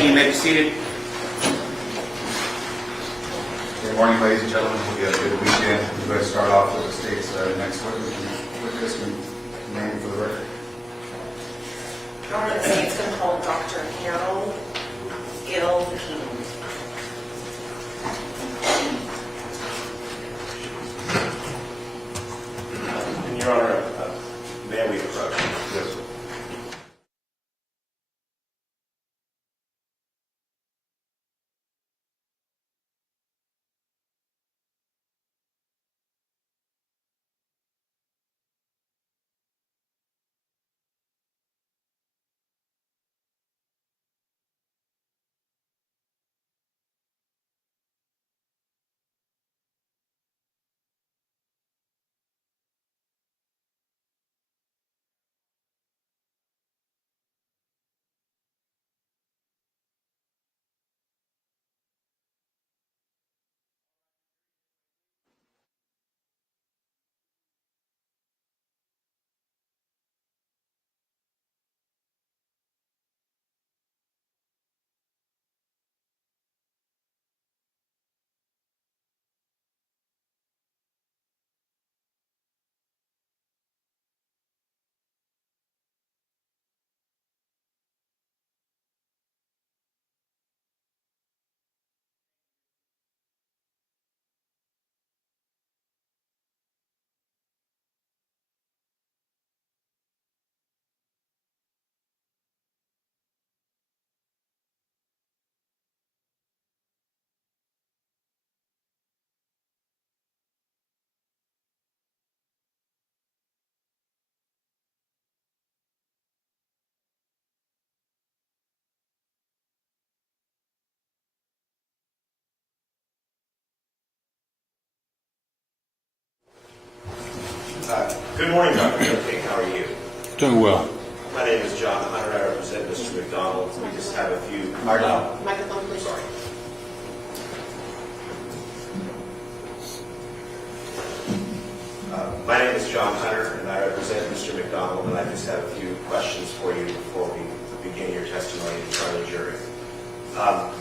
Thank you. You may be seated. Good morning, ladies and gentlemen. Hope you had a good weekend. We're going to start off with the state's next witness name for the record. The state's going to call Dr. Harold Gill King. In Your Honor, may we approach? Yes, sir. Good morning, Dr. Gill King. How are you? Doing well. My name is John Hunter. I represent Mr. McDonald. We just have a few... Microphone, please. Sorry. My name is John Hunter, and I represent Mr. McDonald, and I just have a few questions for you before we begin your testimony in front of the jury.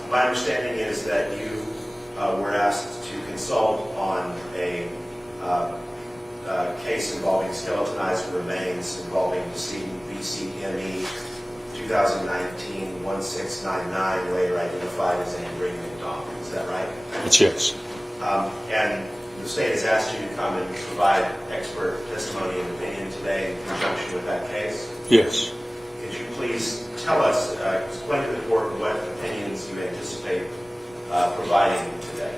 My understanding is that you were asked to consult on a case involving skeletonized remains involving BCME 2019-1699, later identified as Andreen McDonald. Is that right? It's yes. And the state has asked you to come and provide expert testimony and opinion today in conjunction with that case. Yes. Could you please tell us, explain to the court what opinions you anticipate providing today?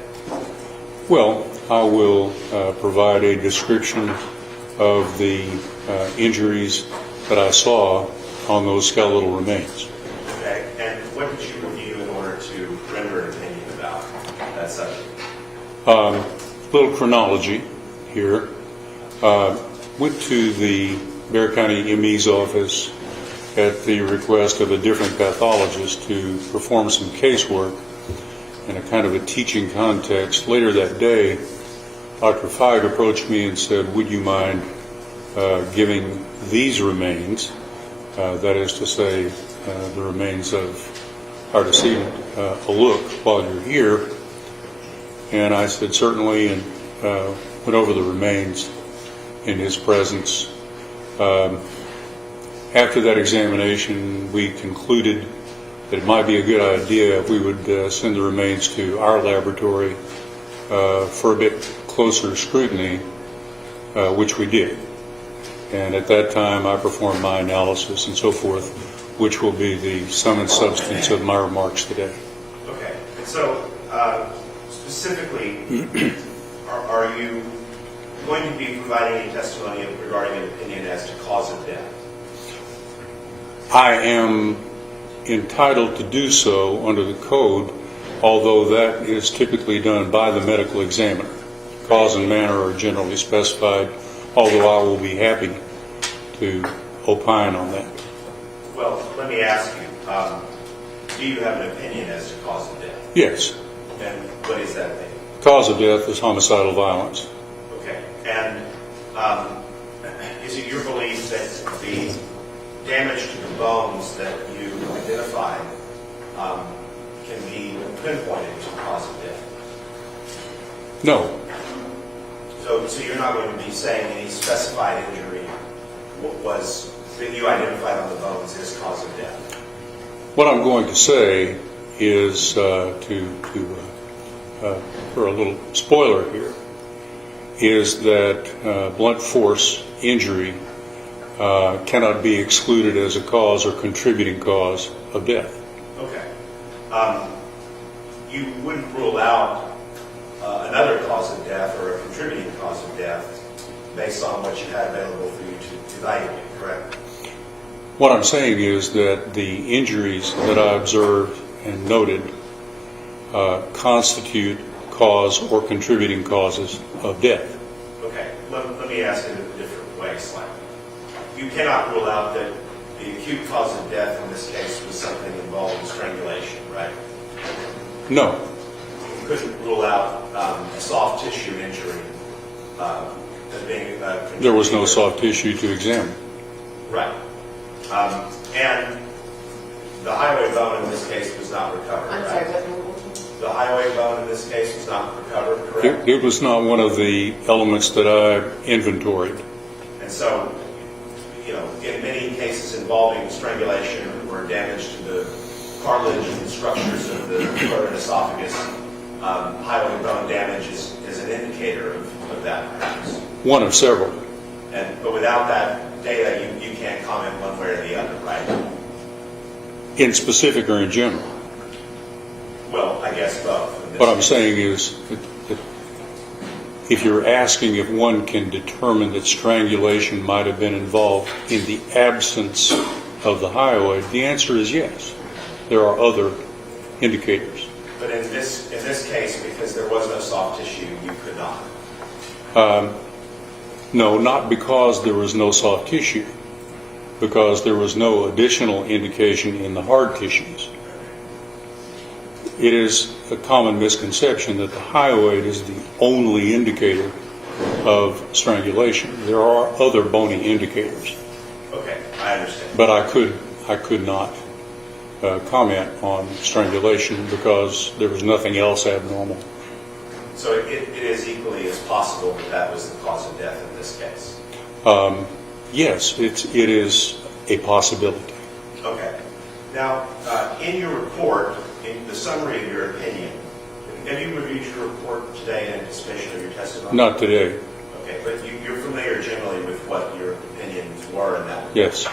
Well, I will provide a description of the injuries that I saw on those skeletal remains. Okay, and what did you review in order to render an opinion about that subject? Little chronology here. Went to the Bexar County ME's office at the request of a different pathologist to perform some casework in a kind of a teaching context. Later that day, Dr. Feig approached me and said, would you mind giving these remains, that is to say, the remains of our decedent, a look while you're here? And I said, certainly, and went over the remains in his presence. After that examination, we concluded that it might be a good idea if we would send the remains to our laboratory for a bit closer scrutiny, which we did. And at that time, I performed my analysis and so forth, which will be the sum and substance of my remarks today. Okay, and so specifically, are you going to be providing any testimony regarding an opinion as to cause of death? I am entitled to do so under the code, although that is typically done by the medical examiner. Cause and manner are generally specified, although I will be happy to opine on that. Well, let me ask you, do you have an opinion as to cause of death? Yes. And what is that opinion? Cause of death is homicidal violence. Okay, and is it your belief that the damage to the bones that you identified can be pinpointed to cause of death? No. So you're not going to be saying any specified injury was that you identified on the bones as cause of death? What I'm going to say is for a little spoiler here, is that blunt force injury cannot be excluded as a cause or contributing cause of death. Okay. You wouldn't rule out another cause of death or a contributing cause of death based on what you had available for you to evaluate, correct? What I'm saying is that the injuries that I observed and noted constitute cause or contributing causes of death. Okay, let me ask it a different way slightly. You cannot rule out that the acute cause of death in this case was something involving strangulation, right? No. You couldn't rule out a soft tissue injury as being There was no soft tissue to examine. Right. And the highway bone in this case was not recovered, I'm right? sorry, what? The highway bone in this case was not recovered, correct? It was not one of the elements that I inventoried. And so, you know, in many cases involving strangulation or damage to the cartilage and structures of the throat and esophagus, highway bone damage is an indicator of that, perhaps. One of several. But without that data, you can't comment one way or the other, right? In specific or in general. Well, I guess both. What I'm saying is that if you're asking if one can determine that strangulation might have been involved in the absence of the highway, the answer is yes. There are other indicators. But in this case, because there was no soft tissue, you could not. No, not because there was no soft tissue, because there was no additional indication in the hard tissues. It is a common misconception that the hyoid is the only indicator of strangulation. There are other bony indicators. Okay, I understand. But I could not comment on strangulation because there was nothing else abnormal. So it is equally as possible that that was the cause of death in this case? Yes, it is a possibility. Okay. Now, in your report, in the summary of your opinion, have you reviewed your report today in anticipation of your testimony? Not today. Okay, but you're familiar generally with what your opinions were in that report? Yes.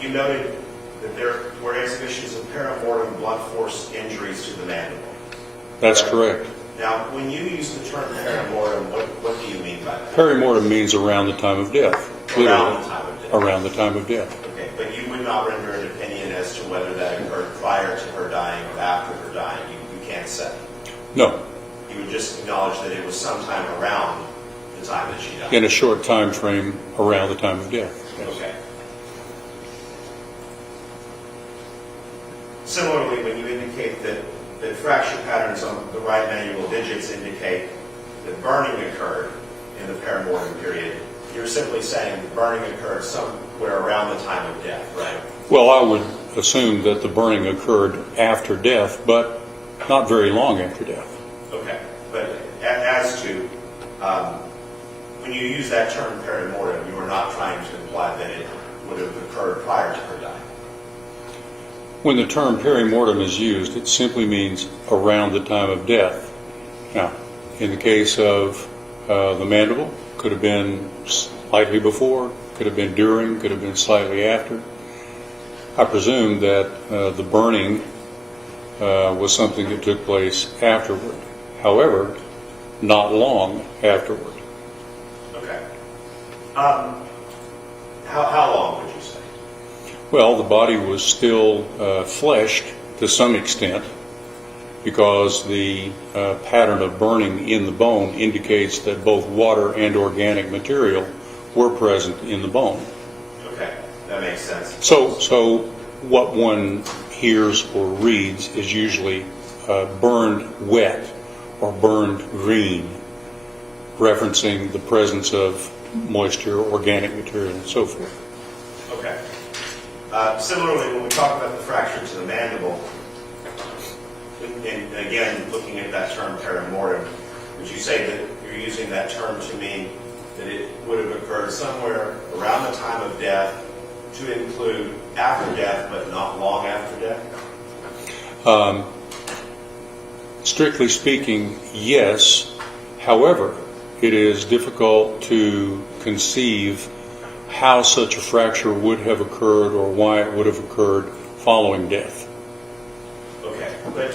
You noted that there were exhibitions of perimortem blunt force injuries to the mandible. That's correct. Now, when you use the term perimortem, what do you mean by that? Perimortem means around the time of death. Around the time of death. Around the time of death. Okay, but you would not render an opinion as to whether that occurred prior to her dying or after her dying. You can't say. No. You would just acknowledge that it was sometime around the time that she died. In a short time frame around the time of death. Yes. Okay. Similarly, when you indicate that fracture patterns on the right manual digits indicate that burning occurred in the perimortem period, you're simply saying that burning occurred somewhere around the time of death, right? Well, I would assume that the burning occurred after death, but not very long after death. Okay, but as to, when you use that term perimortem, you are not trying to imply that it would have occurred prior to her dying. When the term perimortem is used, it simply means around the time of death. Now, in the case of the mandible, could have been slightly before, could have been during, could have been slightly after. I presume that the burning was something that took place afterward. However, not long afterward. Okay. How long would you say? Well, the body was still fleshed to some extent because the pattern of burning in the bone indicates that both water and organic material were present in the bone. Okay, that makes sense. So what one hears or reads is usually burned wet or burned green, referencing the presence of moisture, organic material, and so forth. Okay. Similarly, when we talk about the fracture to the mandible, and again, looking at that term perimortem, would you say that you're using that term to mean that it would have occurred somewhere around the time of death to include after death, but not long after death? Strictly speaking, yes. However, it is difficult to conceive how such a fracture would have occurred or why it would have occurred following death. Okay, but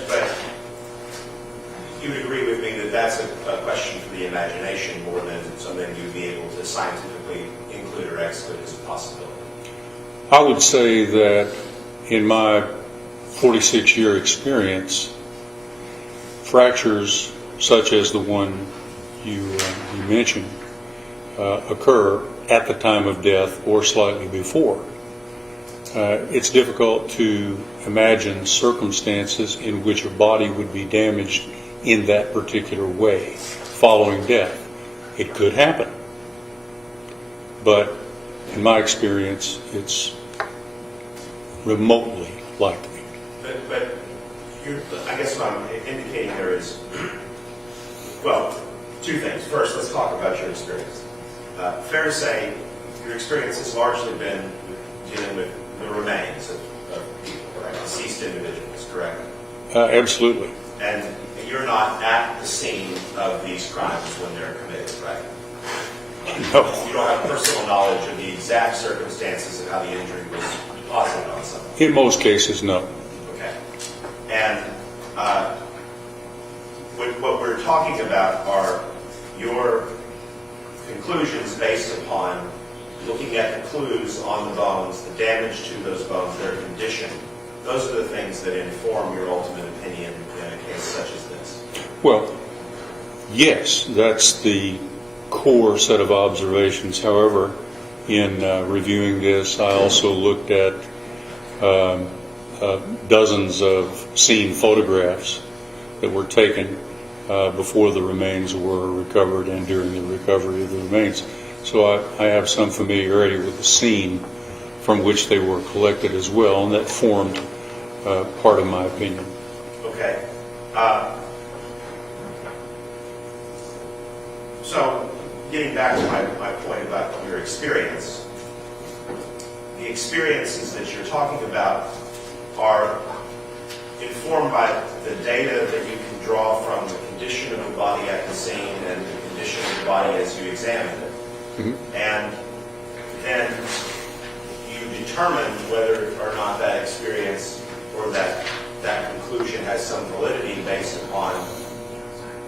you would agree with me that that's a question for the imagination more than something you'd be able to scientifically include or exclude as a possibility. I would say that in my 46-year experience, fractures such as the one you mentioned occur at the time of death or slightly before. It's difficult to imagine circumstances in which a body would be damaged in that particular way following death. It could happen, but in my experience, it's remotely likely. But I guess what I'm indicating there is, well, two things. First, let's talk about your experience. Fair to say, your experience has largely been dealing with the remains of people, right? Deceased individuals, correct? Absolutely. And you're not at the scene of these crimes when they're committed, right? No. You don't have personal knowledge of the exact circumstances of how the injury was deposited on someone. In most cases, no. Okay. And what we're talking about are your conclusions based upon looking at the clues on the bones, the damage to those bones, their condition. Those are the things that inform your ultimate opinion in a case such as this. Well, yes, that's the core set of observations. However, in reviewing this, I also looked at dozens of scene photographs that were taken before the remains were recovered and during the recovery of the remains. So I have some familiarity with the scene from which they were collected as well, and that formed part of my opinion. Okay. So, getting back to my point about your experience, the experiences that you're talking about are informed by the data that you can draw from the condition of the body at the scene and the condition of the body as you examine it. Mm-hmm. And then you determine whether or not that experience or that conclusion has some validity based upon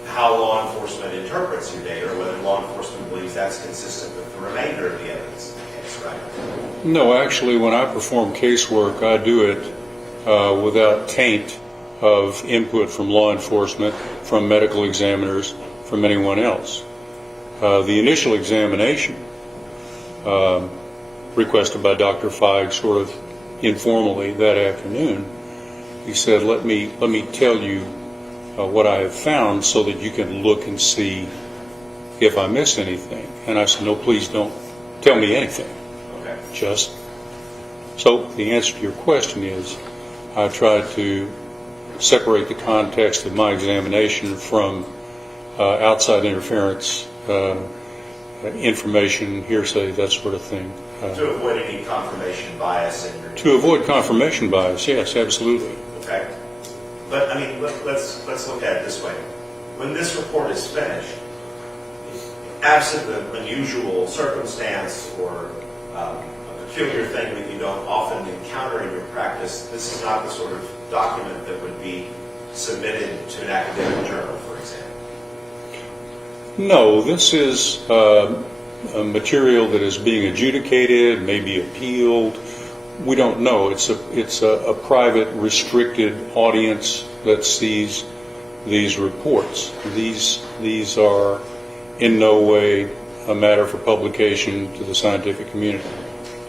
how law enforcement interprets your data, or whether law enforcement believes that's consistent with the remainder of the evidence in the case, right? No, actually, when I perform casework, I do it without taint of input from law enforcement, from medical examiners, from anyone else. The initial examination requested by Dr. Feig sort of informally that afternoon, he said, let me tell you what I have found so that you can look and see if I miss anything. And I said, no, please don't tell me anything. Okay. Just. So the answer to your question is, I tried to separate the context of my examination from outside interference, information, hearsay, that sort of thing. To avoid any confirmation bias in your... To avoid confirmation bias, yes, absolutely. Okay. But, I mean, let's look at it this way. When this report is finished, absent the unusual circumstance or a peculiar thing that you don't often encounter in your practice, this is not the sort of document that would be submitted to an academic journal, for example. No, this is a material that is being adjudicated, maybe appealed. We don't know. It's a private, restricted audience that sees these reports. These are in no way a matter for publication to the scientific community.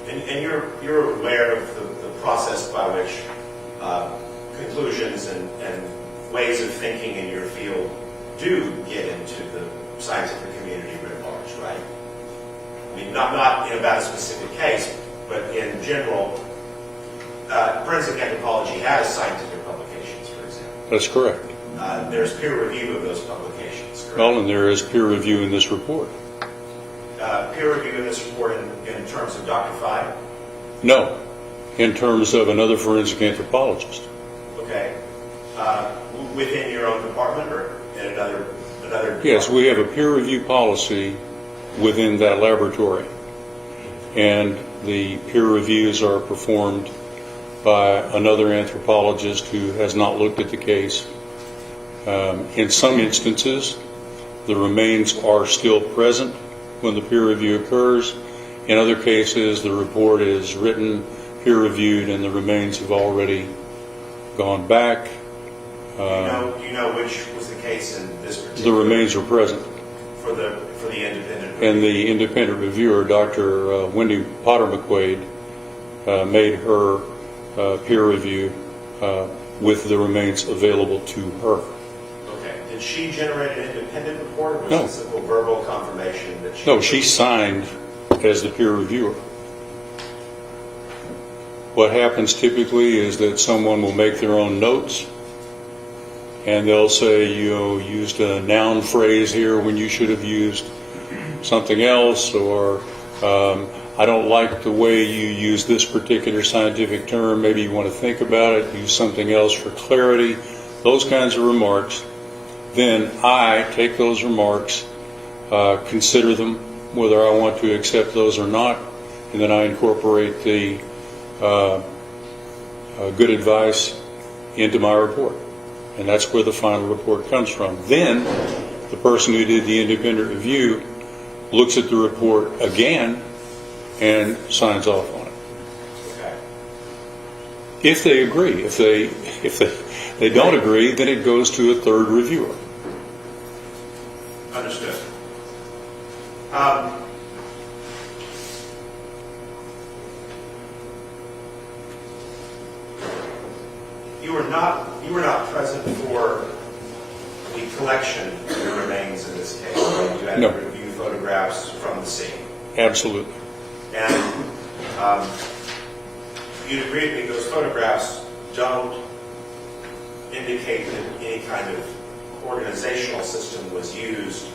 And you're aware of the process by which conclusions and ways of thinking in your field do get into the scientific community writ large, right? I mean, not about a specific case, but in general, forensic anthropology has scientific publications, for example. That's correct. There's peer review of those publications, correct? Well, and there is peer review in this report. Peer review in this report in terms of Dr. Fye? No, in terms of another forensic anthropologist. Okay. Within your own department or in another department? Yes, we have a peer review policy within that laboratory, and the peer reviews are performed by another anthropologist who has not looked at the case. In some instances, the remains are still present when the peer review occurs. In other cases, the report is written, peer reviewed, and the remains have already gone back. Do you know which was the case in this particular? The remains are present. For the independent review? And the independent reviewer, Dr. Wendy Potter McQuaid, made her peer review with the remains available to her. Okay. Did she generate an independent report, or was No. it a simple verbal confirmation that she... No, she signed as the peer reviewer. What happens typically is that someone will make their own notes, and they'll say, you used a noun phrase here when you should have used something else, or I don't like the way you use this particular scientific term, maybe you want to think about it, use something else for clarity, those kinds of remarks. Then I take those remarks, consider them, whether I want to accept those or not, and then I incorporate the good advice into my report. And that's where the final report comes from. Then the person who did the independent review looks at the report again and signs off on it. Okay. If they agree. If they don't agree, then it goes to a third reviewer. Understood. You were not present for the collection of the remains in this case, right? You had No. to review photographs from the scene. Absolutely. And you'd agree with me, those photographs don't indicate that any kind of organizational system was used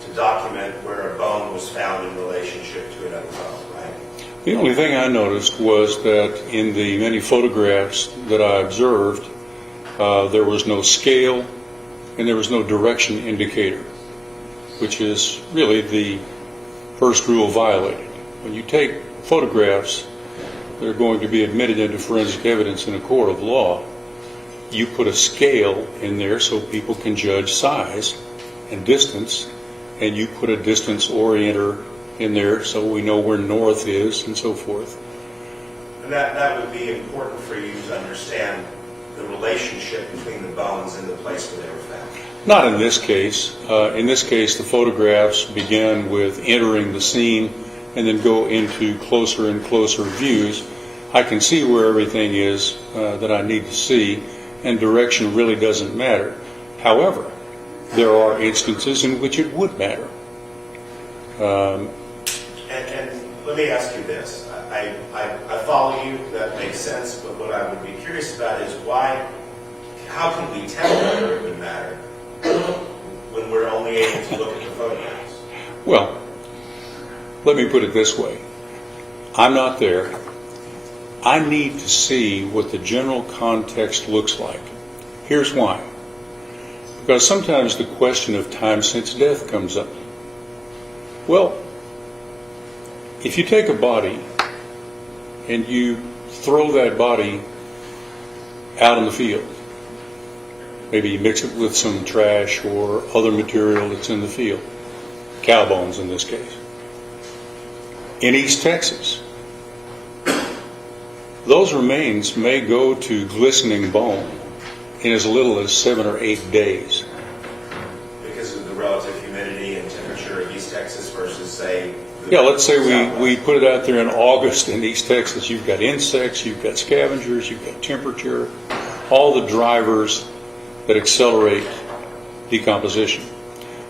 to document where a bone was found in relationship to another bone, right? The only thing I noticed was that in the many photographs that I observed, there was no scale and there was no direction indicator, which is really the first rule violated. When you take photographs that are going to be admitted into forensic evidence in a court of law, you put a scale in there so people can judge size and distance, and you put a distance orienter in there so we know where north is and so forth. And that would be important for you to understand the relationship between the bones and the place where they were found. Not in this case. In this case, the photographs began with entering the scene and then go into closer and closer views. I can see where everything is that I need to see, and direction really doesn't matter. However, there are instances in which it would matter. And let me ask you this. I follow you, that makes sense, but what I would be curious about is how can we tell whether it would matter when we're only able to look at the photographs? Well, let me put it this way. I'm not there. I need to see what the general context looks like. Here's why. Because sometimes the question of time since death comes up. Well, if you take a body and you throw that body out in the field, maybe you mix it with some trash or other material that's in the field, cow bones in this case, in East Texas, those remains may go to glistening bone in as little as 7 or 8 days. Because of the relative humidity and temperature of East Texas versus, say... Yeah, let's say we put it out there in August in East Texas. You've got insects, you've got scavengers, you've got temperature, all the drivers that accelerate decomposition.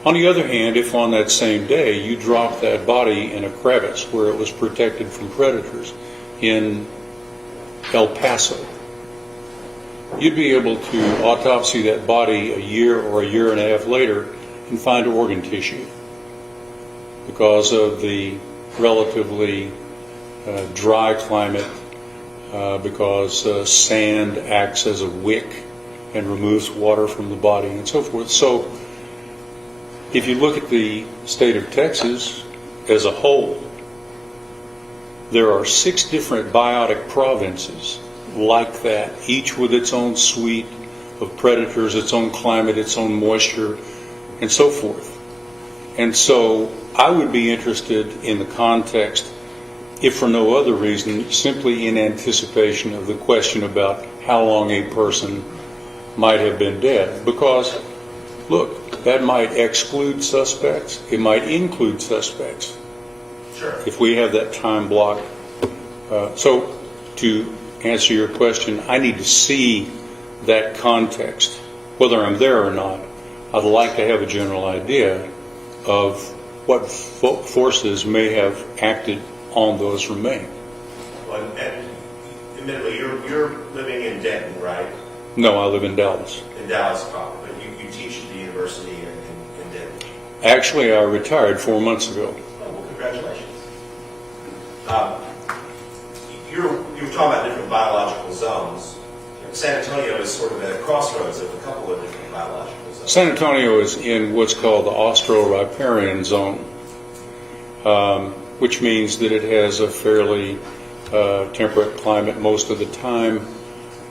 On the other hand, if on that same day you drop that body in a crevice where it was protected from predators in El Paso, you'd be able to autopsy that body a year or a year and a half later and find organ tissue because of the relatively dry climate, because sand acts as a wick and removes water from the body and so forth. So if you look at the state of Texas as a whole, there are 6 different biotic provinces like that, each with its own suite of predators, its own climate, its own moisture, and so forth. And so I would be interested in the context, if for no other reason, simply in anticipation of the question about how long a person might have been dead. Because, look, that might exclude suspects, it might include suspects. Sure. If we have that time block. So to answer your question, I need to see that context. Whether I'm there or not, I'd like to have a general idea of what forces may have acted on those remains. Well, and admittedly, you're living in Denton, right? No, I live in Dallas. In Dallas, probably, but you teach at the university in Denton. Actually, I retired 4 months ago. Oh, well, congratulations. You were talking about different biological zones. San Antonio is sort of at a crossroads of a couple of different biological zones. San Antonio is in what's called the Austro-Riparian zone, which means that it has a fairly temperate climate most of the time,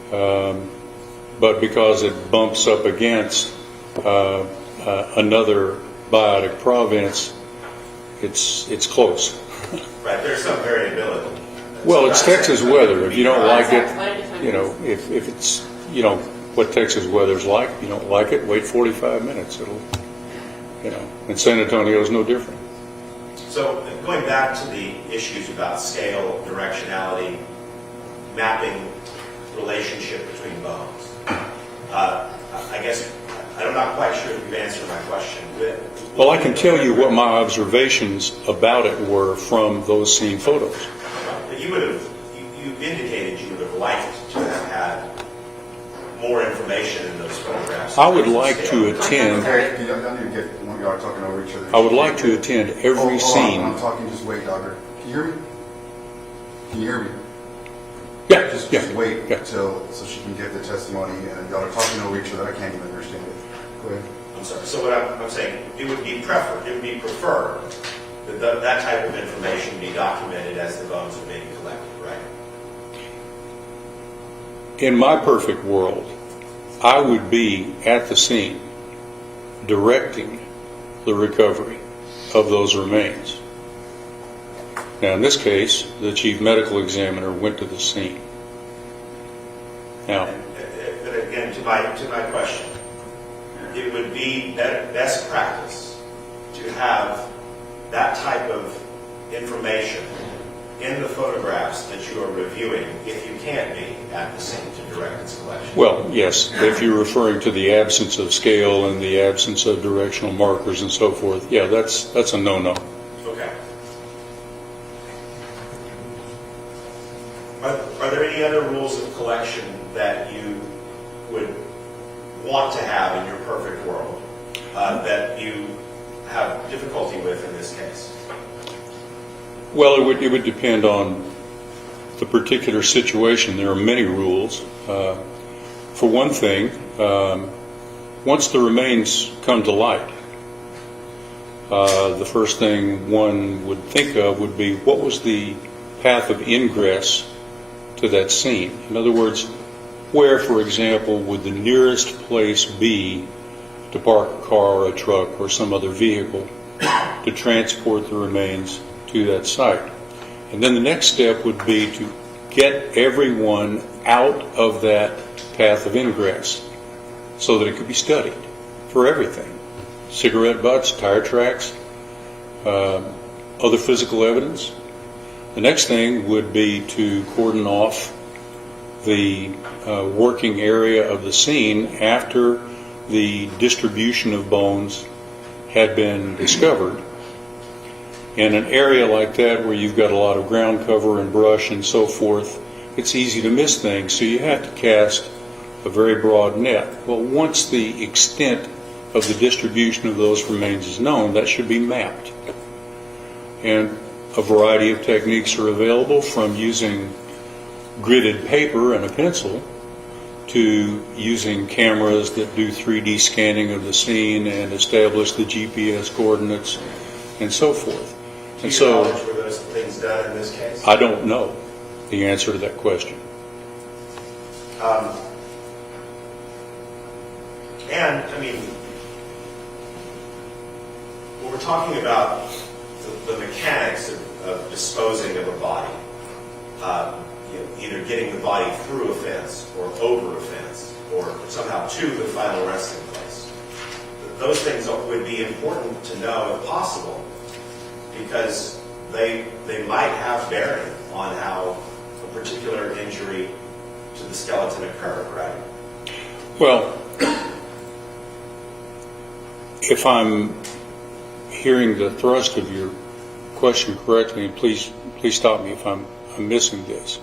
but because it bumps up against another biotic province, it's close. Right, there's some variability. Well, it's Texas weather. If you don't like it, if it's, what Texas weather's like, if you don't like it, wait 45 minutes. It'll, and San Antonio is no different. So going back to the issues about scale, directionality, mapping relationship between bones, I guess I'm not quite sure if you've answered my question. Well, I can tell you what my observations about it were from those scene photos. But you indicated you would have liked to have had more information in those photographs. I would like to attend. Okay, I need to get one of y'all talking over each other. I would like to attend every Hold on, scene. I'm talking, just wait, Dogger. Can you hear me? Can you hear me? Yeah, Just yeah. wait yeah. so she can get the testimony, and y'all are talking over each other. I can't even understand it. Go ahead. I'm sorry. So what I'm saying, it would be preferred that that type of information be documented as the bones are being collected, right? In my perfect world, I would be at the scene directing the recovery of those remains. Now, in this case, the chief medical examiner went to the scene. Now, But again, to my question, it would be best practice to have that type of information in the photographs that you are reviewing if you can't be at the scene to direct its collection. well, yes, if you're referring to the absence of scale and the absence of directional markers and so forth, yeah, that's a no-no. Okay. Are there any other rules of collection that you would want to have in your perfect world that you have difficulty with in this case? Well, it would depend on the particular situation. There are many rules. For one thing, once the remains come to light, the first thing one would think of would be what was the path of ingress to that scene. In other words, where, for example, would the nearest place be to park a car or a truck or some other vehicle to transport the remains to that site? And then the next step would be to get everyone out of that path of ingress so that it could be studied for everything. Cigarette butts, tire tracks, other physical evidence. The next thing would be to cordon off the working area of the scene after the distribution of bones had been discovered. In an area like that where you've got a lot of ground cover and brush and so forth, it's easy to miss things. So you have to cast a very broad net. Well, once the extent of the distribution of those remains is known, that should be mapped. And a variety of techniques are available, from using gridded paper and a pencil to using cameras that do 3D scanning of the scene and establish the GPS coordinates and so forth. To your knowledge, were those things done in this case? I don't know the answer to that question. And, I mean, when we're talking about the mechanics of disposing of a body, either getting the body through a fence or over a fence or somehow to the final resting place, those things would be important to know if possible, because they might have bearing on how a particular injury to the skeleton occurred, right? Well, if I'm hearing the thrust of your question correctly, and please stop me if I'm missing this,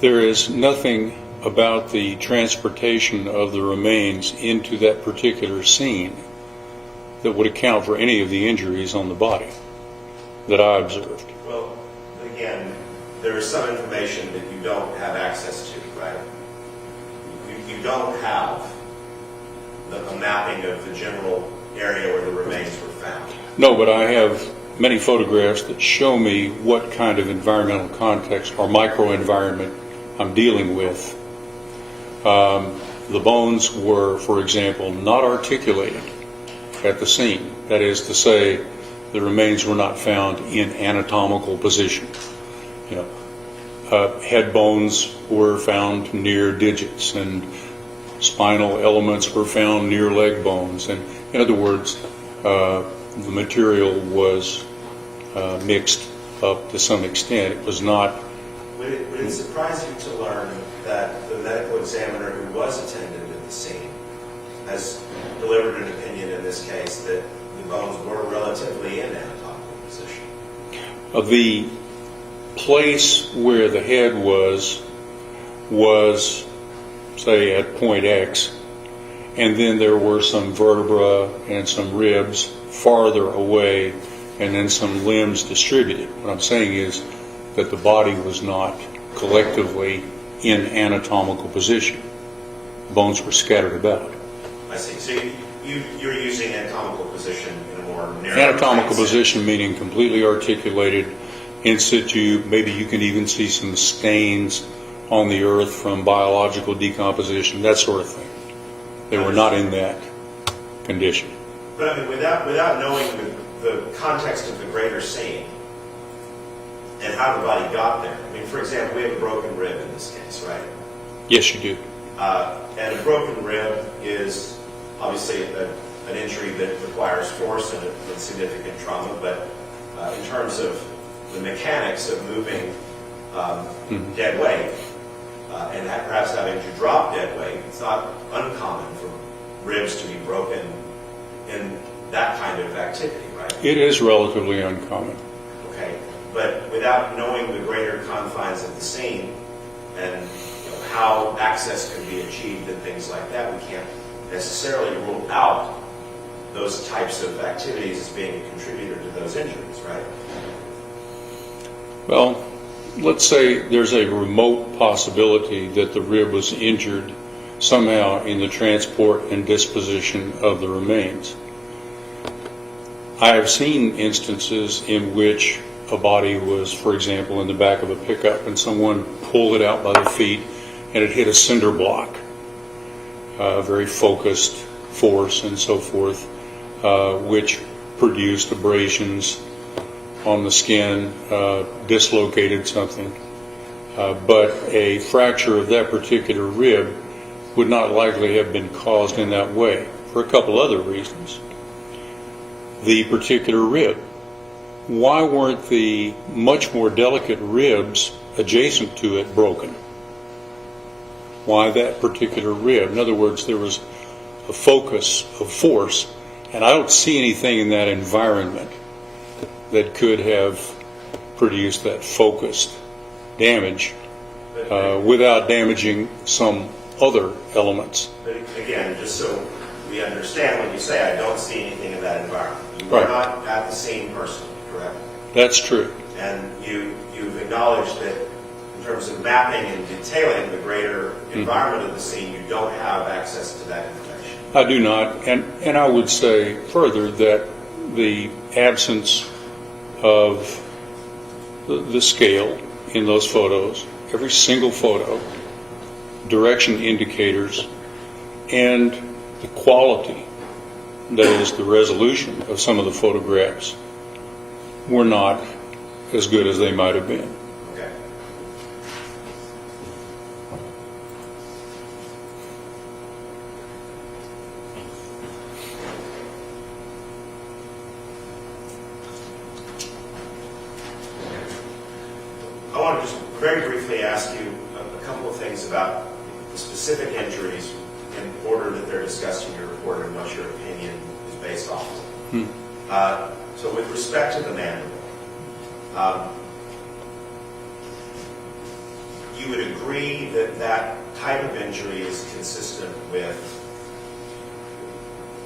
there is nothing about the transportation of the remains into that particular scene that would account for any of the injuries on the body that I observed. Well, again, there is some information that you don't have access to, right? You don't have a mapping of the general area where the remains were found. No, but I have many photographs that show me what kind of environmental context or microenvironment I'm dealing with. The bones were, for example, not articulated at the scene. That is to say, the remains were not found in anatomical position. Head bones were found near digits, and spinal elements were found near leg bones. And in other words, the material was mixed up to some extent. It was not. Would it surprise you to learn that the medical examiner who was attendant at the scene has delivered an opinion in this case that the bones were relatively in anatomical position? The place where the head was, say, at point X, and then there were some vertebra and some ribs farther away, and then some limbs distributed. What I'm saying is that the body was not collectively in anatomical position. Bones were scattered about. I see. So you're using anatomical position in a more narrow Anatomical sense. position meaning completely articulated, in situ. Maybe you can even see some stains on the earth from biological decomposition, that sort of thing. They were not in that condition. But I mean, without knowing the context of the greater scene and how the body got there. I mean, for example, we have a broken rib in this case, right? Yes, you do. And a broken rib is obviously an injury that requires force and significant trauma, but in terms of the mechanics of moving dead weight and perhaps having to drop dead weight, it's not uncommon for ribs to be broken in that kind of activity, right? It is relatively uncommon. Okay, but without knowing the greater confines of the scene and how access can be achieved and things like that, we can't necessarily rule out those types of activities as being a contributor to those injuries, right? Well, let's say there's a remote possibility that the rib was injured somehow in the transport and disposition of the remains. I have seen instances in which a body was, for example, in the back of a pickup and someone pulled it out by the feet and it hit a cinder block, very focused force and so forth, which produced abrasions on the skin, dislocated something. But a fracture of that particular rib would not likely have been caused in that way for a couple other reasons. The particular rib. Why weren't the much more delicate ribs adjacent to it broken? Why that particular rib? In other words, there was a focus of force, and I don't see anything in that environment that could have produced that focused damage without damaging some other elements. But again, just so we understand, when you say I don't see anything in that environment, you were Right. not at the scene personally, correct? That's true. And you've acknowledged that in terms of mapping and detailing the greater environment of the scene, you don't have access to that information. I do not, and I would say further that the absence of the scale in those photos, every single photo, direction indicators, and the quality, that is the resolution of some of the photographs, were not as good as they might have been. Okay. I want to just very briefly ask you a couple of things about the specific injuries in order that they're discussed in your report and what your opinion is based off of. So with respect to the mandible, you would agree that that type of injury is consistent with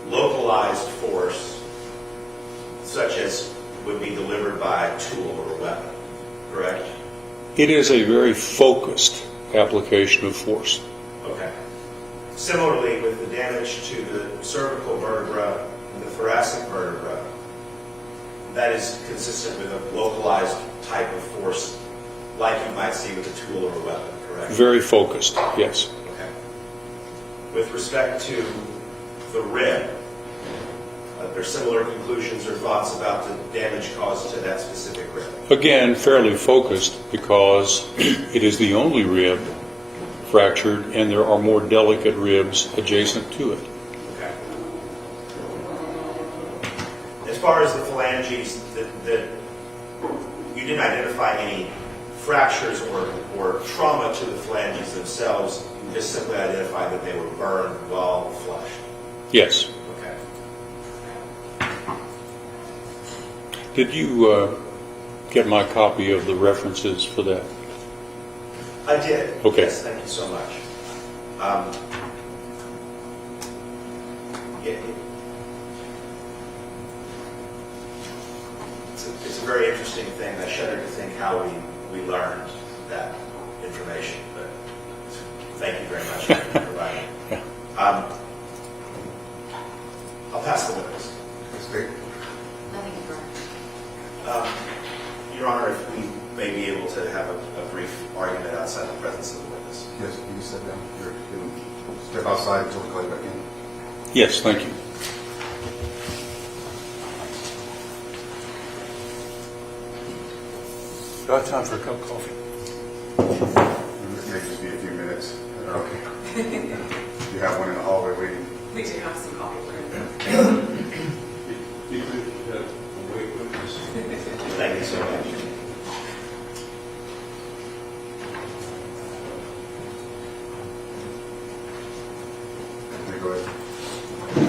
localized force, such as would be delivered by a tool or a weapon, correct? It is a very focused application of force. Okay. Similarly, with the damage to the cervical vertebra and the thoracic vertebra, that is consistent with a localized type of force like you might see with a tool or a weapon, correct? Very focused, yes. Okay. With respect to the rib, are there similar conclusions or thoughts about the damage caused to that specific rib? Again, fairly focused because it is the only rib fractured and there are more delicate ribs adjacent to it. Okay. As far as the phalanges, that you didn't identify any fractures or trauma to the phalanges themselves, you just simply identified that they were burned while flushed. Yes. Okay. Did you get my copy of the references for that? I did. Okay. Yes, thank you so much. It's a very interesting thing. I shudder to think how we learned that information, but thank you very much for providing it. I'll pass the witness. State. Nothing further. Your Honor, if we may be able to have a brief argument outside the presence of the witness. Yes, you can sit down. You can step outside until we call you back in. Yes, thank you. Do I have time for a cup of coffee? It may just be a few minutes. Okay. You have one in the hallway waiting. We do have some coffee for you. Thank you so much. Okay, go ahead.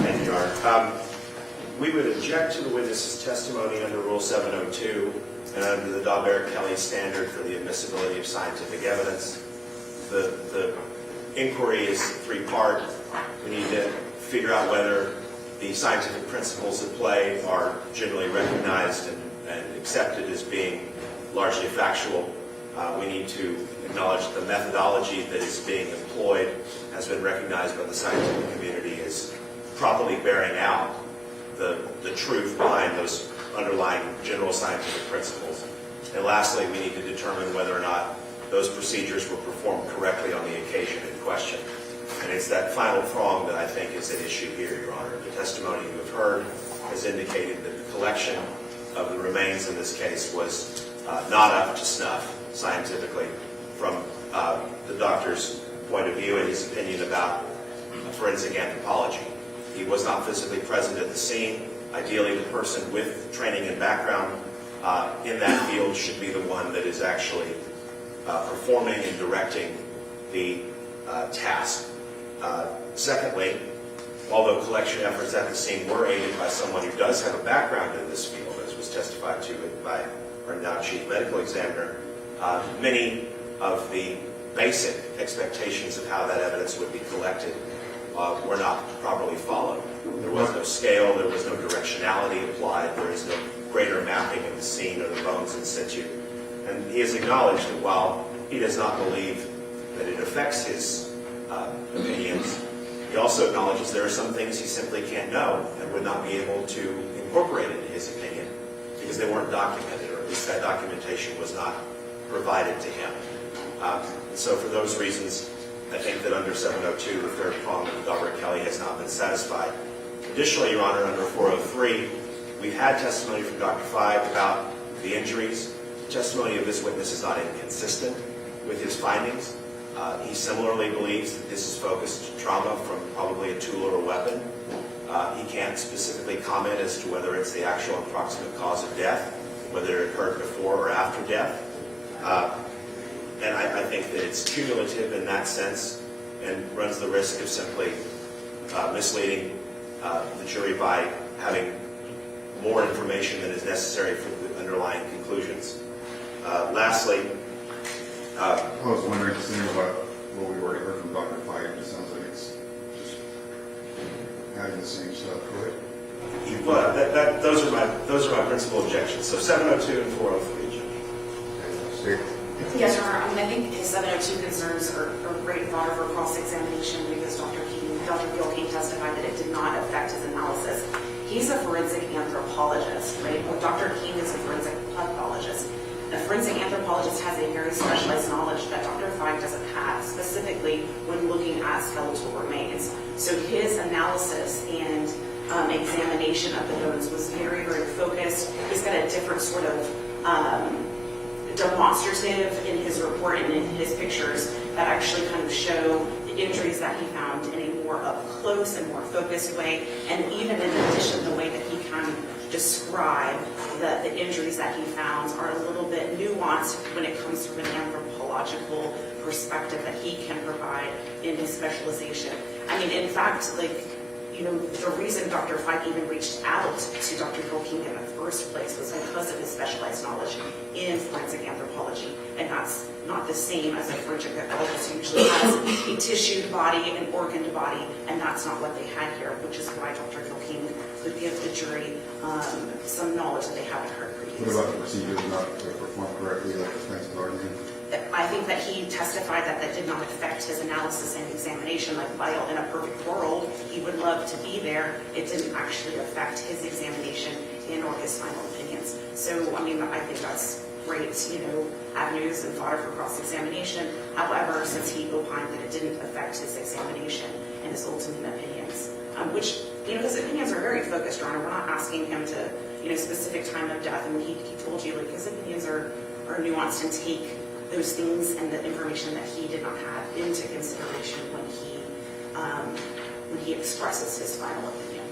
Thank you, Your Honor. We would object to the witness's testimony under Rule 702 and under the Daubert-Kelly standard for the admissibility of scientific evidence. The inquiry is three-part. We need to figure out whether the scientific principles at play are generally recognized and accepted as being largely factual. We need to acknowledge the methodology that is being employed has been recognized by the scientific community as properly bearing out the truth behind those underlying general scientific principles. And lastly, we need to determine whether or not those procedures were performed correctly on the occasion in question. And it's that final prong that I think is at issue here, Your Honor. The testimony you have heard has indicated that the collection of the remains in this case was not up to snuff scientifically from the doctor's point of view and his opinion about forensic anthropology. He was not physically present at the scene. Ideally, the person with training and background in that field should be the one that is actually performing and directing the task. Secondly, although collection efforts at the scene were aided by someone who does have a background in this field, as was testified to by our now chief medical examiner, many of the basic expectations of how that evidence would be collected were not properly followed. There was no scale, there was no directionality applied, there is no greater mapping of the scene or the bones in situ. And he has acknowledged that while he does not believe that it affects his opinions, he also acknowledges there are some things he simply can't know and would not be able to incorporate into his opinion because they weren't documented, or at least that documentation was not provided to him. And so for those reasons, I think that under 702, the third prong of Daubert-Kelly has not been satisfied. Additionally, Your Honor, under 403, we've had testimony from Dr. Feig about the injuries. The testimony of this witness is not inconsistent with his findings. He similarly believes that this is focused trauma from probably a tool or a weapon. He can't specifically comment as to whether it's the actual and proximate cause of death, whether it occurred before or after death. And I think that it's cumulative in that sense and runs the risk of simply misleading the jury by having more information than is necessary for the underlying conclusions. Lastly, I was wondering, considering what we've already heard from Dr. Feig, it sounds like it's just adding the same stuff, correct? well, those are my principal objections. So 702 and 403, Judge. State. Yes, Your Honor. I mean, I think his 702 concerns are great fodder for cross-examination because Dr. Gilkey testified that it did not affect his analysis. He's a forensic anthropologist, right? Well, Dr. King is a forensic pathologist. A forensic anthropologist has a very specialized knowledge that Dr. Feig doesn't have, specifically when looking at skeletal remains. So his analysis and examination of the bones was very, very focused. He's got a different sort of demonstrative in his report and in his pictures that actually kind of show the injuries that he found in a more up close and more focused way. And even in addition, the way that he can describe the injuries that he found are a little bit nuanced when it comes from an anthropological perspective that he can provide in his specialization. I mean, in fact, the reason Dr. Feig even reached out to Dr. Gilkey in the first place was because of his specialized knowledge in forensic anthropology. And that's not the same as a forensic pathologist who usually has a tissued body, an organed body, and that's not what they had here, which is why Dr. Gilkey could give the jury some knowledge that they haven't heard previously. What about the procedures not performed correctly, like the defense is arguing? I think that he testified that did not affect his analysis and examination. Like, while in a perfect world, he would love to be there, it didn't actually affect his examination and or his final opinions. So, I mean, I think that's great, avenues and fodder for cross-examination. However, since he opined that it didn't affect his examination and his ultimate opinions, which, his opinions are very focused, Your Honor. We're not asking him to, specific time of death. And he told you, his opinions are nuanced and take those things and the information that he did not have into consideration when he expresses his final opinion.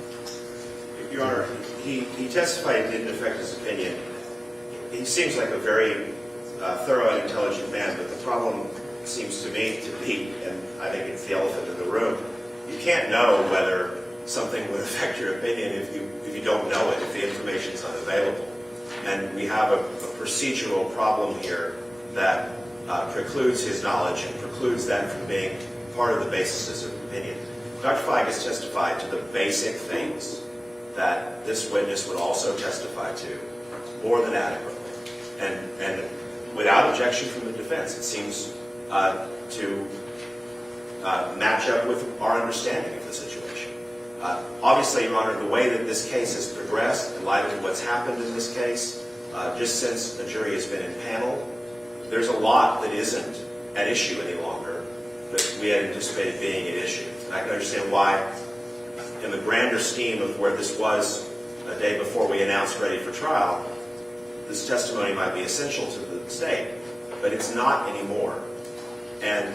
Your Honor, he testified it didn't affect his opinion. He seems like a very thorough and intelligent man, but the problem seems to me to be, and I think it's the elephant in the room, you can't know whether something would affect your opinion if you don't know it, if the information is unavailable. And we have a procedural problem here that precludes his knowledge and precludes that from being part of the basis of opinion. Dr. Feig has testified to the basic things that this witness would also testify to more than adequately. And without objection from the defense, it seems to match up with our understanding of the situation. Obviously, Your Honor, the way that this case has progressed, in light of what's happened in this case, just since the jury has been in panel, there's a lot that isn't at issue any longer that we had anticipated being at issue. And I can understand why, in the grander scheme of where this was a day before we announced ready for trial, this testimony might be essential to the state, but it's not anymore. And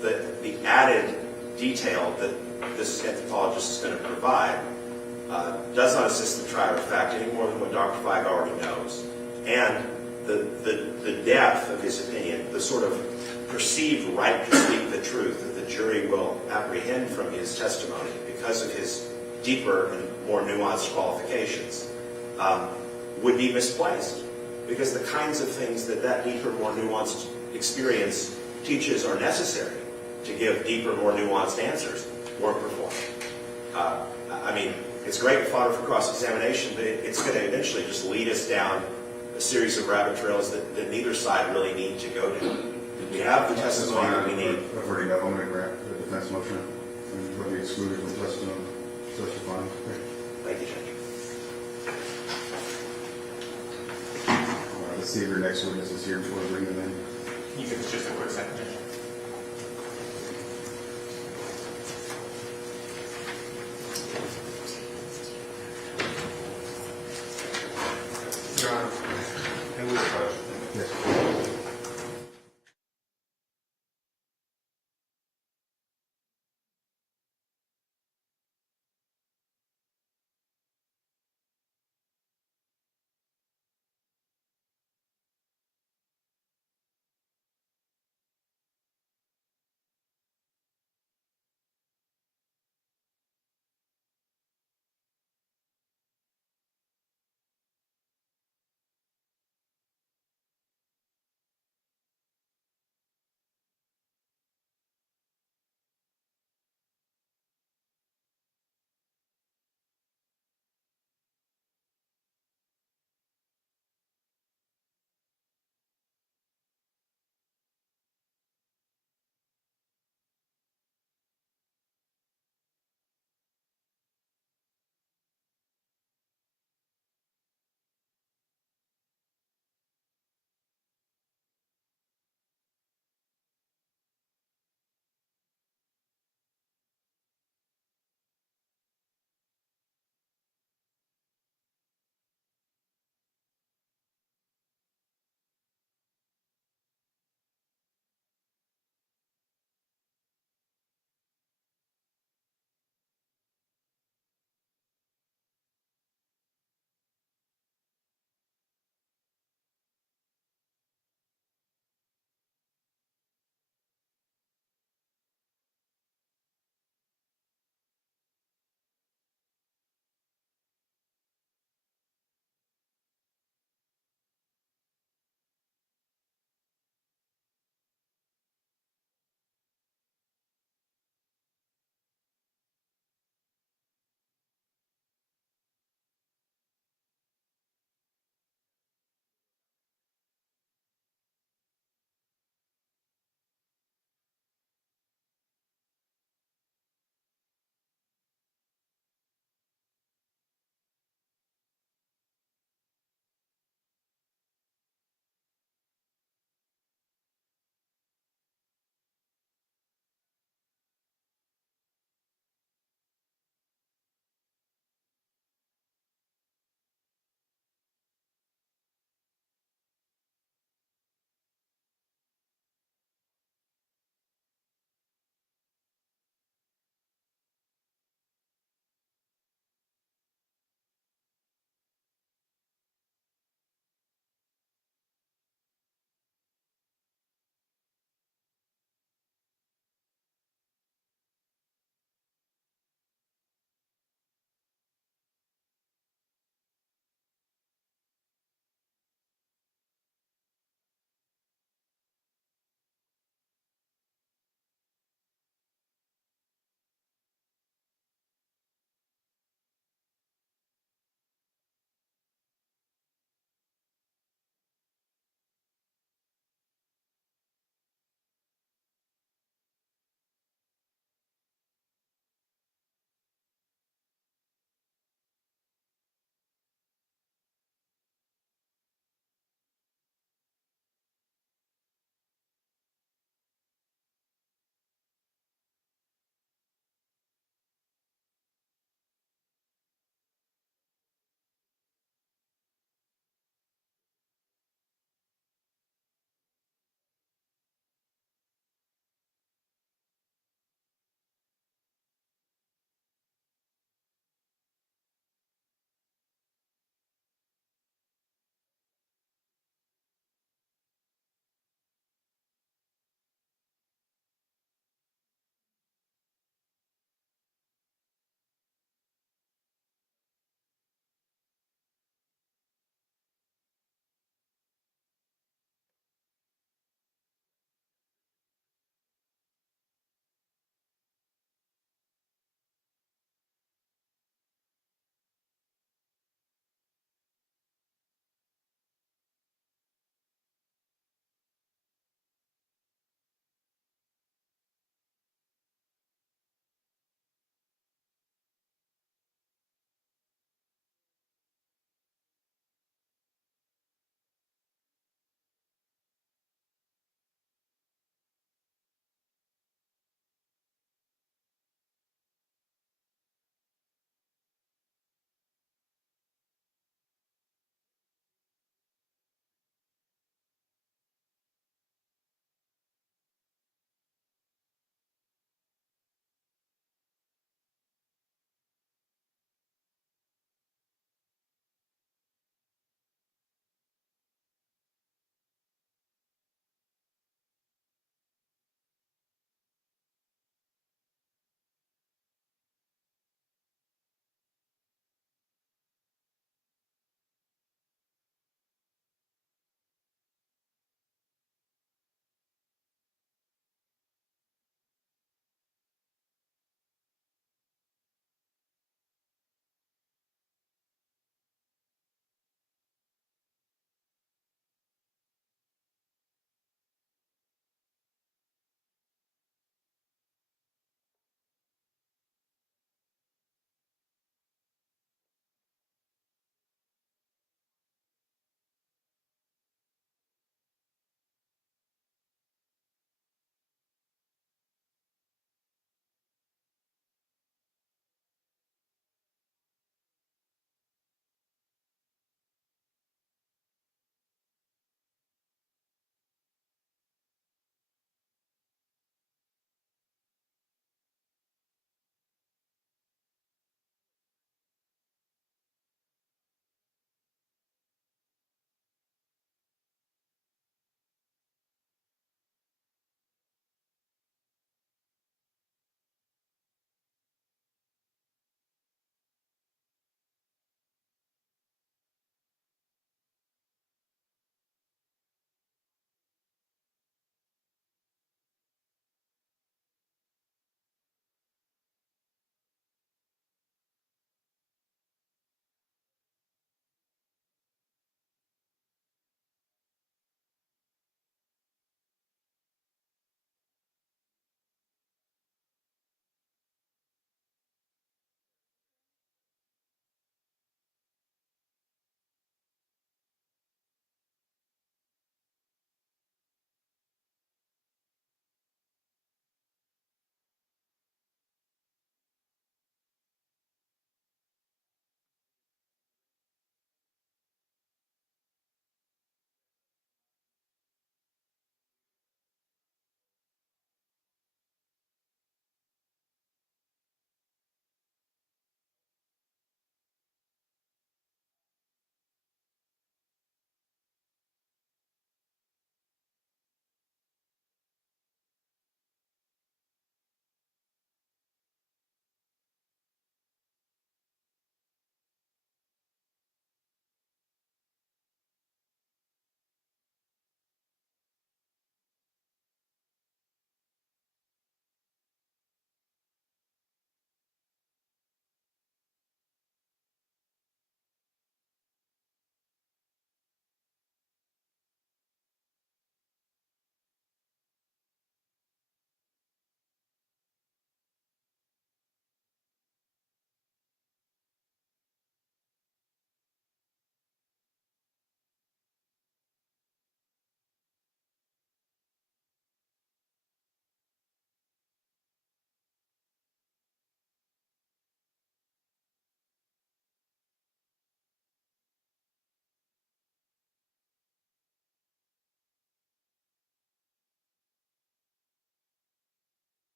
the added detail that this anthropologist is going to provide does not assist the trier of fact any more than what Dr. Feig already knows. And the depth of his opinion, the sort of perceived right to speak the truth that the jury will apprehend from his testimony because of his deeper and more nuanced qualifications, would be misplaced. Because the kinds of things that deeper, more nuanced experience teaches are necessary to give deeper, more nuanced answers weren't performed. I mean, it's great fodder for cross-examination, but it's going to eventually just lead us down a series of rabbit trails that neither side really need to go down. We have the testimony that we need. I've already got, I'm going to grant the defense motion and let me exclude from testifying. Thank you, Judge. All right, let's see if your next witness is here before we bring them in. You can just a quick second, Judge. Your Honor, and we approach. Yes.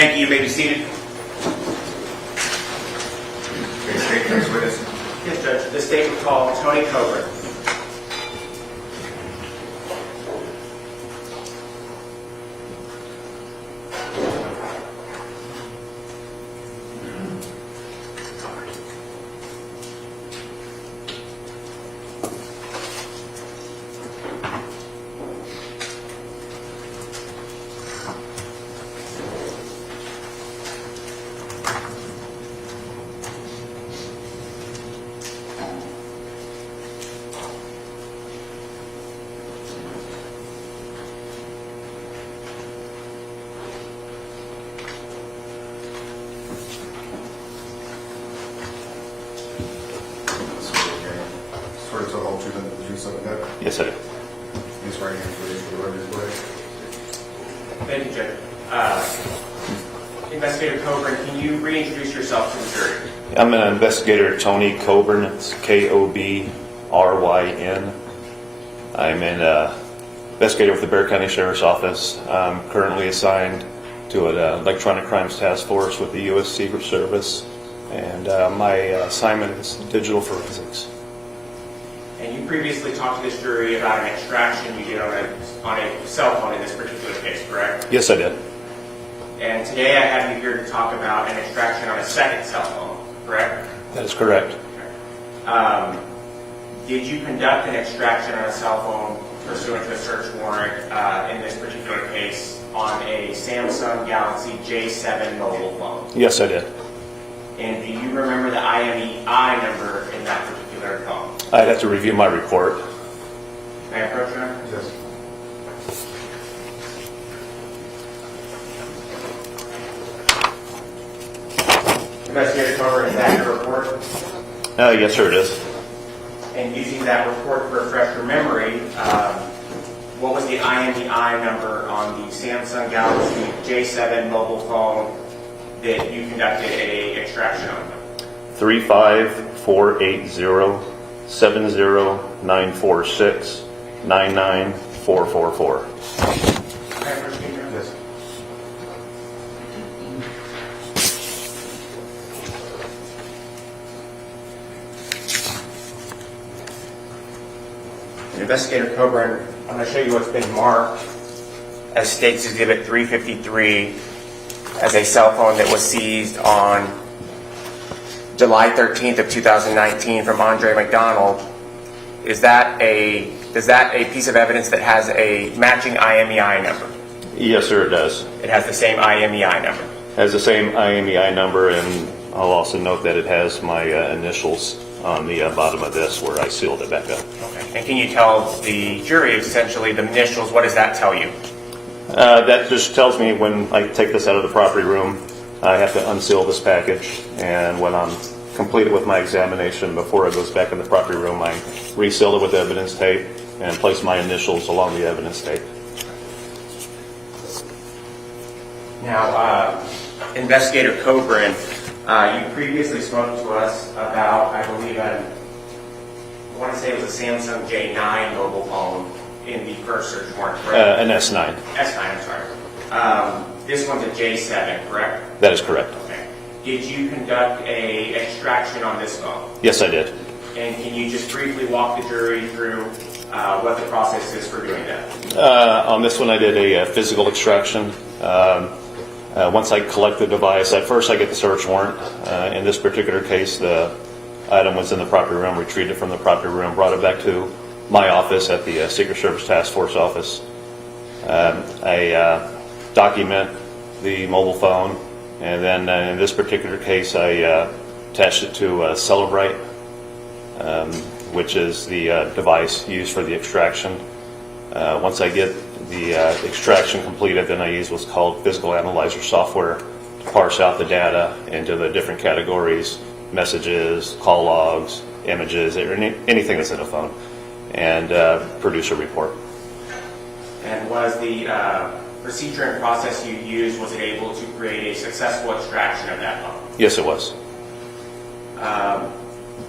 Thank you. You may be seated. Okay, state your next witness. Yes, Judge. The state will call Tony Coburn. Swear to tell the whole truth and the truth, so help you God. Yes, I do. Please right hand for the record, please. Thank you, Judge. Investigator Coburn, can you reintroduce yourself to the jury? I'm an investigator, Tony Coburn. It's Kobryn. I'm an investigator with the Bexar County Sheriff's Office. I'm currently assigned to an electronic crimes task force with the U.S. Secret Service, and my assignment is digital forensics. And you previously talked to this jury about an extraction you did on a cell phone in this particular case, correct? Yes, I did. And today I have you here to talk about an extraction on a second cell phone, correct? That is correct. Did you conduct an extraction on a cell phone pursuant to a search warrant in this particular case on a Samsung Galaxy J7 mobile phone? Yes, I did. And do you remember the IMEI number in that particular phone? I'd have to review my report. May I approach you? Yes. Investigator Coburn, is that your report? Yes, sir, it is. And using that report to refresh your memory, what was the IMEI number on the Samsung Galaxy J7 mobile phone that you conducted an extraction on? 35480-70946-99444. May I approach you? Yes. Investigator Coburn, I'm going to show you what's been marked as State's Exhibit 353 as a cell phone that was seized on July 13th of 2019 from Andreen McDonald. Does that a piece of evidence that has a matching IMEI number? Yes, sir, it does. It has the same IMEI number. Has the same IMEI number, and I'll also note that it has my initials on the bottom of this where I sealed it back up. Okay. And can you tell the jury essentially the initials, what does that tell you? That just tells me when I take this out of the property room, I have to unseal this package, and when I'm completed with my examination before it goes back in the property room, I reseal it with evidence tape and place my initials along the evidence tape. Now, Investigator Coburn, you previously spoke to us about, I believe, I want to say it was a Samsung J9 mobile phone in the first search warrant, correct? An S9. S9, I'm sorry. This one's a J7, correct? That is correct. Okay. Did you conduct a extraction on this phone? Yes, I did. And can you just briefly walk the jury through what the process is for doing that? On this one, I did a physical extraction. Once I collect the device, at first I get the search warrant. In this particular case, the item was in the property room, retrieved it from the property room, brought it back to my office at the Secret Service Task Force office. I document the mobile phone, and then in this particular case, I attached it to Celebrite, which is the device used for the extraction. Once I get the extraction completed, then I use what's called physical analyzer software to parse out the data into the different categories: messages, call logs, images, or anything that's in a phone, and produce a report. And was the procedure and process you used, was it able to create a successful extraction of that phone? Yes, it was.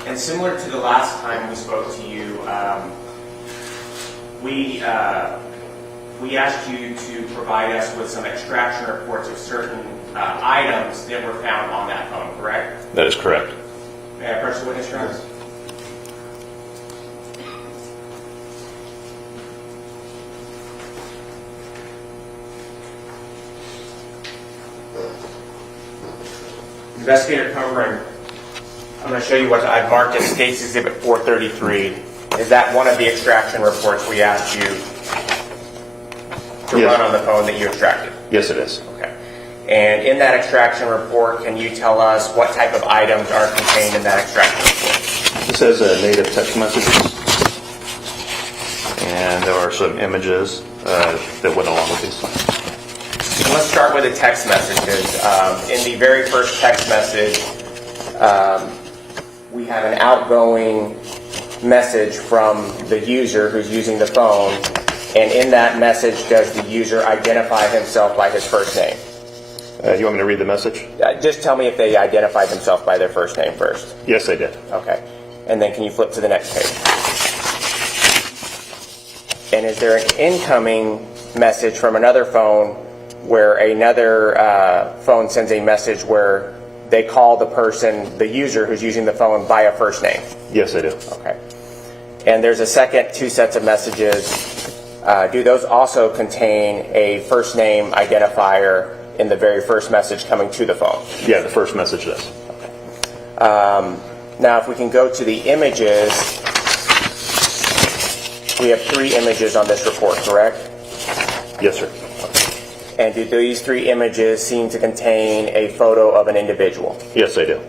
And similar to the last time we spoke to you, we asked you to provide us with some extraction reports of certain items that were found on that phone, correct? That is correct. May I approach the witness, Your Honor? Yes. Investigator Coburn, I'm going to show you what I've marked as State's Exhibit 433. Is that one of the extraction reports we asked you to Yes. run on the phone that you extracted? Yes, it is. Okay. And in that extraction report, can you tell us what type of items are contained in that extraction report? This has native text messages, and there are some images that went along with these. Let's start with the text messages. In the very first text message, we have an outgoing message from the user who's using the phone, and in that message, does the user identify himself by his first name? You want me to read the message? Just tell me if they identified themselves by their first name first. Yes, I did. Okay. And then can you flip to the next page? And is there an incoming message from another phone where another phone sends a message where they call the person, the user who's using the phone, by a first name? Yes, I do. Okay. And there's a second two sets of messages. Do those also contain a first name identifier in the very first message coming to the phone? Yeah, the first message does. Now, if we can go to the images, we have 3 images on this report, correct? Yes, sir. And do these 3 images seem to contain a photo of an individual? Yes, I do.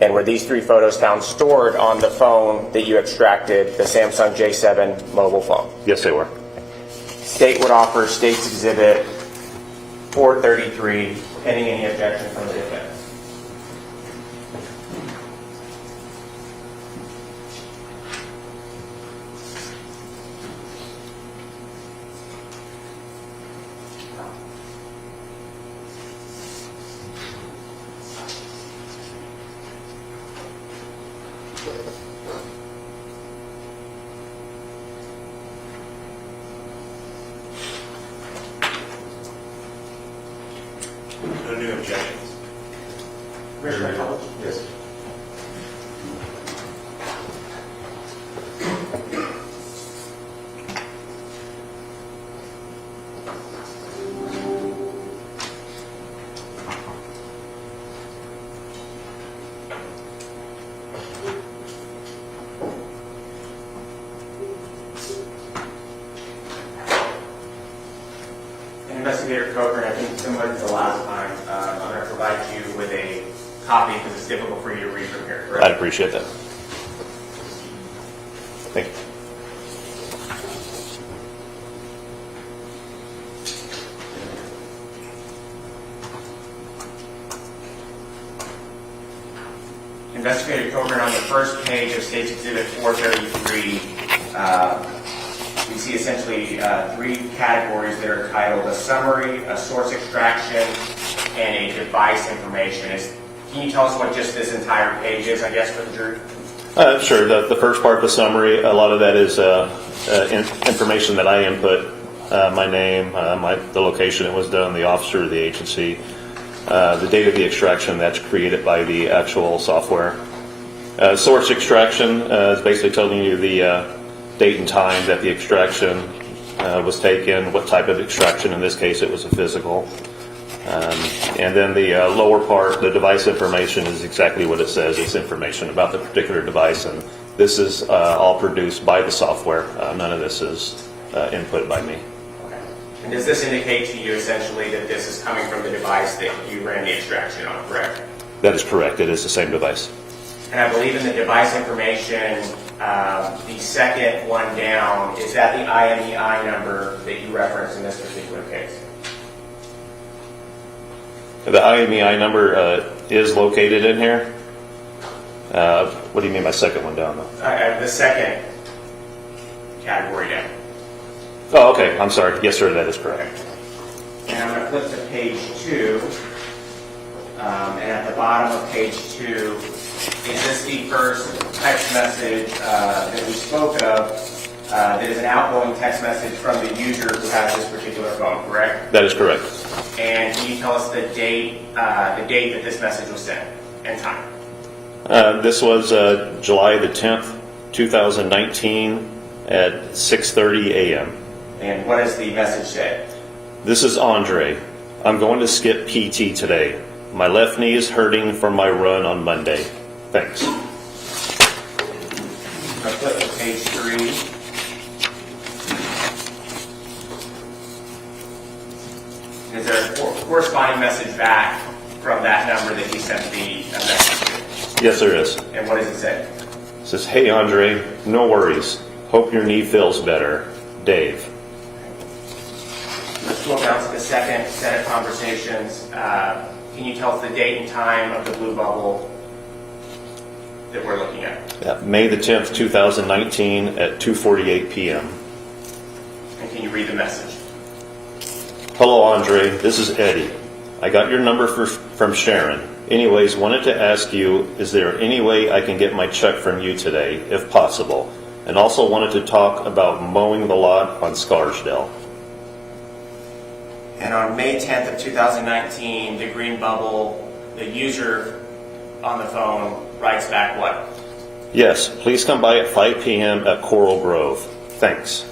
And were these 3 photos found stored on the phone that you extracted, the Samsung J7 mobile phone? Yes, they were. State would offer State's Exhibit 433, pending any objection from the defense. No new objections. Commissioner Collins? Yes. And Investigator Coburn, I think similar to the last time, I'm going to provide you with a copy because it's difficult for you to read from here, correct? I'd appreciate that. Thank you. Investigator Coburn, on the first page of State's Exhibit 433, we see essentially 3 categories that are titled a summary, a source extraction, and a device information. Can you tell us what just this entire page is, I guess, for the jury? Sure. The first part, the summary, a lot of that is information that I input, my name, the location it was done, the officer, the agency, the date of the extraction that's created by the actual software. Source extraction is basically telling you the date and time that the extraction was taken, what type of extraction. In this case, it was a physical. And then the lower part, the device information, is exactly what it says. It's information about the particular device, and this is all produced by the software. None of this is input by me. Okay. And does this indicate to you essentially that this is coming from the device that you ran the extraction on, correct? That is correct. It is the same device. And I believe in the device information, the second one down, is that the IMEI number that you referenced in this particular case? The IMEI number is located in here. What do you mean by second one down, though? The second category down. Oh, okay. I'm sorry. Yes, sir. That is correct. And I'm going to flip to page 2. And at the bottom of page 2, is this the first text message that we spoke of that is an outgoing text message from the user who has this particular phone, correct? That is correct. And can you tell us the date that this message was sent and time? This was July the 10th, 2019 at 6:30 a.m. And what does the message say? This is Andre. I'm going to skip PT today. My left knee is hurting from my run on Monday. Thanks. I'll flip to page 3. Is there a corresponding message back from that number that he sent the message to? Yes, there is. And what does it say? It says, "Hey Andre, no worries. Hope your knee feels better. Dave." Let's go down to the second set of conversations. Can you tell us the date and time of the blue bubble that we're looking at? Yeah, May the 10th, 2019 at 2:48 p.m. And can you read the message? Hello Andre, this is Eddie. I got your number from Sharon. Anyways, wanted to ask you, is there any way I can get my check from you today, if possible? And also wanted to talk about mowing the lot on Scarsdale. And on May 10th of 2019, the green bubble, the user on the phone writes back what? Yes, please come by at 5 p.m. at Coral Grove. Thanks.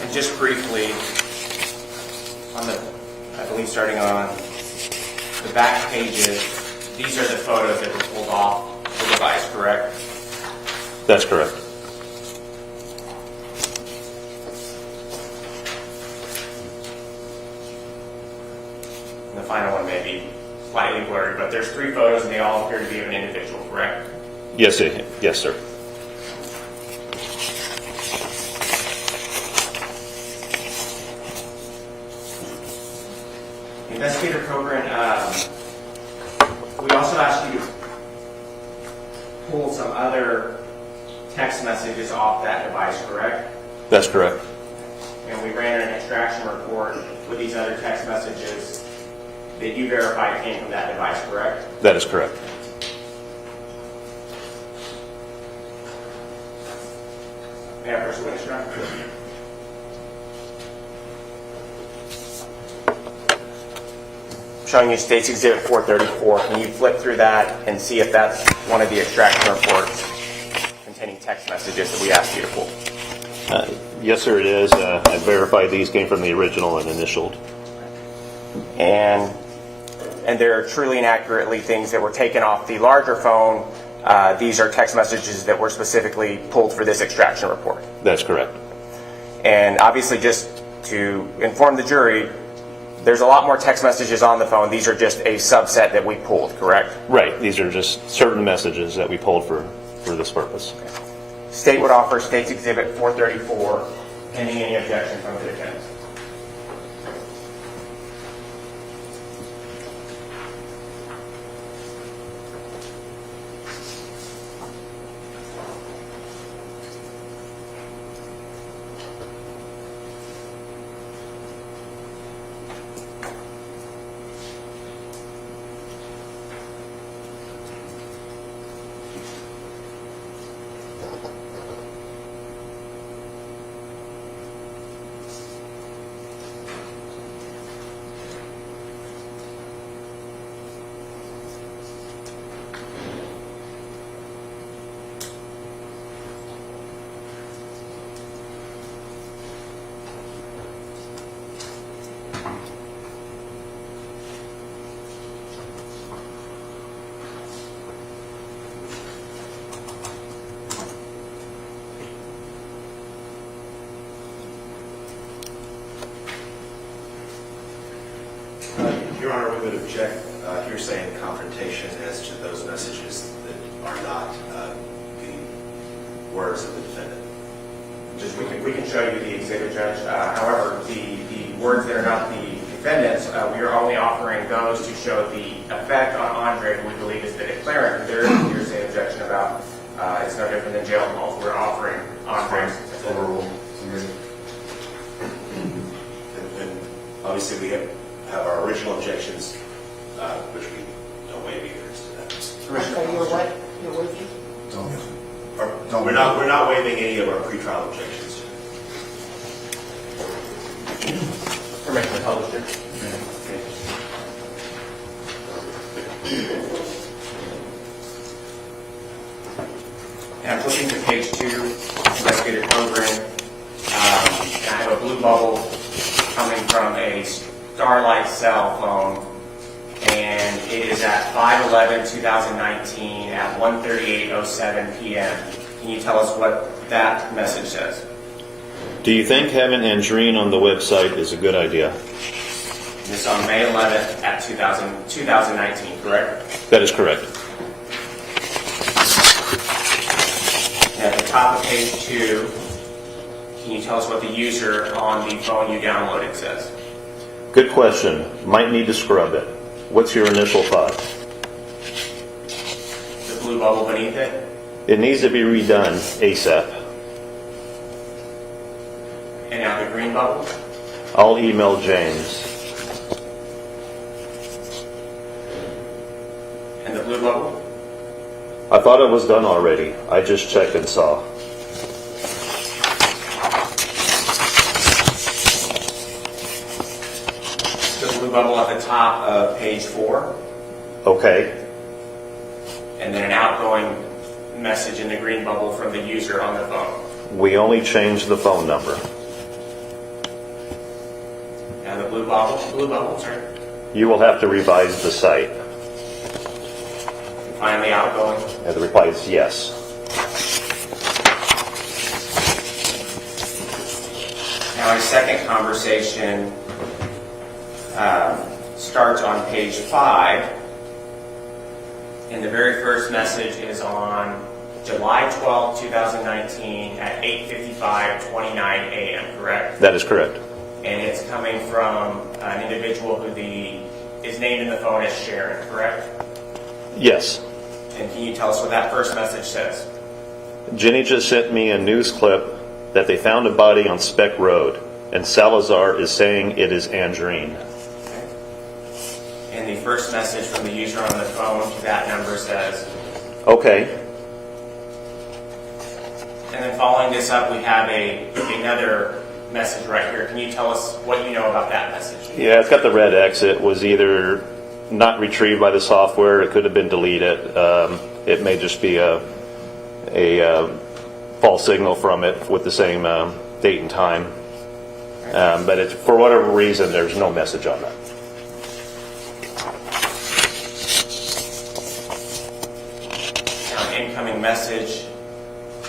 And just briefly, on the, I believe starting on the back pages, these are the photos that were pulled off the device, correct? That's correct. And the final one may be slightly blurry, but there's 3 photos and they all appear to be of an individual, correct? Yes, sir. Investigator Coburn, we also asked you to pull some other text messages off that device, correct? That's correct. And we ran an extraction report with these other text messages that you verified came from that device, correct? That is correct. May I first witness, Your Honor? Showing you State's Exhibit 434. Can you flip through that and see if that's one of the extraction reports containing text messages that we asked you to pull? Yes, sir, it is. I verified these came from the original and initialed. And there are truly and accurately things that were taken off the larger phone. These are text messages that were specifically pulled for this extraction report. That's correct. And obviously, just to inform the jury, there's a lot more text messages on the phone. These are just a subset that we pulled, correct? Right. These are just certain messages that we pulled for this purpose. State would offer State's Exhibit 434, pending any objection from the defense. Your Honor, we would object hearsay and confrontation as to those messages that are not the words of the defendant. We can show you the exhibit, Judge. However, the words that are not the defendant's, we are only offering those to show the effect on Andre, who we believe is the declarant. There is a hearsay objection about it's no different than jail calls. We're offering Andre's. Overruled. And obviously, we have our original objections, which we don't waive either as to that. Your what? Your what? We're not We're not waiving any of our pretrial objections. Permission to publish it. And I'm flipping to page 2, investigative program. And I have a blue bubble coming from a Starlight cell phone, and it is at 5/11/2019 at 1:38:07 p.m. Can you tell us what that message says? Do you think having Andreen on the website is a good idea? This is on May 11th at 2019, correct? That is correct. And at the top of page 2, can you tell us what the user on the phone you downloaded says? Good question. Might need to scrub it. What's your initial thought? The blue bubble beneath it? It needs to be redone ASAP. And now the green bubble? I'll email James. And the blue bubble? I thought it was done already. I just checked and saw. The blue bubble at the top of page 4, Okay. and then an outgoing message in the green bubble from the user on the phone. We only changed the phone number. Now the blue bubble, sorry. You will have to revise the site. And finally outgoing. And the reply is yes. Now our second conversation starts on page 5, and the very first message is on July 12, 2019 at 8:55:29 a.m., correct? That is correct. And it's coming from an individual who is named in the phone as Sharon, correct? Yes. And can you tell us what that first message says? Jenny just sent me a news clip that they found a body on Speck Road, and Salazar is saying it is Andreen. And the first message from the user on the phone to that number says, Okay. and then following this up, we have another message right here. Can you tell us what you know about that message? Yeah, it's got the red X. It was either not retrieved by the software. It could have been deleted. It may just be a false signal from it with the same date and time. But for whatever reason, there's no message on that. Now, an incoming message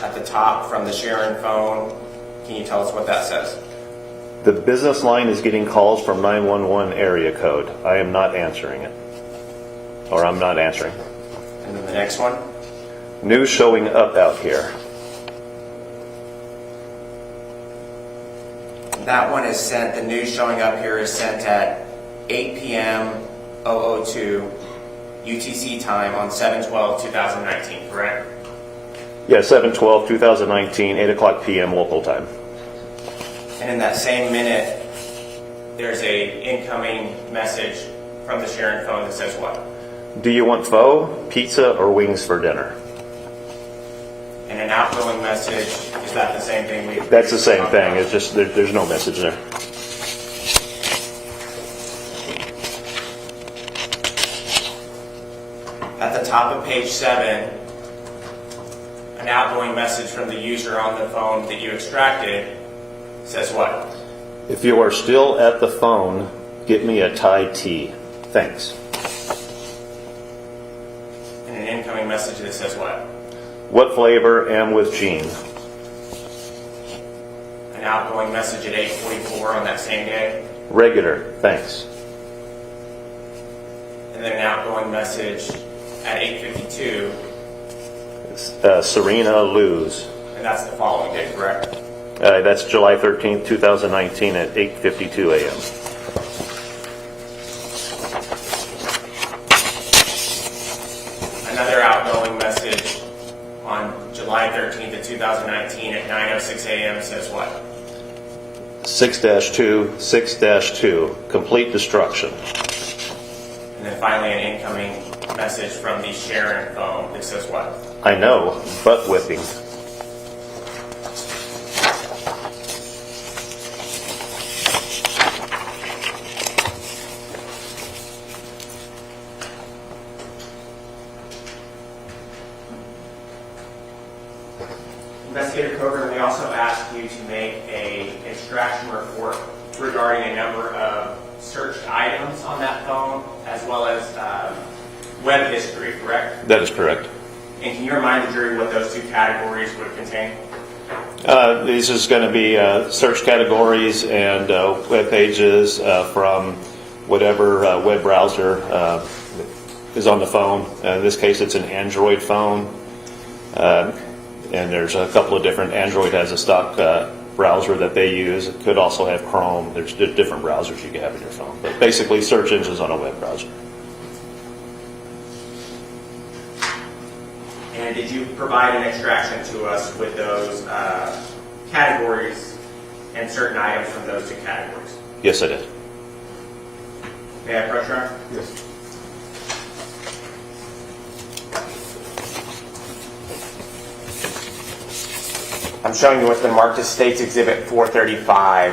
at the top from the Sharon phone. Can you tell us what that says? The business line is getting calls from 911 area code. I am not answering it. Or I'm not answering. And then the next one. News showing up out here. That one is sent, the news showing up here is sent at 8 p.m. 002 UTC time on 7/12/2019, correct? Yeah, 7/12/2019, 8 o'clock p.m. local time. And in that same minute, there's a incoming message from the Sharon phone that says what? Do you want pho, pizza, or wings for dinner? And an outgoing message, is that the same thing? That's the same thing. It's just there's no message there. At the top of page 7, an outgoing message from the user on the phone that you extracted says what? If you are still at the phone, get me a Thai tea. Thanks. And an incoming message that says what? What flavor? Am with Gene. An outgoing message at 8:44 on that same day. Regular. Thanks. And then an outgoing message at 8:52, Serena lose. and that's the following day, correct? That's July 13th, 2019 at 8:52 a.m. Another outgoing message on July 13th of 2019 at 9:06 a.m. says what? 6-2, 6-2, complete destruction. And then finally an incoming message from the Sharon phone that says what? I know, butt whipping. Investigator Coburn, we also asked you to make an extraction report regarding a number of searched items on that phone, as well as web history, correct? That is correct. And can you remind the jury what those two categories would contain? These is going to be search categories and web pages from whatever web browser is on the phone. In this case, it's an Android phone. And there's a couple of different, Android has a stock browser that they use. It could also have Chrome. There's different browsers you can have in your phone. But basically, search engines on a web browser. And did you provide an extraction to us with those categories and certain items from those two categories? Yes, I did. May I approach, Your Honor? Yes. I'm showing you what's been marked as State's Exhibit 435.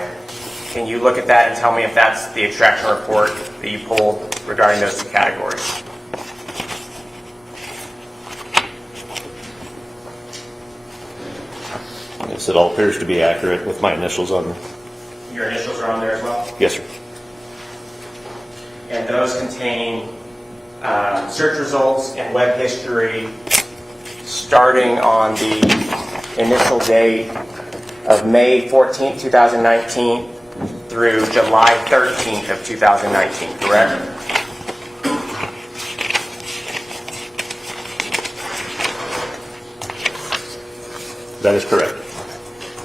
Can you look at that and tell me if that's the extraction report that you pulled regarding those two categories? Yes, it all appears to be accurate with my initials on there. Your initials are on there as well? Yes, sir. And those contain search results and web history starting on the initial date of May 14th, 2019 through July 13th of 2019, correct? That is correct.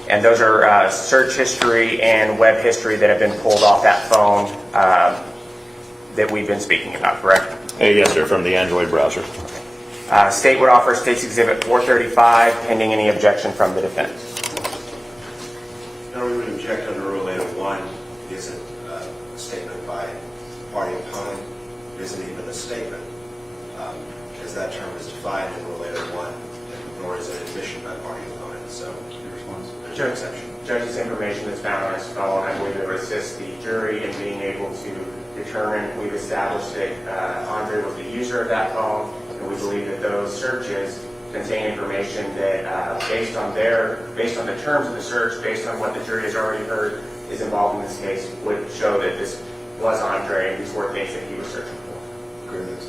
And those are search history and web history that have been pulled off that phone that we've been speaking about, correct? Yes, sir, from the Android browser. State would offer State's Exhibit 435 pending any objection from the defendant. No, we would object under Rule 801. It isn't a statement by party opponent. It isn't even a statement, as that term is defined in Rule 801, nor is it admission by party opponent. So, your response? There's no exception. Judge's information that's found on his phone, I believe it would assist the jury in being able to determine. We've established that Andre was the user of that phone, and we believe that those searches contain information that, based on the terms of the search, based on what the jury has already heard is involved in this case, would show that this was Andre and these were things that he was searching for. Okay, that's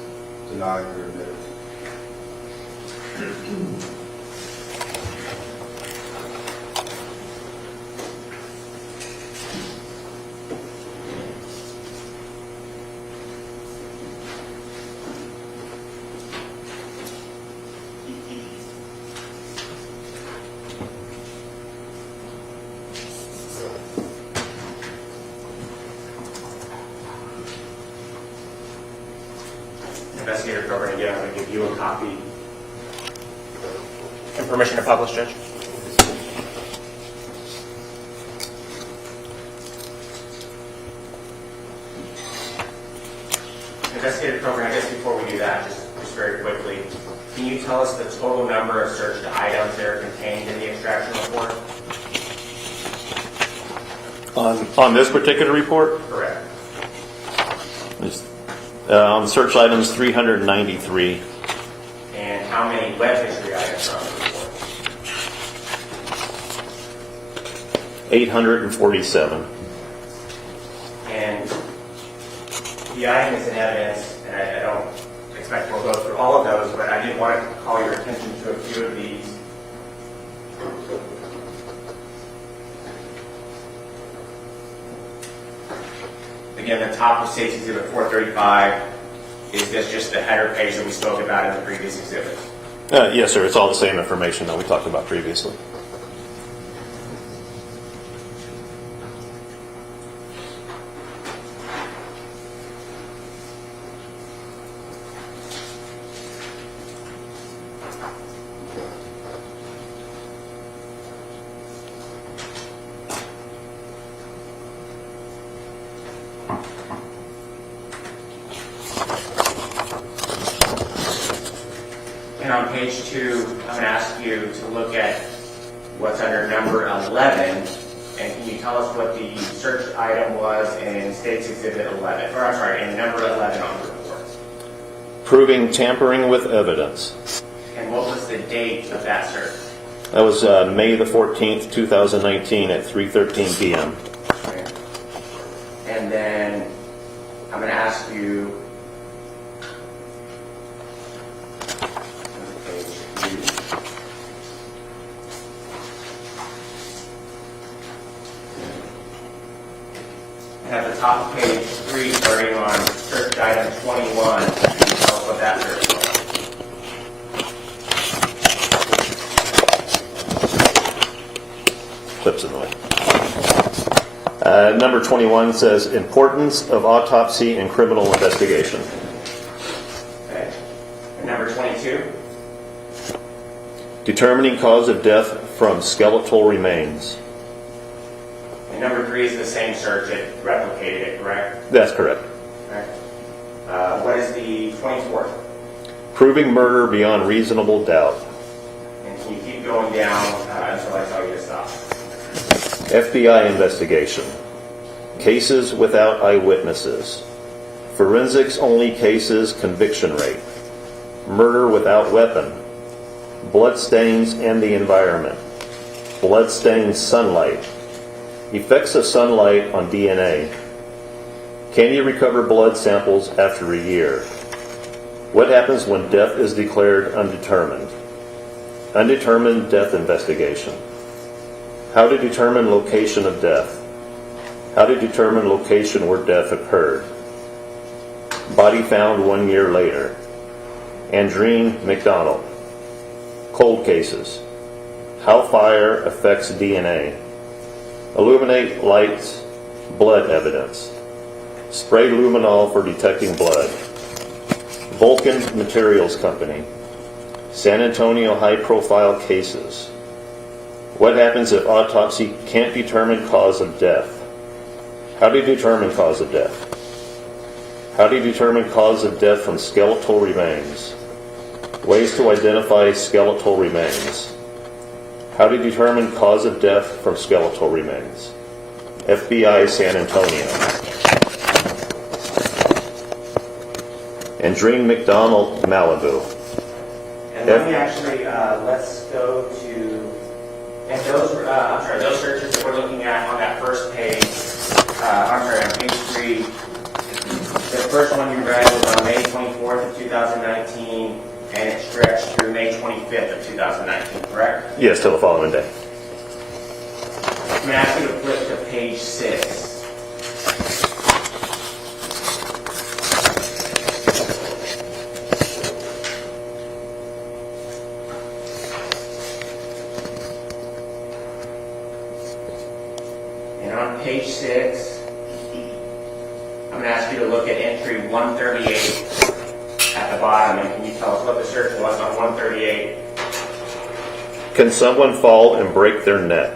denied or admitted. Investigator Coburn, again, I'm going to give you a copy. And permission to publish, Judge? Investigator Coburn, I guess before we do that, just very quickly, can you tell us the total number of searched items that are contained in the extraction report? On this particular report, Correct. on search items 393. And how many web history items are on the report? 847. And the item is in evidence, and I don't expect we'll go through all of those, but I did want to call your attention to a few of these. Again, the top of State's Exhibit 435, is this just the header page that we spoke about in the previous exhibit? Yes, sir. It's all the same information that we talked about previously. And on page 2, I'm going to ask you to look at what's under number 11, and can you tell us what the searched item was in State's Exhibit 11, or I'm sorry, in number 11 on the report? Proving tampering with evidence. And what was the date of that search? That was May the 14th, 2019 at 3:13 p.m. Okay. And then I'm going to ask you. At the top of page 3, starting on search item 21, tell us what that search was. Clips in the way. Number 21 says importance of autopsy in criminal investigation. Okay. And number 22. Determining cause of death from skeletal remains. And number 3 is the same search. It replicated it, correct? That's correct. Okay. What is the 24th? Proving murder beyond reasonable doubt. And can you keep going down until I tell you to stop? FBI investigation. Cases without eyewitnesses. Forensics only cases conviction rate. Murder without weapon. Bloodstains and the environment. Bloodstains sunlight. Effects of sunlight on DNA. Can you recover blood samples after a year? What happens when death is declared undetermined? Undetermined death investigation. How to determine location of death. How to determine location where death occurred. Body found 1 year later. Andreen McDonald. Cold cases. How fire affects DNA. Illuminate lights, blood evidence. Spray luminol for detecting blood. Vulcan Materials Company. San Antonio high-profile cases. What happens if autopsy can't determine cause of death? How do you determine cause of death? How do you determine cause of death from skeletal remains? Ways to identify skeletal remains. How to determine cause of death from skeletal remains. FBI San Antonio. Andreen McDonald, Malibu. And let me actually, let's go to, and those, those searches that we're looking at on that first page, on page 3, the first one you read was on May 24th of 2019, and it stretched through May 25th of 2019, correct? Yes, till the following day. I'm going to ask you to flip to page 6. And on page 6, I'm going to ask you to look at entry 138 at the bottom, and can you tell us what the search was on 138? Can someone fall and break their neck?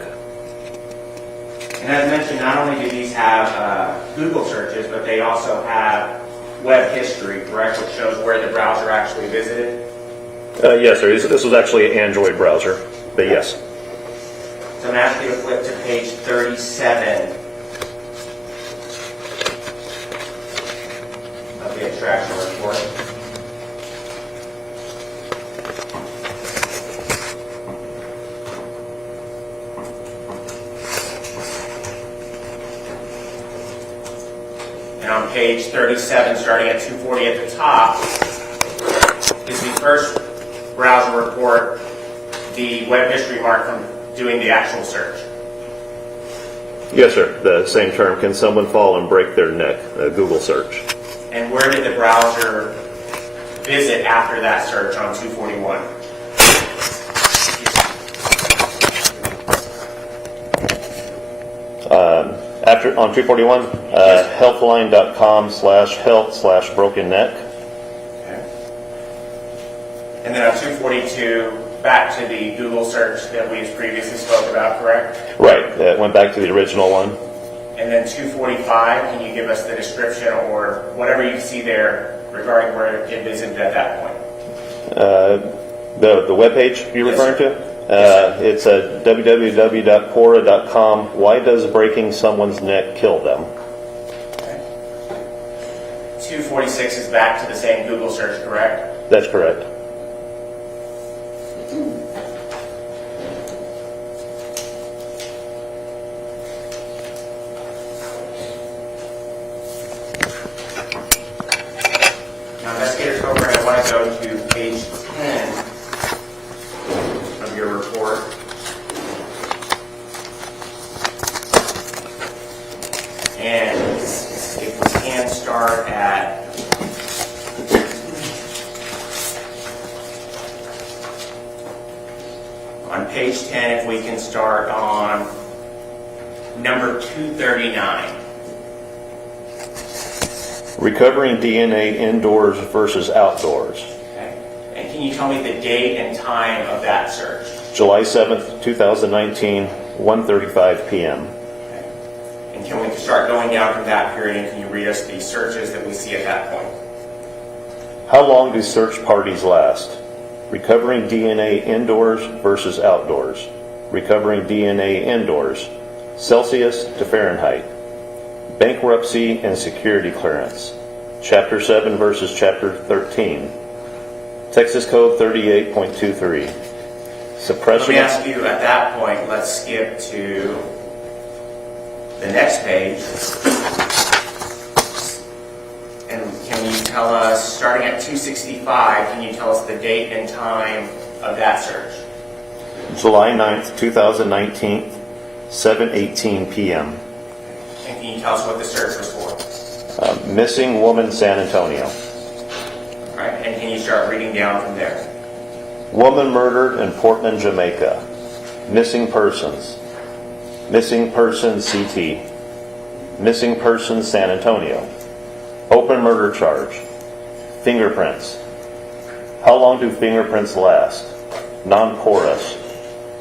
And as mentioned, not only do these have Google searches, but they also have web history, correct, which shows where the browser actually visited? Yes, sir. This was actually an Android browser, but yes. So I'm asking you to flip to page 37 of the extraction report. And on page 37, starting at 240 at the top, is the first browser report, the web history mark from doing the actual search. Yes, sir. The same term. Can someone fall and break their neck? Google search. And where did the browser visit after that search on 241? After on 241, helpline.com/help/broken neck. Okay. And then on 242, back to the Google search that we previously spoke about, correct? Right. That went back to the original one. And then 245, can you give us the description or whatever you see there regarding where it visited at that point? The web page you're Yes, referring sir. to? It's at www.quora.com. Why does breaking someone's neck kill them? Okay. 246 is back to the same Google search, correct? That's correct. go to page 10 of your report. And if we can start at on page 10, if we can start on number 239. Recovering DNA indoors versus outdoors. Okay. And can you tell me the date and time of that search? July 7th, 2019, 1:35 p.m. Okay. And can we start going down from that period, and can you read us the searches that we see at that point? How long do search parties last? Recovering DNA indoors versus outdoors. Recovering DNA indoors. Celsius to Fahrenheit. Bankruptcy and security clearance. Chapter 7 versus Chapter 13. Texas Code 38.23. Let Suppression. me ask you at that point, let's skip to the next page. And can you tell us, starting at 265, can you tell us the date and time of that search? July 9th, 2019, 7:18 p.m. And can you tell us what the search was for? Missing woman, San Antonio. All right, and can you start reading down from there? Woman murdered in Portland, Jamaica. Missing persons. Missing persons, CT. Missing persons, San Antonio. Open murder charge. Fingerprints. How long do fingerprints last? Non-porous.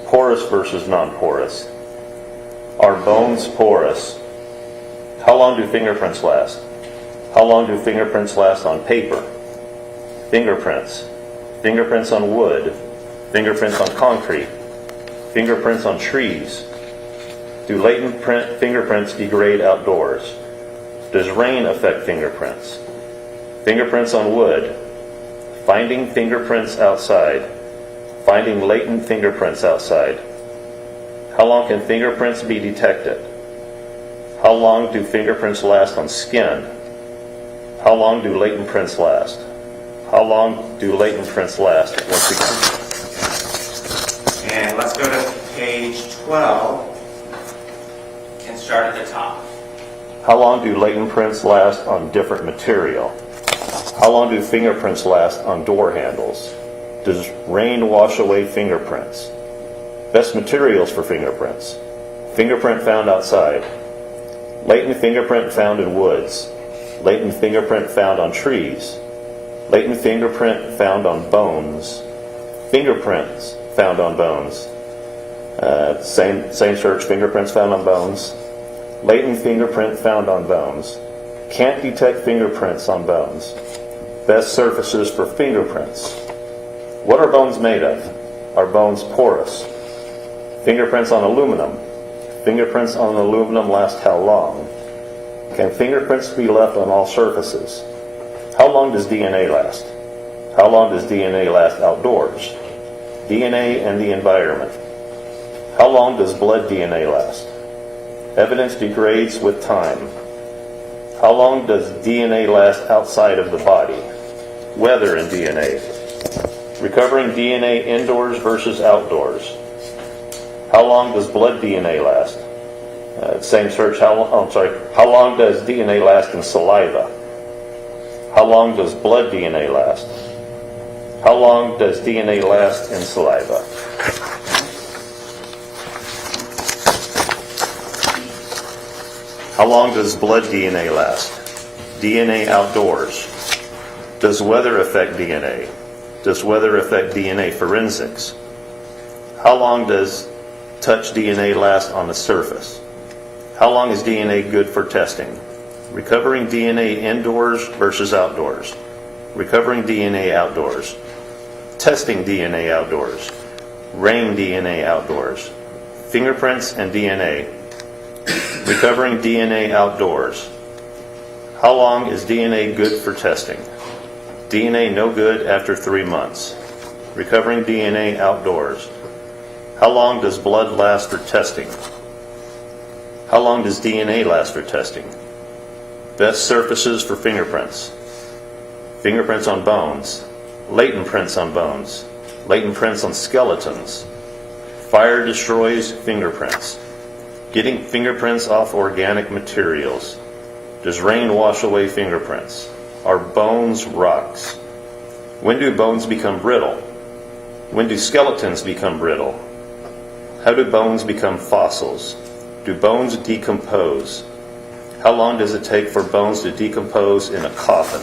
Porous versus non-porous. Are bones porous? How long do fingerprints last? How long do fingerprints last on paper? Fingerprints. Fingerprints on wood. Fingerprints on concrete. Fingerprints on trees. Do latent fingerprints degrade outdoors? Does rain affect fingerprints? Fingerprints on wood. Finding fingerprints outside. Finding latent fingerprints outside. How long can fingerprints be detected? How long do fingerprints last on skin? How long do latent prints last? How long do latent prints last once again? And let's go to page 12 and start at the top. How long do latent prints last on different material? How long do fingerprints last on door handles? Does rain wash away fingerprints? Best materials for fingerprints. Fingerprint found outside. Latent fingerprint found in woods. Latent fingerprint found on trees. Latent fingerprint found on bones. Fingerprints found on bones. Same search, fingerprints found on bones. Latent fingerprint found on bones. Can't detect fingerprints on bones. Best surfaces for fingerprints. What are bones made of? Are bones porous? Fingerprints on aluminum. Fingerprints on aluminum last how long? Can fingerprints be left on all surfaces? How long does DNA last? How long does DNA last outdoors? DNA and the environment. How long does blood DNA last? Evidence degrades with time. How long does DNA last outside of the body? Weather and DNA. Recovering DNA indoors versus outdoors. How long does blood DNA last? Same search. How long does DNA last in saliva? How long does blood DNA last? How long does DNA last in saliva? How long does blood DNA last? DNA outdoors. Does weather affect DNA? Does weather affect DNA forensics? How long does touch DNA last on the surface? How long is DNA good for testing? Recovering DNA indoors versus outdoors. Recovering DNA outdoors. Testing DNA outdoors. Rain DNA outdoors. Fingerprints and DNA. Recovering DNA outdoors. How long is DNA good for testing? DNA no good after 3 months. Recovering DNA outdoors. How long does blood last for testing? How long does DNA last for testing? Best surfaces for fingerprints. Fingerprints on bones. latent prints on bones, latent prints on skeletons. Fire destroys fingerprints. Getting fingerprints off organic materials. Does rain wash away fingerprints? Are bones rocks? When do bones become brittle? When do skeletons become brittle? How do bones become fossils? Do bones decompose? How long does it take for bones to decompose in a coffin?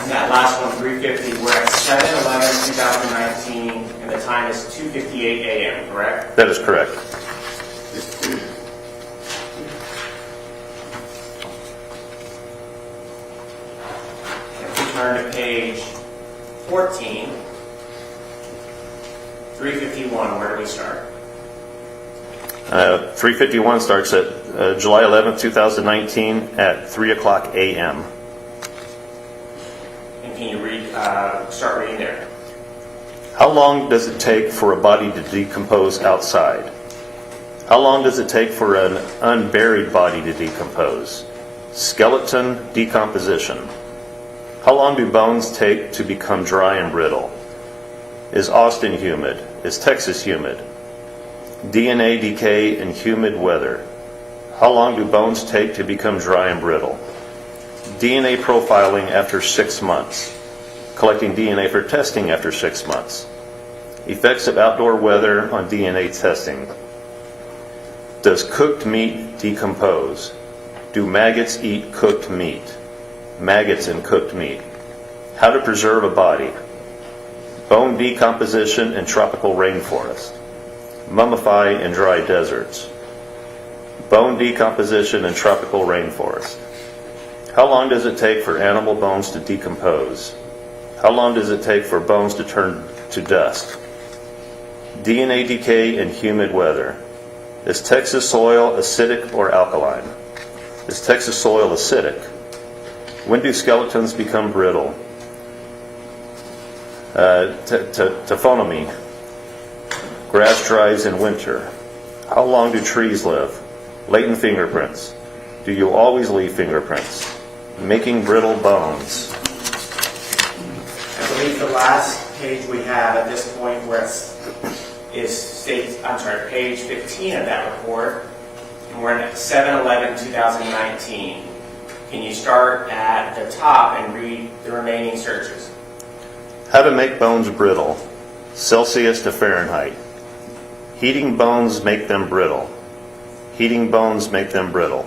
And that last one, 350, we're at 7/11/2019, and the time is 2:58 a.m., correct? That is correct. If we turn to page 14, 351, where do we start? 351 starts at July 11th, 2019 at 3 o'clock a.m. And can you start reading there? How long does it take for a body to decompose outside? How long does it take for an unburied body to decompose? Skeleton decomposition. How long do bones take to become dry and brittle? Is Austin humid? Is Texas humid? DNA decay in humid weather. How long do bones take to become dry and brittle? DNA profiling after 6 months. Collecting DNA for testing after 6 months. Effects of outdoor weather on DNA testing. Does cooked meat decompose? Do maggots eat cooked meat? Maggots in cooked meat. How to preserve a body. Bone decomposition in tropical rainforest. Mummify in dry deserts. Bone decomposition in tropical rainforest. How long does it take for animal bones to decompose? How long does it take for bones to turn to dust? DNA decay in humid weather. Is Texas soil acidic or alkaline? Is Texas soil acidic? When do skeletons become brittle? Taphonomy. Grass dries in winter. How long do trees live? Latent fingerprints. Do you always leave fingerprints? Making brittle bones. I believe the last page we have at this point where page 15 of that report, and we're at 7/11/2019. Can you start at the top and read the remaining searches? How to make bones brittle. Celsius to Fahrenheit. Heating bones make them brittle. Heating bones make them brittle.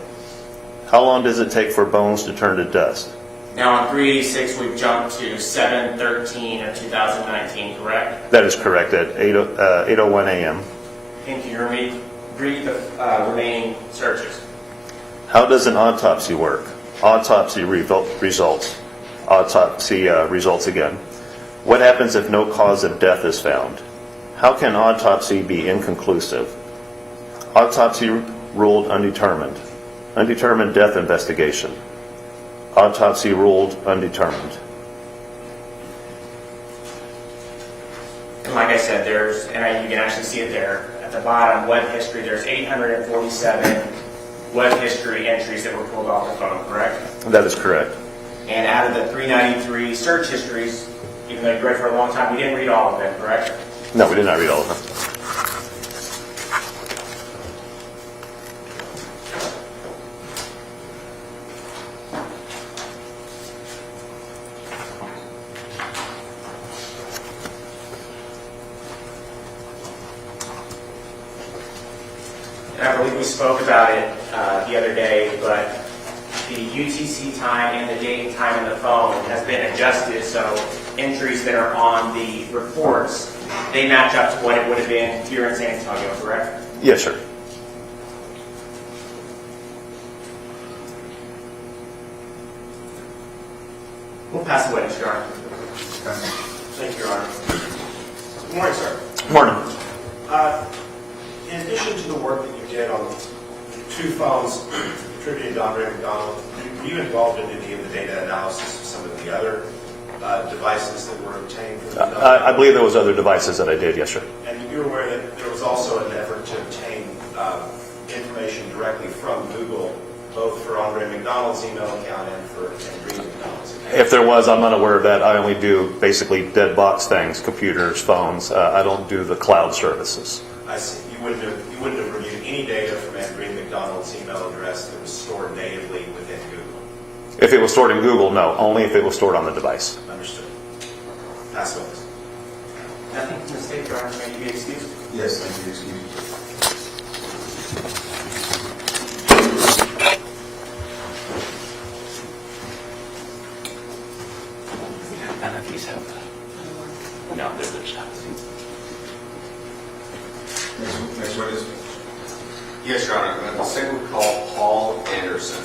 How long does it take for bones to turn to dust? Now on 386, we've jumped to 7/13/2019, correct? That is correct, at 8:01 a.m. And can you read the remaining searches? How does an autopsy work? Autopsy results. Autopsy results again. What happens if no cause of death is found? How can autopsy be inconclusive? Autopsy ruled undetermined. Undetermined death investigation. Autopsy ruled undetermined. And like I said, you can actually see it there at the bottom, web history. There's 847 web history entries that were pulled off the phone, correct? That is correct. And out of the 393 search histories, even though you read for a long time, we didn't read all of them, correct? No, we did not read all of them. And I believe we spoke about it the other day, but the UTC time and the date and time in the phone has been adjusted, so entries that are on the reports, they match up to what it would have been here in San Antonio, correct? Yes, sir. We'll pass the witness, Your Honor. Thank you, Your Honor. Good morning, sir. Morning. In addition to the work that you did on 2 phones attributed to Andreen McDonald, were you involved in any of the data analysis of some of the other devices that were obtained from the I believe there was other devices that I did, yes, sir. And you're aware that there was also an effort to obtain information directly from Google, both for Andreen McDonald's email account and for Andreen McDonald's account? If there was, I'm not aware of that. I only do basically dead box things, computers, phones. I don't do the cloud services. I see. You wouldn't have reviewed any data from Andreen McDonald's email address that was stored natively within Google. If it was stored in Google, no. Only if it was stored on the device. Understood. Pass witness. Nothing from the state, Your Honor. May you be excused? Yes, thank you, excuse me. None of these have. No, there's not. Next witness. Yes, Your Honor. The second would call Paul Anderson.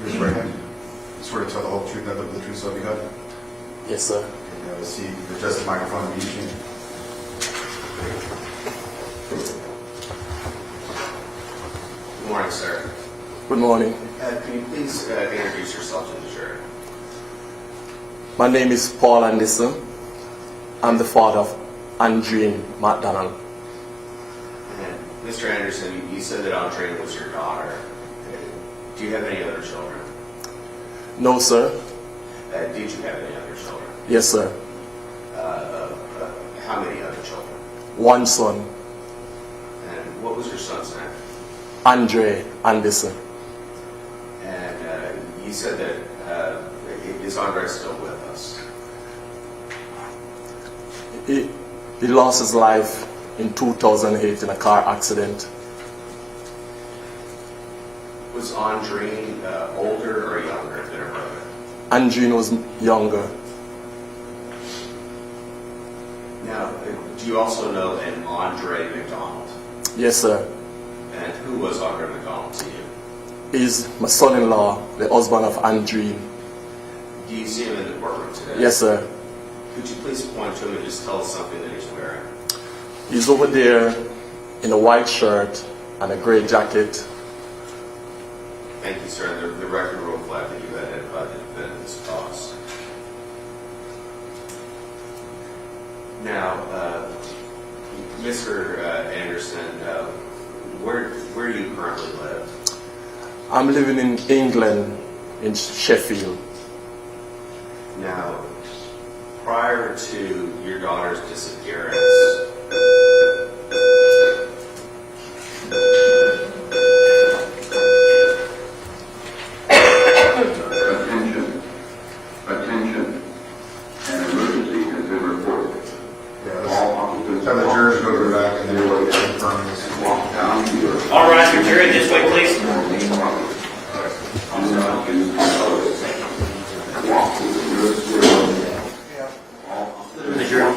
Raise your right hand. Swear to tell the whole truth, nothing but the truth, so help you God. Yes, sir. And have a seat. Adjust the microphone to meet you. Good morning, sir. Good morning. Can you please introduce yourself to the jury? My name is Paul Anderson. I'm the father of Andreen McDonald. And Mr. Anderson, you said that Andreen was your daughter. Do you have any other children? No, sir. Did you have any other children? Yes, sir. How many other children? One son, And what was your son's name? Andre Anderson. And you said that is Andre still with us? He lost his life in 2008 in a car accident. Was Andreen older or younger than her brother? Andreen was younger. Now, do you also know an Andre McDonald? Yes, sir. And who was Andre McDonald to you? He's my son-in-law, the husband of Andreen. Do you see him in the courtroom today? Yes, sir. Could you please point to him and just tell us something that he's wearing? He's over there in a white shirt and a gray jacket. Thank you, sir. The record will reflect that you identified the defendant's cause. Now, Mr. Anderson, where do you currently live? I'm living in England, in Sheffield. Now, prior to your daughter's disappearance, Attention. An emergency has been reported. Yeah, let's have the jurors go to the back and then we'll confirm this. Walk down to your All right, your jury, this way, please. main property. Do not use the others. Walk to the nearest door. All The jury.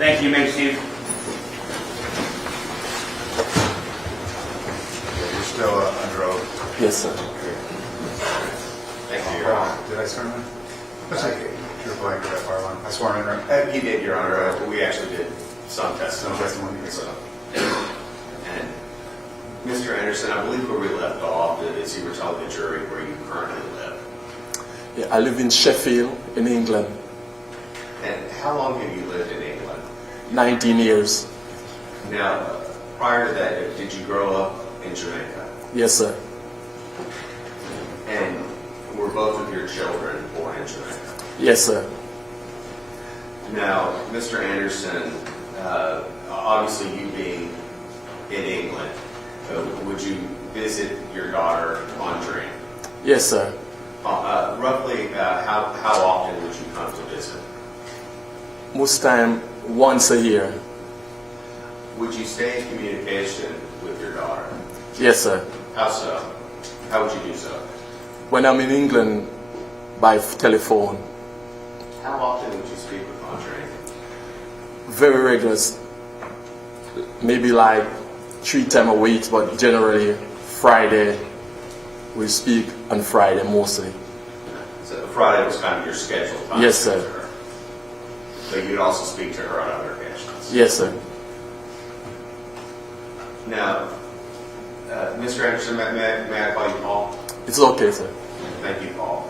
Thank you. You may be seated. You're still under oath. Yes, sir. Thank you, Your Honor. Did I swear him in? You're blank for that far one. I swore him in, right? You did, Your Honor. We actually did some testimony. Some testimony. So, and Mr. Anderson, I believe where we left off is you were telling the jury where you currently live. Yeah, I live in Sheffield, in England, And how long have you lived in England? 19 years. Now, prior to that, did you grow up in Jamaica? Yes, sir. And were both of your children born in Jamaica? Yes, sir. Now, Mr. Anderson, obviously you being in England, would you visit your daughter, Andreen? Yes, sir. Roughly, how often would you come to visit? Most time, once a year. Would you stay in communication with your daughter? Yes, sir. How so? How would you do so? When I'm in England, by telephone. How often would you speak with Andreen? Very regular. Maybe like 3 times a week, but generally Friday. We speak on Friday mostly. So Friday was kind of your scheduled time. Yes, to sir. speak to her. But you'd also speak to her on other occasions. Yes, sir. Now, Mr. Anderson, may I call you Paul? It's okay, sir. Thank you, Paul.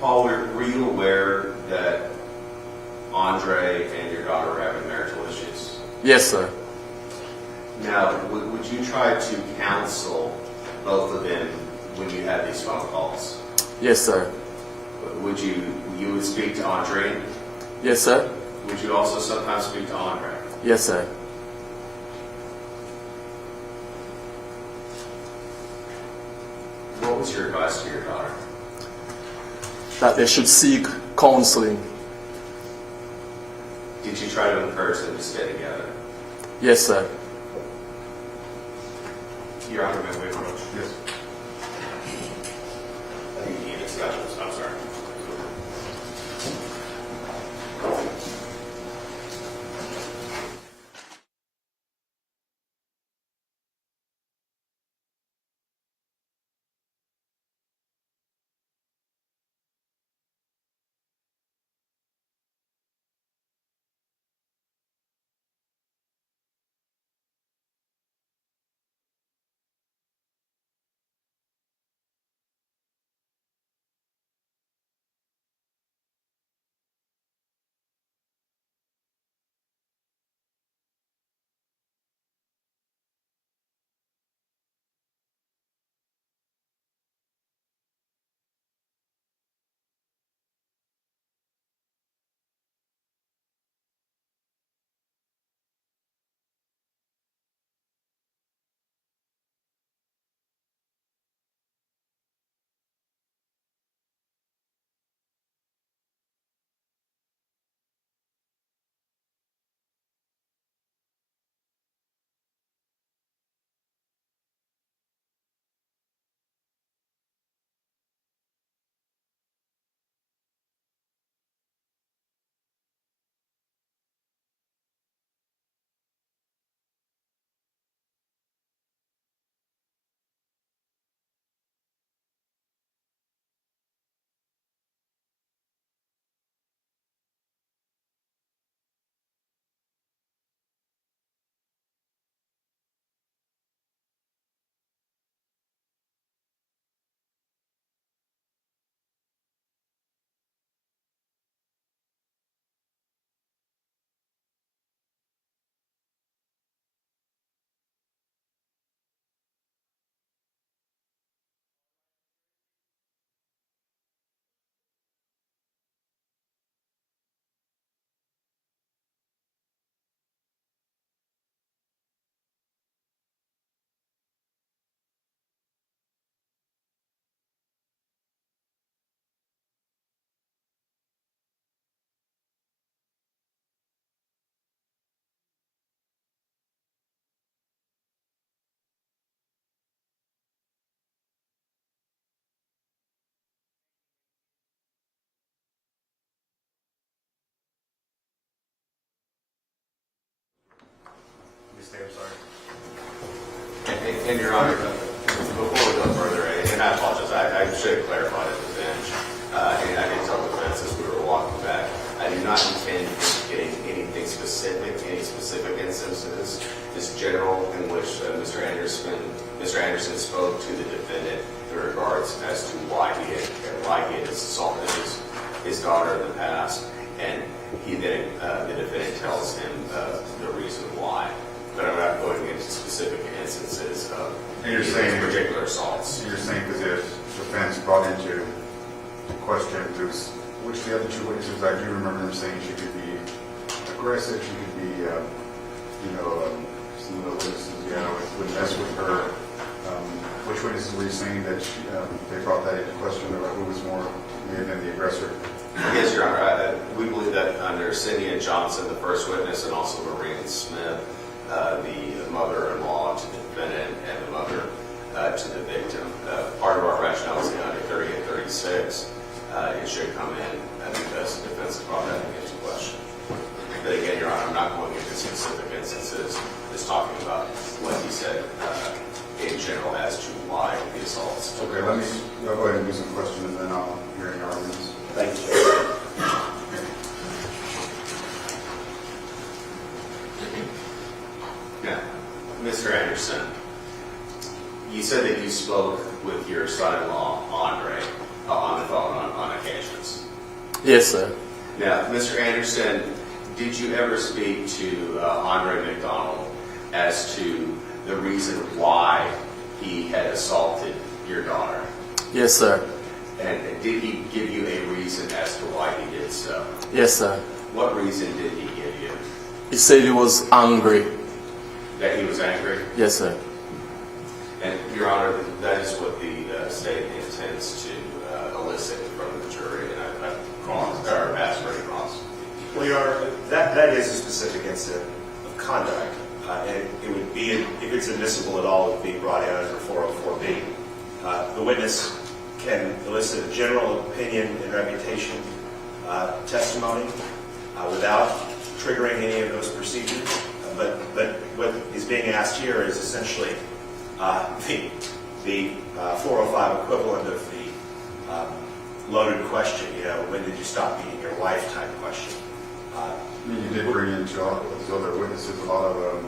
Paul, were you aware that Andre and your daughter are having marital issues? Yes, sir. Now, would you try to counsel both of them when you had these phone calls? Yes, sir. Would you would speak to Andre? Yes, sir. Would you also sometimes speak to Andre? Yes, sir. What was your advice to your daughter? That they should seek counseling. Did you try to encourage them to stay together? Yes, sir. Your Honor, may we approach? Yes. I think you need discussions. I'm sorry. testified he had assaulted his daughter in the past, and he then, the defendant tells him the reason why. But I'm not going into specific instances of And you're saying- particular assaults. You're saying because if defense brought into question which the other two witnesses, I do remember them saying she could be aggressive, she could be, some of the witnesses, would mess with her. Which witnesses were you saying that they brought that into question about who was more, may have been the aggressor? Yes, Your Honor. We believe that under Cynthia Johnson, the first witness, and also Maureen Smith, the mother-in-law to the defendant and the mother to the victim. Part of our rationale is under 30 and 36. It should come in because the defense brought that into question. But again, Your Honor, I'm not going into specific instances. Just talking about what he said in general as to why the assaults took Okay, let me place. go ahead and do some questions and then I'll hear your arguments. Thank you. Now, Mr. Anderson, you said that you spoke with your son-in-law, Andre, on the phone on occasions. Yes, sir. Now, Mr. Anderson, did you ever speak to Andreen McDonald as to the reason why he had assaulted your daughter? Yes, sir. And did he give you a reason as to why he did so? Yes, sir. What reason did he give you? He said he was angry. That he was angry? Yes, sir. And, Your Honor, that is what the state intends to elicit from the jury, and I've asked for a cross. Well, Your Honor, that is a specific incident of conduct, and it would be, if it's admissible at all, it would be brought in under 404B. The witness can elicit a general opinion and reputation testimony without triggering any of those procedures. But what is being asked here is essentially the 405 equivalent of the loaded question, when did you stop beating your wife type question. You did bring into all those other witnesses a lot of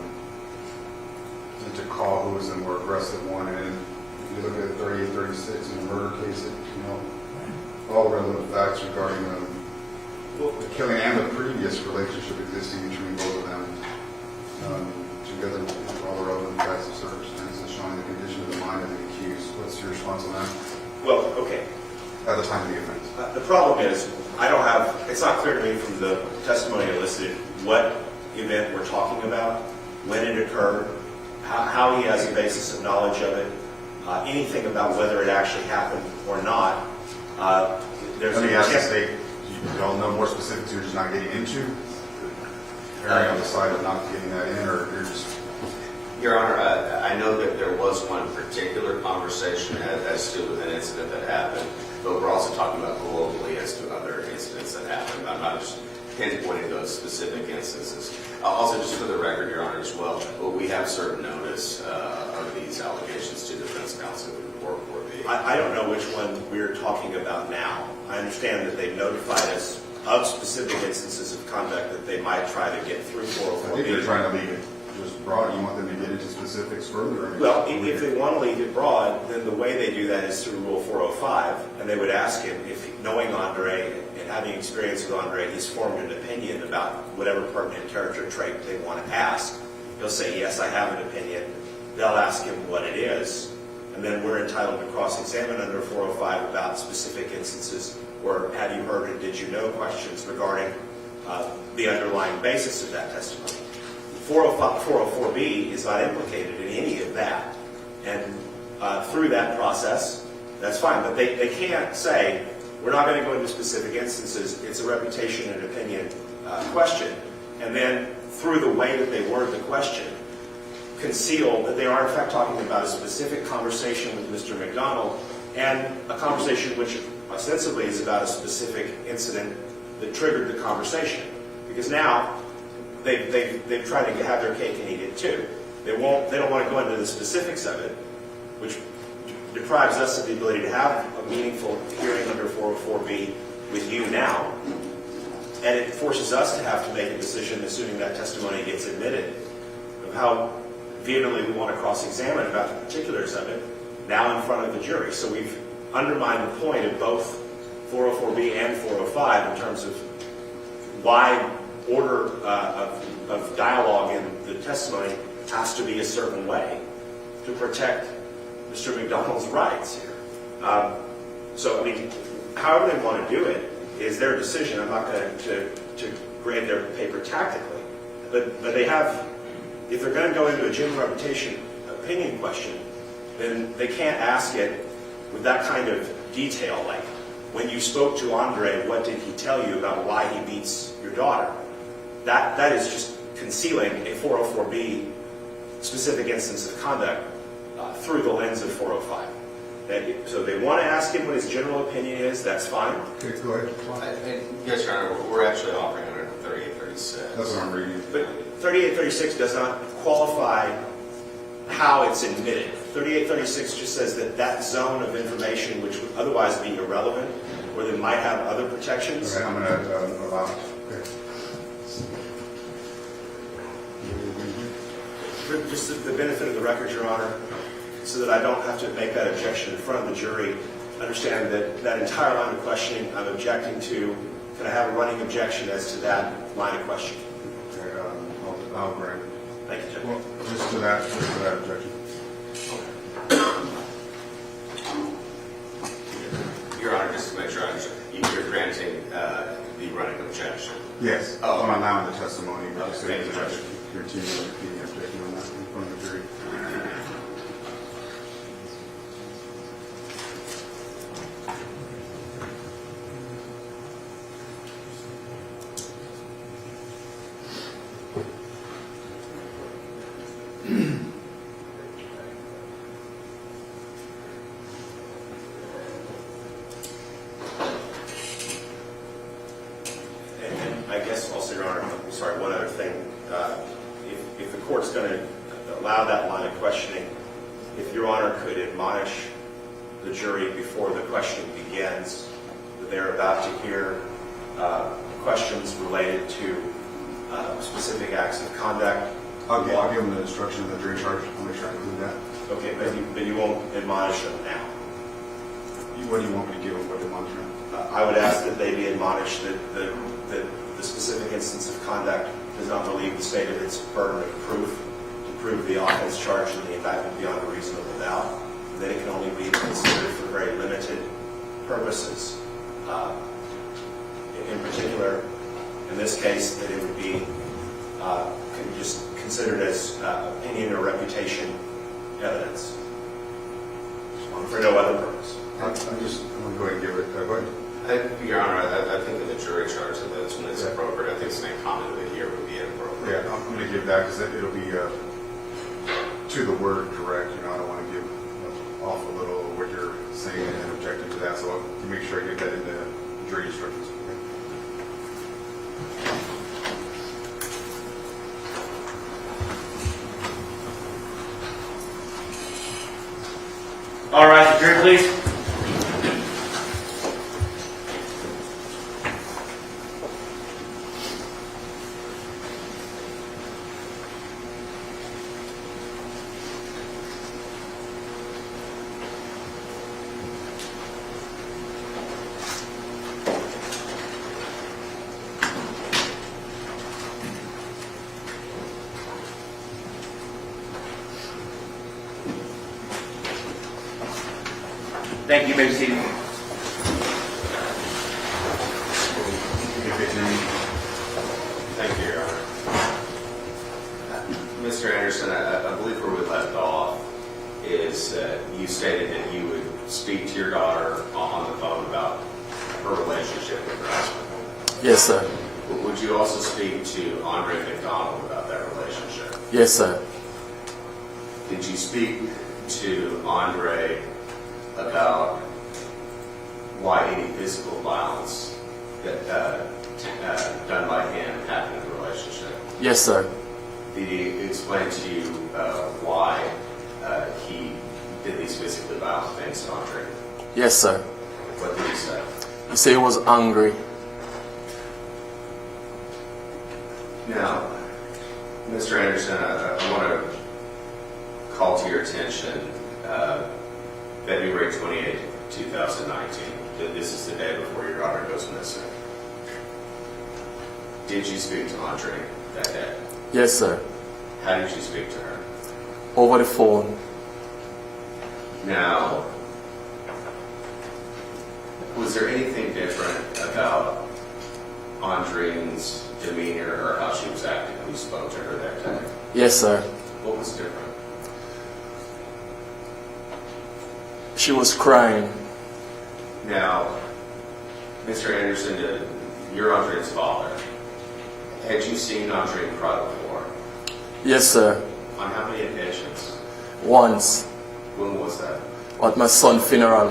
to call who was the more aggressive one, and if you look at 38, 36 in the murder case, all relevant facts regarding the killing and the previous relationship existing between both of them, together with all the relevant facts and circumstances showing the condition of the mind of the accused. What's your response on that Well, okay. at the time of the offense? The problem is, it's not clear to me from the testimony elicited what event we're talking about, when it occurred, how he has a basis of knowledge of it, anything about whether it actually happened or not. There's Let me an ask the attempt- state, you don't know more specifics you're just not getting into? Erring on the side of not getting that in, or you're just... Your Honor, I know that there was one particular conversation as to an incident that happened, but we're also talking about globally as to other incidents that happened. I'm not just pinpointing those specific instances. Also, just for the record, Your Honor, as well, we have served notice of these allegations to defense counsel before the... I don't know which one we're talking about now. I understand that they've notified us of specific instances of conduct that they might try to get through I think they're 404B. trying to leave it just broad. You want them to get into specifics further? I mean, Well, if they want to leave it broad, then the way they do that is through Rule 405, and they would ask him, if knowing Andre and having experience with Andre, he's formed an opinion about whatever pertinent character trait they want to ask. He'll say, yes, I have an opinion. They'll ask him what it is, and then we're entitled to cross-examine under 405 about specific instances, or have you heard and did you know questions regarding the underlying basis of that testimony. 404B is not implicated in any of that. And through that process, that's fine. But they can't say, we're not going to go into specific instances. It's a reputation and opinion question. And then through the way that they word the question, conceal that they are in fact talking about a specific conversation with Mr. McDonald and a conversation which ostensibly is about a specific incident that triggered the conversation. Because now they've tried to have their cake and eat it too. They don't want to go into the specifics of it, which deprives us of the ability to have a meaningful hearing under 404B with you now. And it forces us to have to make a decision, assuming that testimony gets admitted, of how vehemently we want to cross-examine about the particulars of it now in front of the jury. So we've undermined the point of both 404B and 405 in terms of why order of dialogue in the testimony has to be a certain way to protect Mr. McDonald's rights here. So, I mean, however they want to do it is their decision. I'm not going to grade their paper tactically. But they have, if they're going to go into a general reputation opinion question, then they can't ask it with that kind of detail, like, when you spoke to Andre, what did he tell you about why he beats your daughter? That is just concealing a 404B specific instance of conduct through the lens of 405. So they want to ask him what his general opinion is, that's fine. Okay, go ahead. Yes, Your Honor, we're actually offering under 3836. That's what I'm reading. But 3836 does not qualify how it's admitted. 3836 just says that that zone of information, which would otherwise be irrelevant, or that might have other protections. Okay, I'm going to allow, okay. For just the benefit of the record, Your Honor, so that I don't have to make that objection in front of the jury, understand that that entire line of questioning I'm objecting to. Can I have a running objection as to that line of questioning? Okay, I'll grant. Thank you, Judge. Well, just to that objection. Your Honor, just to make sure I understand, you're granting the running objection. Yes, Oh. I'm allowing the testimony, but Okay, so thank you, that Judge. continue repeating the objection on that in front of the jury. And I guess also, Your Honor, I'm sorry, one other thing. If the court's going to allow that line of questioning, if Your Honor could admonish the jury before the questioning begins that they're about to hear questions related to specific acts of conduct. I'll give them the instruction of the jury charge. I'll make sure I include that. Okay, but you won't admonish them now. What do you want me to give them? What do you want to know? I would ask that they be admonished that the specific instance of conduct does not relieve the state of its burden of proof to prove the offense charged in the indictment beyond a reasonable doubt, and that it can only be considered for very limited purposes. In particular, in this case, that it would be just considered as opinion or reputation evidence for no other purpose. I'm going to go ahead and give it. Go ahead. Your Honor, I think in the jury charge of those when it's appropriate, I think saying comment of it here would be inappropriate. Yeah, I'm going to give that because it'll be to the word correct. You know, I don't want to give off a little of what you're saying and objecting to that. So I'll make sure I get that in the jury instructions. All right, jury, please. Thank you, Ms. Seaton. Thank you, Your Honor. Mr. Anderson, I believe where we left off is you stated that you would speak to your daughter on the phone about her relationship with her husband. Yes, sir. Would you also speak to Andreen McDonald about that relationship? Yes, sir. Did you speak to Andre about why any physical violence done by him happened in the relationship? Yes, sir. Did he explain to you why he did these physically violent things to Andre? Yes, sir. What did he say? He said he was angry. Now, Mr. Anderson, I want to call to your attention February 28, 2019. that this is the day before your daughter goes missing. Did you speak to Andreen that day? Yes, sir. How did you speak to her? Over the phone. Now, was there anything different about Andreen's demeanor or how she was acting when you spoke to her that day? Yes, sir. What was different? She was crying. Now, Mr. Anderson, you're Andreen's father. Had you seen Andreen cry before? Yes, sir. On how many occasions? Once. When was that? At my son's funeral.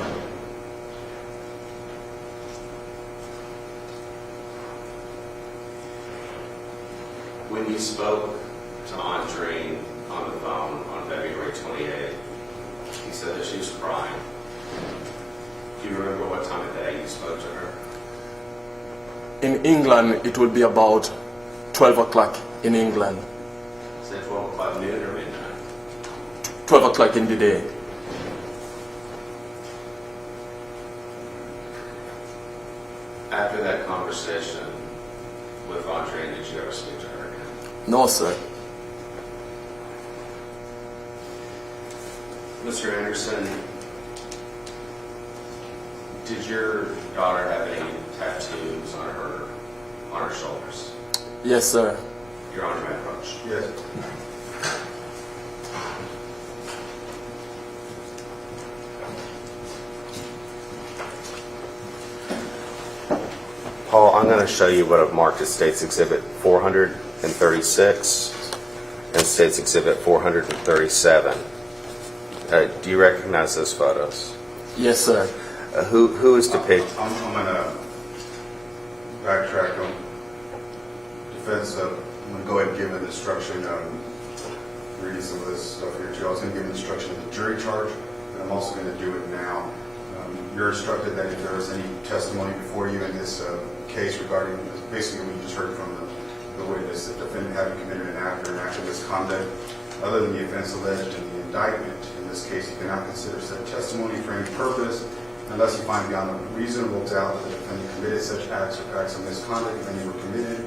When you spoke to Andreen on the phone on February 28th, he said that she was crying. Do you remember what time of day you spoke to her? In England, it would be about 12 o'clock in England. Is that 12 o'clock noon or midnight? 12 o'clock in the day. After that conversation with Andreen, did you ever speak to her again? No, sir. Mr. Anderson, did your daughter have any tattoos on her shoulders? Yes, sir. Your Honor, may I approach? Yes. Paul, I'm going to show you what I've marked as State's Exhibit 436 and State's Exhibit 437. Do you recognize those photos? Yes, sir. Who is depicted? I'm going to backtrack on defense. I'm going to go ahead and give an instruction. Reading some of this stuff here too. I was going to give an instruction of the jury charge, but I'm also going to do it now. You're instructed that if there is any testimony before you in this case regarding, basically we just heard from the witness, that the defendant having committed an act or an act of misconduct other than the offense alleged in the indictment. In this case, you cannot consider said testimony for any purpose unless you find beyond a reasonable doubt that the defendant committed such acts or acts of misconduct if any were committed.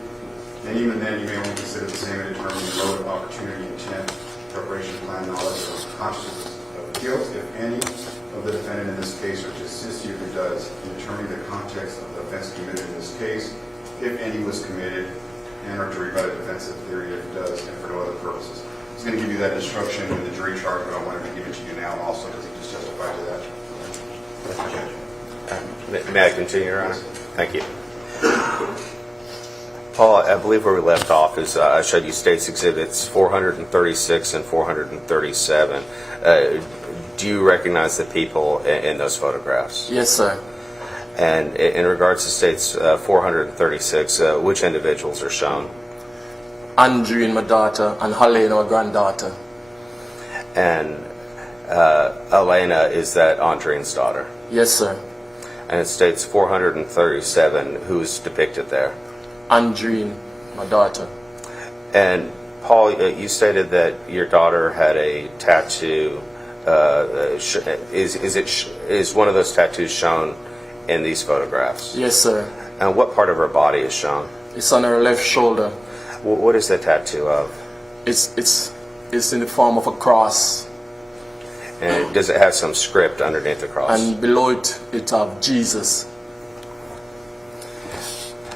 And even then, you may only consider the same in determining motive, opportunity, intent, preparation, plan, knowledge, or consciousness of guilt, if any, of the defendant in this case, or to assist you if it does, in determining the context of the offense committed in this case, if any was committed, and or to rebut a defensive theory if it does, and for no other purposes. I was going to give you that instruction in the jury charge, but I wanted to give it to you now also because he just testified to that. May I continue, Your Honor? Thank you. Paul, I believe where we left off is I showed you State's Exhibits 436 and 437. Do you recognize the people in those photographs? Yes, sir. And in regards to State's 436, which individuals are shown? Andreen, my daughter, and Helena, my granddaughter. And Elena, is that Andreen's daughter? Yes, sir. And it states 437, who's depicted there? Andreen, my daughter. And Paul, you stated that your daughter had a tattoo. Is one of those tattoos shown in these photographs? Yes, sir. And what part of her body is shown? It's on her left shoulder. What is the tattoo of? It's in the form of a cross, And does it have some script underneath the cross? and below it have Jesus.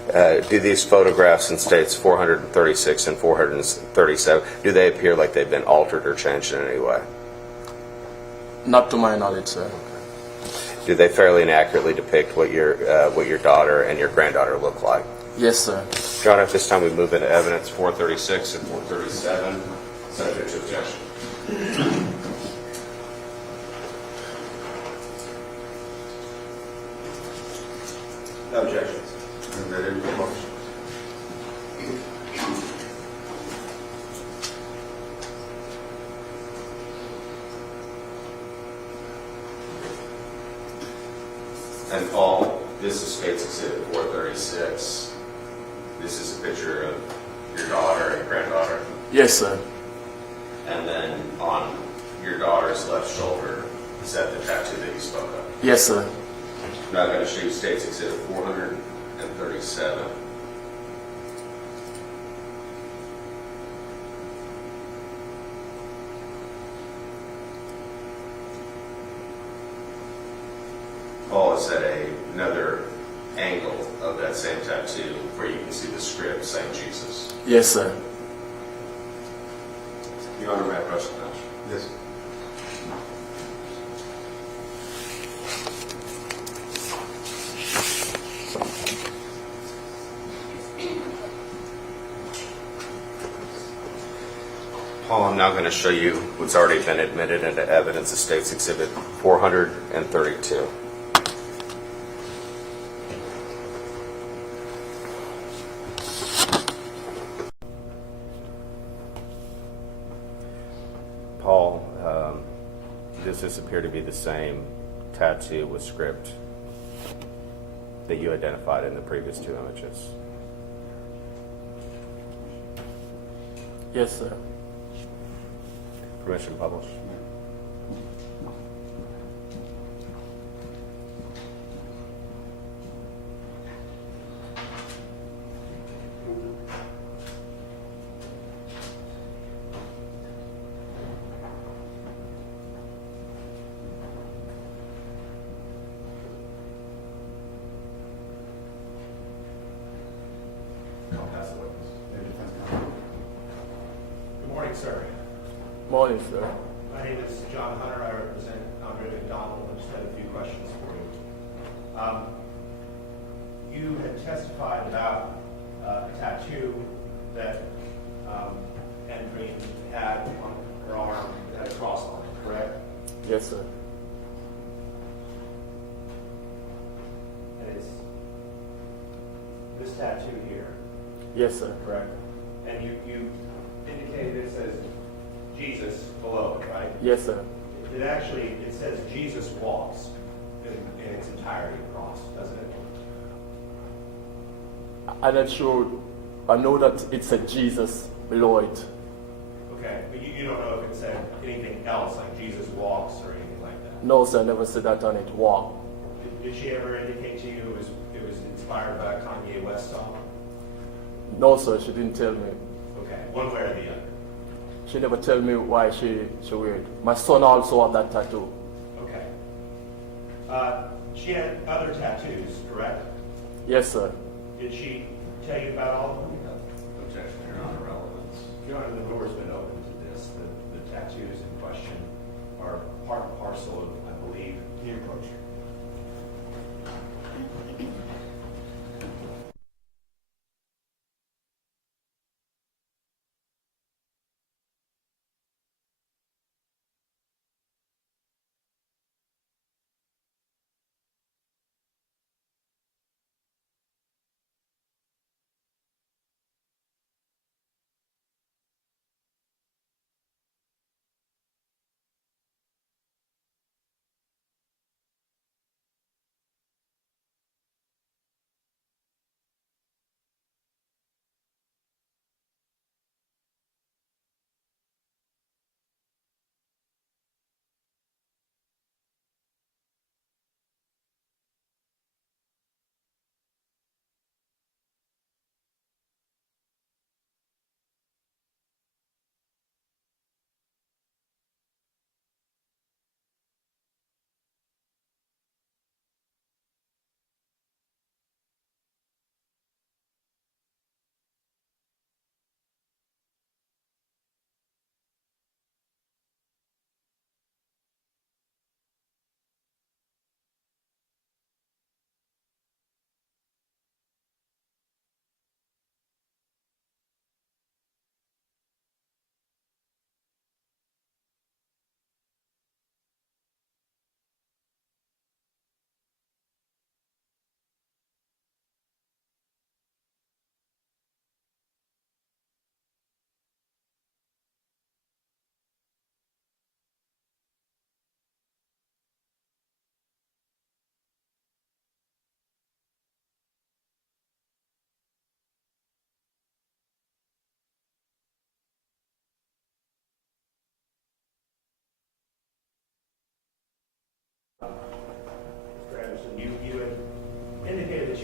Do these photographs in States 436 and 437, do they appear like they've been altered or changed in any way? Not to my knowledge, sir. Do they fairly and accurately depict what your daughter and your granddaughter look like? Yes, sir. Your Honor, at this time we move into evidence 436 and 437, subject to objection. No objections. And that is the motion. And Paul, this is State's Exhibit 436. This is a picture of your daughter and granddaughter. Yes, sir. And then on your daughter's left shoulder, is that the tattoo that you spoke of? Yes, sir. I'm now going to show you State's Exhibit 437. Paul is at another angle of that same tattoo where you can see the script saying Jesus. Yes, sir. Your Honor, may I approach the bench? Yes. Paul, I'm now going to show you what's already been admitted into evidence of State's Exhibit 432. Paul, does this appear to be the same tattoo with script that you identified in the previous two images? Yes, sir. Permission to publish. I'll pass the witness. Your defense counsel. Good morning, sir. Morning, sir. My name is John Hunter. I represent Andreen McDonald. I just had a few questions for you. You had testified about a tattoo that Andreen had on her arm that had a cross on it, correct? Yes, sir. And it's this tattoo here, Yes, sir. correct? And you indicated it says Jesus below it, right? Yes, sir. It says Jesus walks in its entirety across, doesn't it? I'm not sure. I know that it said Jesus below it. Okay, but you don't know if it said anything else, like Jesus walks or anything like that? No, sir. I never said that on it. Walk. Did she ever indicate to you it was inspired by a Kanye West song? No, sir. She didn't tell me. Okay, one way or the other? She never tell me why she wear it. My son also have that tattoo. Okay. She had other tattoos, correct? Yes, sir. Did she tell you about all of them? Objection, Your Honor, relevance. Your Honor, the door's been open to this. The tattoos in question are part and parcel of, I believe, the approach.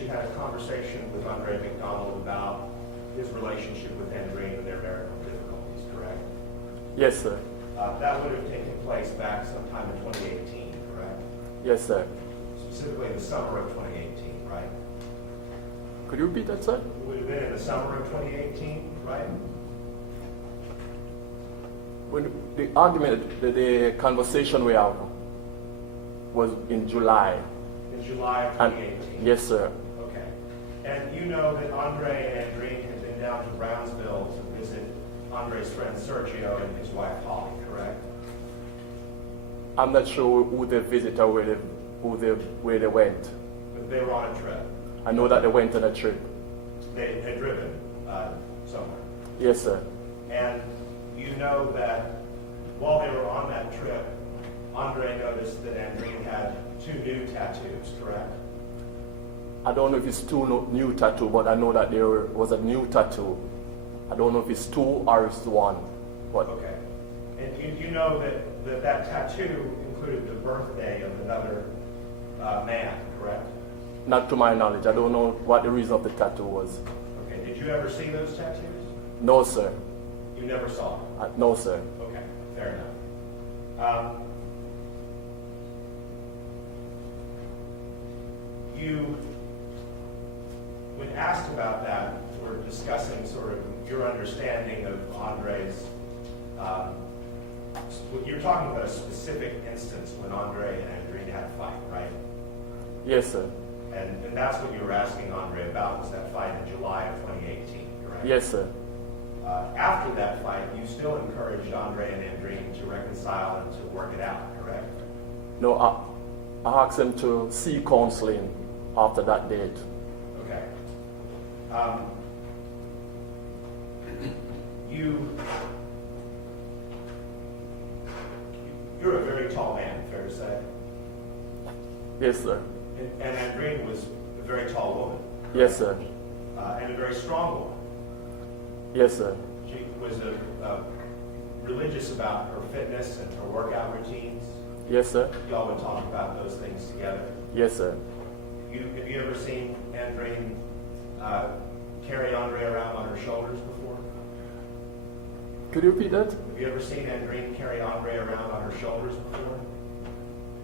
you had a conversation with Andreen McDonald about his relationship with Andreen and their marital difficulties, correct? Yes, sir. That would have taken place back sometime in 2018, correct? Yes, sir. Specifically the summer of 2018, right? Could you repeat that, sir? It would have been in the summer of 2018, right? When the argument, the conversation we have was in July. In July of And 2018? yes, sir. Okay. And you know that Andre and Andreen had been down to Brownsville to visit Andre's friend Sergio and his wife Holly, correct? I'm not sure who they visited or where they went. But they were on a trip. I know that they went on a trip. They had driven somewhere. Yes, sir. And you know that while they were on that trip, Andre noticed that Andreen had 2 new tattoos, correct? I don't know if it's 2 new tattoo, but I know that there was a new tattoo. I don't know if it's 2 or it's 1. But Okay. And you know that that tattoo included the birthday of another man, correct? not to my knowledge. I don't know what the reason of the tattoo was. Okay. Did you ever see those tattoos? No, sir. You never saw them? No, sir. Okay, fair enough. When asked about that, we're discussing sort of your understanding of Andre's, you're talking about a specific instance when Andre and Andreen had a fight, right? Yes, sir. And that's what you were asking Andre about, was that fight in July of 2018, correct? Yes, sir. After that fight, you still encouraged Andre and Andreen to reconcile and to work it out, correct? No, I asked them to see counseling after that date. Okay. You're a very tall man, fair to say. Yes, sir. And Andreen was a very tall woman. Yes, sir. And a very strong woman. Yes, sir. She was religious about her fitness and her workout routines. Yes, sir. Y'all would talk about those things together. Yes, sir. Have you ever seen Andreen carry Andre around on her shoulders before? Could you repeat that? Have you ever seen Andreen carry Andre around on her shoulders before?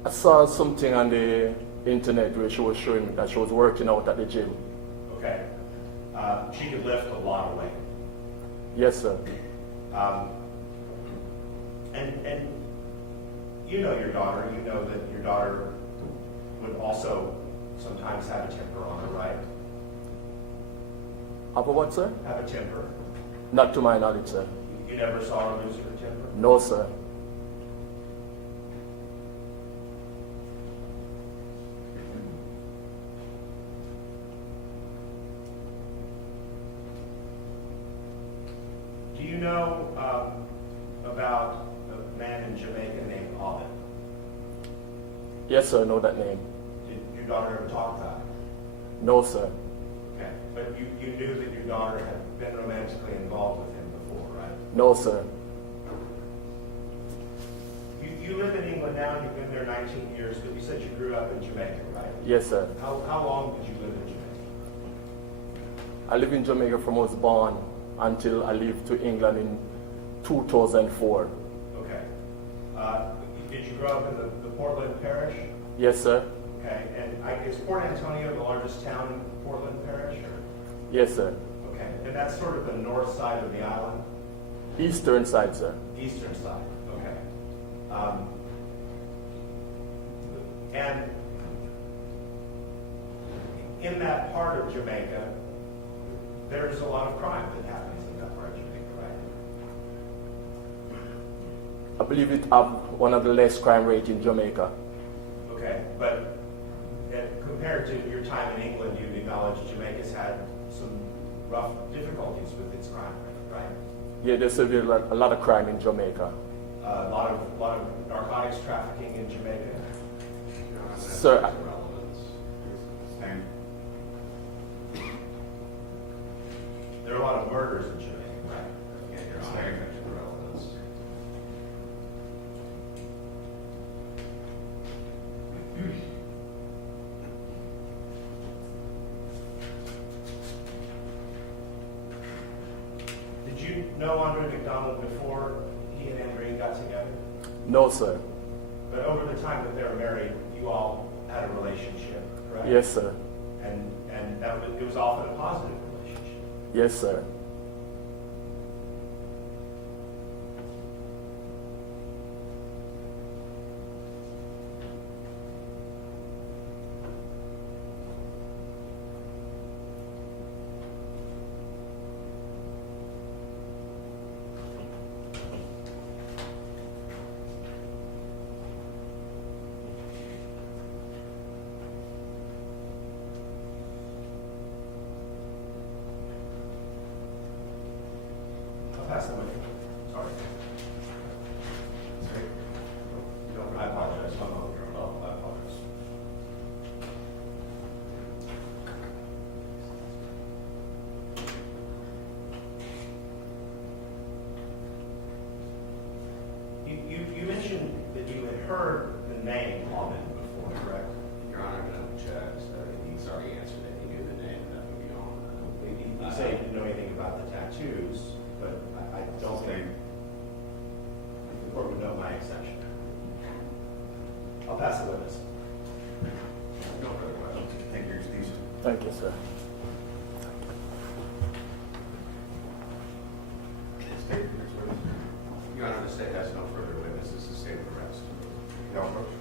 I saw something on the internet where she was showing me that she was working out at the gym. Okay. She could lift a lot of weight. Yes, sir. And you know your daughter. You know that your daughter would also sometimes have a temper on her, right? Have a what, sir? Have a temper. Not to my knowledge, sir. You never saw her lose her temper? No, sir. Do you know about a man in Jamaica named Alden? Yes, sir. I know that name. Did your daughter ever talk about it? No, sir. Okay. But you knew that your daughter had been romantically involved with him before, right? No, sir. You live in England now, you've been there 19 years, but you said you grew up in Jamaica, right? Yes, sir. How long did you live in Jamaica? I live in Jamaica from I was born until I lived to England in 2004. Okay. Did you grow up in the Portland parish? Yes, sir. Okay. And is Port Antonio the largest town in Portland parish? Or? Yes, sir. Okay. And that's sort of the north side of the island? Eastern side, sir. Eastern side. Okay. And in that part of Jamaica, there's a lot of crime that happens in that part of Jamaica, right? I believe it have one of the less crime rate in Jamaica. Okay, but compared to your time in England, you've acknowledged Jamaica's had some rough difficulties with its crime rate, right? Yeah, there's a lot of crime in Jamaica. A lot of narcotics trafficking in Jamaica. Sir, There are a lot of murders in Jamaica, right? Yeah, you're on agricultural relevance. you know Andreen McDonald before he and Andreen got together? No, sir. But over the time that they were married, you all had a relationship, correct? Yes, sir. And it was often a positive relationship. Yes, sir. I'll pass the mic. Sorry. Sorry. No, I apologize. Oh, I apologize. You mentioned that you had heard the name Lawman before, correct? Your Honor, I'm going to object. He's already answered that he knew the name, and that would be on. You say you didn't know anything about the tattoos, but I don't think the court would know my exception. I'll pass the witness. No further questions. Thank you, Your Excellency. Thank you, sir. State, next witness. Your Honor, the state has no further witnesses to state the rest. No approach.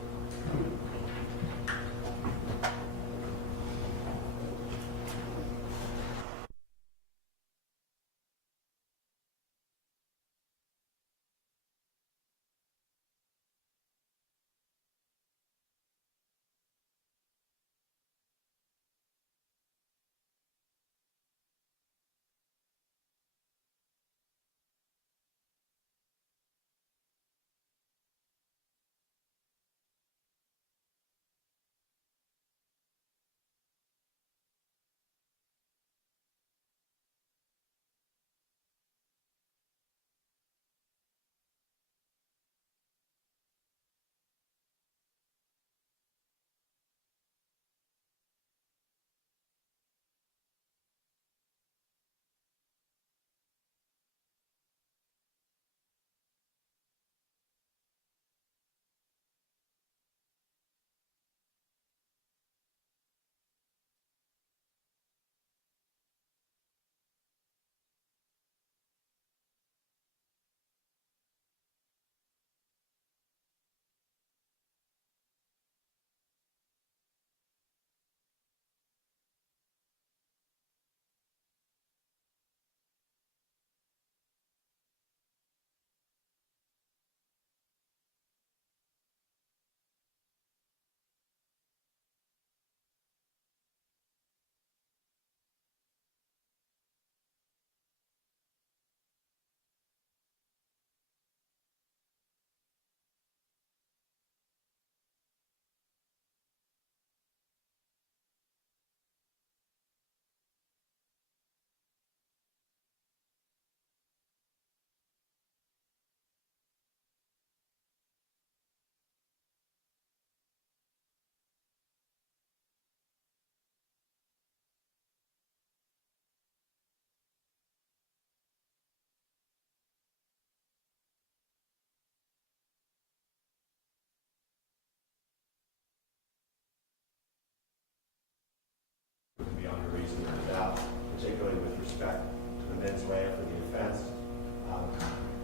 Beyond a reasonable doubt, particularly with respect to the mens rea for the offense.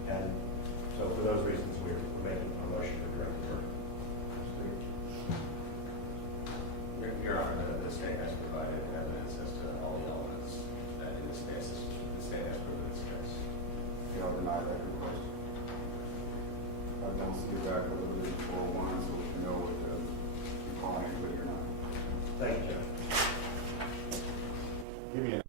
And so for those reasons, we're making a motion for direct verdict. Your Honor, the state has provided evidence as to all the elements that in this case, the state has proven in this case. Y'all deny that request. I don't see it back with the 401, so we know what you're calling anybody or not. Thank you, Judge. Give me an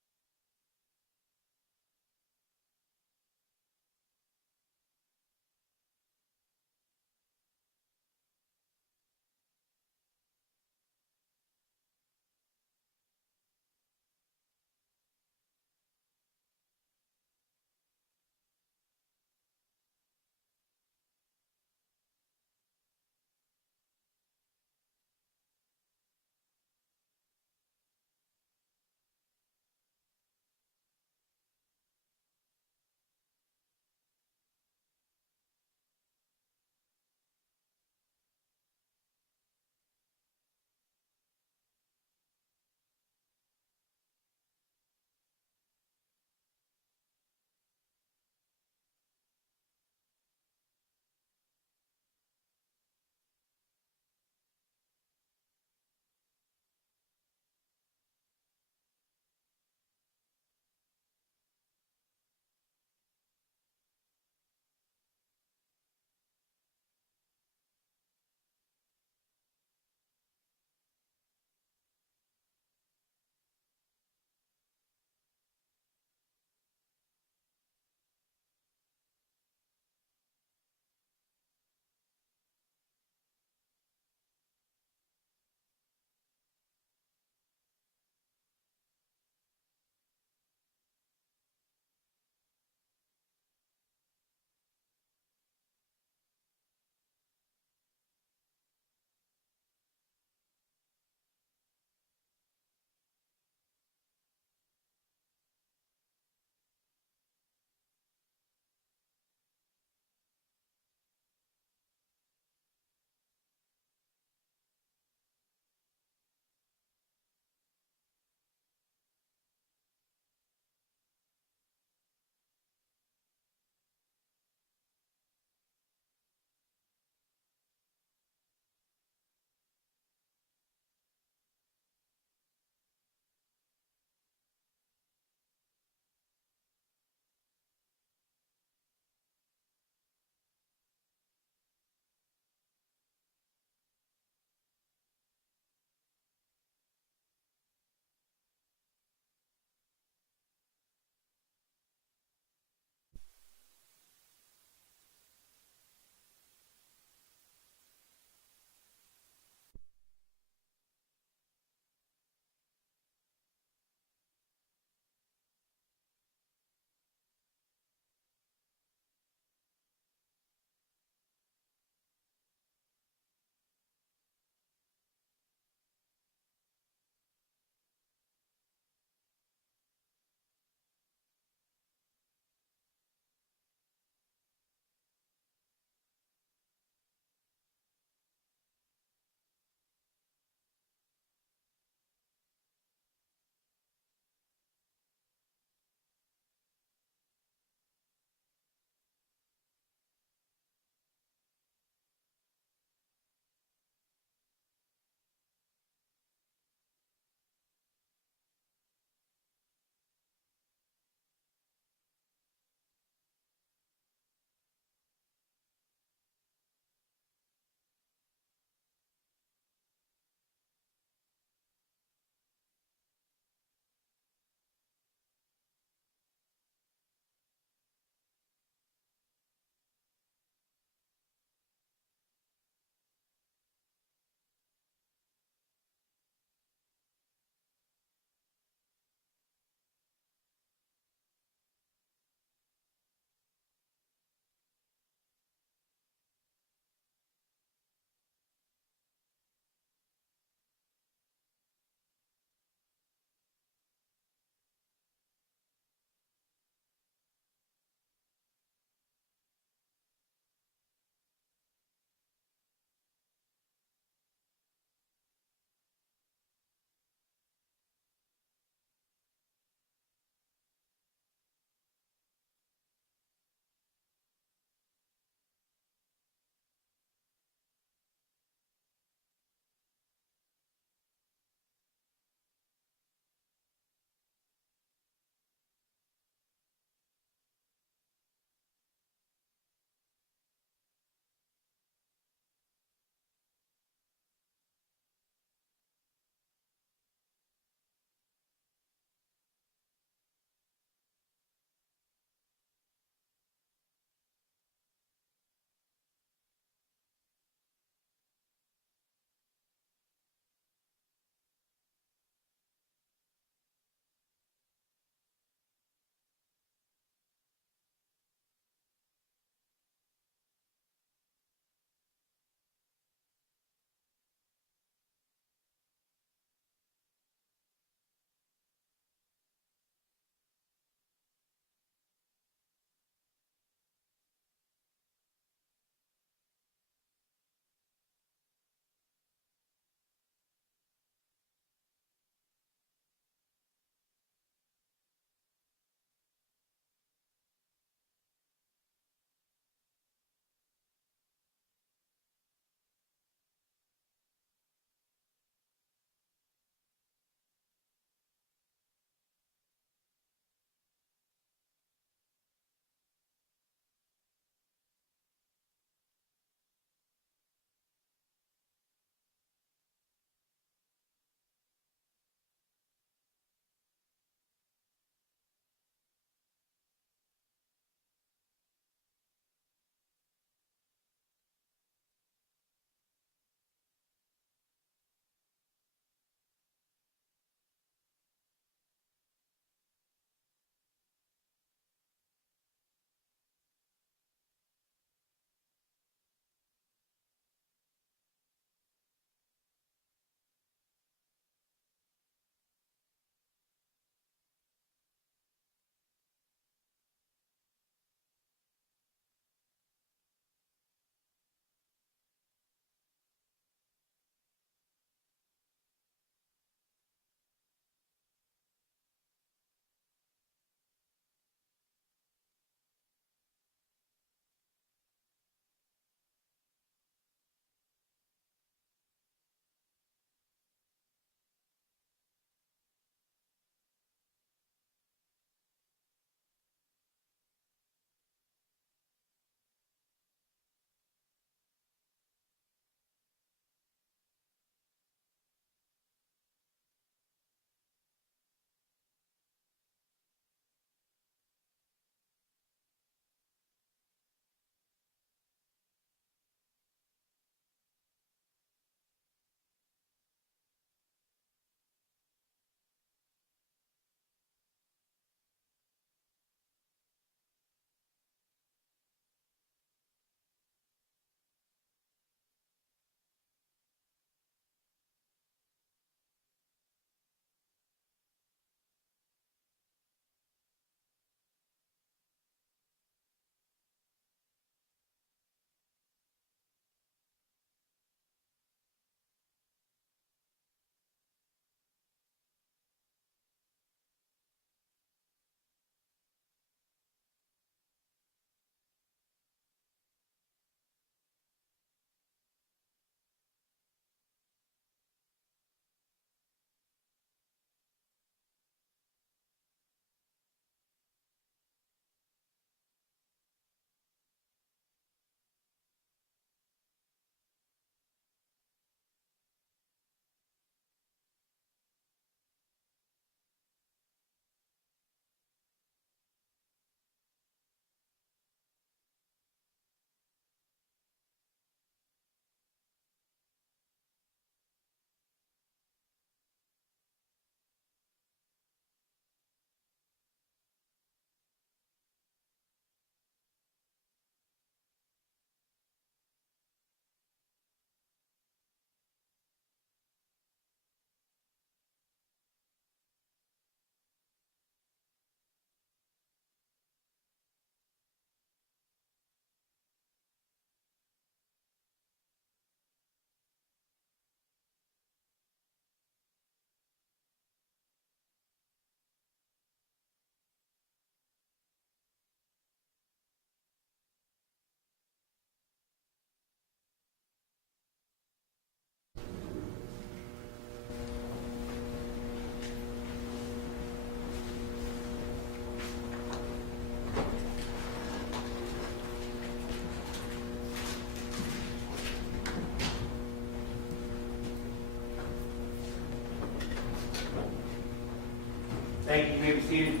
Thank you. You may be seated.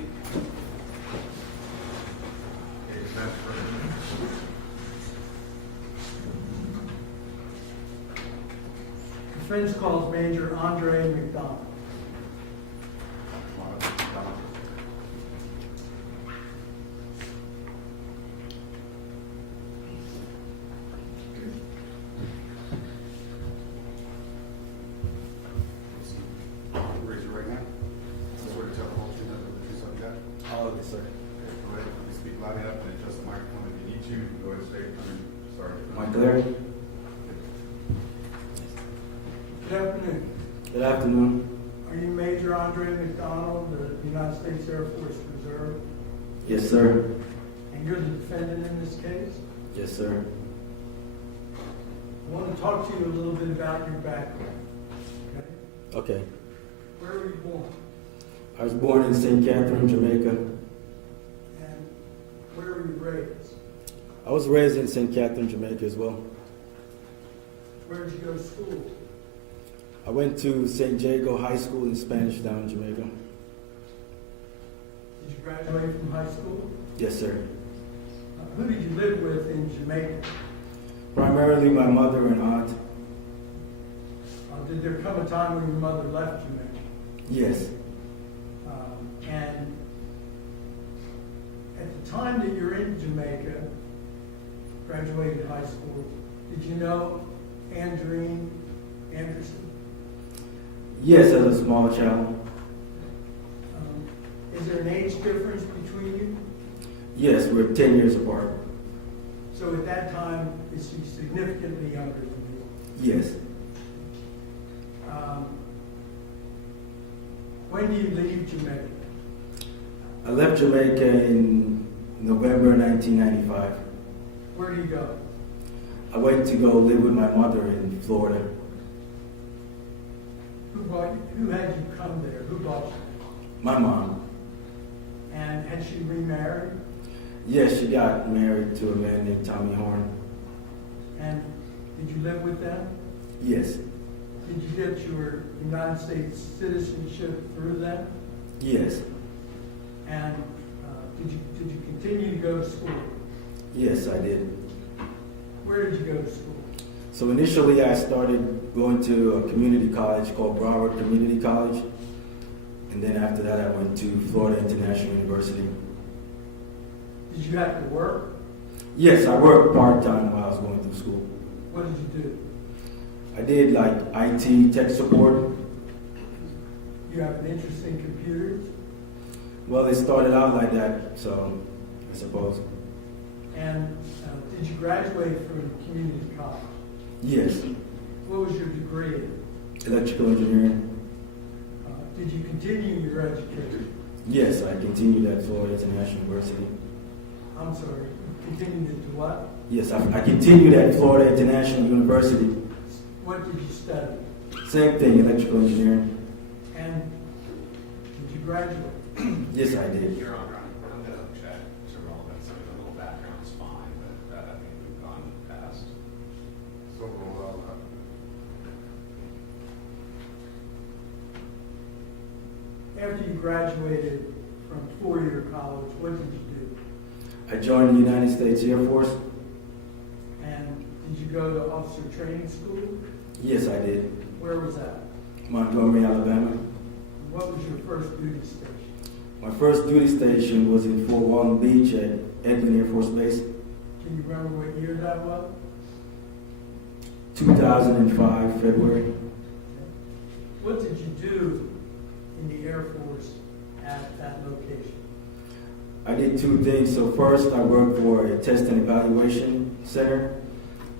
Defense calls Major Andreen McDonald. Raise your right hand. Swear to tell the whole truth, nothing but the truth, so help you God. All of it, sir. Okay, go ahead. Please speak loud enough and adjust the microphone if you need to. Go ahead and state, sorry. Am I clear? Good afternoon. Good afternoon. Are you Major Andreen McDonald, the United States Air Force Reserve? Yes, sir. And you're the defendant in this case? Yes, sir. I want to talk to you a little bit about your background. Okay? Okay. Where were you born? I was born in St. Catherine, Jamaica. And where were you raised? I was raised in St. Catherine, Jamaica as well. Where did you go to school? I went to St. Jago High School in Spanish Town, Jamaica. Did you graduate from high school? Yes, sir. Who did you live with in Jamaica? Primarily my mother and aunt. Did there come a time when your mother left Jamaica? Yes. And at the time that you're in Jamaica, graduated high school, did you know Andreen Anderson? Yes, as a small child. Is there an age difference between you? Yes, we're 10 years apart. So at that time, is she significantly younger than you? Yes. When do you leave Jamaica? I left Jamaica in November 1995. Where do you go? I went to go live with my mother in Florida. Who had you come there? Who brought you? My mom. And had she remarried? Yes, she got married to a man named Tommy Horn. And did you live with them? Yes. Did you get your United States citizenship through them? Yes. And did you continue to go to school? Yes, I did. Where did you go to school? So initially I started going to a community college called Broward Community College. And then after that I went to Florida International University. Did you have to work? Yes, I worked part-time while I was going through school. What did you do? I did like IT tech support. You have an interest in computers? Well, it started out like that, so I suppose. And did you graduate from community college? Yes. What was your degree in? Electrical engineering. Did you continue your education? Yes, I continued at Florida International University. I'm sorry, continued into what? Yes, I continued at Florida International University. What did you study? Same thing, electrical engineering. And did you graduate? Yes, I did. Your Honor, I'm going to object to relevance. I mean, a little background is fine, but I think we've gone past. So we'll, After you graduated from four-year college, what did you do? I joined the United States Air Force. And did you go to officer training school? Yes, I did. Where was that? Montgomery, Alabama. What was your first duty station? My first duty station was in Fort Walton Beach at Edmond Air Force Base. Can you remember what year that was? 2005, February. What did you do in the Air Force at that location? I did two things. So first, I worked for a test and evaluation center.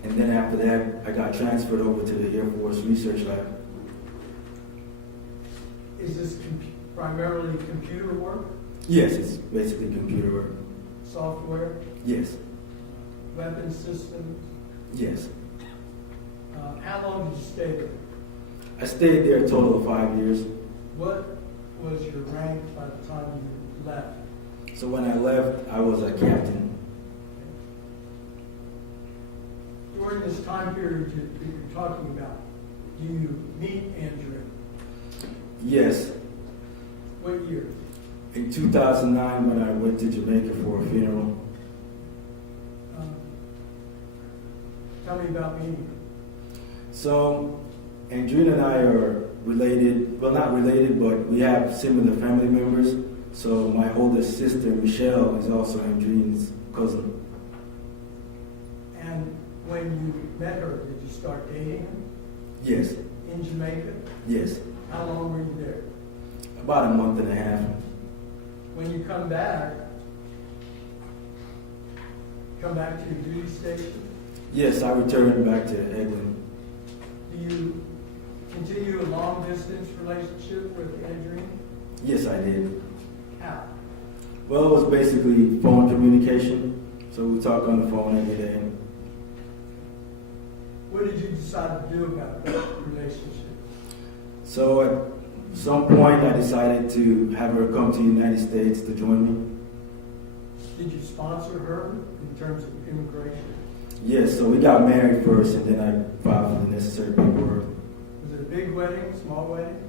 And then after that, I got transferred over to the Air Force Research Lab. Is this primarily computer work, Yes, it's basically computer work. software, Yes, weapon systems? yes. How long did you stay there? I stayed there a total of 5 years. What was your rank by the time you left? So when I left, I was a captain. During this time period that you're talking about, do you meet Andrew? Yes, What year? In 2009, when I went to Jamaica for a funeral. Tell me about meeting. So, Andreen and I are related, well, not related, but we have similar family members. So my oldest sister, Michelle, is also Andreen's cousin. And when you met her, did you start dating her Yes, in Jamaica? yes. How long were you there? About a month and a half. When you come back to your duty station, Yes, I returned back to Eglin. do you continue a long-distance relationship with Andreen? Yes, I did. How? Well, it was basically phone communication. So we talk on the phone every day. What did you decide to do about that relationship? So at some point, I decided to have her come to the United States to join me. Did you sponsor her in terms of immigration? Yes, so we got married first, and then I filed for the necessary paperwork. Was it a big wedding, small wedding?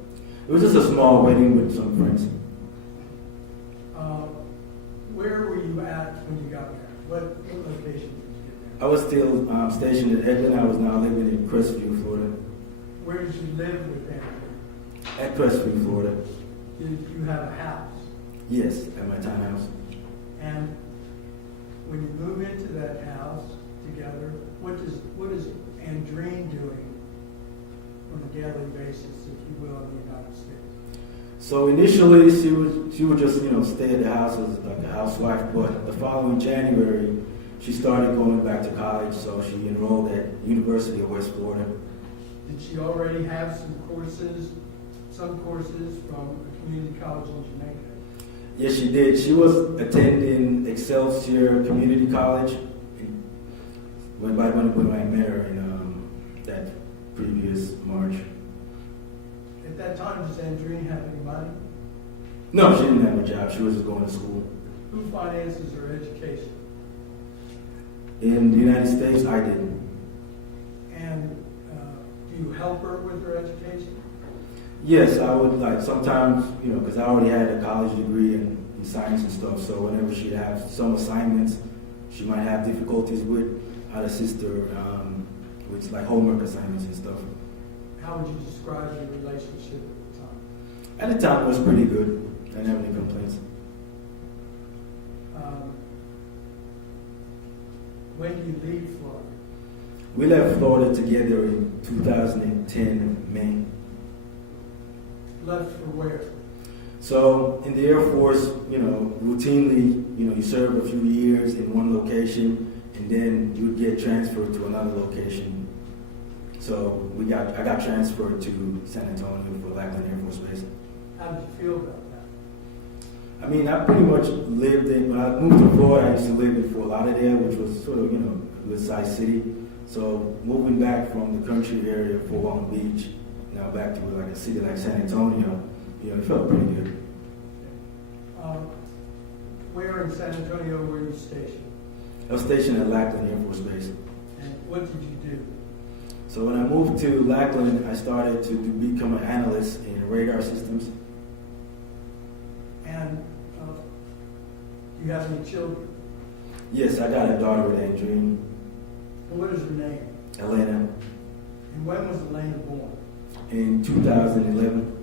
It was just a small wedding with some friends. Where were you at when you got married? What location did you get I was still stationed in Eglin. I was now living in Crestview, Florida. married? Where did you live with Andreen? At Crestview, Florida. Did you have a house? Yes, at my townhouse. And when you move into that house together, what is Andreen doing on a daily basis, if you will, in the United States? So initially, she would just stay at the house as like a housewife. But the following January, she started going back to college. So she enrolled at University of West Florida. Did she already have some courses from a community college in Jamaica? Yes, she did. She was attending Excelsior Community College when I met her in that previous March. At that time, does Andreen have any money? No, she didn't have a job. She was just going to school. Who finances her education? In the United States, I didn't. And do you help her with her education? Yes, I would sometimes, because I already had a college degree in science and stuff. So whenever she'd have some assignments she might have difficulties with, I'd assist her with homework assignments and stuff. How would you describe your relationship at the time? At the time, it was pretty good. I didn't have any complaints. When do you leave Florida? We left Florida together in 2010, May. Left for where? So in the Air Force, routinely, you serve a few years in one location, and then you would get transferred to another location. So I got transferred to San Antonio for Lackland Air Force Base. How did you feel about that? I mean, I pretty much lived in, when I moved to Florida, I used to live in Fort Lauderdale, which was sort of, a good-sized city. So moving back from the country area of Fort Walton Beach, now back to a city like San Antonio, it felt pretty good. Where in San Antonio were you stationed? I was stationed at Lackland Air Force Base. And what did you do? So when I moved to Lackland, I started to become an analyst in radar systems. And do you have any children? Yes, I got a daughter with Andreen, What is her name? Elena, And when was Elena born? in 2011.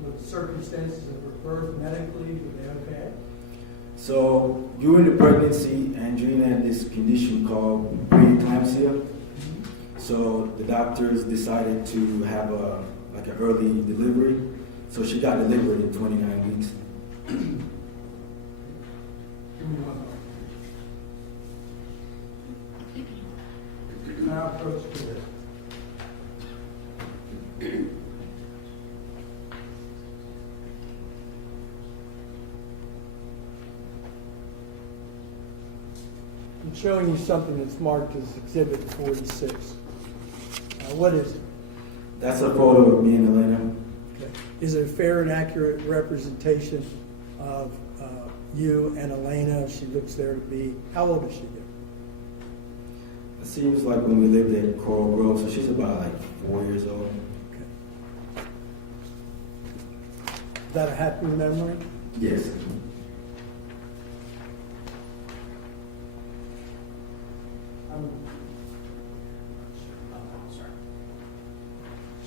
Were the circumstances of her birth medically, were they okay? So during the pregnancy, Andreen had this condition called preeclampsia. So the doctors decided to have an early delivery. So she got delivered in 29 weeks. Give me one more. Now approach to this. I'm showing you something that's marked as Exhibit 46. What is it? That's a photo of me and Elena. Okay. Is it a fair and accurate representation of you and Elena as she looks there to be? How old is she there? It seems like when we lived at Coral Grove, so she's about 4 years old. Okay. Is that a happy memory? Yes.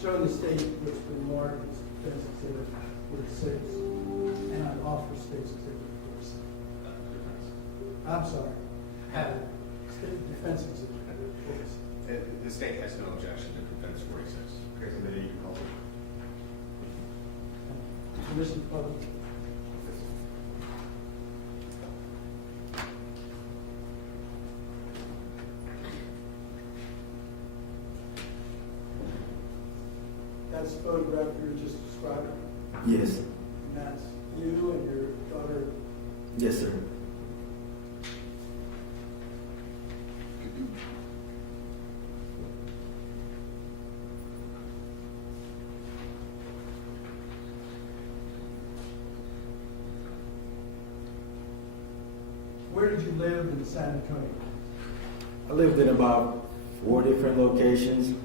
Show the state which been marked as defense exhibit 46, and I offer state's exhibit 46. I'm sorry, state defense exhibit 46. The state has no objection to defense 46. Okay, so then you can call it. Commission public. That's the photograph you were just describing, Yes. and that's you and your daughter. Yes, sir. Where did you live in San Antonio? I lived in about 4 different locations.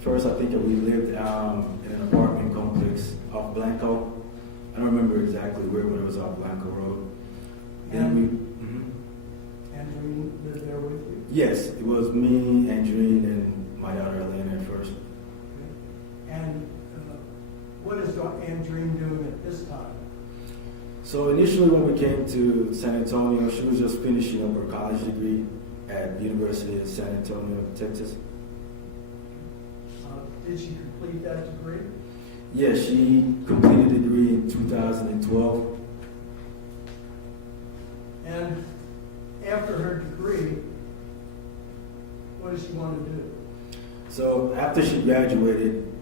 First, I think we lived in an apartment complex off Blanco. I don't remember exactly where, but it was off Blanco Road. Then we, Andreen lived there with you? yes, it was me, Andreen, and my daughter Elena at first. And what is Andreen doing at this time? So initially when we came to San Antonio, she was just finishing up her college degree at the University of San Antonio, Texas. Did she complete that degree? Yes, she completed the degree in 2012. And after her degree, what does she want to do? So after she graduated,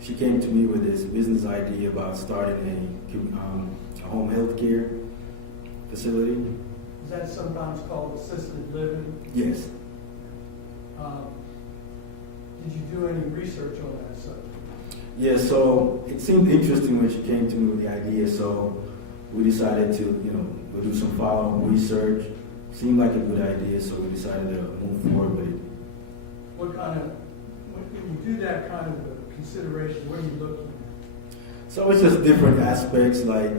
she came to me with this business idea about starting a home health care facility. Is that sometimes called assisted living? Yes. Did you do any research on that subject? Yeah, so it seemed interesting when she came to me with the idea, so we decided to, we'll do some follow-up research. Seemed like a good idea, so we decided to move forward with it. What kind of, when you do that kind of a consideration, what are you looking at? So it's just different aspects, like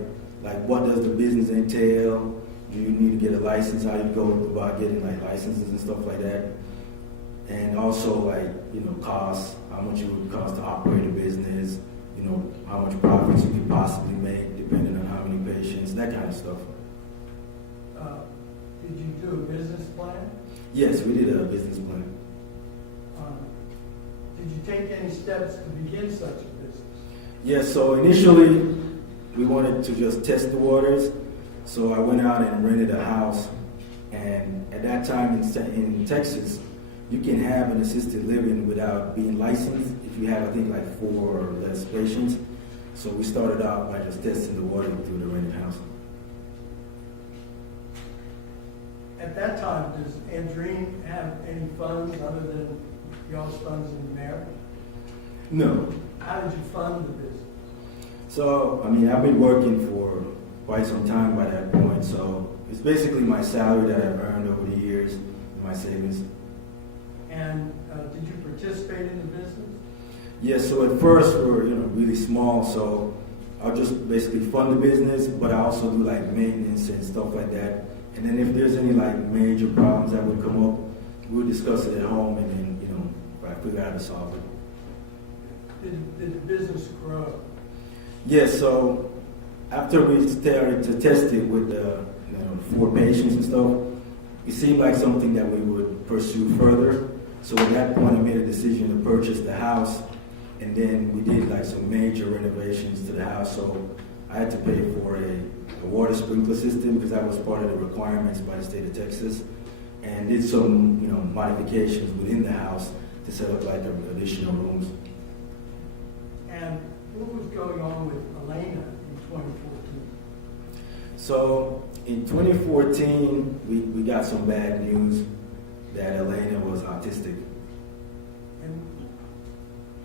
what does the business entail? Do you need to get a license? How you go about getting like licenses and stuff like that? And also costs, how much it would cost to operate a business, how much profits you could possibly make depending on how many patients, that kind of stuff. Did you do a business plan? Yes, we did a business plan. Did you take any steps to begin such a business? Yes, so initially we wanted to just test the waters. So I went out and rented a house, and at that time in Texas, you can have an assisted living without being licensed if you have, I think, like 4 or less patients. So we started out by just testing the water through the rented house. At that time, does Andreen have any funds other than y'all's funds in the marriage? No. How did you fund the business? So, I've been working for quite some time by that point, so it's basically my salary that I've earned over the years, my savings. And did you participate in the business? Yes, so at first we were, really small, so I'll just basically fund the business, but I also do like maintenance and stuff like that. And then if there's any like major problems that would come up, we'll discuss it at home and then, figure out how to solve it. Did the business grow? Yes, so after we started to test it with the 4 patients and stuff, it seemed like something that we would pursue further. So at that point, I made a decision to purchase the house, and then we did like some major renovations to the house. So I had to pay for a water sprinkler system because that was part of the requirements by the state of Texas, and did some modifications within the house to set up like additional rooms. And what was going on with Elena in 2014? So in 2014, we got some bad news that Elena was autistic. And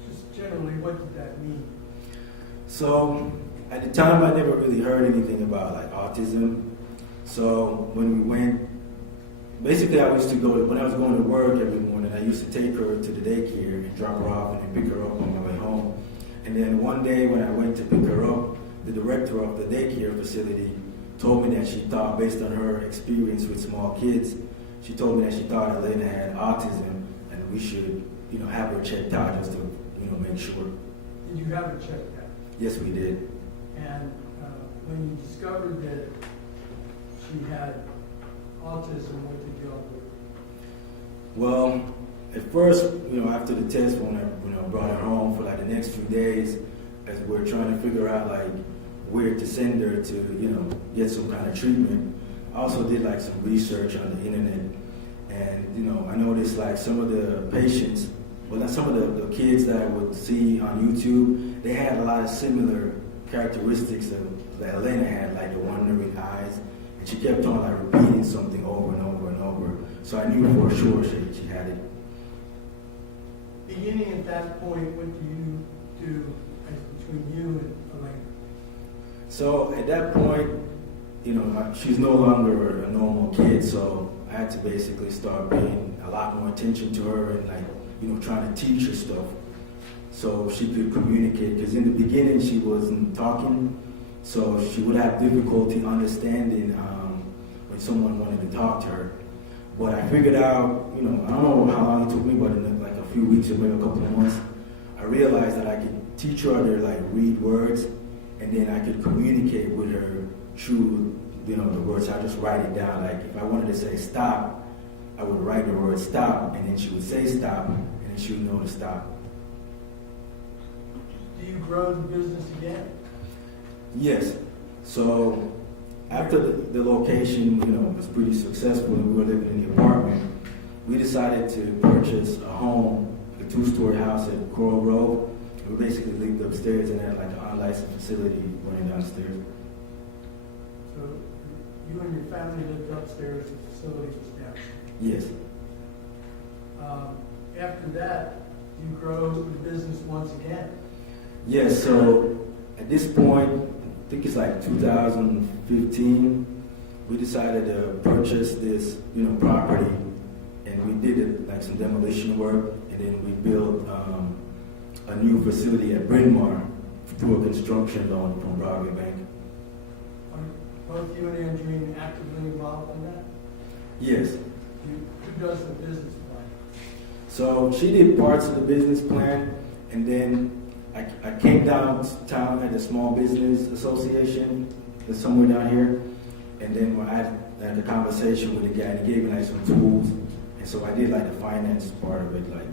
just generally, what did that mean? So at the time, I never really heard anything about like autism. So when we went, basically I used to go, when I was going to work every morning, I used to take her to the daycare and drop her off and then pick her up on my way home. And then one day when I went to pick her up, the director of the daycare facility told me that she thought, based on her experience with small kids, she told me that she thought Elena had autism, and we should, have her checked out just to, make sure. Did you have her checked out? Yes, we did. And when you discovered that she had autism, what did y'all do? Well, at first, after the test, when I brought her home for like the next few days, as we're trying to figure out like where to send her to, get some kind of treatment, I also did like some research on the internet, and I noticed like some of the patients, well, some of the kids that I would see on YouTube, they had a lot of similar characteristics that Elena had, like the wandering eyes, and she kept on like repeating something over and over and over. So I knew for sure she had it. Beginning at that point, what do you do between you and Elena? So at that point, she's no longer a normal kid, so I had to basically start paying a lot more attention to her and trying to teach her stuff so she could communicate. Because in the beginning she wasn't talking, so she would have difficulty understanding when someone wanted to talk to her. But I figured out, I don't know how long it took me, but in like a few weeks or maybe a couple of months, I realized that I could teach her to like read words, and then I could communicate with her through, the words. I just write it down. Like if I wanted to say stop, I would write the word stop, and then she would say stop, and then she would know to stop. Do you grow the business again? Yes. So after the location, was pretty successful and we were living in the apartment, we decided to purchase a home, a 2-story house at Coral Grove. We basically lived upstairs and had like an unlicensed facility running downstairs. So you and your family lived upstairs, the facility was downstairs. Yes. After that, you grow the business once again. Yes, so at this point, I think it's like 2015, we decided to purchase this, property, and we did like some demolition work, and then we built a new facility at Bryn Mawr through a construction loan from Broadway Bank. Are both you and Andreen actively involved in that? Yes. Who does the business plan? So she did parts of the business plan, and then I came downtown at the Small Business Association, that's somewhere down here, and then I had a conversation with the guy, and he gave me like some tools, and so I did like the finance part of it, like,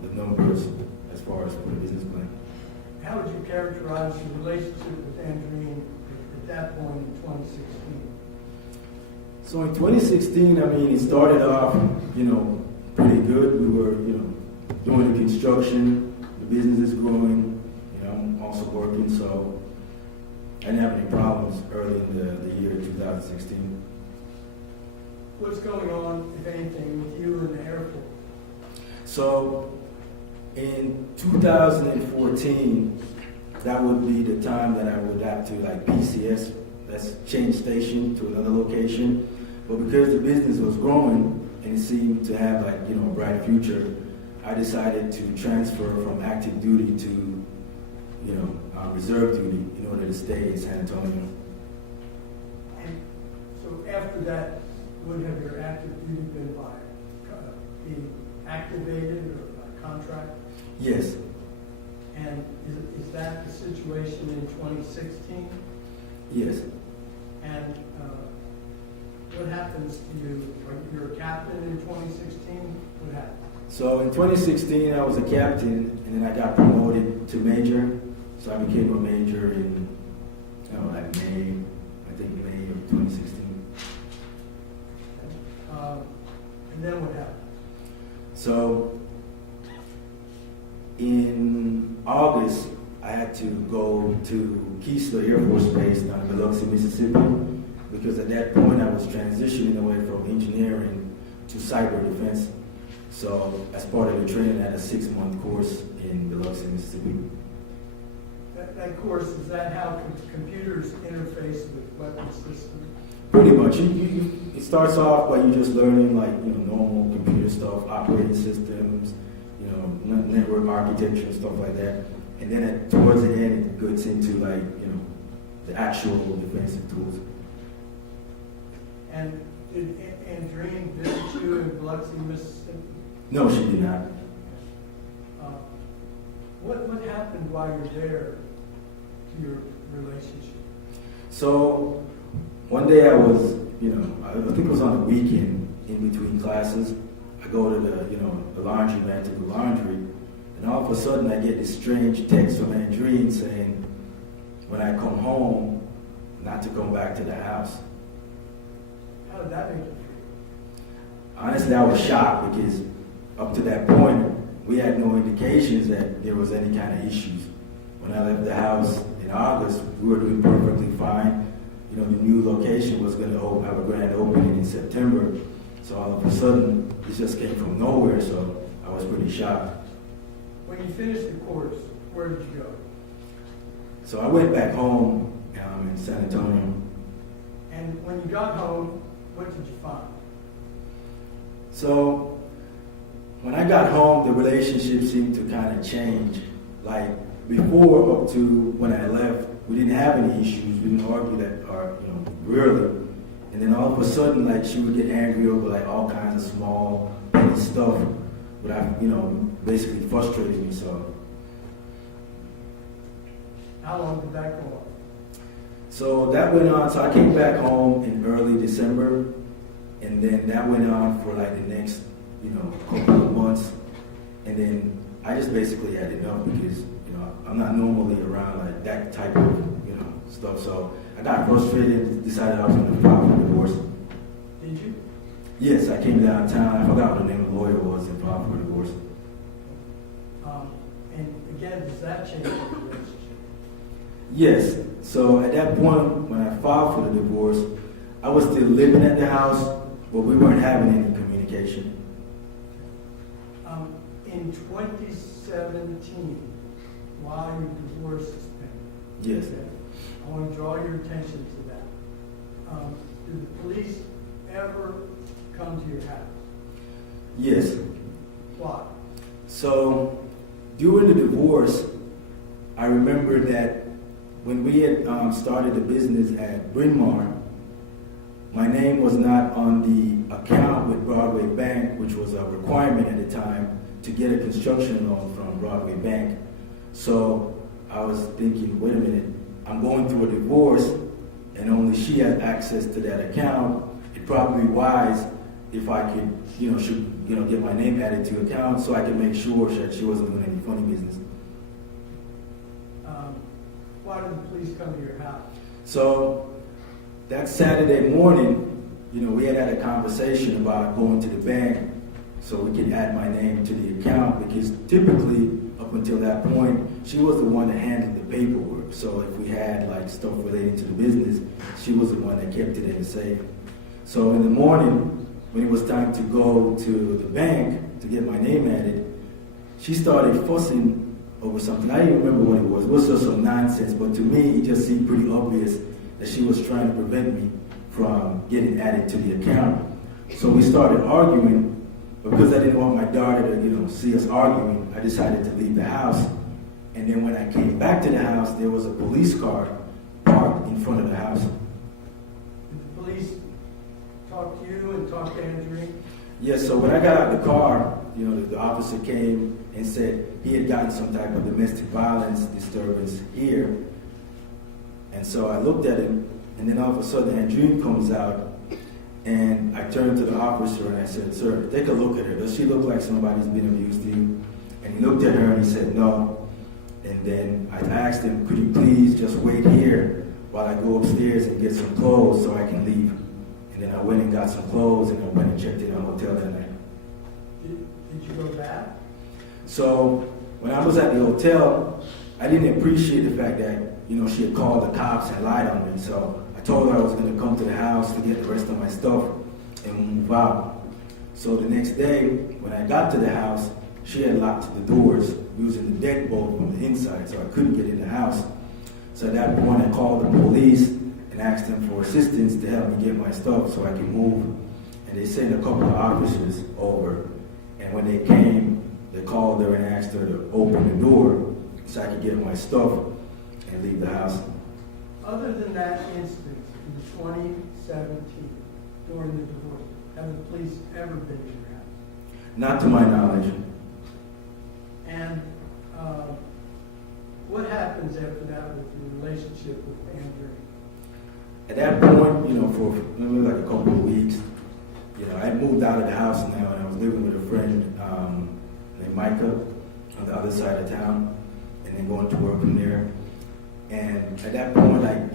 the numbers as far as for the business plan. How would you characterize your relationship with Andreen at that point in 2016? So in 2016, it started off, pretty good. We were, doing the construction, the business is growing, I'm also working, so I didn't have any problems early in the year 2016. What's going on, if anything, with you and the airport? So in 2014, that would be the time that I would have to like PCS, that's change station to another location. But because the business was growing and it seemed to have like, a bright future, I decided to transfer from active duty to, reserve duty in order to stay in San Antonio. And so after that, would have your active duty been being activated or by contract? Yes. And is that the situation in 2016? Yes. And what happens to you? You're a captain in 2016? What happened? So in 2016, I was a captain, and then I got promoted to major. So I became a major in, like May of 2016. And then what happened? So in August, I had to go to Keesler Air Force Base down in Biloxi, Mississippi, because at that point I was transitioning away from engineering to cyber defense. So as part of the training, I had a 6-month course in Biloxi, Mississippi. That course, is that how computers interface with weapon systems? Pretty much. It starts off by you just learning like, normal computer stuff, operating systems, network architecture and stuff like that. And then towards the end, it gets into like, the actual defensive tools. And did Andreen visit you in Biloxi, Mississippi? No, she did not. What happened while you're there to your relationship? So one day I was, I think it was on the weekend in between classes. I go to the laundromat to do laundry, and all of a sudden I get this strange text from Andreen saying, when I come home, not to come back to the house. How did that make you feel? Honestly, I was shocked because up to that point, we had no indications that there was any kind of issues. When I left the house in August, we were doing perfectly fine. The new location was going to have a grand opening in September. So all of a sudden, it just came from nowhere, so I was pretty shocked. When you finished the course, where did you go? So I went back home in San Antonio. And when you got home, what did you find? So when I got home, the relationship seemed to kind of change. Like before, up to when I left, we didn't have any issues. We didn't argue rarely. And then all of a sudden, like she would get angry over like all kinds of small petty stuff, without basically frustrating me. So How long did that go on? So that went on. So I came back home in early December, and then that went on for like the next, couple of months. And then I just basically had enough because, I'm not normally around like that type of, stuff. So I got frustrated, decided I was going to file for divorce. Did you? Yes, I came downtown. I forgot what the name of the lawyer was and filed for divorce. And again, does that change the relationship? Yes. So at that point, when I filed for the divorce, I was still living at the house, but we weren't having any communication. In 2017, while your divorce is pending, Yes. okay, I want to draw your attention to that. Did the police ever come to your house? Yes. Why? So during the divorce, I remember that when we had started the business at Bryn Mawr, my name was not on the account with Broadway Bank, which was a requirement at the time to get a construction loan from Broadway Bank. So I was thinking, wait a minute, I'm going through a divorce and only she has access to that account. It'd probably be wise if I could, get my name added to account so I could make sure that she wasn't doing any funny business. Why did the police come to your house? So that Saturday morning, we had a conversation about going to the bank so we could add my name to the account because typically, up until that point, she was the one that handled the paperwork. So if we had like stuff relating to the business, she was the one that kept it in the safe. So in the morning, when it was time to go to the bank to get my name added, she started fussing over something. I didn't remember what it was. It was just some nonsense, but to me, it just seemed pretty obvious that she was trying to prevent me from getting added to the account. So we started arguing, but because I didn't want my daughter to, see us arguing, I decided to leave the house. And then when I came back to the house, there was a police car parked in front of the house. Did the police talk to you and talk to Andreen? Yes, so when I got out of the car, the officer came and said he had gotten some type of domestic violence disturbance here. And so I looked at him, and then all of a sudden Andreen comes out, and I turned to the officer and I said, "Sir, take a look at her. Does she look like somebody's been abused to you?" And he looked at her and he said, "No." And then I asked him, "Could you please just wait here while I go upstairs and get some clothes so I can leave?" And then I went and got some clothes and I went and checked in a hotel that night. Did you go back? So when I was at the hotel, I didn't appreciate the fact that, she had called the cops and lied on me. So I told her I was going to come to the house to get the rest of my stuff and move out. So the next day, when I got to the house, she had locked the doors using the deadbolt from the inside, so I couldn't get in the house. So at that point, I called the police and asked them for assistance to help me get my stuff so I could move. And they sent a couple of officers over. And when they came, they called her and asked her to open the door so I could get my stuff and leave the house. Other than that instance in 2017, during the divorce, have the police ever been to your house? Not to my knowledge. And what happens after that with your relationship with Andrew? At that point, for maybe like a couple of weeks, I moved out of the house now, and I was living with a friend named Micah on the other side of town, and then going to work from there. And at that point, like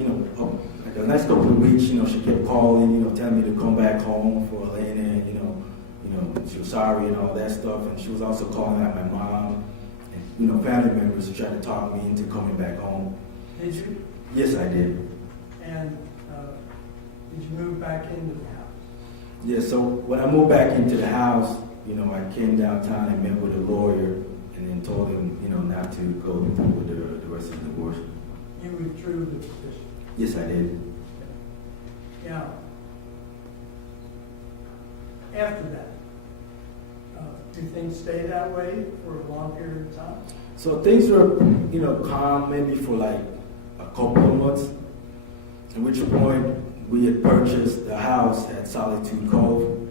the next couple of weeks, she kept calling, telling me to come back home for Elena, she was sorry and all that stuff, and she was also calling out my mom and family members trying to talk me into coming back home. Did you? Yes, I did. And did you move back into the house? Yeah, so when I moved back into the house, I came downtown and met with a lawyer and then told him, not to go through with the rest of the divorce. You withdrew the petition? Yes, I did. Now, after that, do things stay that way for a long period of time? So things were, calm maybe for like a couple of months, at which point we had purchased the house at Solitude Cove.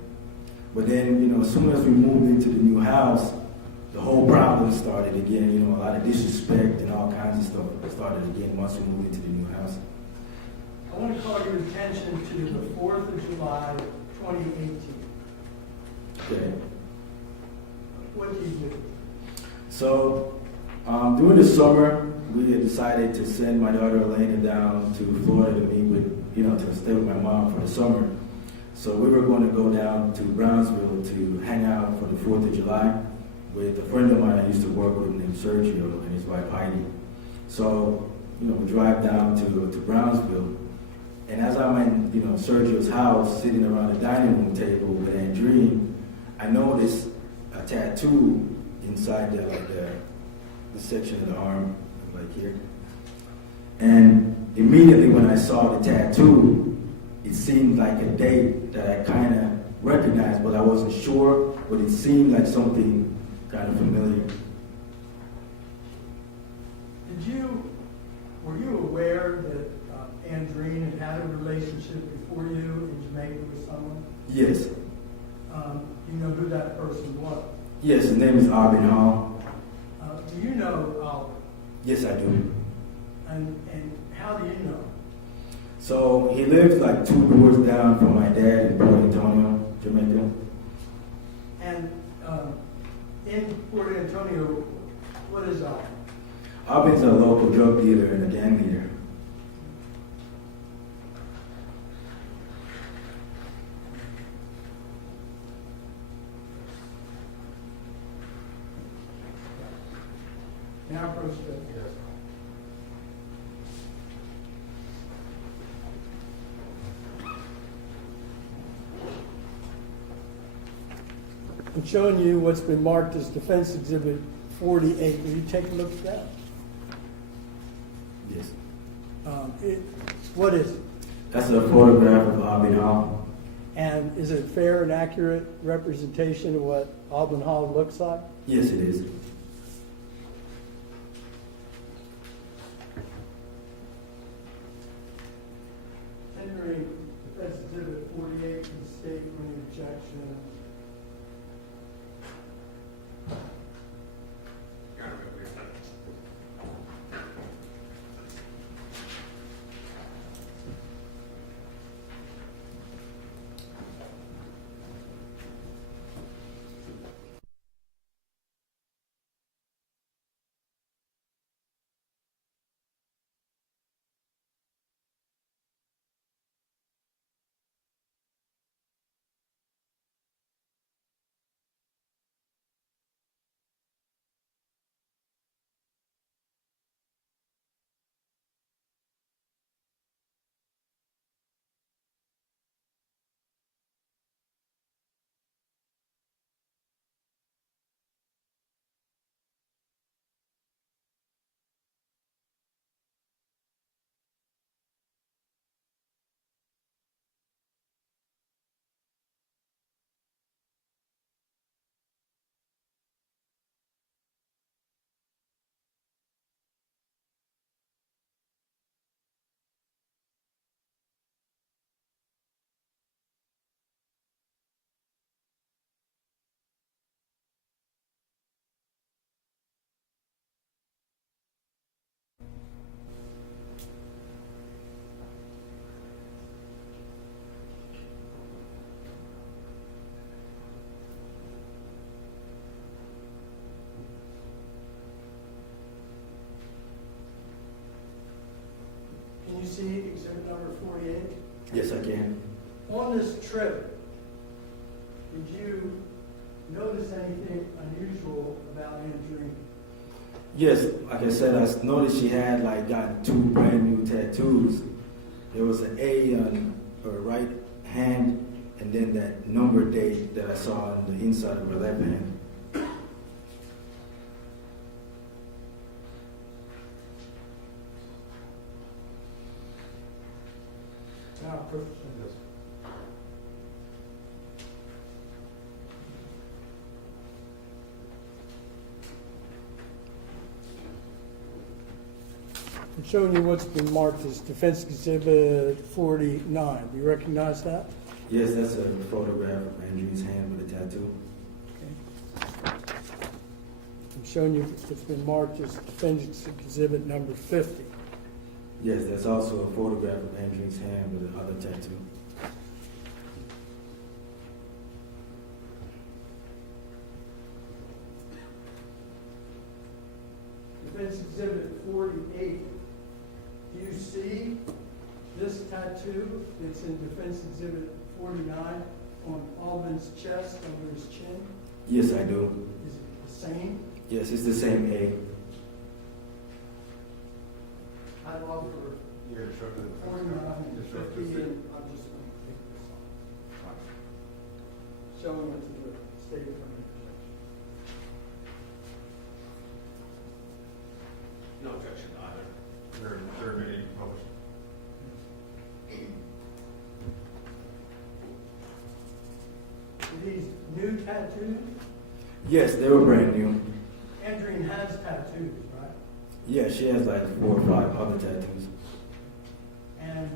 But then, as soon as we moved into the new house, the whole problem started again. A lot of disrespect and all kinds of stuff started again once we moved into the new house. I want to call your attention to the 4th of July, 2018. Okay. What did you do? So, during the summer, we had decided to send my daughter Elena down to Florida to meet with, to stay with my mom for the summer. So we were going to go down to Brownsville to hang out for the 4th of July with a friend of mine I used to work with named Sergio and his wife Heidi. So, we drive down to Brownsville, and as I'm in, Sergio's house, sitting around the dining room table with Andreen, I noticed a tattoo inside the section of the arm, like here. And immediately when I saw the tattoo, it seemed like a date that I kind of recognized, but I wasn't sure, but it seemed like something kind of familiar. Were you aware that Andreen had a relationship before you in Jamaica with someone? Yes. Do you know who that person was? Yes, his name is Albin Hall. Do you know Albert? Yes, I do. And how do you know? So he lived like 2 doors down from my dad in Puerto Antonio, Jamaica. And in Puerto Antonio, what is Albert? Albin's a local drug dealer and a gang leader. Now proceed. Yes. I'm showing you what's been marked as Defense Exhibit 48. Will you take a look at that? Yes. What is it? That's a photograph of Albin Hall. And is it a fair and accurate representation of what Albin Hall looks like? Yes, it is. Tendering Defense Exhibit 48 to the state for any objections. see exhibit number 48? Yes, I can. On this trip, did you notice anything unusual about Andreen? Yes, like I said, I noticed she had like got 2 brand new tattoos. There was an A on her right hand, and then that number date that I saw on the inside of her left hand. Now, Chris, I'm showing you what's been marked as Defense Exhibit 49. Do you recognize that? Yes, that's a photograph of Andrew's hand with a tattoo. I'm showing you what's been marked as Defense Exhibit number 50. Yes, that's also a photograph of Andrew's hand with another tattoo. Defense Exhibit 48. Do you see this tattoo that's in Defense Exhibit 49 on Alvin's chest under his chin? Yes, I do. Is it the same? Yes, it's the same A. I'd offer Yeah, show the 49 and Just show 50, the- and I'm just going to take this off. Showing it to the state attorney. No objection either. Third meeting published. Are these new tattoos? Yes, they were brand new. Andreen has tattoos, right? Yeah, she has like 4 or 5 other tattoos. And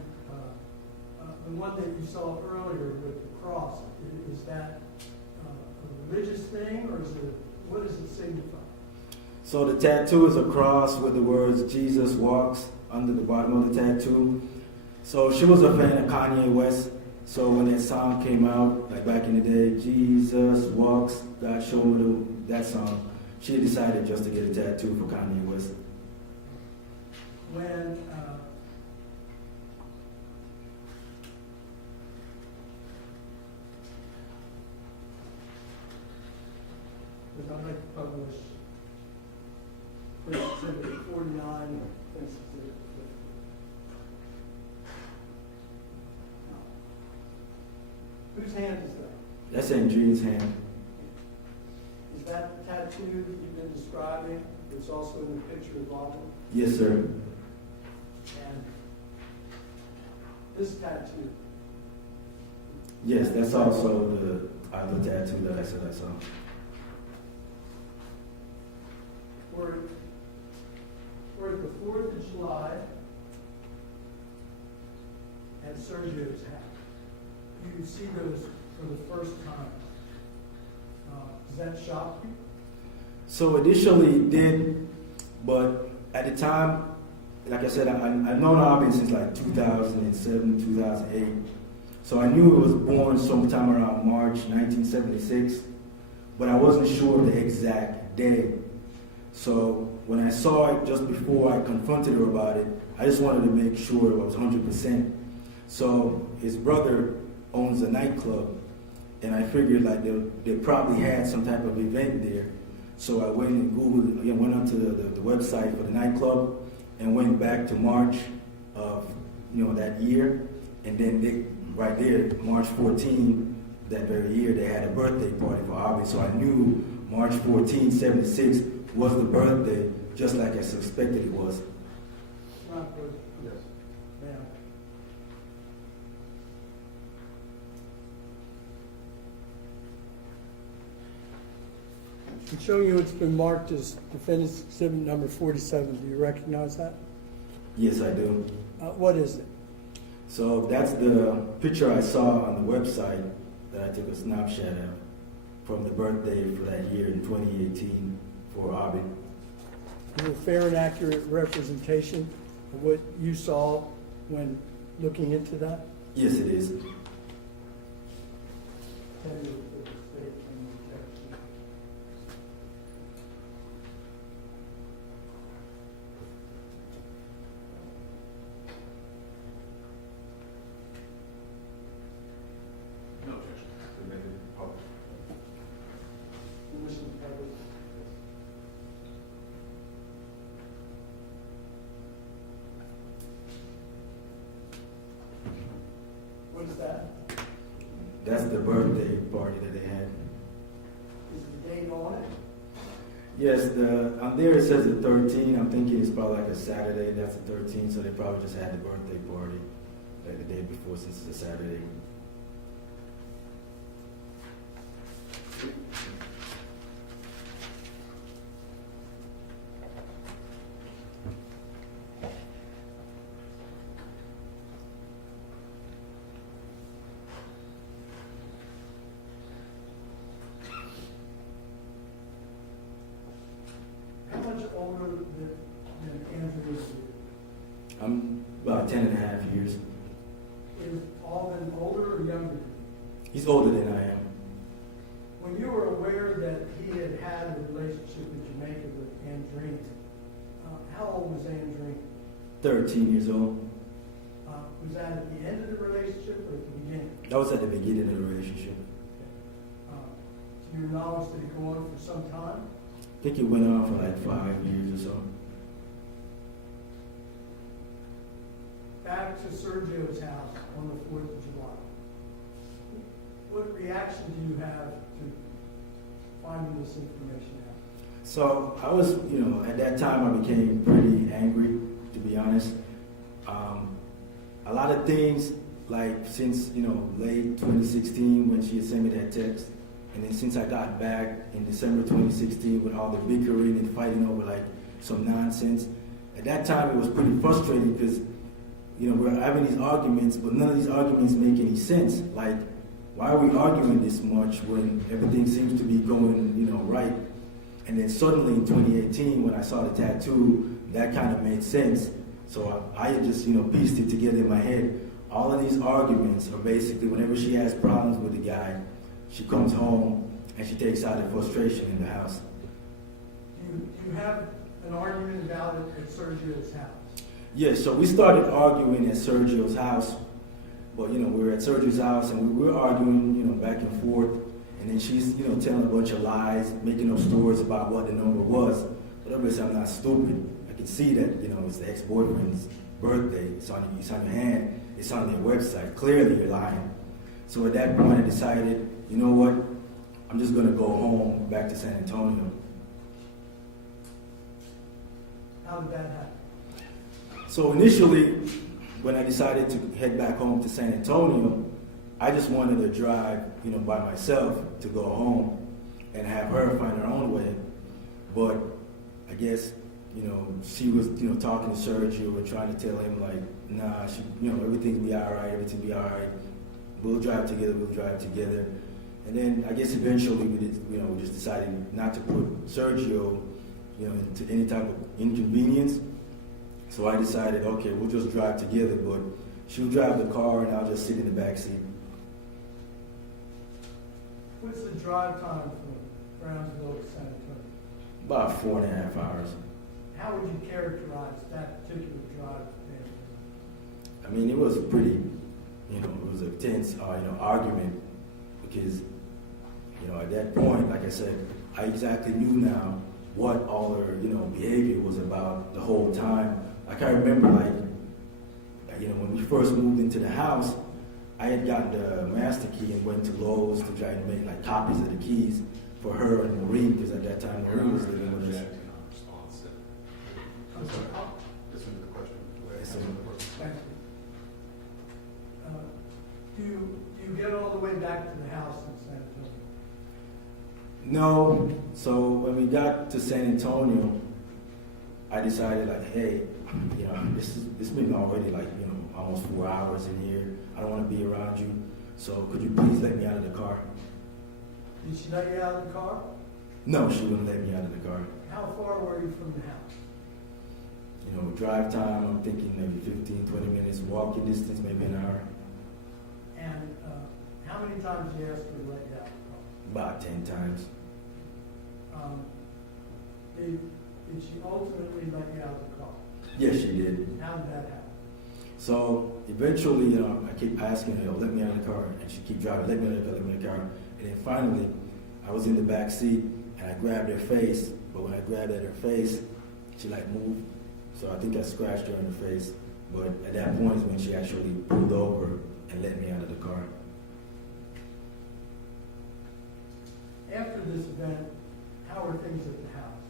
the one that you saw earlier with the cross, is that a religious thing, or is it, what does it signify? So the tattoo is a cross with the words Jesus walks under the bottom of the tattoo. So she was a fan of Kanye West. So when that song came out, like back in the day, Jesus walks, God showed me that song, she decided just to get a tattoo for Kanye West. When because I'd like to publish Defense Exhibit 49, Defense Exhibit 50. Whose hand is that? That's Andreen's hand. Is that the tattoo that you've been describing? It's also in the picture of Alvin? Yes, sir. And this tattoo, Yes, that's also the other tattoo that I said I saw. we're at the 4th of July at Sergio's house. You see those for the first time. Does that shock you? So initially it did, but at the time, like I said, I've known Albin since like 2007, 2008. So I knew it was born sometime around March 1976, but I wasn't sure of the exact day. So when I saw it just before I confronted her about it, I just wanted to make sure it was 100%. So his brother owns a nightclub, and I figured like they probably had some type of event there. So I went and Googled, again, went onto the website for the nightclub, and went back to March of that year, and then right there, March 14, that very year, they had a birthday party for Albin. So I knew March 14, 76 was the birthday, just like I suspected it was. Not good. Yes. Yeah. I'm showing you it's been marked as Defendant's Exhibit number 47. Do you recognize that? Yes, I do. What is it? So that's the picture I saw on the website that I took a snapshot of from the birthday for that year in 2018 for Albin. Is it a fair and accurate representation of what you saw when looking into that? Yes, it is. that's the birthday party that they had. Is the date on it? Yes, on there it says the 13th. I'm thinking it's probably like a Saturday. That's the 13th, so they probably just had the birthday party like the day before, since it's a Saturday. How much older than Andrew is you? I'm about 10 and a half years. Is Alden older or younger? He's older than I am. When you were aware that he had had a relationship in Jamaica with Andreen, how old was Andreen? 13 years old. Was that at the end of the relationship or at the beginning? That was at the beginning of the relationship. To your knowledge, did it go on for some time? I think it went on for like 5 years or so. Back to Sergio's house on the 4th of July. What reaction do you have to finding this information out? So I was, at that time I became pretty angry, to be honest. A lot of things, like since, late 2016 when she had sent me that text, and then since I got back in December 2016 with all the bickering and fighting over like some nonsense, at that time it was pretty frustrating because, we're having these arguments, but none of these arguments make any sense. Like, why are we arguing this much when everything seems to be going, right? And then suddenly in 2018, when I saw the tattoo, that kind of made sense. So I just, pieced it together in my head. All of these arguments are basically whenever she has problems with the guy, she comes home and she takes out her frustration in the house. Do you have an argument about it at Sergio's house? Yeah, so we started arguing at Sergio's house. But, we were at Sergio's house and we were arguing, back and forth. And then she's, telling a bunch of lies, making up stories about what the number was. But obviously I'm not stupid. I can see that, it's the ex-boyfriend's birthday. It's on your hand. It's on their website. Clearly you're lying. So at that point I decided, you know what? I'm just going to go home, back to San Antonio. How did that happen? So initially, when I decided to head back home to San Antonio, I just wanted to drive, by myself to go home and have her find her own way. But I guess, she was, talking to Sergio and trying to tell him like, nah, everything will be all right, everything will be all right. We'll drive together. And then I guess eventually we just decided not to put Sergio, into any type of inconvenience. So I decided, okay, we'll just drive together, but she'll drive the car and I'll just sit in the back seat. What's the drive time from Brownsville to San Antonio? About 4.5 hours. How would you characterize that particular drive? I mean, it was pretty, it was a tense, argument because, at that point, like I said, I exactly knew now what all her, behavior was about the whole time. Like I remember, when we first moved into the house, I had gotten the master key and went to Lowe's to try to make copies of the keys for her and Maureen, because at that time Maureen was living with us. I'm sorry. Listen to the question. Thank you. Do you get all the way back to the house in San Antonio? No. So when we got to San Antonio, I decided hey, it's been already almost 4 hours in here. I don't want to be around you. So could you please let me out of the car? Did she let you out of the car? No, she wouldn't let me out of the car. How far were you from the house? Drive time, I'm thinking maybe 15, 20 minutes. Walking distance, maybe an hour. And how many times did you ask her to let you out of the car? About 10 times. Did she ultimately let you out of the car? Yes, she did. How did that happen? So eventually, I keep asking her, let me out of the car. And she keep driving, let me out of the car, let me out of the car. And then finally, I was in the back seat and I grabbed her face. But when I grabbed at her face, she moved. So I think I scratched her in the face. But at that point is when she actually pulled over and let me out of the car. this event, how are things at the house?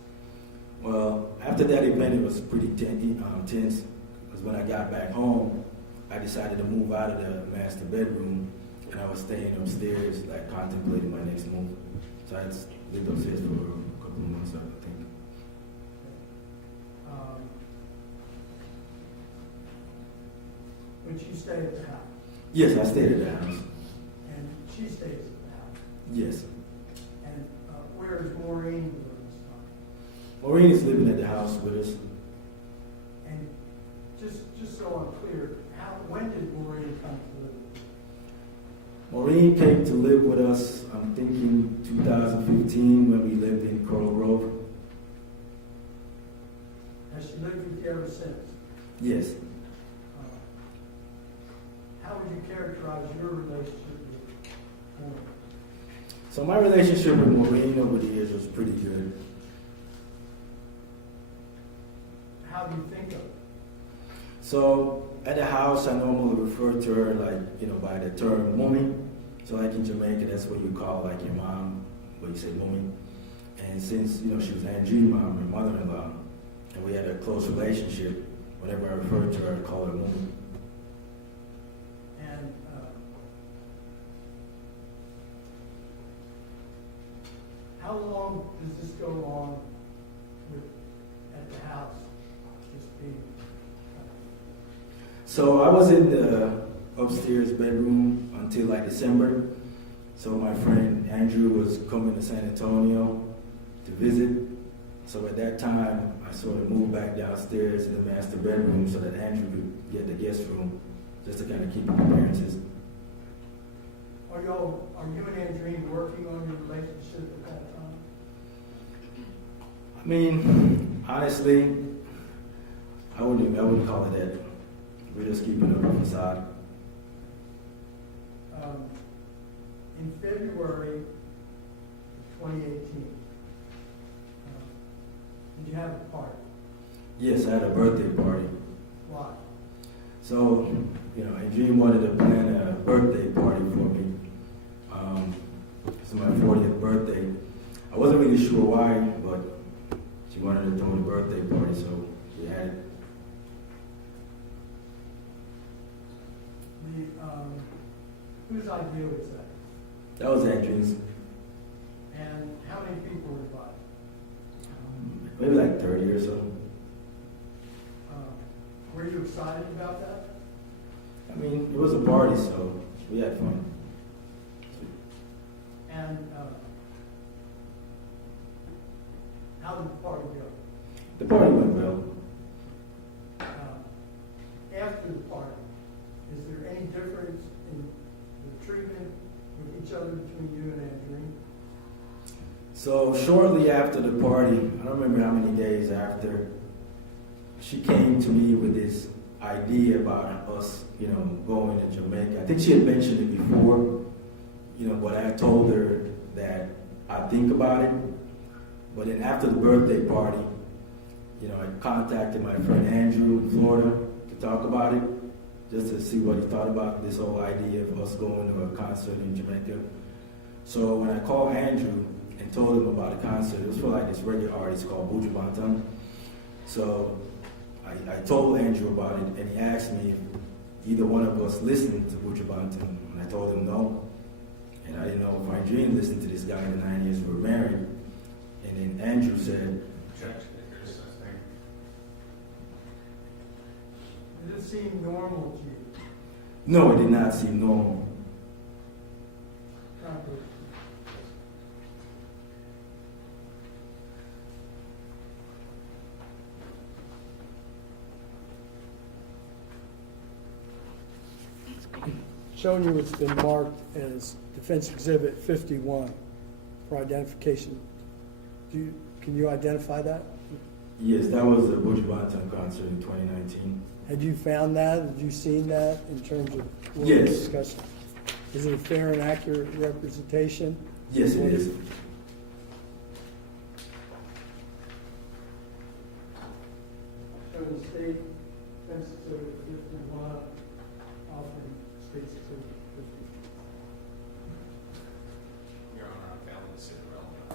Well, after that event, it was pretty tense, because when I got back home, I decided to move out of the master bedroom, and I was staying upstairs, like contemplating my next move. So I lived upstairs for a couple of months, I think. But you stay at the house, Yes, I stayed at the house. and she stays at the house. Yes. And where is Maureen during this time? Maureen is living at the house with us. And just so I'm clear, when did Maureen come to live? Maureen came to live with us, I'm thinking 2015, when we lived in Coral Grove. Has she lived with you ever since? Yes. How would you characterize your relationship with Maureen? So my relationship with Maureen over the years was pretty good. How do you think of it? So at the house, I normally refer to her by the term "mommy." So like in Jamaica, that's what you call like your mom, but you say "mommy." And since she was Andreen mom, my mother-in-law, and we had a close relationship, whenever I referred to her, I call her "mommy." And how long does this go on at the house? Just being. So I was in the upstairs bedroom until like December. So my friend Andrew was coming to San Antonio to visit. So at that time, I sort of moved back downstairs in the master bedroom so that Andrew could get the guest room, just to kind of keep appearances. Are you and Andreen working on your relationship at that time? I mean, honestly, I wouldn't call it that. We're just keeping up a facade. In February 2018, did you have a party? Yes, I had a birthday party. Why? So, Andreen wanted to plan a birthday party for me. It's my 40th birthday. I wasn't really sure why, but she wanted to throw a birthday party, so we had it. Whose idea was that? That was Andreen's. And how many people were invited? Maybe like 30 or so. Were you excited about that? I mean, it was a party, so we had fun. And how did the party go? The party went well. After the party, is there any difference in the treatment with each other between you and Andreen? So shortly after the party, I don't remember how many days after, she came to me with this idea about us, going to Jamaica. I think she had mentioned it before, but I told her that I'd think about it. But then after the birthday party, I contacted my friend Andrew in Florida to talk about it, just to see what he thought about this whole idea of us going to a concert in Jamaica. So when I called Andrew and told him about the concert, it was for like this reggae artist called Buju Banton. So I told Andrew about it, and he asked me if either one of us listened to Buju Banton, and I told him no. And I didn't know if Andreen listened to this guy in the 9 years we were married. And then Andrew said, Objection, if there's such thing. Did it seem normal to you? no, it did not seem normal. Showing you it's been marked as Defense Exhibit 51 for identification. Can you identify that? Yes, that was the Buju Banton concert in 2019. Had you found that? Had you seen that in terms of what Yes. we discussed? Is it a fair and accurate representation? Yes, it is. Showing the state Defense Exhibit 51, offering State's Exhibit 50. Your Honor, I found this irrelevant.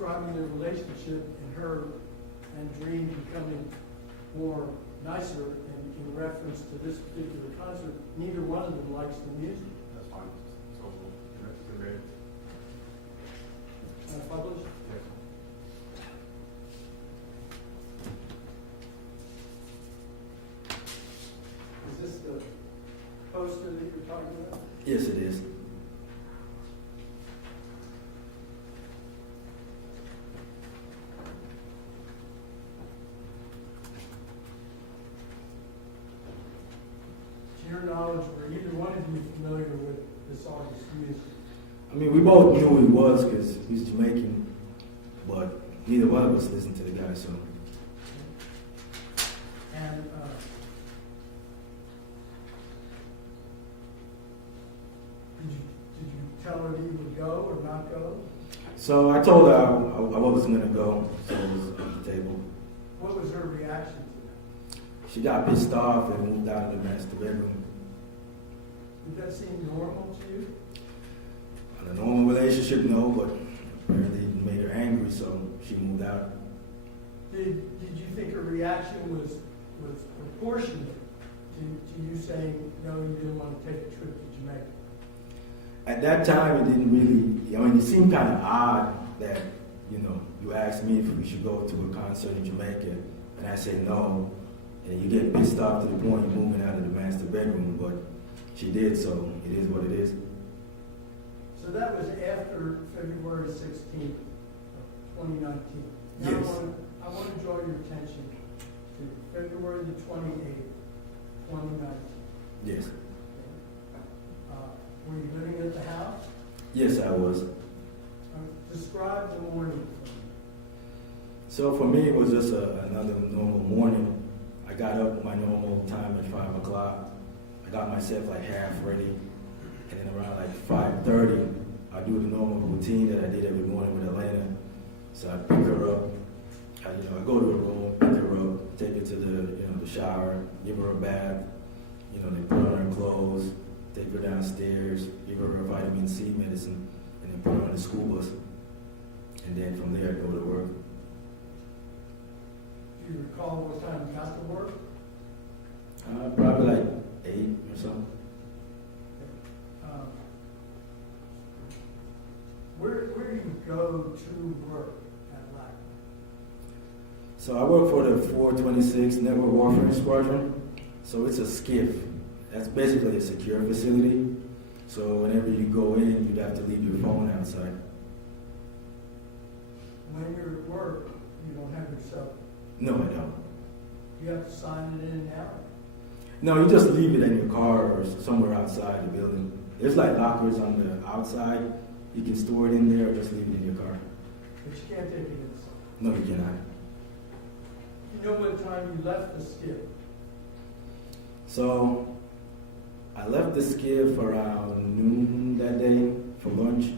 describing the relationship and her and Dream becoming more nicer in reference to this particular concert. Neither one of them likes the music. That's fine. So we'll connect to the radio. Published? Is this the poster that you're talking about? Yes, it is. To your knowledge, were either one of you familiar with this artist's music? I mean, we both knew who he was because he's Jamaican, but neither one of us listened to the guy, so. And did you tell her that you would go or not go? So I told her I wasn't going to go, so it was on the table. What was her reaction to that? She got pissed off and moved out of the master bedroom. Did that seem normal to you? On a normal relationship, no, but apparently it made her angry, so she moved out. Did you think her reaction was proportionate to you saying, no, you didn't want to take a trip to Jamaica? At that time, it didn't really, I mean, it seemed kind of odd that, you asked me if we should go to a concert in Jamaica, and I said no, and you get pissed off to the point of moving out of the master bedroom, but she did, so it is what it is. So that was after February 16th of 2019. Now Yes. I want to draw your attention to February the 28th, 2019. Yes. Were you living at the house? Yes, I was. Describe the morning for me. So for me, it was just another normal morning. I got up my normal time at 5 o'clock. I got myself like half ready. And then around like 5:30, I do the normal routine that I did every morning with Elena. So I pick her up. I go to her room, pick her up, take her to the shower, give her a bath. They put on her clothes, take her downstairs, give her her vitamin C medicine, and then put her on the school bus. And then from there, go to work. Do you recall what time you got to work? Probably like 8 or something. Where do you go to work at LAC? So I work for the 426 Network Warfare Squadron. So it's a skiff. That's basically a secure facility. So whenever you go in, you'd have to leave your phone outside. When you're at work, you don't have your cell phone. No, I don't. You have to sign it in and out. No, you just leave it in your car or somewhere outside the building. There's like lockers on the outside. You can store it in there or just leave it in your car. But you can't take it inside. No, you cannot. You know what time you left the skiff? So I left the skiff around noon that day for lunch.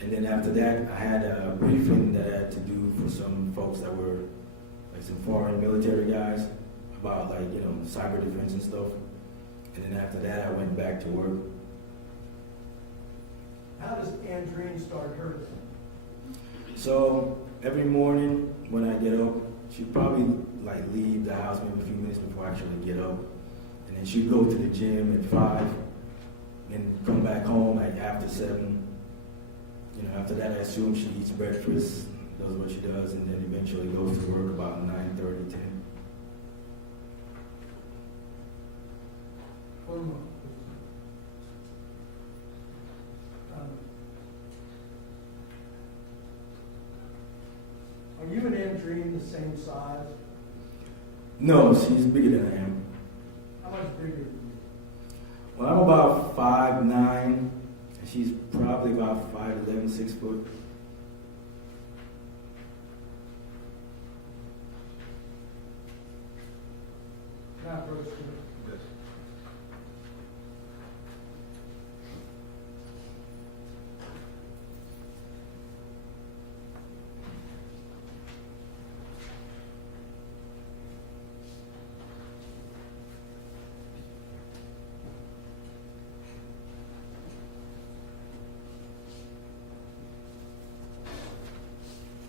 And then after that, I had a briefing that I had to do for some folks that were like some foreign military guys about cyber defense and stuff. And then after that, I went back to work. How does Andreen start her day? So every morning when I get up, she'd probably leave the house maybe a few minutes before I actually get up. And then she'd go to the gym at 5 and come back home after 7. After that, I assume she eats breakfast, does what she does, and then eventually goes to work about 9:30, 10. One more. Are you and Andreen the same size? No, she's bigger than I am. How much bigger than you? Well, I'm about 5'9", and she's probably about 5'11", 6 foot. Can I approach you? Yes.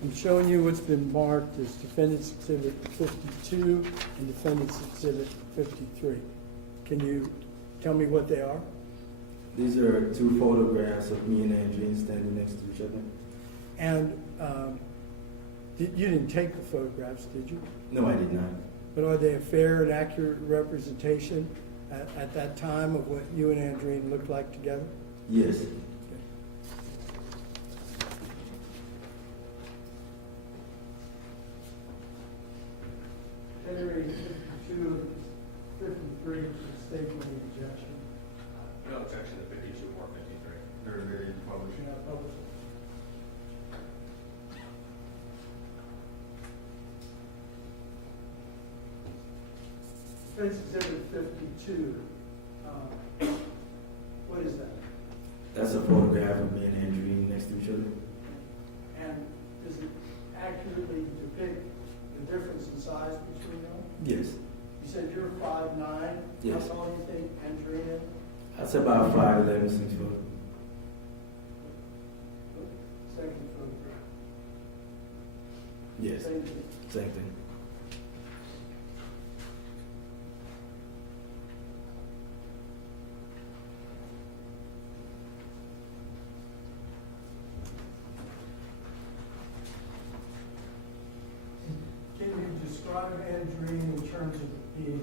I'm showing you what's been marked as Defendant's Exhibit 52 and Defendant's Exhibit 53. Can you tell me what they are? These are two photographs of me and Andreen standing next to each other. And you didn't take the photographs, did you? No, I did not. But are they a fair and accurate representation at that time of what you and Andreen looked like together? Yes. Henry 52, 53, statement of objection. No objection to 52 or 53. They're very published. You're not publishing. Defense Exhibit 52, what is that? That's a photograph of me and Andreen next to each other. And does it accurately depict the difference in size between them? Yes. You said you're 5'9". Yes. How tall do you think Andreen is? That's about 5'11", 6 foot. Second photograph. Yes. Same thing. Same thing. Can you describe Andreen in terms of being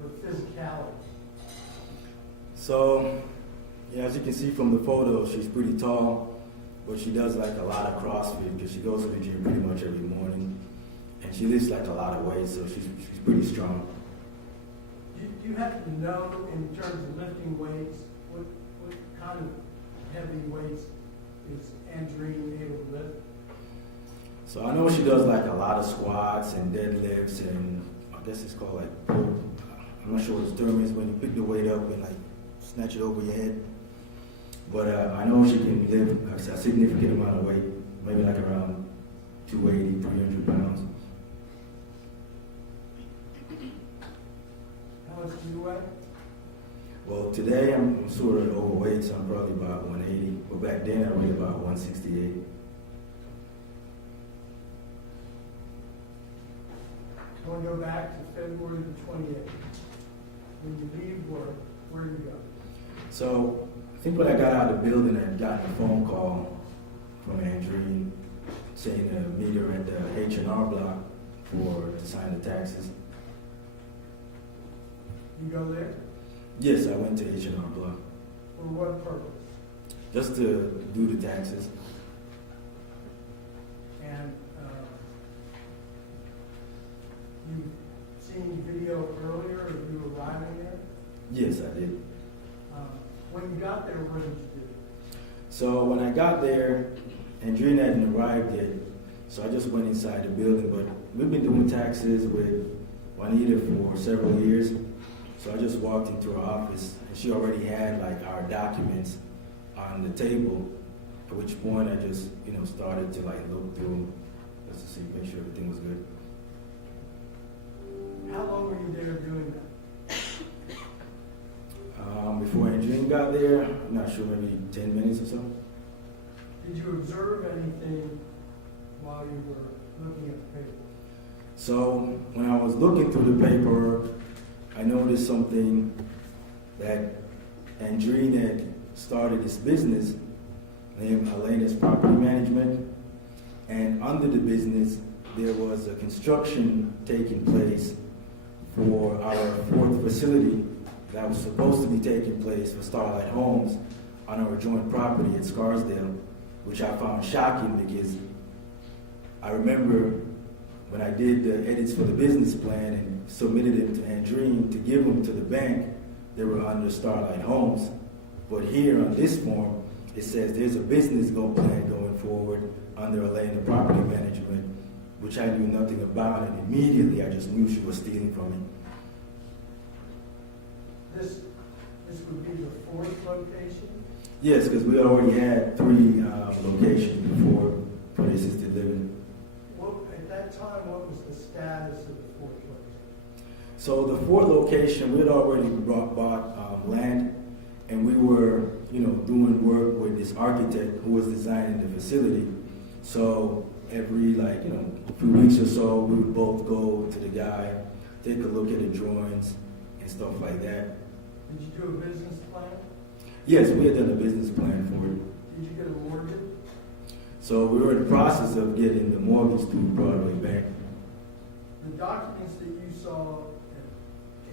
her physicality? So, yeah, as you can see from the photo, she's pretty tall, but she does like a lot of CrossFit because she goes to the gym pretty much every morning, and she lifts like a lot of weight, so she's pretty strong. Do you happen to know, in terms of lifting weights, what kind of heavy weights is Andreen able to lift? So I know she does like a lot of squats and deadlifts, and I guess it's called like pull. I'm not sure what the term is when you pick the weight up and like snatch it over your head. But I know she can lift a significant amount of weight, maybe like around 280, 300 pounds. How much do you weigh? Well, today I'm sort of overweight, so I'm probably about 180. But back then I weighed about 168. I want to go back to February the 28th. When you leave work, where do you go? So I think when I got out of the building, I got a phone call from Andreen saying to meet her at the H&R block to sign the taxes. You go there? Yes, I went to H&R block For what purpose? just to do the taxes. And you've seen video earlier of you arriving there? Yes, I did. When you got there, what did you do? So when I got there, Andreen hadn't arrived yet, so I just went inside the building. But we've been doing taxes with Juanita for several years, so I just walked into her office, and she already had like our documents on the table. At which point I just started to like look through them just to see, make sure everything was good. How long were you there doing that? Before Andreen got there, I'm not sure, maybe 10 minutes or so. Did you observe anything while you were looking at the paper? So when I was looking through the paper, I noticed something that Andreen had started this business named Elena's Property Management, and under the business there was a construction taking place for our fourth facility that was supposed to be taking place for Starlight Homes on our joint property at Scarsdale, which I found shocking because I remember when I did the edits for the business plan and submitted it to Andreen to give them to the bank, they were under Starlight Homes. But here on this form, it says there's a business plan going forward under Elena Property Management, which I knew nothing about, and immediately I just knew she was stealing from me. This would be the fourth location? Yes, because we already had 3 locations before for the assisted living. At that time, what was the status of the fourth location? So the 4th location, we had already bought land, and we were, doing work with this architect who was designing the facility. So every few weeks or so, we would both go to the guy, take a look at the drawings and stuff like that. Did you do a business plan? Yes, we had done a business plan for it. Did you get a mortgage? So we were in the process of getting the mortgage through Broadway Bank. The documents that you saw at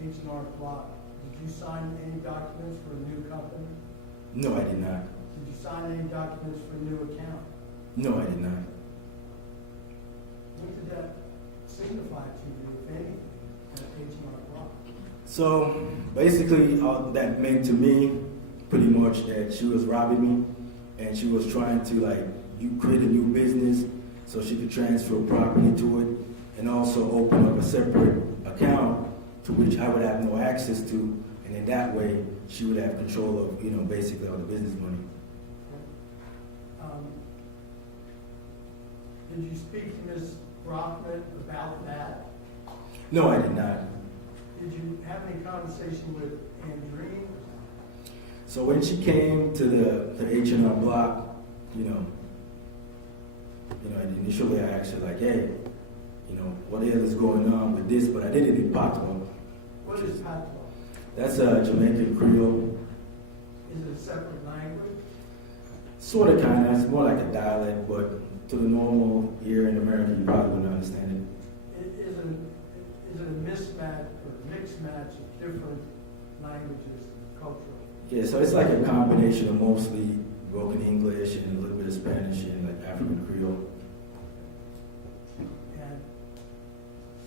H&R Block, did you sign any documents for a new company? No, I did not. Did you sign any documents for a new account? No, I did not. What did that signify to you, if anything, at H&R Block? So basically, all that meant to me pretty much that she was robbing me, and she was trying to you create a new business so she could transfer property to it, and also open up a separate account to which I would have no access to, and in that way she would have control of basically all the business money. Did you speak to Ms. Brockman about that? No, I did not. Did you have any conversation with Andreen? So when she came to the H&R Block, initially I asked her hey, what the hell is going on with this? But I did it in Patois. What is Patois? That's a Jamaican Creole. Is it a separate language? Sort of, kind of. It's more like a dialect, but to the normal ear in America, you probably wouldn't understand Is it a mismatch or mixed match of different languages culturally? it. Yeah, so it's like a combination of mostly broken English and a little bit of Spanish and African Creole. And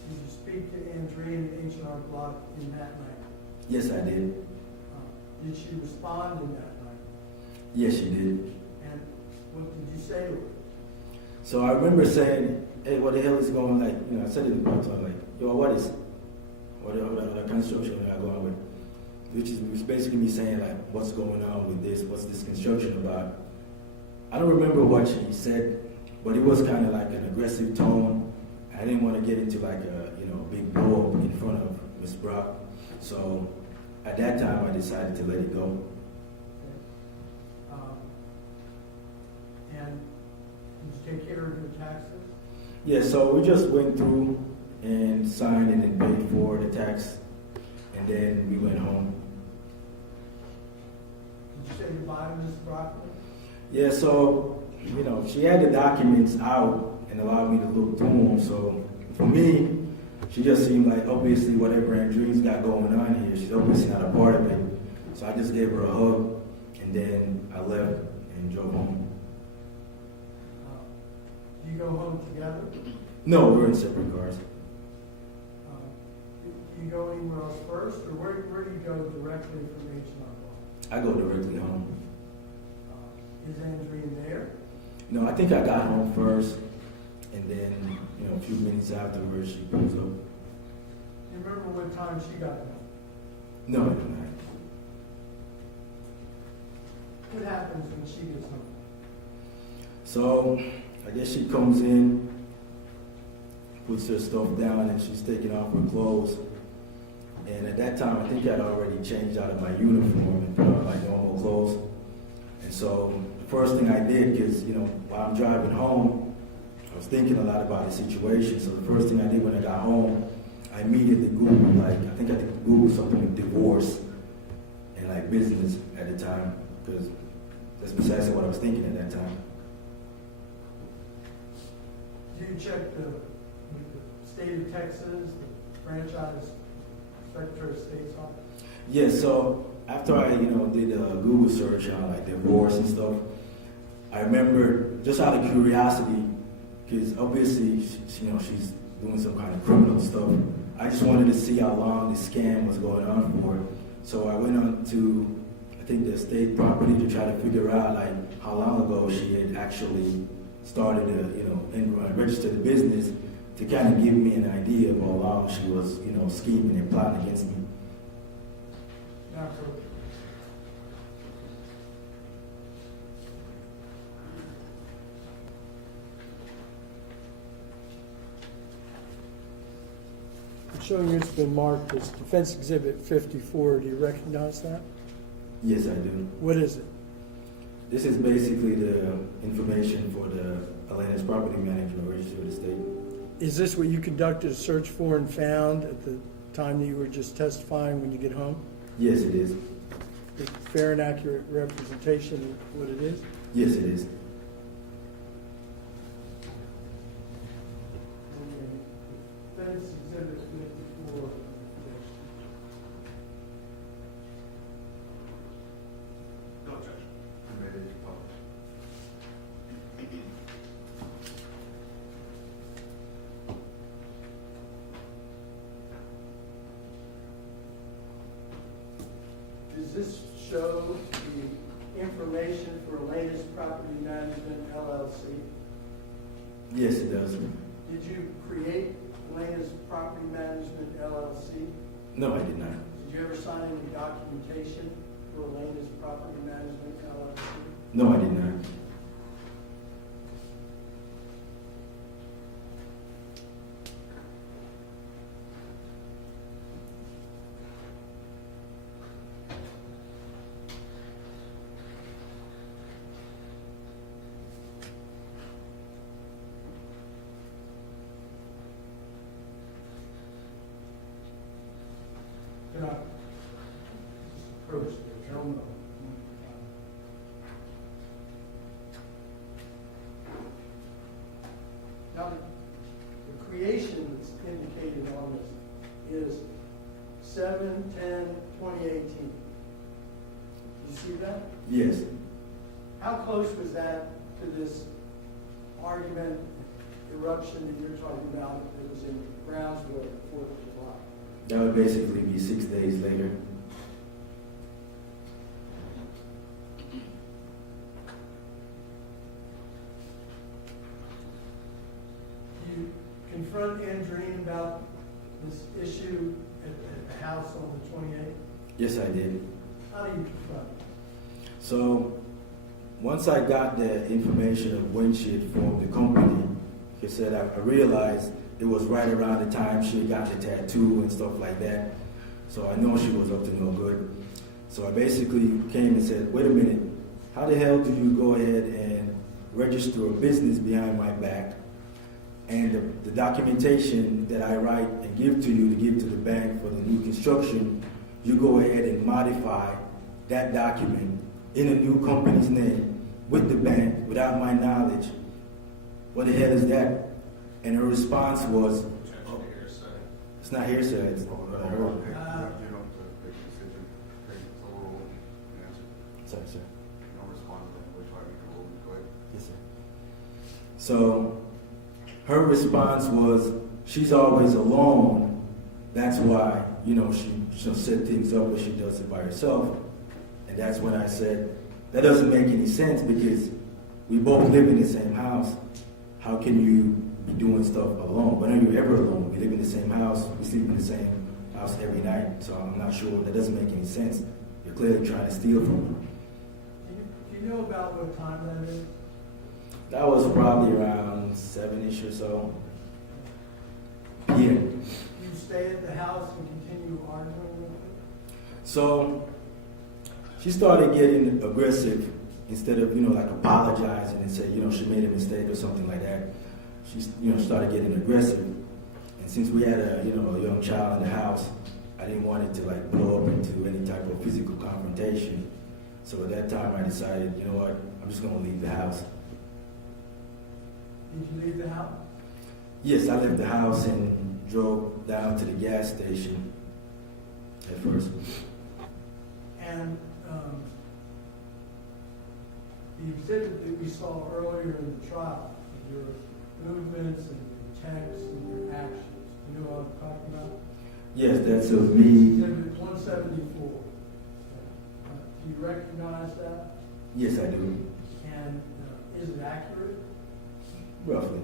did you speak to Andreen at H&R Block in that language? Yes, I did. Did she respond in that language? Yes, she did. And what did you say to her? So I remember saying, hey, what the hell is going on? I said it in Patois, yo, what construction are I going with? Which was basically me saying, what's going on with this? What's this construction about? I don't remember what she said, but it was kind of like an aggressive tone. I didn't want to get into a big blow in front of Ms. Brock. So at that time, I decided to let it go. And did you take care of your taxes? Yeah, so we just went through and signed and then paid for the tax, and then we went home. Did you say goodbye to Ms. Brockman? Yeah, so, she had the documents out and allowed me to look through them. So for me, she just seemed like obviously whatever Andreen's got going on here, she's obviously not a part of it. So I just gave her a hug, and then I left and drove home. Do you go home together? No, we're in separate cars. Do you go anywhere else first, or where do you go directly from H&R Block? I go directly home. Is Andreen there? No, I think I got home first, and then, a few minutes afterwards, she pulls up. Do you remember what time she got home? No, I do not. What happens when she gets home? So, I guess she comes in, puts her stuff down, and she's taking off her clothes. And at that time, I think I'd already changed out of my uniform and put on my normal clothes. And so, the first thing I did, because, while I'm driving home, I was thinking a lot about the situation. So the first thing I did when I got home, I immediately Googled, I think I Googled something with divorce and business at the time, because that's precisely what I was thinking at that time. Do you check with the state of Texas, the franchise Secretary of State's office? Yeah, so after I, did a Google search on divorce and stuff, I remember just out of curiosity, because obviously, she's doing some kind of criminal stuff. I just wanted to see how long this scam was going on for. So I went on to, I think, the state property to try to figure out how long ago she had actually started to, and register the business, to kind of give me an idea of how long she was, scheming and plotting against me. Now, for I'm showing you it's been marked as Defense Exhibit 54. Do you recognize that? Yes, I do. What is it? This is basically the information for the Atlanta's property management registry of the state. Is this what you conducted a search for and found at the time that you were just testifying when you get home? Yes, it is. Is it fair and accurate representation of what it is? Yes, it is. Defense Exhibit 54. No objection. Does this show the information for Atlanta's Property Management LLC? Yes, it does. Did you create Atlanta's Property Management LLC? No, I did not. Did you ever sign any documentation for Atlanta's Property Management LLC? No, I did not. Can I just approach the gentleman? Now, the creation that's indicated on this is 7/10/2018. You see that? Yes. How close was that to this argument, eruption that you're talking about that was in Brownsville the 4th of July? That would basically be 6 days later. You confront Andreen about this issue at the house on the 28th? Yes, I did. How do you confront? So once I got the information of when she had formed the company, he said I realized it was right around the time she got the tattoo and stuff like that. So I know she was up to no good. So I basically came and said, wait a minute, how the hell do you go ahead and register a business behind my back? And the documentation that I write and give to you to give to the bank for the new construction, you go ahead and modify that document in a new company's name with the bank without my knowledge. What the hell is that? And her response was, Potential hearsay. it's not hearsay, it's her. You don't make the decision, take the total answer. Sorry, sir. You don't respond to that, which I can go ahead. Yes, sir. So her response was, she's always alone. That's why, she'll set things up where she does it by herself. And that's when I said, that doesn't make any sense because we both live in the same house. How can you be doing stuff alone? When are you ever alone? We live in the same house. We sleep in the same house every night. So I'm not sure. That doesn't make any sense. You're clearly trying to steal from her. Do you know about what time that is? That was probably around 7-ish or so. Yeah. Do you stay at the house and continue arguing with her? So she started getting aggressive instead of, like apologizing and say, she made a mistake or something like that. She, started getting aggressive. And since we had a young child in the house, I didn't want it to like blow up into any type of physical confrontation. So at that time I decided, you know what, I'm just going to leave the house. Did you leave the house? Yes, I left the house and drove down to the gas station at first. And the exhibit that we saw earlier in the trial, your movements and your texts and your actions, you know what I'm talking about? Yes, that's of me. Exhibit 174. Do you recognize that? Yes, I do. And is it accurate? Roughly.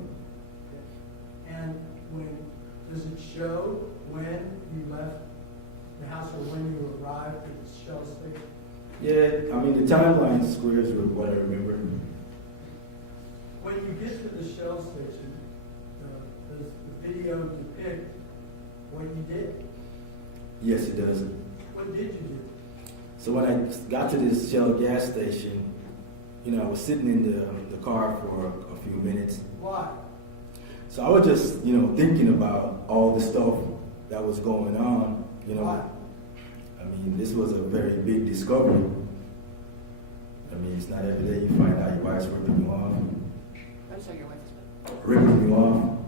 And does it show when you left the house or when you arrived at the Shell station? Yeah, I mean, the timeline squares with what I remember. When you get to the Shell station, does the video depict what you did? Yes, it does. What did you do? So when I got to this Shell gas station, I was sitting in the car for a few minutes. Why? So I was just, thinking about all the stuff that was going on, Why? I mean, this was a very big discovery. I mean, it's not every day you find out your wife's ripping you off. I'm sorry, your wife is Ripping you off.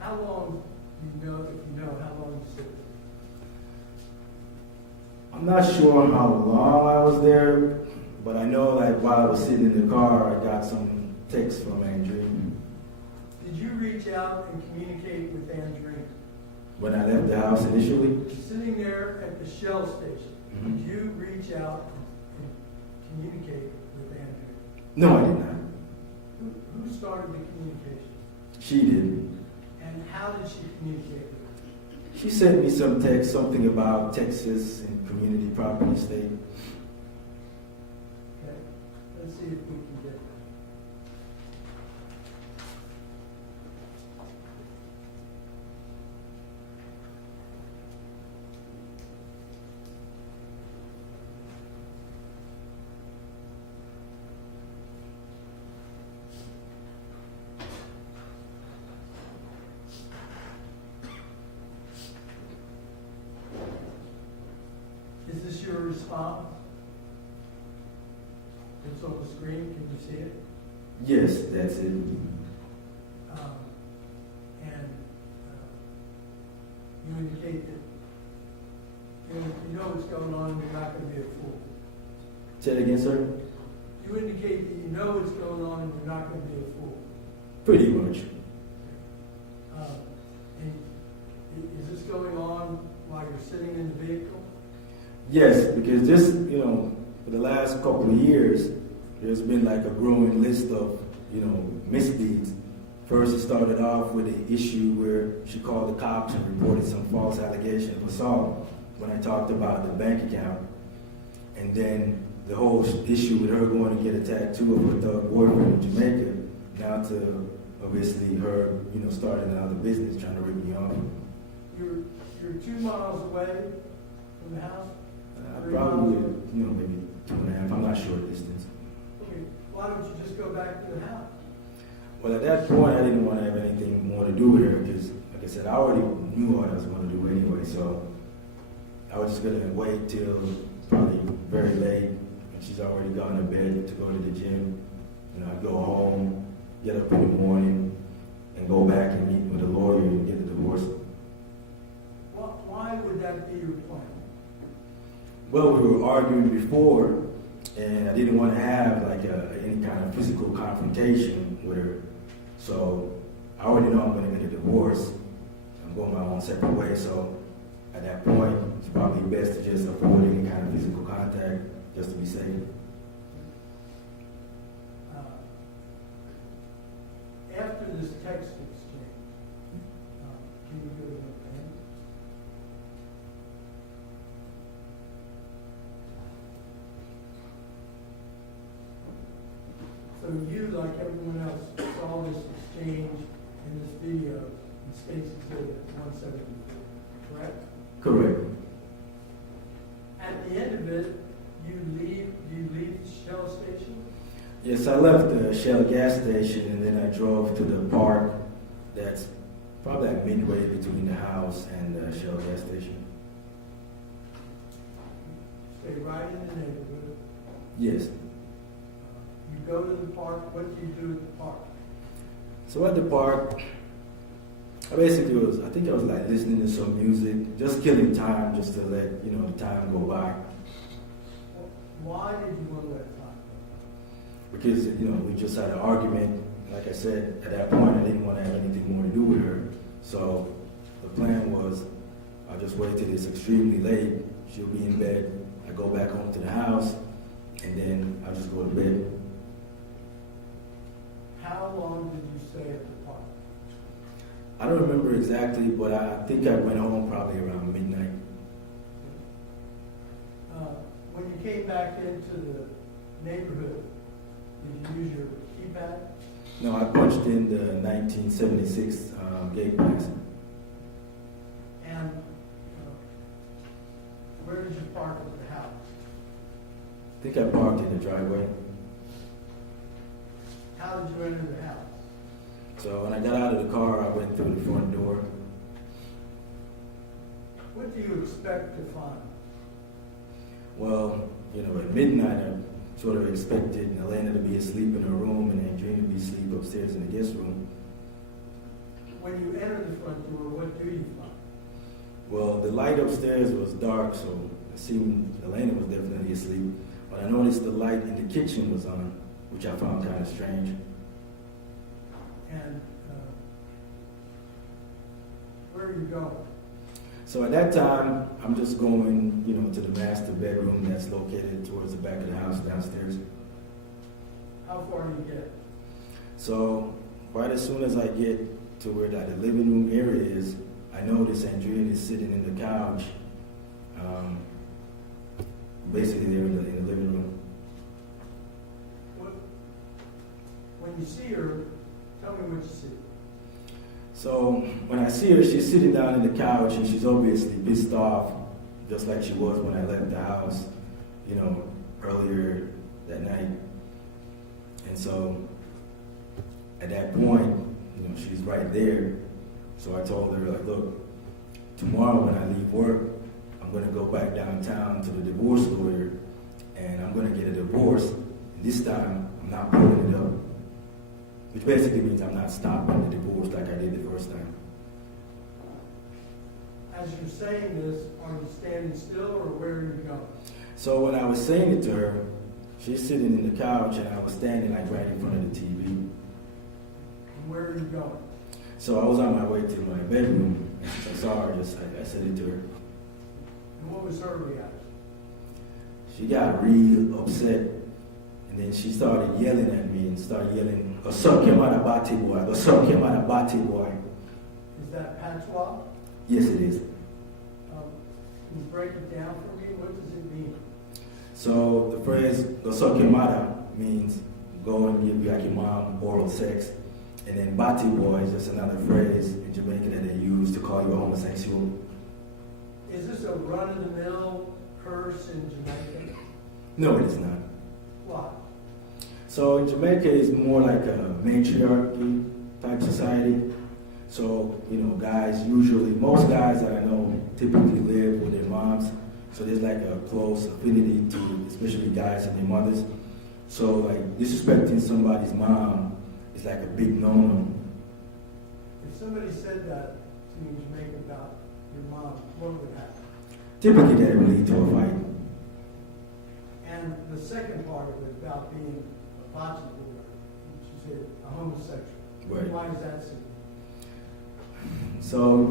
How long do you know, if you know, how long you sit? I'm not sure how long I was there, but I know like while I was sitting in the car, I got some text from Andreen. Did you reach out and communicate with Andreen? When I left the house initially, Sitting there at the Shell station, Mhm. did you reach out and communicate with Andreen? no, I did not. Who started the communication? She did. And how did she communicate with you? She sent me some text, something about Texas and community property state. Okay, let's see if we can get that. Is this your response? It's on the screen, can you see it? Yes, that's it. And you indicate that you know what's going on and you're not going to be a fool. Say it again, sir. You indicate that you know what's going on and you're not going to be a fool. Pretty much. And is this going on while you're sitting in the vehicle? Yes, because this, for the last couple of years, there's been like a growing list of, misdeeds. First, it started off with an issue where she called the cops and reported some false allegation of assault when I talked about the bank account. And then the whole issue with her going to get a tattoo of her thug boyfriend in Jamaica, now to obviously her, starting another business trying to rip me off. You're 2 miles away from the house? Probably, maybe 2.5. I'm not sure distance. Okay, why don't you just go back to the house? Well, at that point, I didn't want to have anything more to do with her because, like I said, I already knew what I was going to do anyway. So I was just going to wait till probably very late, and she's already gone to bed to go to the gym. I'd go home, get up in the morning, and go back and meet with a lawyer and get a divorce. Why would that be your plan? Well, we were arguing before, and I didn't want to have like any kind of physical confrontation with her. So I already know I'm going to get a divorce. I'm going my own separate way. So at that point, it's probably best to just avoid any kind of physical contact just to be safe. After this text exchange, can you go to the pen? So you, like everyone else, saw this exchange in this video in State's Exhibit 174, correct? Correct. At the end of it, do you leave the Shell station? Yes, I left the Shell gas station and then I drove to the park that's probably like midway between the house and the Shell gas station. Stay right in the neighborhood. Yes. You go to the park. What do you do at the park? So at the park, I think I was like listening to some music, just killing time, just to let, the time go by. Why did you want to let time go? Because, we just had an argument. Like I said, at that point, I didn't want to have anything more to do with her. So the plan was, I'll just wait till it's extremely late. She'll be in bed. I go back home to the house, and then I'll just go to bed. How long did you stay at the park? I don't remember exactly, but I think I went home probably around midnight. When you came back into the neighborhood, did you use your keypad? No, I punched in the 1976 gate pass. And where did you park at the house? think I parked in the driveway. How did you enter the house? So when I got out of the car, I went through the front door. What do you expect to find? Well, at midnight, I sort of expected Elena to be asleep in her room and Andreen to be asleep upstairs in the guest room. When you enter the front door, what do you find? Well, the light upstairs was dark, so it seemed Elena was definitely asleep. But I noticed the light in the kitchen was on, which I found kind of strange. And where are you going? So at that time, I'm just going, to the master bedroom that's located towards the back of the house downstairs. How far do you get? So right as soon as I get to where the living room area is, I notice Andreen is sitting in the couch, basically there in the living room. When you see her, tell me what you see. So when I see her, she's sitting down in the couch and she's obviously pissed off, just like she was when I left the house, earlier that night. And so at that point, she's right there. So I told her, like, look, tomorrow when I leave work, I'm going to go back downtown to the divorce lawyer and I'm going to get a divorce. And this time, I'm not pulling it up. Which basically means I'm not stopping the divorce like I did the first time. As you're saying this, are you standing still or where are you going? So when I was saying it to her, she's sitting in the couch and I was standing like right in front of the TV. And where are you going? So I was on my way to my bedroom and I saw her, I said it to her. And what was her reaction? She got real upset and then she started yelling at me and started yelling, "Go suck him out of Bati boy, go suck him out of Bati boy." Is that patois? Yes, it is. Can you break it down for me? What does it mean? So the phrase "go suck him out" means go and give like your mom oral sex. And then Bati boy is just another phrase in Jamaica that they use to call you a homosexual. Is this a run-of-the-mill curse in Jamaica? No, it is not. Why? So in Jamaica, it's more like a matriarchy type society. So, most guys that I know typically live with their moms. So there's like a close affinity to, especially guys and their mothers. So like disrespecting somebody's mom is like a big no-no. If somebody said that to me in Jamaica about your mom, what would happen? Typically that would lead to a fight. And the second part of it about being a bocce boy, which you said a homosexual. Right. Why does that seem? So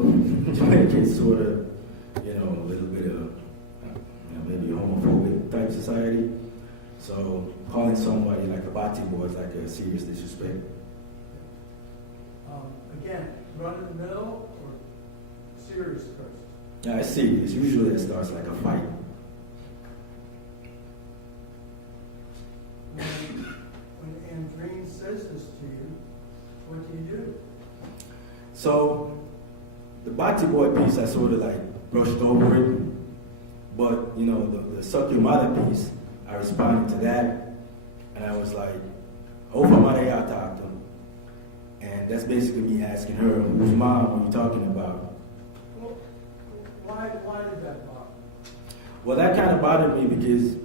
Jamaica is sort of, a little bit of, maybe a homophobic type society. So calling somebody like a bati boy is like a serious disrespect. Again, run-of-the-mill or serious curse? Yeah, I see. It's usually it starts like a fight. When Andreen says this to you, what do you do? So the bati boy piece, I sort of like brushed over it. But, the suck your mother piece, I responded to that. And I was like, over Marayata. And that's basically me asking her, whose mom are you talking about? Well, why did that bother you? Well, that kind of bothered me because,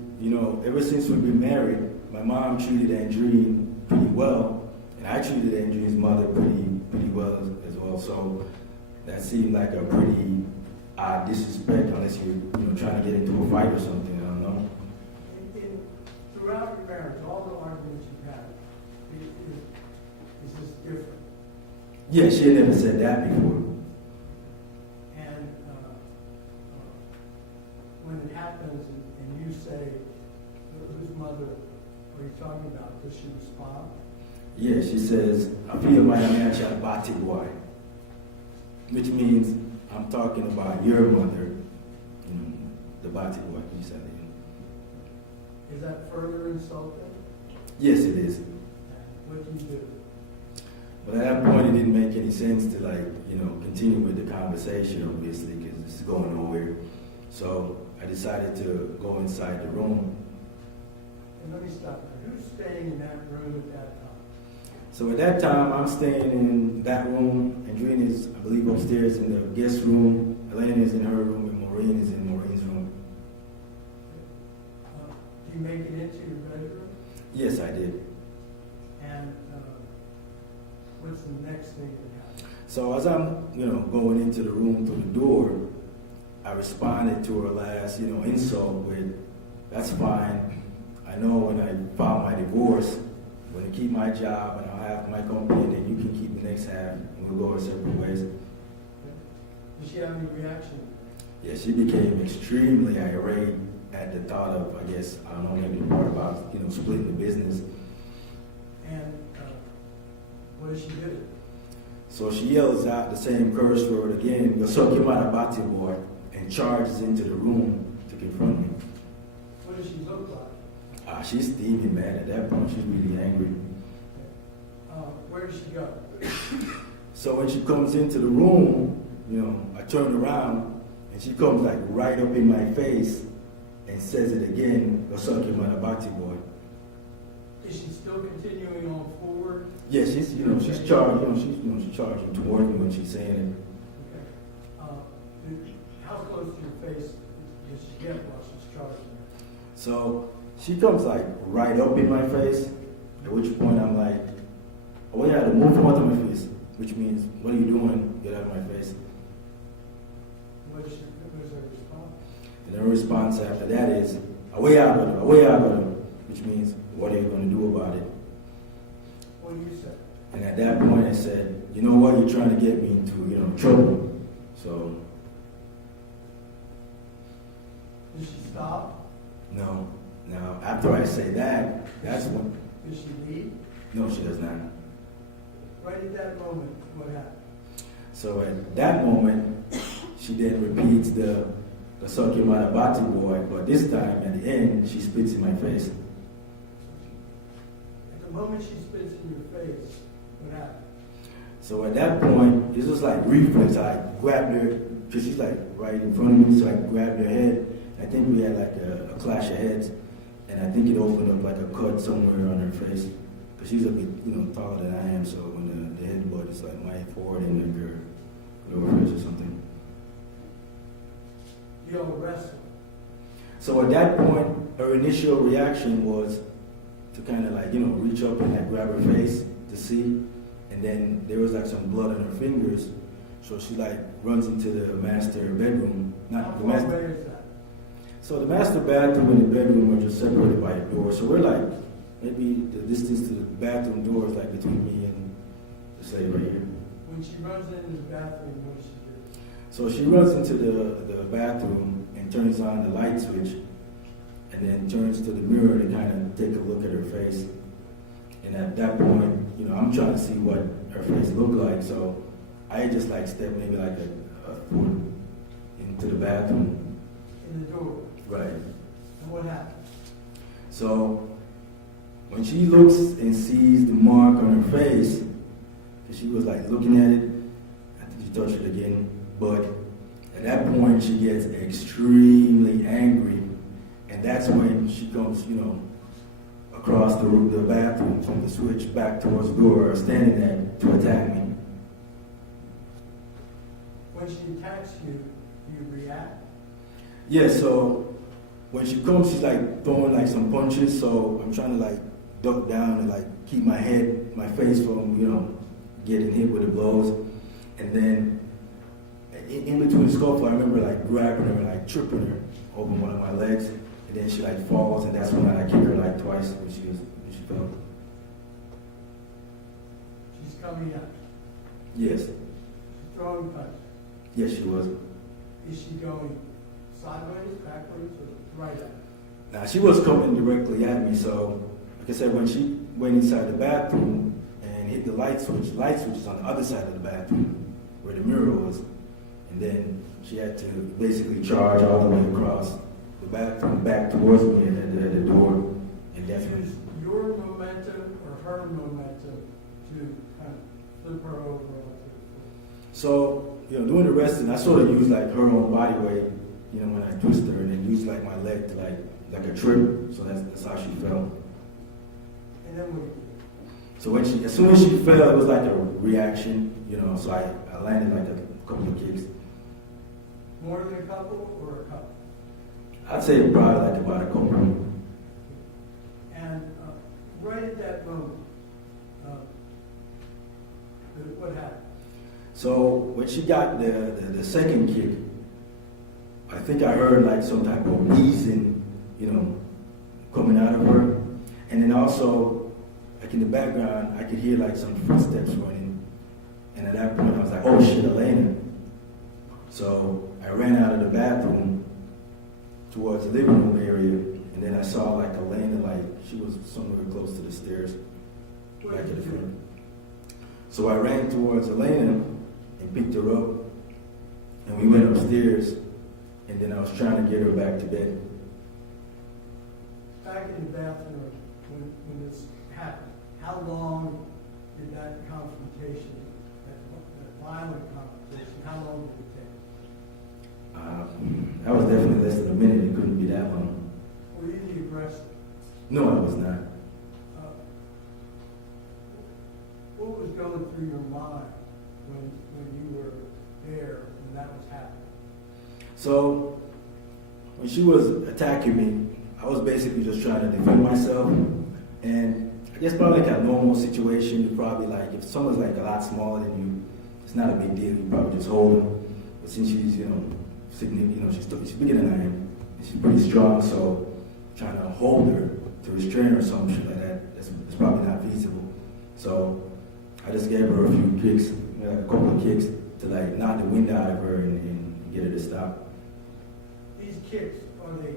ever since we've been married, my mom treated Andreen pretty well, and I treated Andreen's mother pretty well as well. So that seemed like a pretty odd disrespect, unless you're trying to get into a fight or something. I don't know. Throughout your marriage, all the arguments you've had, is this different? Yeah, she had never said that before. And when it happens and you say, whose mother are you talking about? Does she respond? Yeah, she says, I feel my man bati boy, which means I'm talking about your mother, the bati boy piece of it. Is that further insulting? Yes, it is. What do you do? But at that point, it didn't make any sense to continue with the conversation, obviously, because it's going nowhere. So I decided to go inside the room let me stop there. Who's staying in that room at that time? So at that time, I'm staying in that room. Andreen is, I believe, upstairs in the guest room. Elena is in her room, and Maureen is in Maureen's room. Do you make it into your bedroom? Yes, I did. And what's the next thing that happens? So as I'm, going into the room through the door, I responded to her last, insult with, "That's fine. I know when I file my divorce, I'm going to keep my job and I'll have my company, and then you can keep the next half, and we'll go our separate ways." Did she have any reaction? Yeah, she became extremely irate at the thought of, I guess, I don't know, maybe the part about, splitting the business. And what does she do? So she yells out the same curse word again, "Yosokimarabati boy," and charges into the room to confront me. What does she look like? She's steaming mad at that point. She's really angry. Where does she go? So when she comes into the room, I turn around and she comes like right up in my face and says it again, "Yosokimarabati boy." Is she still continuing on forward? Yeah, she's charging, she's charging toward me when she's saying it. Okay. How close to your face does she get while she's charging? So she comes like right up in my face, at which point I'm like, "Oh yeah, to move out of my face," which means, "What are you doing? Get out of my face." What is her response? And her response after that is, "Away out of her," which means, "What are you going to do about it?" What do you say? And at that point I said, "You know what, you're trying to get me into, trouble." So, Does she stop? no. Now, after I say that, that's when, Does she leave? no, she does not. Right at that moment, what happened? So at that moment, she then repeats the "Yosokimarabati boy," but this time at the end, she spits in my face. At the moment she spits in your face, what happened? So at that point, this was like reflex. I grabbed her, because she's like right in front of me, so I grabbed her head. I think we had like a clash of heads, and I think it opened up like a cut somewhere on her face. Because she's a bit, taller than I am, so when the headbutt is like my forehead and like her lower face or something. You all wrestled. So at that point, her initial reaction was to kind of like, reach up and like grab her face to see. And then there was like some blood on her fingers. So she like runs into the master bedroom. How Not the far master. away is that? So the master bathroom and the bedroom are just separated by a door. So we're like, maybe the distance to the bathroom door is like between me and the slave right here. When she runs into the bathroom, what does she do? So she runs into the bathroom and turns on the light switch and then turns to the mirror to kind of take a look at her face. And at that point, I'm trying to see what her face looked like. So I just like stepped maybe like a foot into the bathroom. In the door. Right. And what happened? So when she looks and sees the mark on her face, 'cause she was like looking at it, I think she touched it again, but at that point she gets extremely angry, and that's when she comes, across the bathroom from the switch back towards the door, standing there to attack me. When she attacks you, do you react? Yeah, so when she comes, she's like throwing like some punches, so I'm trying to like duck down and like keep my face from, getting hit with the blows. And then in between the scuffle, I remember like grabbing her and like tripping her over one of my legs. And then she like falls, and that's when I kick her like twice when she fell. She's coming up. Yes. She's throwing punches. Yes, she was. Is she going sideways, backwards, or right up? Now, she was coming directly at me, so like I said, when she went inside the bathroom and hit the light switch is on the other side of the bathroom where the mirror was. And then she had to basically charge all the way across the bathroom back towards me at the door. And definitely. Use your momentum or her momentum to kind of flip her over onto the floor. So, doing the wrestling, I sort of use like her own body weight, when I twist her, and then use like my leg to like a trip. So that's how she fell. And then what do you do? So as soon as she fell, it was like a reaction, so I landed like a couple of kicks. More than a couple or a couple? I'd say probably like about a couple. And right at that moment, what happened? So when she got the second kick, I think I heard like some type of wheezing, coming out of her. And then also, like in the background, I could hear like some footsteps running. And at that point, I was like, oh shit, Elena. So I ran out of the bathroom towards the living room area. And then I saw like Elena, like she was somewhere close to the stairs. What Back did to you the do? front. So I ran towards Elena and picked her up. And we went upstairs. And then I was trying to get her back to bed. Back in the bathroom, when this happened, how long did that confrontation, that violent confrontation, how long did it take? That was definitely less than a minute. It couldn't be that long. Were you the aggressor? No, I was not. What was going through your mind when you were there when that was happening? So when she was attacking me, I was basically just trying to defend myself. And I guess probably like a normal situation, you probably like, if someone's like a lot smaller than you, it's not a big deal. You probably just hold them. But since she's, significant, she's bigger than I am, and she's pretty strong, so trying to hold her to restrain her or some shit like that, it's probably not feasible. So I just gave her a few kicks, a couple of kicks to like knock the wind out of her and get her to stop. These kicks, are they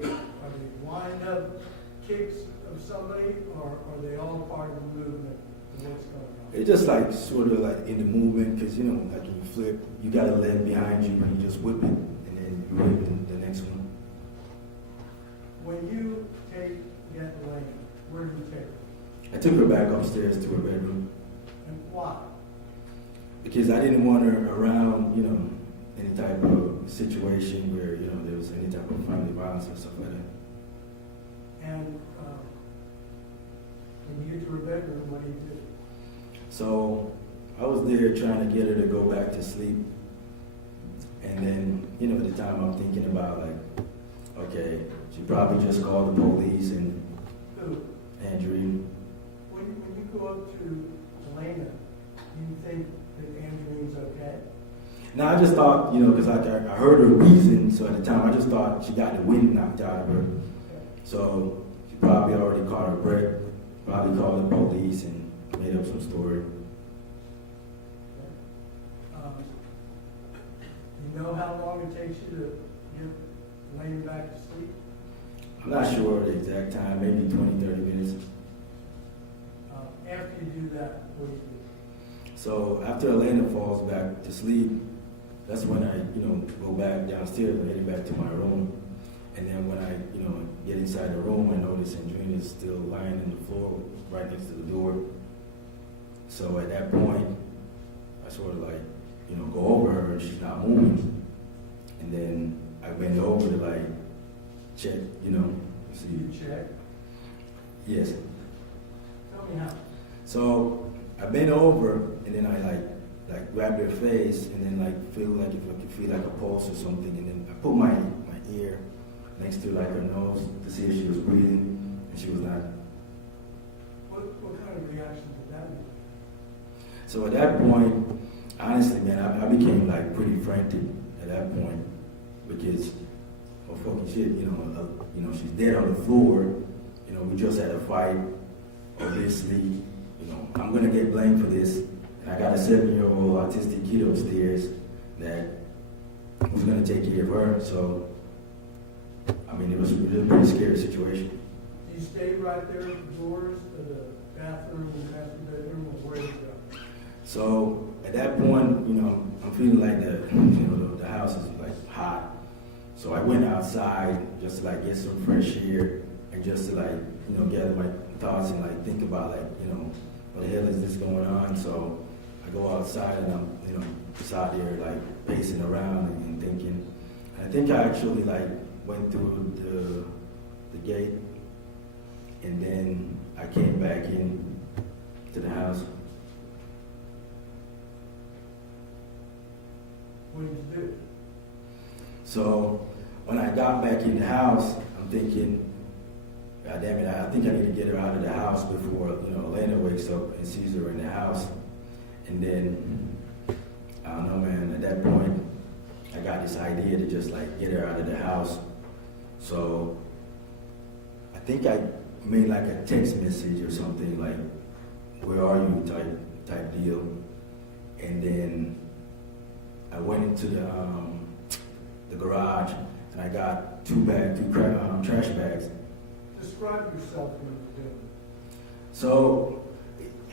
wind up kicks of somebody, or are they all part of the movement of what's going on? It's just like sort of like in the movement, because like when you flip, you got a leg behind you, and you just whip it, and then you whip the next one. When you get Elaine, where do you take her? I took her back upstairs to her bedroom And why? because I didn't want her around, any type of situation where there was any type of family violence or stuff like that. And when you get to her bedroom, what do you do? So I was there trying to get her to go back to sleep. And then, at the time I'm thinking about like, okay, she probably just called the police and Who? Andreen. When you go up to Elena, do you think that Andreen's okay? Now I just thought, because I heard her wheezing, so at the time I just thought she got the wind knocked out of her. So she probably already caught her breath, probably called the police and made up some story. You know how long it takes you to get Elena back to sleep? I'm not sure the exact time, maybe 20, 30 minutes. After you do that, what do you do? So after Elena falls back to sleep, that's when I, go back downstairs and head back to my room. And then when I, get inside the room, I notice Andreen is still lying on the floor right next to the door. So at that point, I sort of like, go over her and she's not moving. And then I bend over to like check, see. You check? Yes. Tell me how. So I bent over and then I like grabbed her face and then like feel like if I could feel like a pulse or something, and then I put my ear next to like her nose to see if she was breathing, and she was not. What kind of reaction did that make? So at that point, honestly, man, I became like pretty frantic at that point because, oh fucking shit, she's dead on the floor. We just had a fight. Obviously, I'm gonna get blamed for this, and I got a 7-year-old autistic kid upstairs that was gonna take care of her. So, it was a pretty scary situation. Do you stay right there at the doors of the bathroom and master bedroom, or where do you go? So at that point, I'm feeling like the house is like hot. So I went outside just to like get some fresh air and just to like, gather my thoughts and like think about like, what the hell is this going on? So I go outside and I'm, just out there like pacing around and thinking. And I think I actually like went through the gate, and then I came back in to the house. What did you do? So when I got back in the house, I'm thinking, God damn it, I think I need to get her out of the house before, Elena wakes up and sees her in the house. And then, I don't know, man, at that point, I got this idea to just like get her out of the house. So I think I made like a text message or something like, where are you type deal. And then I went into the garage and I got two trash bags. Describe yourself when you do it. So,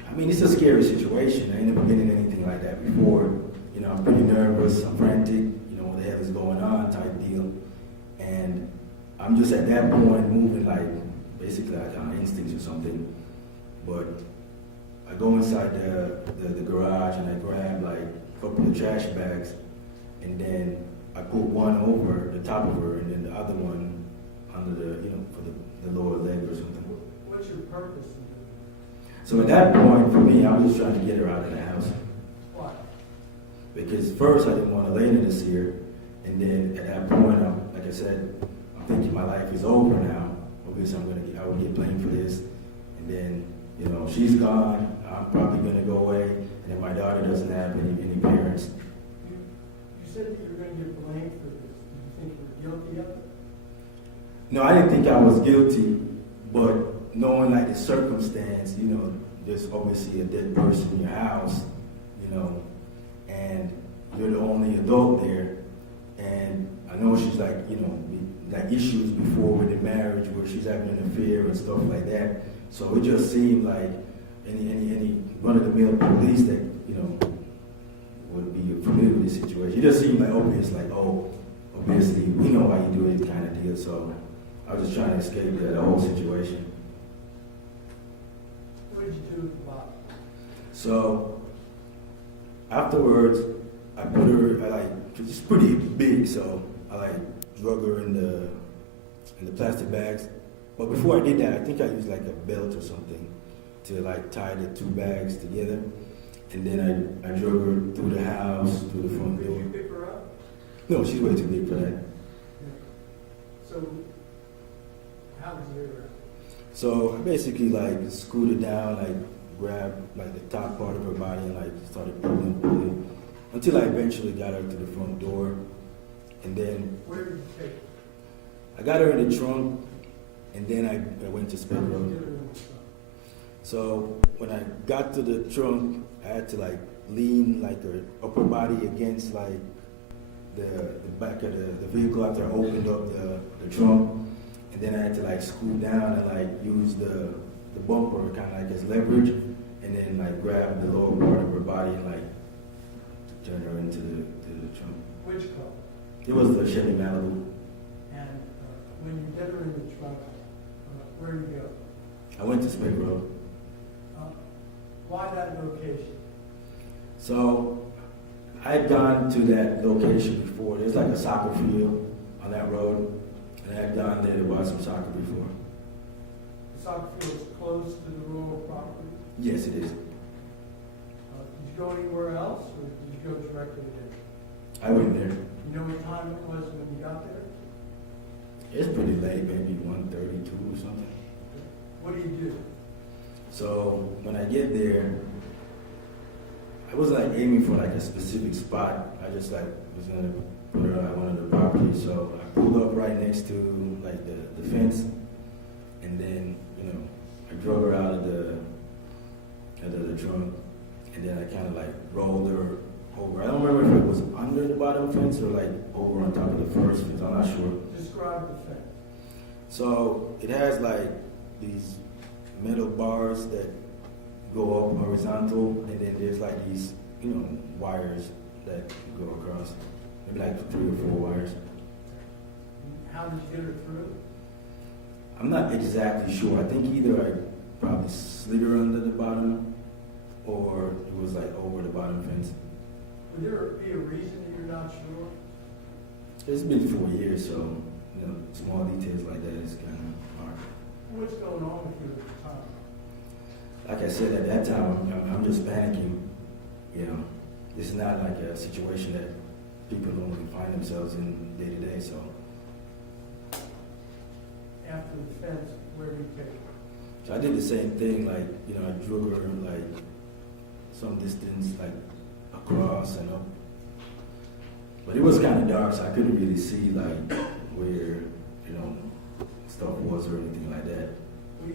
I mean, it's a scary situation. I ain't never been in anything like that before. I'm pretty nervous, I'm frantic, what the hell is going on type deal. And I'm just at that point moving like, basically like on instincts or something. But I go inside the garage and I grab like a couple of trash bags and then I put one over the top of her and then the other one under for the lower leg or something. What's your purpose in doing it? So at that point, for me, I was just trying to get her out of the house. Why? Because first I didn't want Elena to see her, and then at that point, like I said, I'm thinking my life is over now. Obviously, I will get blamed for this, and then she's gone. I'm probably gonna go away, and then my daughter doesn't have any parents. You said that you were going to get blamed for this. Did you think you were guilty of it? No, I didn't think I was guilty, but knowing like the circumstance, there's obviously a dead person in your house, and you're the only adult there, and I know she's like, like issues before with the marriage where she's having an affair and stuff like that. So it just seemed like any run-of-the-mill police that, would be familiar with this situation. It just seemed like obvious, like, oh, obviously we know why you do it kind of deal. So I was just trying to escape the whole situation. What did you do with the body? So afterwards, I put her, it's pretty big, so I drug her in the plastic bags. But before I did that, I think I used like a belt or something to tie the two bags together. And then I drug her through the house, through the front Did door. you pick her up? No, she's way too big for that. So, how did you get her out? So I basically screwed her down, grabbed the top part of her body and started pulling until I eventually got her to the front door. And then Where did you take her? I got her in the trunk, and then I went to Spec How did you Road. get her in the trunk? So when I got to the trunk, I had to lean her upper body against the back of the vehicle after I opened up the trunk, and then I had to scoot down and use the bumper kind of as leverage, and then grab the lower part of her body and turn her into the trunk. Which car? It was the Chevy Malibu. And when you get her in the trunk, where do you go? I went to Spec Road. Why that location? So I had gone to that location before. There's a soccer field on that road, and I had gone there to watch some soccer before. The soccer field is close to the rural property. Yes, it is. Did you go anywhere else, or did you go directly there? I went there. You know what time it was when you got there? It's pretty late, maybe 1:32 or something. What do you do? So when I get there, I wasn't aiming for a specific spot. I just was gonna put her on one of the properties. So I pulled up right next to the fence, and then I drug her out of the trunk, and then I kind of rolled her over. I don't remember if it was under the bottom fence or over on top of the first fence. I'm not sure. Describe the fence. So it has these metal bars that go up horizontal, and then there's these wires that go across, maybe 3 or 4 wires. How did you get her through? I'm not exactly sure. I think either I probably slid her under the bottom, or it was over the bottom fence. Would there be a reason that you're not sure? It's been 4 years, so small details like that is kind of hard. What's going on with you at the time? like I said, at that time, I'm just panicking, you know. This is not like a situation that people normally find themselves in day to day, so. After the fence, where do you take her? So I did the same thing, like, you know, I drew her like some distance, like across and up. But it was kind of dark, so I couldn't really see like where, you know, stuff was or anything like that. You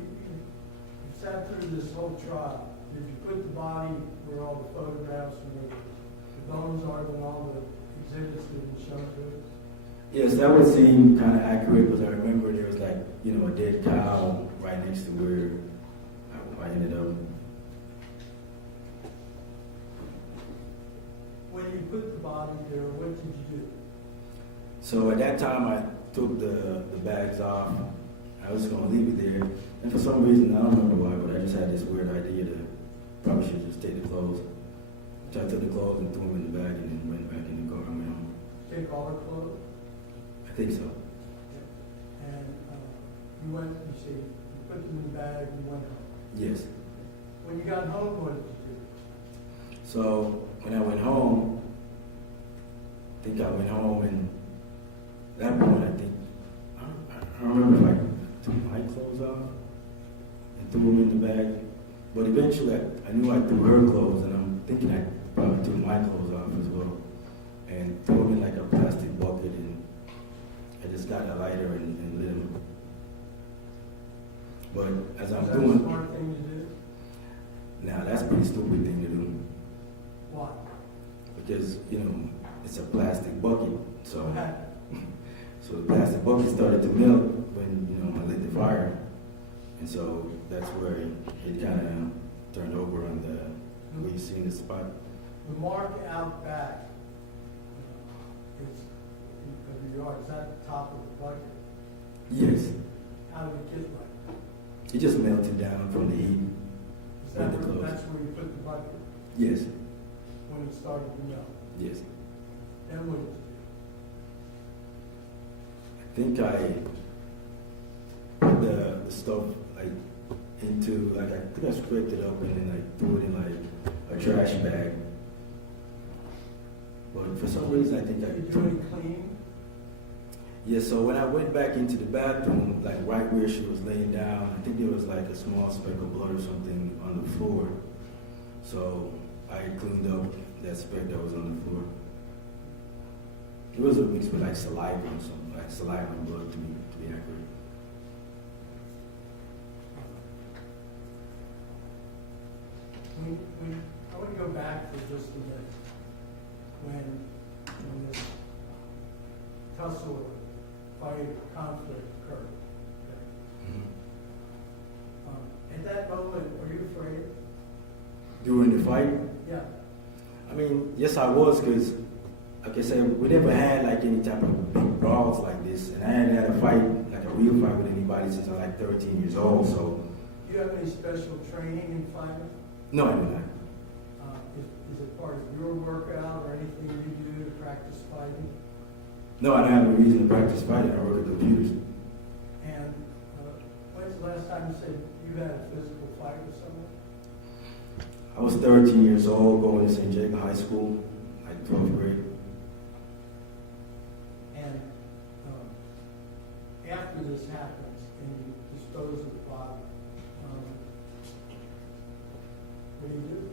sat through this whole trial. Did you put the body where all the photographs and the bones are and all the exhibits that been shown to us? Yes, that would seem kind of accurate because I remember there was like, you know, a dead cow right next to where I ended up. When you put the body there, what did you do? So at that time, I took the bags off. I was going to leave it there. And for some reason, I don't remember why, but I just had this weird idea to probably should just take the clothes. So I took the clothes and threw them in the bag and then went back in the car and went home. Take all her clothes? I think so. And you went, you see, you put them in the bag and you went home. Yes. When you got home, what did you do? So when I went home, I think I went home and at that point I think, I don't remember if I took my clothes off and threw them in the bag. But eventually I knew I threw her clothes and I'm thinking I probably took my clothes off as well. And threw them in like a plastic bucket and I just got a lighter and lit them. But as I'm Was that a doing, smart thing to do? now that's a pretty stupid thing to do. Why? Because, you know, it's a plastic bucket. So, What happened? so the plastic bucket started to melt when, you know, I lit the fire. And so that's where it kind of turned over on the, where you see the spot. The mark out back is, of your yard, is that the top of the bucket? Yes, How did it get like that? it just melted down from the heat. Is that With the where, clothes. that's where you put the bucket Yes, when it started to melt? yes. Then what did you I think I put the stuff like into, like I think I scraped it up and then like threw it in like a trash bag. But for some reason I think do? I Did you do any cleaning? Yeah, so when I went back into the bathroom, like right where she was laying down, I think there was like a small speck of blood or something on the floor. So I cleaned up that speck that was on the floor. It was a mix with like saliva or something, like saliva and blood to be accurate. I want to go back for just a minute. When this tussle or fight or conflict occurred. At that moment, were you afraid? During the fight, Yeah. I mean, yes, I was, because, like I said, we never had like any type of big brawls like this, and I hadn't had a fight, like a real fight with anybody since I was like 13 years old. So, Do you have any special training in fighting? no, I do not. Is it part of your workout or anything you do to practice fighting? No, I don't have any reason to practice fighting. I work with computers. And when's the last time you said you had a physical fight with someone? I was 13 years old, going to St. Jacob High School, like 12th grade. And after this happens and you dispose of the body, what do you do?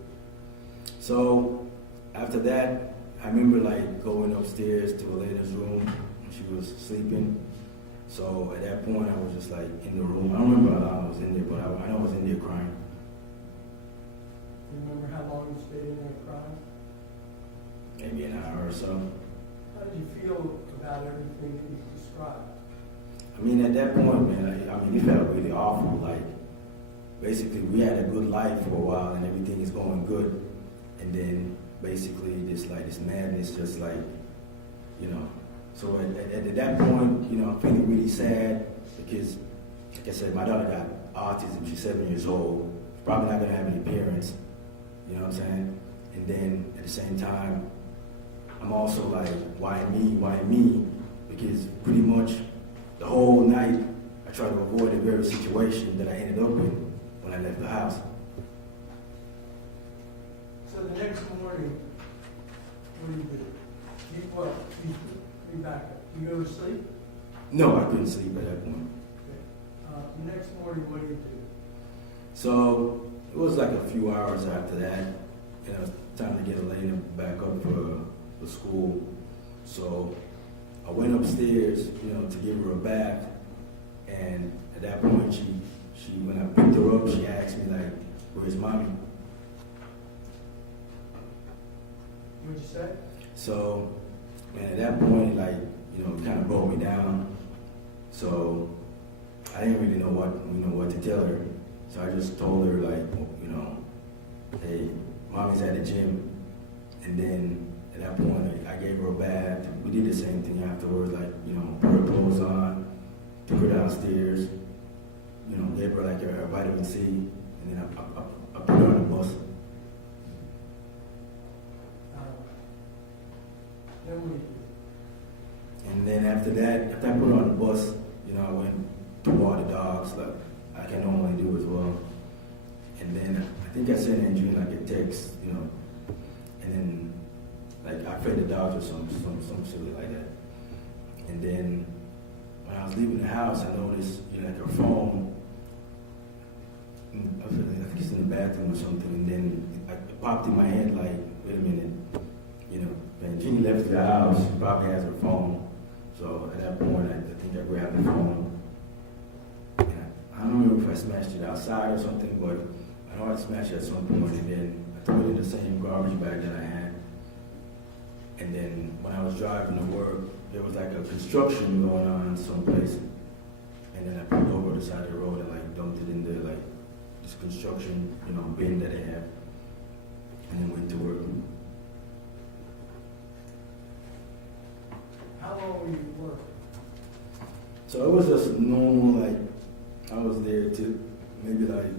So after that, I remember like going upstairs to Elena's room when she was sleeping. So at that point, I was just like in the room. I don't remember how long I was in there, but I know I was in there crying. Do you remember how long you stayed in there crying? Maybe an hour or so. How did you feel about everything that you described? I mean, at that point, man, I mean, it felt really awful. Like, basically, we had a good life for a while and everything is going good. And then basically this madness just like, you know. So at that point, you know, I'm feeling really sad because, like I said, my daughter got autism. She's 7 years old. Probably not gonna have any parents. You know what I'm saying? And then at the same time, I'm also like, why me? Why me? Because pretty much the whole night I tried to avoid the very situation that I ended up in when I left the house. morning, what do you do? You back up. You go to sleep? No, I couldn't sleep at that point. Okay. The next morning, what do you do? So it was like a few hours after that, you know, time to get Elena back up for school. So I went upstairs, you know, to give her a bath, and at that point, she when I picked her up, she asked me like, "Where's mommy?" What'd you say? So, and at that point, like, you know, it kind of broke me down. So I didn't really know what to tell her. So I just told her like, you know, hey, mommy's at the gym. And then at that point, I gave her a bath. We did the same thing afterwards, like, you know, put her clothes on, took her downstairs, you know, gave her like a vitamin C, and then I put her on the bus. Then what do you do? And then after that, after I put her on the bus, you know, I went to walk the dogs, like I can normally do as well. And then I think I sent Andreen like a text, you know, and then like I fed the dogs or some silly like that. And then when I was leaving the house, I noticed, you know, like her phone, I think it's in the bathroom or something, and then it popped in my head like, wait a minute, you know, when Jeannie left the house, she probably has her phone. So at that point, I think I grabbed the phone. And I don't remember if I smashed it outside or something, but I know I smashed it at some point, and then I threw it in the same garbage bag that I had. And then when I was driving to work, there was like a construction going on someplace. And then I pulled over the side of the road and like dumped it in the like this construction, you know, bin that they have. And then went to work. How long were you working? So it was just normal, like I was there till maybe like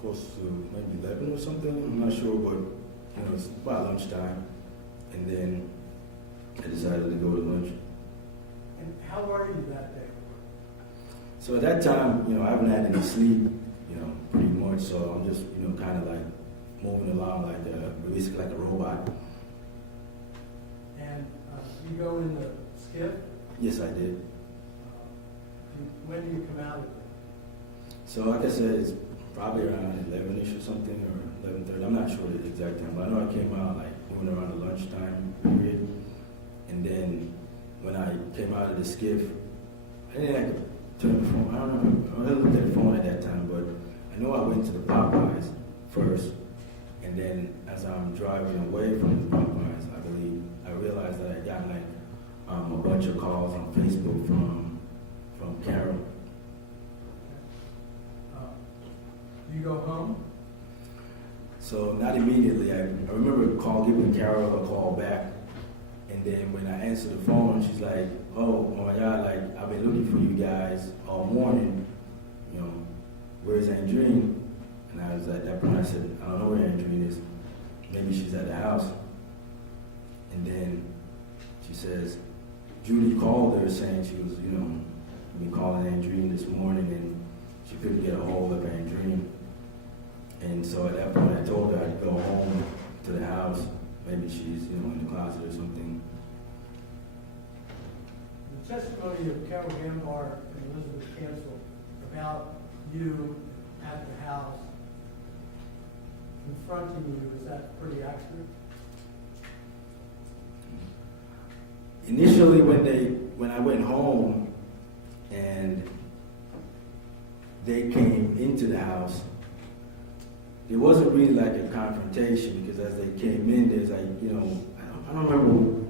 close to maybe 11 or something. I'm not sure, but you know, it's about lunchtime. And then I decided to go to lunch. And how are you that day? So at that time, you know, I haven't had any sleep, you know, pretty much. So I'm just, you know, kind of like moving along like basically like a robot. And you go in the skiff? Yes, I did. When do you come out of it? So like I said, it's probably around 11ish or something, or 11:30. I'm not sure the exact time, but I know I came out like moving around the lunchtime period. And then when I came out of the skiff, I didn't like turn the phone. I don't know. I didn't look at the phone at that time, but I know I went to the Popeyes first. And then as I'm driving away from the Popeyes, I believe, I realized that I got like a bunch of calls on Facebook from Carol. You go home? So not immediately. I remember giving Carol a call back. And then when I answered the phone, she's like, oh my God, like I've been looking for you guys all morning. You know, where's Andreen? And I was at that point, I said, I don't know where Andreen is. Maybe she's at the house. And then she says, Judy called her saying she was, you know, been calling Andreen this morning and she couldn't get a hold of Andreen. And so at that point I told her I'd go home to the house. Maybe she's, you know, in the closet or something. The testimony of Carol Gambar and Elizabeth Cancel about you at the house confronting you, is that pretty accurate? Initially, when I went home and they came into the house, it wasn't really like a confrontation because as they came in, there's like, you know, I don't remember,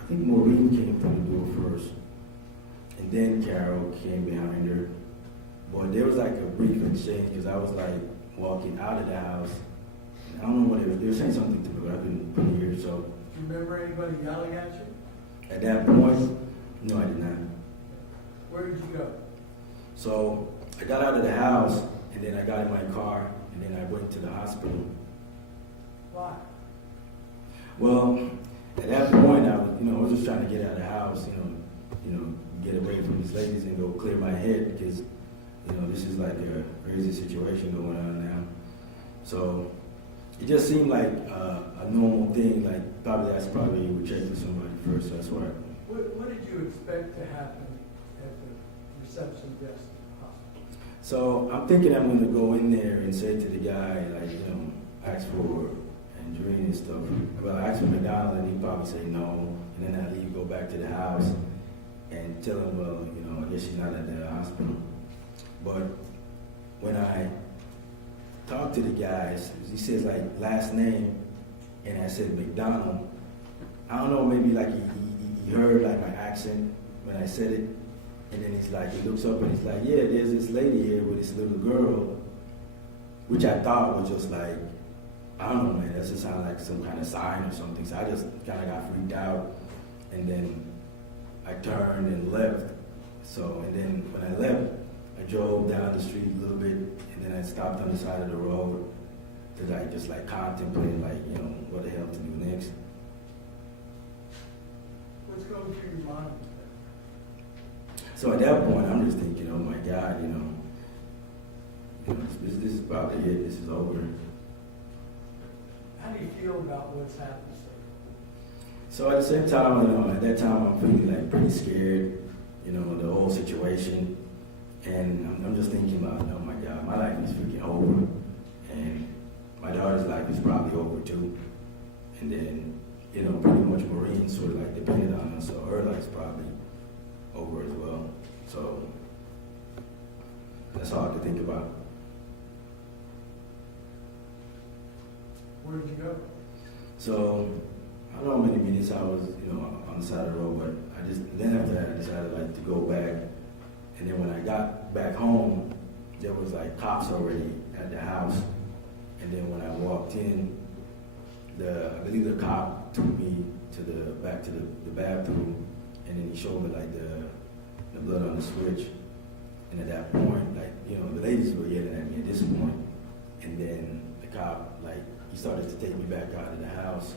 I think Maureen came through the door first and then Carol came behind her. But there was like a brief exchange because I was like walking out of the house. I don't know what they were saying something to me, but I couldn't hear. So, Do you remember anybody yelling at you? at that point, no, I did not. Where did you go? So I got out of the house and then I got in my car and then I went to the hospital. Why? Well, at that point, I was just trying to get out of the house, get away from these ladies and go clear my head because, this is like a crazy situation going on now. So it just seemed like a a normal thing, like that's probably you would check with somebody first, so that's why. What did you expect to happen at the reception desk at the hospital? So I'm thinking I'm gonna go in there and say to the guy, like, ask for Andreen and stuff. Well, I ask for McDonald and he'd probably say no, and then I leave, go back to the house and tell him, well, I guess she's not at the hospital. But when I talk to the guys, he says like last name, and I said McDonald. I don't know, maybe like he heard like my accent when I said it, and then he's like, he looks up and he's like, yeah, there's this lady here with this little girl, which I thought was just like, I don't know, man, that just sounded like some kind of sign or something. So I just kind of got freaked out, and then I turned and left. So, and then when I left, I drove down the street a little bit, and then I stopped on the side of the road to like just like contemplate, like, what the hell to do next. What's going through your mind? So at that point, I'm just thinking, oh my God, this is probably it. This is over. How do you feel about what's happened? So at the same time, at that time, I'm feeling like pretty scared, the whole situation. And I'm just thinking about, oh my God, my life is freaking over. And my daughter's life is probably over too. And then, pretty much Maureen sort of like depended on us, so her life's probably over as well. So that's all I could think about. Where did you go? So I don't know how many minutes I was, on the side of the road, but then after that I decided like to go back. And then when I got back home, there was like cops already at the house. And then when I walked in, I believe the cop took me back to the bathroom, and then he showed me like the blood on the switch. And at that point, like, the ladies were yelling at me at this point. And then the cop, like, he started to take me back out of the house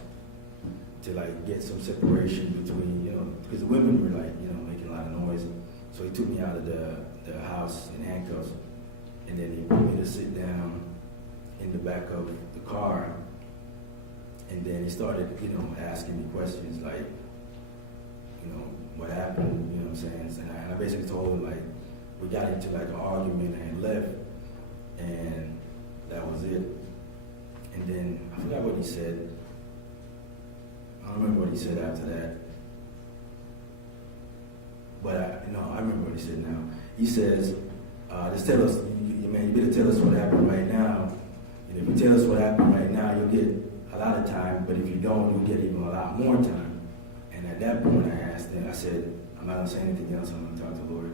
to like get some separation between, because the women were like, making a lot of noise. So he took me out of the house in handcuffs, and then he put me to sit down in the back of the car. And then he started, asking me questions like, what happened, what I'm saying? And I basically told him, like, we got into like an argument and left, and that was it. And then I forgot what he said. I don't remember what he said after that. But I remember what he said now. He says, just tell us, you better tell us what happened right now. And if you tell us what happened right now, you'll get a lot of time, but if you don't, you'll get even a lot more time. And at that point, I asked him, I said, I'm not going to say anything else, I'm going to talk to the Lord.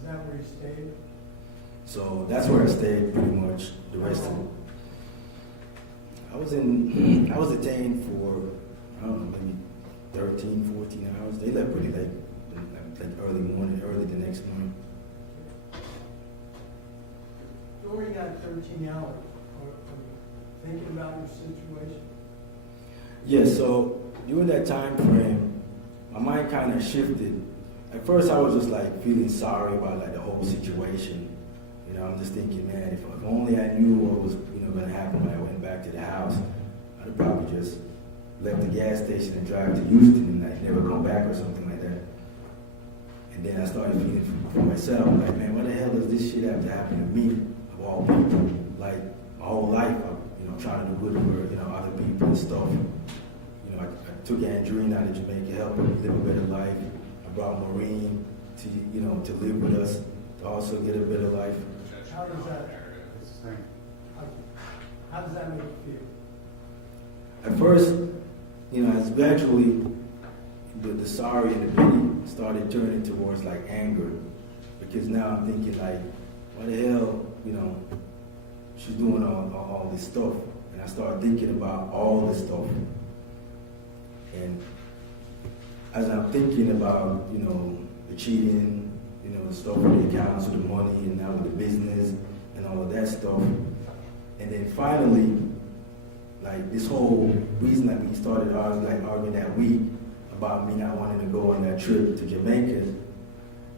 Is that where you stayed? So that's where I stayed pretty much the rest of it. I was detained for, I don't know, maybe 13, 14 hours. They left pretty late, like early the next morning. During that 13 hours, are you thinking about your situation? Yeah, so during that time frame, my mind kind of shifted. At first, I was just like feeling sorry about like the whole situation. I'm just thinking, man, if only I knew what was going to happen when I went back to the house, I'd have probably just left the gas station and drive to Houston and like never come back or something like that. And then I started feeling for myself, like, man, why the hell does this shit have to happen to me, of all people? Like, my whole life, I'm trying to do good for, other people and stuff. I took Andreen out of Jamaica, helped her live a better life. I brought Maureen to live with us, to also get a better life. How does that make you feel? At first, as gradually the sorry and the pity started turning towards like anger, because now I'm thinking like, why the hell, she's doing all this stuff, and I started thinking about all this stuff, and as I'm thinking about the cheating, the stuff with the accounts, with the money, and now with the business and all of that stuff, and then finally, like this whole reason that we started arguing that week about me not wanting to go on that trip to Jamaica.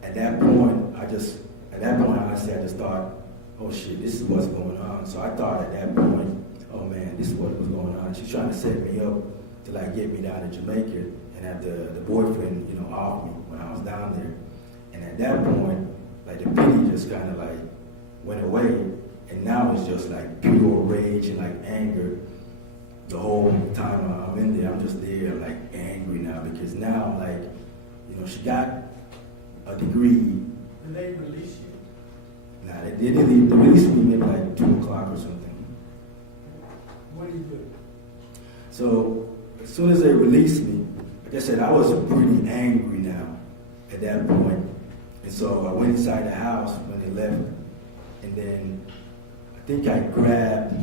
At that point, honestly, I just thought, oh shit, this is what's going on. So I thought at that point, oh man, this is what was going on. She's trying to set me up to like get me down to Jamaica and have the boyfriend, you know, off me when I was down there. And at that point, like the pity just kind of like went away, and now it's just like pure rage and like anger. The whole time I'm in there, I'm just there like angry now because now like, you know, she got a degree. And they release you? Nah, they didn't leave. They released me maybe like 2 o'clock or something. What do you do? So as soon as they released me, like I said, I was pretty angry now at that point. And so I went inside the house when they left, and then I think I grabbed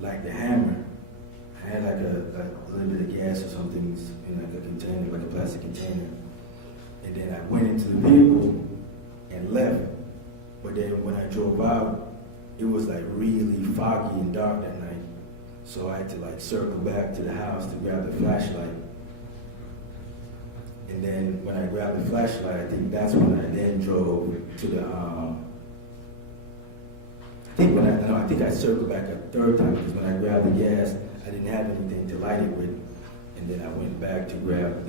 like the hammer. I had like a little bit of gas or something in like a container, like a plastic container. And then I went into the vehicle and left. But then when I drove out, it was like really foggy and dark that night. So I had to like circle back to the house to grab the flashlight. And then when I grabbed the flashlight, I think that's when I then drove to the, I think I circled back a third time because when I grabbed the gas, I didn't have anything to light it with. And then I went back to grab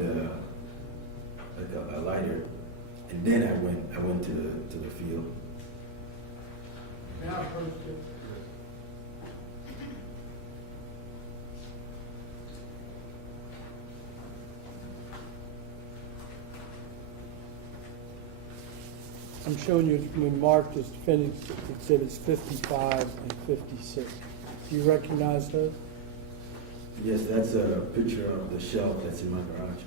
a lighter. And then I went to the field. May I approach you? I'm showing you when marked as defendant exhibits 55 and 56. Do you recognize those? Yes, that's a picture of the shelf that's in my garage.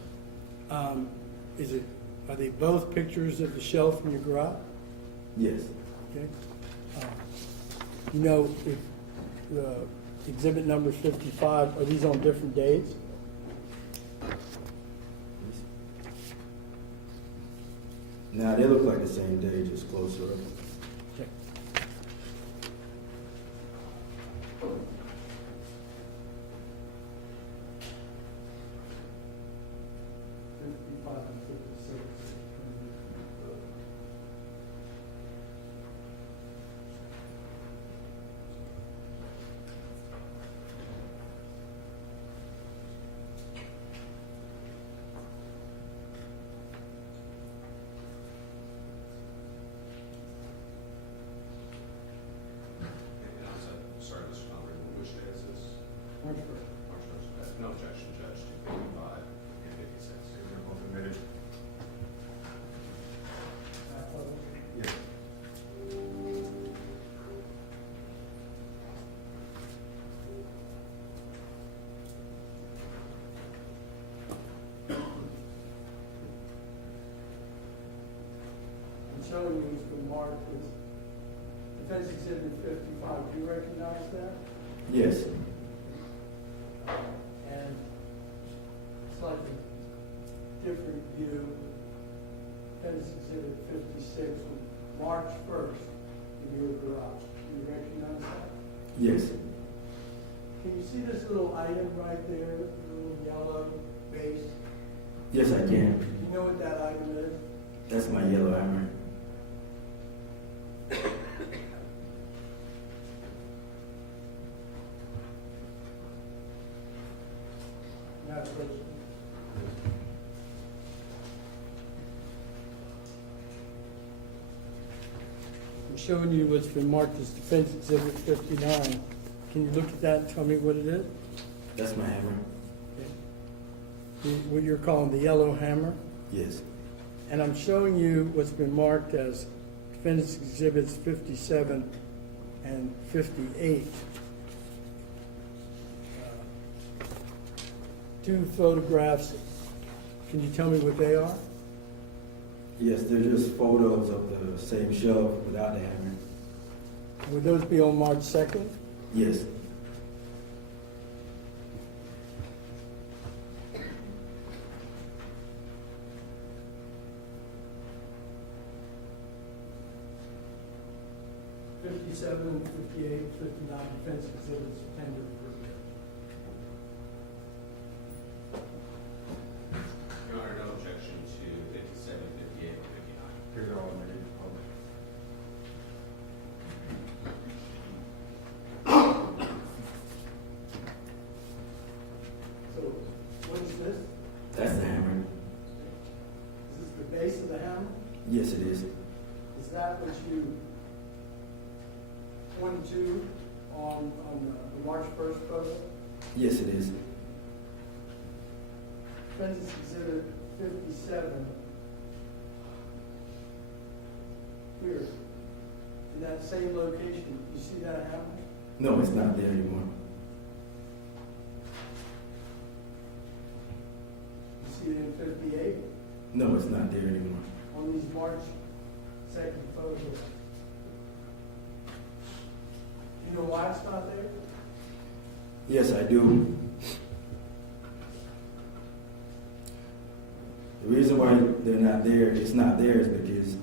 Are they both pictures of the shelf in your garage? Yes. Okay. You know, if the exhibit number 55, are these on different days? Now they look like the same day, just closer up. Okay. Sorry, Mr. Conrad, which day is this? March 1st. March 1st. No objection, Judge, to 55 and 56. They're both admitted. Yeah. I'm showing you it's been marked as defense exhibit 55. Do you recognize that? Yes. And it's like a different view. Defense exhibit 56 was March 1st in your garage. Do you recognize that? Yes. Can you see this little item right there, the little yellow base? Yes, I can. Do you know what that item is? That's my yellow hammer. Not first. I'm showing you what's been marked as defense exhibit 59. Can you look at that and tell me what it is? That's my hammer. What you're calling the yellow hammer? Yes. And I'm showing you what's been marked as defense exhibits 57 and 58. Two photographs. Can you tell me what they are? Yes, they're just photos of the same shelf without the hammer. Would those be on March 2nd? Yes. '57, '58, '59 defense exhibits tendered for Your Honor, no objection to 57, 58, or 59. They're all admitted. Yes, it is. Is that what you pointed to on the March 1st photo? Yes, it is. Defendant's Exhibit 57. Here, in that same location, you see that hammer? No, it's not there anymore. You see it in 58 No, it's not there anymore. on these March 2nd photos. You know why it's not there? Yes, I do. The reason why they're not there, it's not there, is because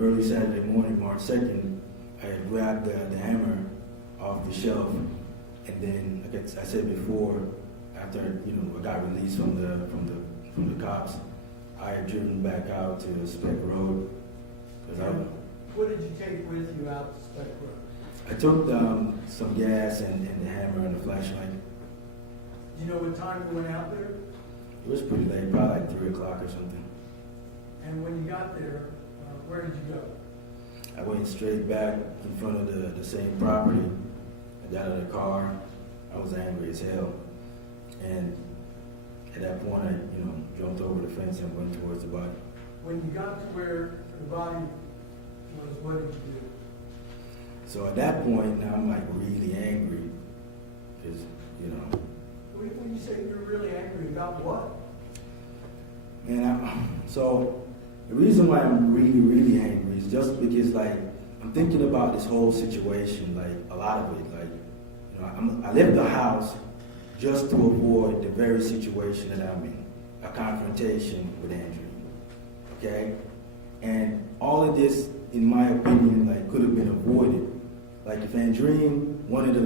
early Saturday morning, March 2nd, I had grabbed the hammer off the shelf, and then, like I said before, after I got released from the cops, I had driven back out to Speck Road. What did you take with you out to Speck Road? I took some gas and the hammer and the flashlight. Do you know what time you went out there? It was pretty late, probably like 3 o'clock or something. And when you got there, where did you go? I went straight back in front of the same property. I got out of the car. I was angry as hell. And at that point, I jumped over the fence and went towards the body. When you got to where the body was, what did you do? So at that point, now I'm like really angry. Because, When you say you're really angry about what? So the reason why I'm really, really angry is just because, I'm thinking about this whole situation, a lot of it. I left the house just to avoid the very situation that I'm in, a confrontation with Andreen. Okay? And all of this, in my opinion, could have been avoided. If Andreen wanted to,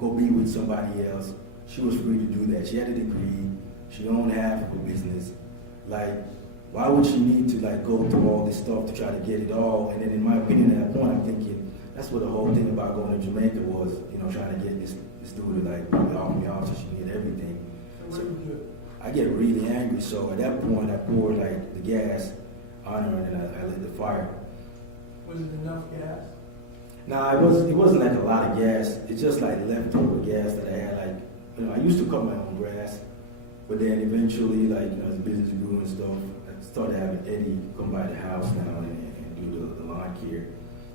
go be with somebody else, she was free to do that. She had a degree. She owned half of a business. Why would she need to go through all this stuff to try to get it all? And then in my opinion at that point, I'm thinking, that's what the whole thing about going to Jamaica was, trying to get this dude to probably offer me off so she can get everything. So what did you do? I get really angry. So at that point, I poured the gas on her and then I lit the fire. Was it enough gas? Nah, it wasn't a lot of gas. It's just leftover gas that I had. I used to cut my own grass, but then eventually, as the business grew and stuff, I started having Eddie come by the house now and do the lawn care.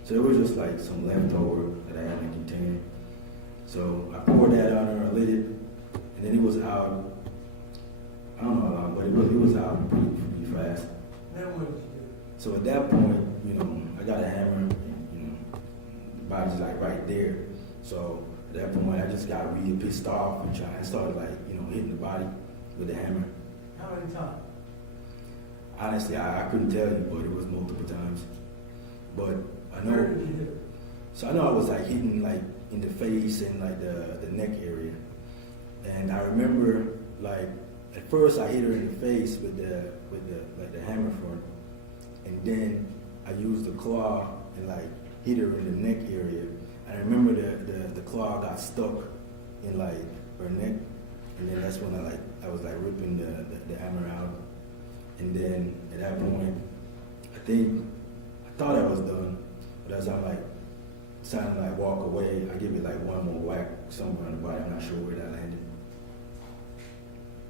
So it was just some leftover that I had in a container. So I poured that on her, I lit it, and then it was out. I don't know how long, but it was out pretty fast. Then what did you do? So at that point, I got a hammer, and, the body's right there. So at that point, I just got really pissed off and I started hitting the body with the hammer. How many times? Honestly, I couldn't tell you, but it was multiple times. But I know. Where did you hit it? So I know I was hitting in the face and the neck area. And I remember at first I hit her in the face with the hammer front, and then I used the claw and hit her in the neck area. And I remember the claw got stuck in her neck, and then that's when I was ripping the hammer out. And then at that point, I thought I was done, but as I'm starting to walk away, I give it one more whack somewhere in the body. I'm not sure where that landed.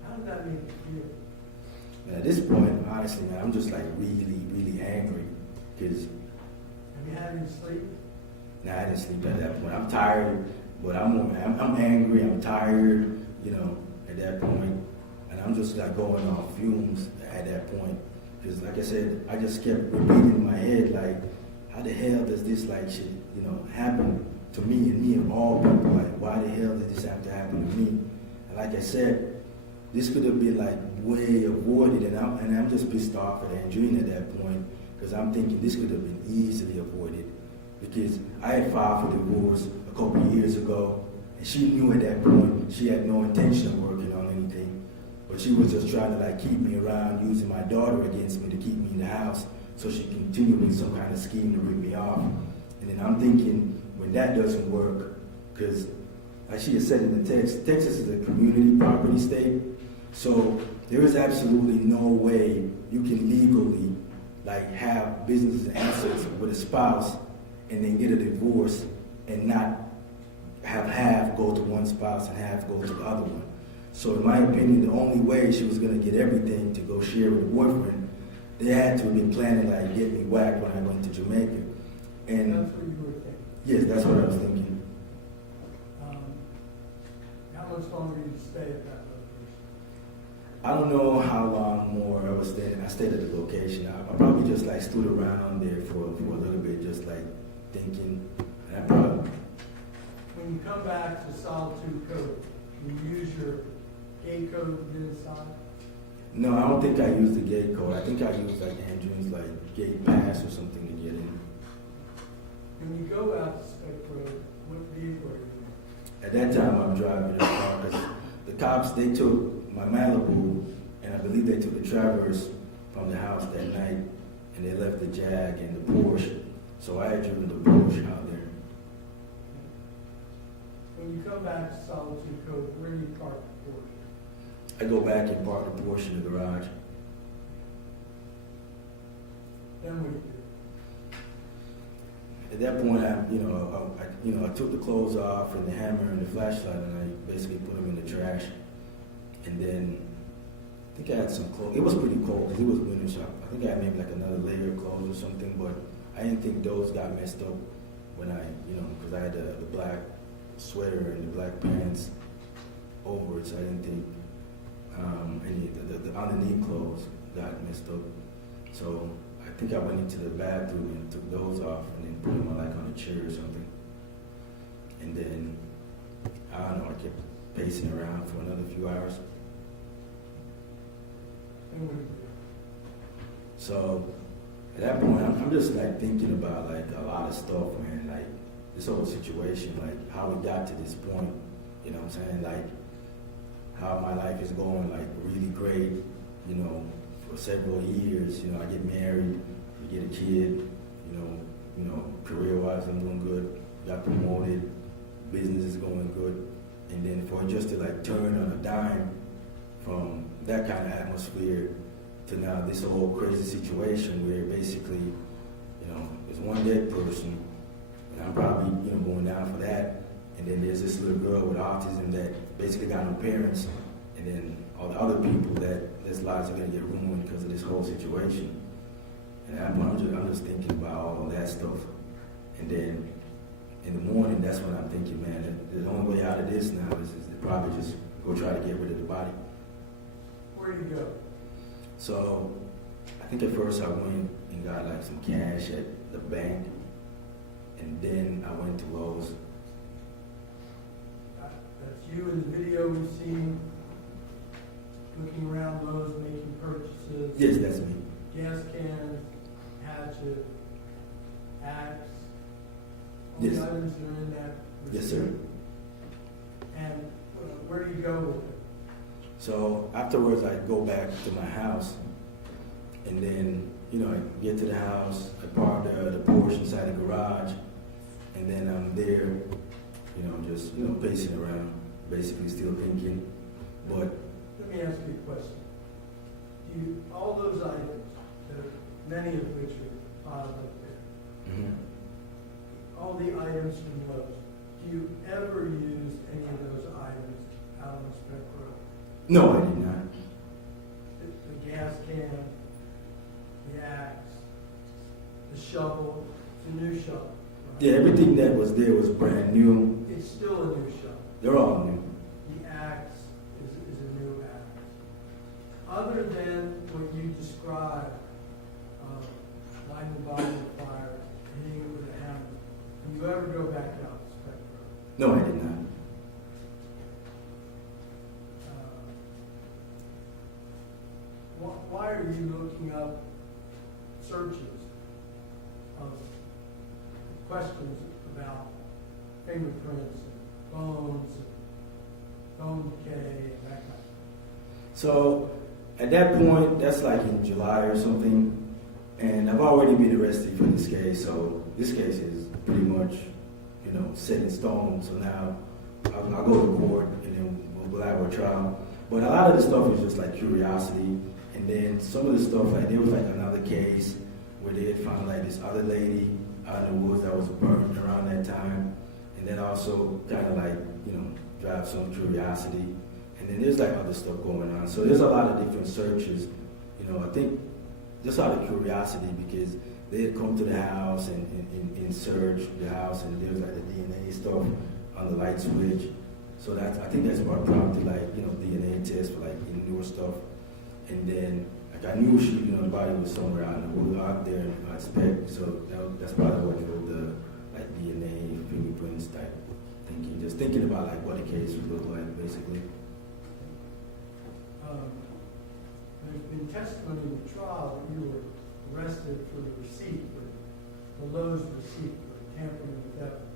How did that make you feel? And at this point, honestly, man, I'm just really, really angry because Have you had any sleep? I didn't sleep at that point. I'm tired, but I'm angry. I'm tired, at that point, and I'm just going off fumes at that point because, like I said, I just kept repeating in my head how the hell does this shit happen to me and me of all people? Why the hell did this have to happen to me? And like I said, this could have been way avoided, and I'm just pissed off at Andreen at that point because I'm thinking this could have been easily avoided because I had filed for divorce a couple of years ago, and she knew at that point she had no intention of working on anything, but she was just trying to keep me around, using my daughter against me to keep me in the house so she continued with some kind of scheme to rip me off. And then I'm thinking, when that doesn't work, because like she had said in the text, Texas is a community property state. So there is absolutely no way you can legally like have business assets with a spouse and then get a divorce and not have half go to one spouse and half go to the other one. So in my opinion, the only way she was going to get everything to go share with the boyfriend, they had to have been planning like get me whacked when I went to Jamaica. And That's what you were thinking. yes, that's what I was thinking. How much longer did you stay at that location? I don't know how long more I was staying. I stayed at the location. I probably just like stood around there for a little bit, just like thinking. And I probably, When you come back to Solitude Cove, you use your gate code to get inside? no, I don't think I used the gate code. I think I used like Andreen's like gate pass or something to get in. When you go out to Spec Road, what vehicle are you in? At that time, I'm driving a car because the cops, they took my Malibu and I believe they took the Traverse from the house that night and they left the Jag and the Porsche. So I had driven the Porsche out there. When you come back to Solitude Cove, where do you park the Porsche? I go back and park the Porsche in the garage. Then what do you do? At that point, I took the clothes off and the hammer and the flashlight, and I basically put them in the trash. And then I think I had some clothes. It was pretty cold because it was winter, so I think I had maybe like another layer of clothes or something. But I didn't think those got messed up when because I had the black sweater and the black pants over it, so I didn't think any of the underneath clothes got messed up. So I think I went into the bathroom and took those off and then put them like on a chair or something. And then, I don't know, I kept pacing around for another few hours. Then what do you do? So at that point, I'm just like thinking about like a lot of stuff, man, like this whole situation, like how we got to this point, you know what I'm saying? Like how my life is going like really great, for several years. I get married, we get a kid, career-wise I'm doing good, got promoted, business is going good. And then for it just to like turn on a dime from that kind of atmosphere to now this whole crazy situation where basically, there's one dead person, and I'm probably, going down for that. And then there's this little girl with autism that basically got no parents, and then all the other people that their lives are going to get ruined because of this whole situation. And I'm just thinking about all of that stuff. And then in the morning, that's when I'm thinking, man, the only way out of this now is to probably just go try to get rid of the body. Where do you go? So I think at first I went and got like some cash at the bank, and then I went to Lowe's. That's you in the video we've seen, looking around Lowe's, making purchases. Yes, that's me. Gas cans, hatchet, axe. All Yes. the items that are in that. Yes, sir. And where do you go with it? So afterwards, I go back to my house, and then I get to the house, I park the Porsche inside the garage, and then I'm there, just pacing around, basically still thinking. But Let me ask you a question. All those items, many of which are piled up there, all the items from Lowe's, do you ever use any of those items out on Spec Road? no, I did not. The gas can, the axe, the shovel, it's a new shovel. right? Yeah, everything that was there was brand new. It's still a new shovel. They're all new. The axe is a new axe. Other than what you described, lighting the body on fire, hitting it with a hammer, do you ever go back out to Spec Road? No, I did not. Why are you looking up searches of questions about fingerprints and bones and bone decay and that kind of thing? So at that point, that's like in July or something, and I've already been arrested for this case, so this case is pretty much, set in stone. So now I'll go to court and then we'll have a trial. But a lot of the stuff is just like curiosity. And then some of the stuff, like there was like another case where they had found like this other lady out in the woods that was burned around that time. And then also kind of like, you know, drive some curiosity. And then there's like other stuff going on. So there's a lot of different searches. You know, I think just out of curiosity, because they had come to the house and searched the house, and there was like the DNA stuff on the light switch. So I think that's what prompted like, you know, DNA tests for like newer stuff. And then like I knew she, you know, the body was somewhere out in the woods out there and I expect. So that's probably what drove the like DNA fingerprints type thinking. Just thinking about like what the case would look like, basically. There's been testimony in the trial that you were arrested for the receipt, for the Lowe's receipt for tampering with evidence.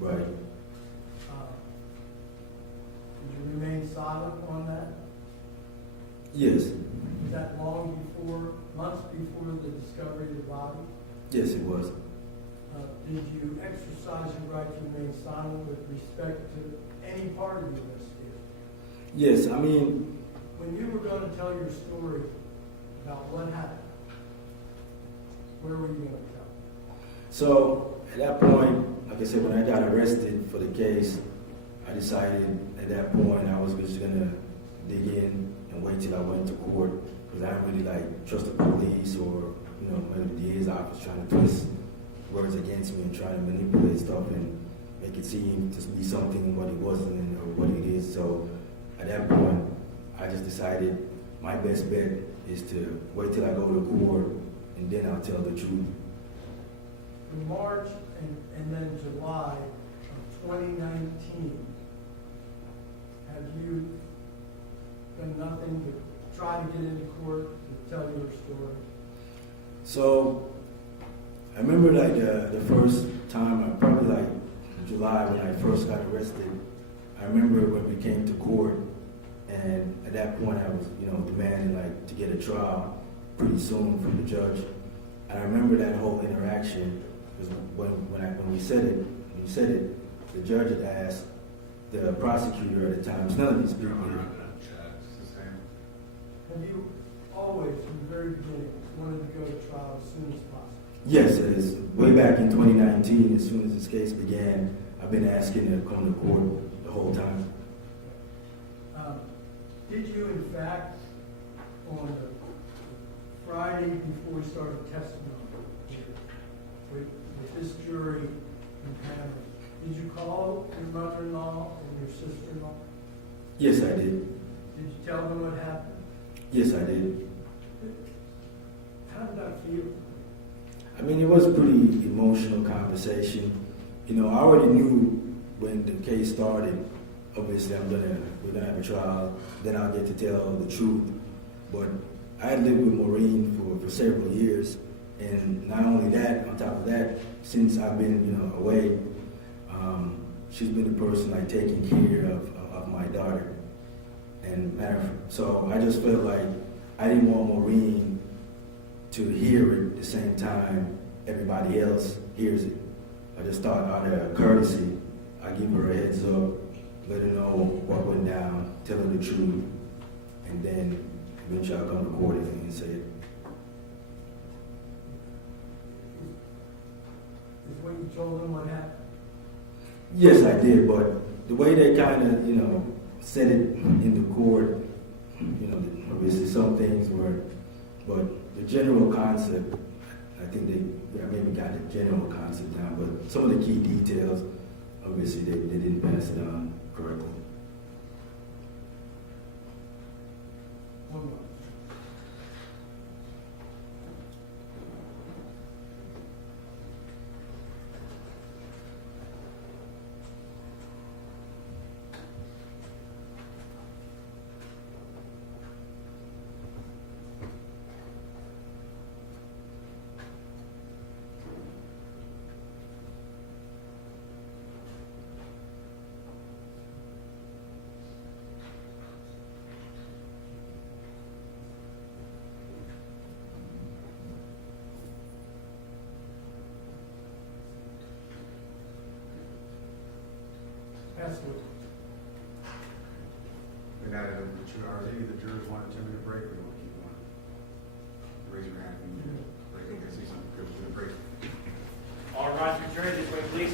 Right. Did you remain silent on that? Yes. Was that long before, months before the discovery of the body? Yes, it was. Did you exercise your right to remain silent with respect to any part of the investigation? Yes, I mean, When you were going to tell your story about what happened, where were you going to tell? so at that point, like I said, when I got arrested for the case, I decided at that point I was just gonna dig in and wait till I went to court, because I didn't really like trust the police or, you know, maybe the DA's office trying to twist words against me and trying to manipulate stuff and make it seem to be something what it wasn't or what it is. So at that point, I just decided my best bet is to wait till I go to court and then I'll tell the truth. In March and then July of 2019, have you done nothing to try to get into court to tell your story? So I remember like the first time, probably like July when I first got arrested. I remember when we came to court, and at that point I was, you know, demanding like to get a trial pretty soon from the judge. And I remember that whole interaction because when we said it, the judge had asked the prosecutor at the time. It's none of these people here. Have you always, from the very beginning, wanted to go to trial as soon as possible? Yes, it is. Way back in 2019, as soon as this case began, I've been asking to come to court the whole time. Did you, in fact, on the Friday before we started testimony here, with this jury in panel, did you call your mother-in-law and your sister-in-law? Yes, I did. Did you tell them what happened? Yes, I did. How did that feel? I mean, it was a pretty emotional conversation. You know, I already knew when the case started, obviously we're gonna have a trial, then I'll get to tell the truth. But I had lived with Maureen for several years, and not only that, on top of that, since I've been, you know, away, she's been the person like taking care of my daughter. And so I just felt like I didn't want Maureen to hear it the same time everybody else hears it. I just thought out of courtesy, I give her a heads up, let her know what went down, tell her the truth, and then eventually I'll come to court and say it. Is what you told them what happened? Yes, I did, but the way they kind of, you know, said it in the court, you know, obviously some things were, but the general concept, I think they maybe got the general concept down, but some of the key details, obviously they didn't pass it on correctly. One more. looking at it, are any of the jurors want a 10-minute break, or do you want to keep going? Raise your hand and break. I see something. Good, we're gonna break. All rise for jury this way, please.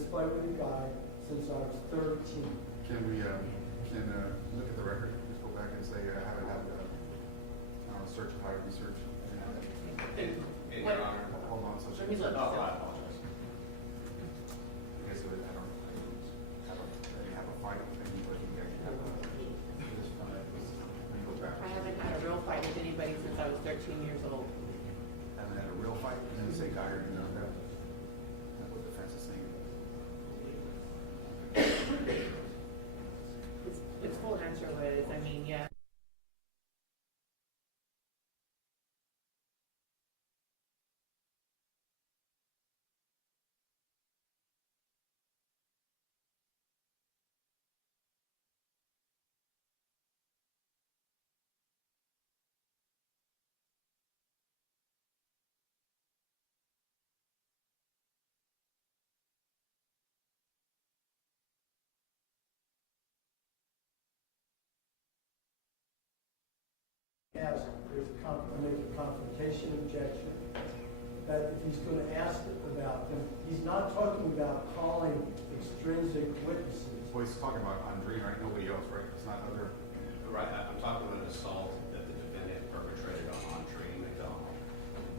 fist fight with a guy since I was 13. Can we, look at the record, just go back and say, I haven't had, search, high research. In your honor. Hold on, so. Oh, I apologize. Okay, so I didn't have a fight with anybody, you actually have a, this fight, let me go back. I haven't had a real fight with anybody since I was 13 years old. Haven't had a real fight, and then say guy or you know that. That's what the defense is saying. It's full answer what it is. I mean, yeah. Ask, I make a confrontation objection, that if he's going to ask about them, he's not talking about calling extrinsic witnesses. Well, he's talking about Andreen, right? Nobody else, right? It's not other. Right, I'm talking about an assault that the defendant perpetrated on Andreen McDonald.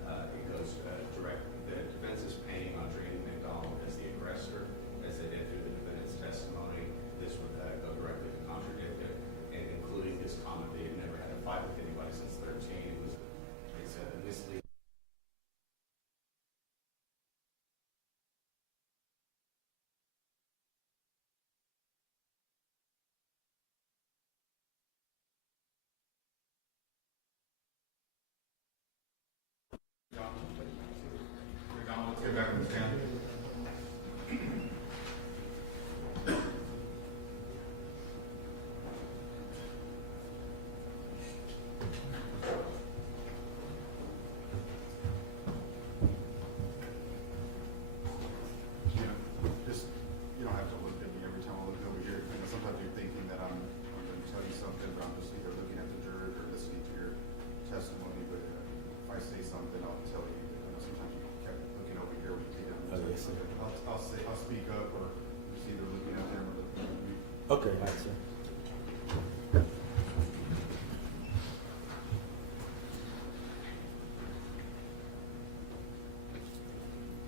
It goes direct, the defense is painting Andreen McDonald as the aggressor, as they did through the defendant's testimony. This would go directly to contradict it, and including his comment that he never had a fight with anybody since 13. It's a misleading. Let's get back on the stand. Just, you don't have to look at me every time I look over here. And sometimes you're thinking that I'm going to tell you something, but I'm just either looking at the jurors or listening to your testimony. But if I say something, I'll tell you. I know sometimes you kept looking over here when you take down. Yes, sir. I'll speak up, or just either looking at them or looking at me. Okay, all right, sir.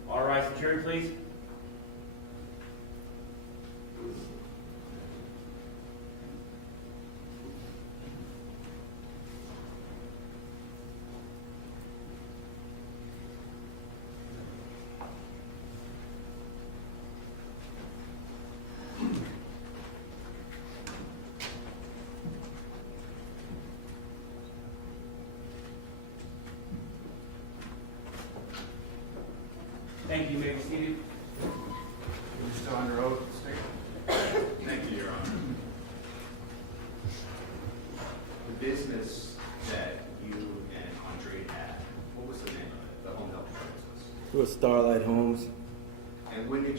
All rise, the jury, please. Thank you. You may be seated. You're still under oath, State? Thank you, Your Honor. The business that you and Andre had, what was the name of it? The home health care business. It was Starlight Homes. And when did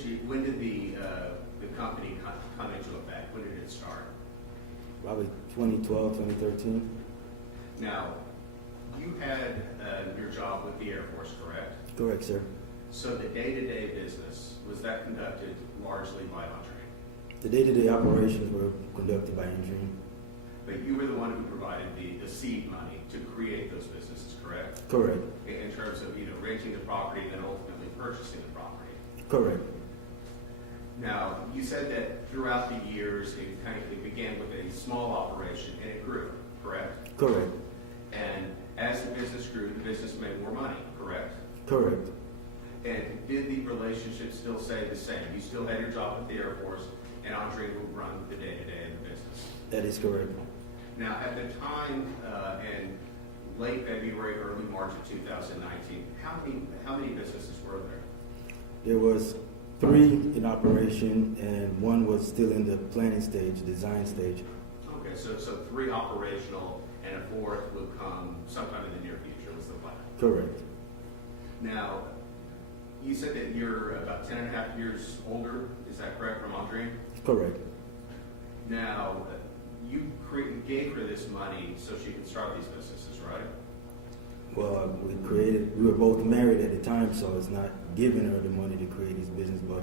the company come into effect? When did it start? Probably 2012, 2013. Now, you had your job with the Air Force, correct? Correct, sir. So the day-to-day business, was that conducted largely by Andre? The day-to-day operations were conducted by Andreen. But you were the one who provided the seed money to create those businesses, correct? Correct. In terms of renting the property and then ultimately purchasing the property. Correct. Now, you said that throughout the years, it began with a small operation and it grew, correct? Correct. And as the business grew, the business made more money, correct? Correct. And did the relationship still stay the same? You still had your job at the Air Force, and Andre would run the day-to-day of the business. That is correct. Now, at the time in late February, early March of 2019, how many businesses were there? There was 3 in operation, and 1 was still in the planning stage, design stage. Okay, so 3 operational, and a 4th would come sometime in the near future, was the plan. Correct. Now, you said that you're about 10 and a half years older, is that correct, from Andre? Correct. Now, you gave her this money so she could start these businesses, right? Well, we were both married at the time, so it's not giving her the money to create this business, but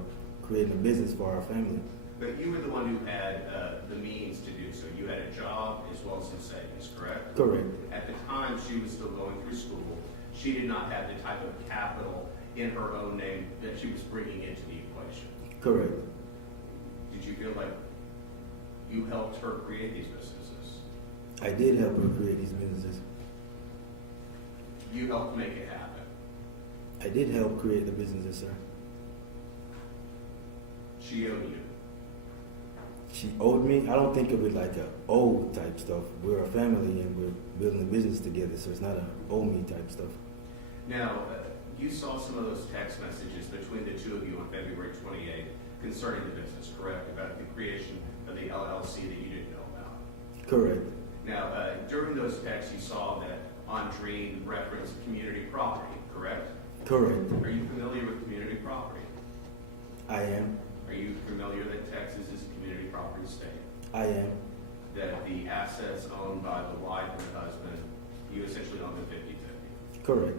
creating a business for our family. But you were the one who had the means to do so. You had a job as well as some savings, correct? Correct. At the time, she was still going through school. She did not have the type of capital in her own name that she was bringing into the equation. Correct. Did you feel like you helped her create these businesses? I did help her create these businesses. You helped make it happen. I did help create the businesses, sir. She owed you. She owed me. I don't think of it like a owe type stuff. We're a family and we're building a business together, so it's not a owe me type stuff. Now, you saw some of those text messages between the two of you on February 28th concerning the business, correct? About the creation of the LLC that you didn't know about. Correct. Now, during those texts, you saw that Andreen referenced community property, correct? Correct. Are you familiar with community property? I am. Are you familiar that Texas is a community property state? I am. That the assets owned by the wife and the husband, you essentially own the 50-50? Correct.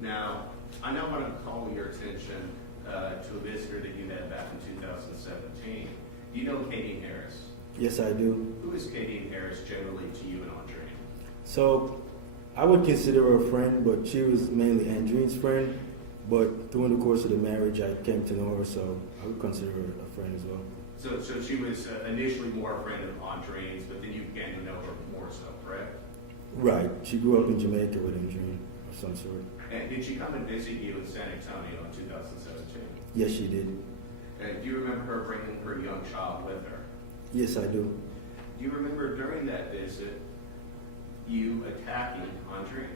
Now, I now want to call your attention to a visitor that you had back in 2017. Do you know Kadeen Harris? Yes, I do. Who is Kadeen Harris generally to you and Andreen? So, I would consider her a friend, but she was mainly Andreen's friend. But during the course of the marriage, I came to know her, so I would consider her a friend as well. So she was initially more a friend of Andreen's, but then you began to know her more so, correct? Right. She grew up in Jamaica with Andreen of some sort. And did she come and visit you in San Antonio in 2017? Yes, she did. Do you remember her bringing her young child with her? Yes, I do. Do you remember during that visit you attacking Andreen?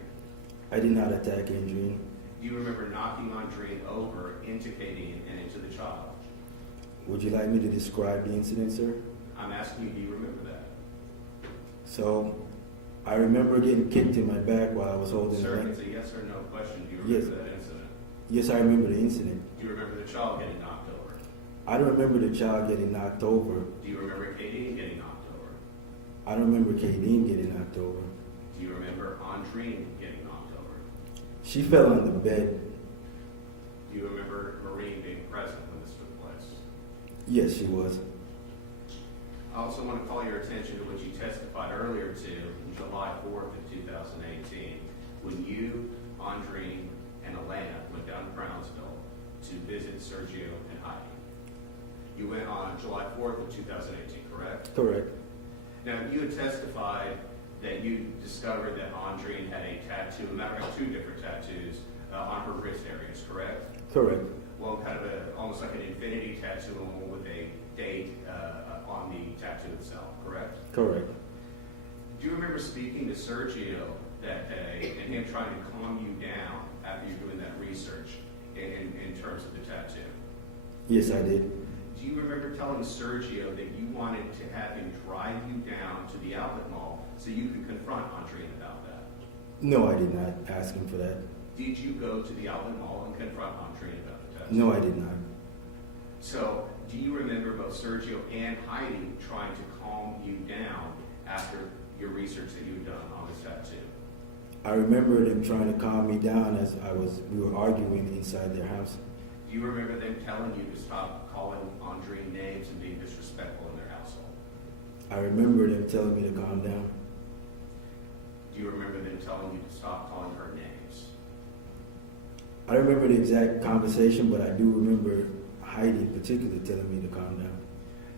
I did not attack Andreen. Do you remember knocking Andreen over into Kadeen and into the child? Would you like me to describe the incident, sir? I'm asking you, do you remember that? So, I remember getting kicked in my back while I was holding Sir, the it's a yes or no question. Do you Yes. remember that incident? Yes, I remember the incident. Do you remember the child getting knocked over? I don't remember the child getting knocked over. Do you remember Kadeen getting knocked over? I don't remember Kadeen getting knocked over. Do you remember Andreen getting knocked over? She fell on the bed. Do you remember Maureen being present when this took place? Yes, she was. I also want to call your attention to what you testified earlier to on July 4th of 2018, when you, Andreen, and Elena went down to Brownsville to visit Sergio and Heidi. You went on July 4th of 2018, correct? Correct. Now, you had testified that you discovered that Andreen had a tattoo, a matter of 2 different tattoos on her wrist areas, correct? Correct. One kind of almost like an infinity tattoo and one with a date on the tattoo itself, correct? Correct. Do you remember speaking to Sergio that day and him trying to calm you down after you're doing that research in terms of the tattoo? Yes, I did. Do you remember telling Sergio that you wanted to have him drive you down to the outlet mall so you could confront Andreen about that? No, I did not ask him for that. Did you go to the outlet mall and confront Andreen about the tattoo? No, I did not. So, do you remember both Sergio and Heidi trying to calm you down after your research that you had done on this tattoo? I remember them trying to calm me down as we were arguing inside their house. Do you remember them telling you to stop calling Andreen names and being disrespectful in their household? I remember them telling me to calm down. Do you remember them telling you to stop calling her names? I don't remember the exact conversation, but I do remember Heidi in particular telling me to calm down.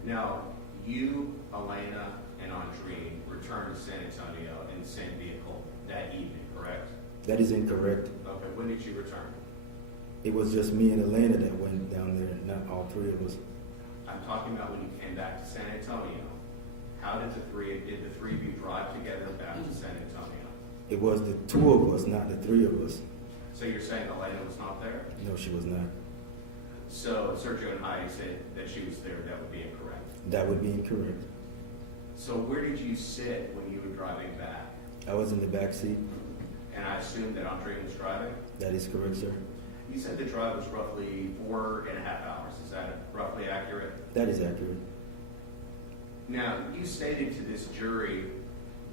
Now, you, Elena, and Andreen returned to San Antonio in the same vehicle that evening, correct? That is incorrect. Okay, when did you return? It was just me and Elena that went down there, not all 3 of us. I'm talking about when you came back to San Antonio. How did the three of you drive together back to San Antonio? It was the 2 of us, not the 3 of us. So you're saying Elena was not there? No, she was not. So Sergio and Heidi said that she was there. That would be incorrect. That would be incorrect. So where did you sit when you were driving back? I was in the back seat. And I assume that Andreen was driving? That is correct, sir. You said the drive was roughly 4.5 hours. Is that roughly accurate? That is accurate. Now, you stated to this jury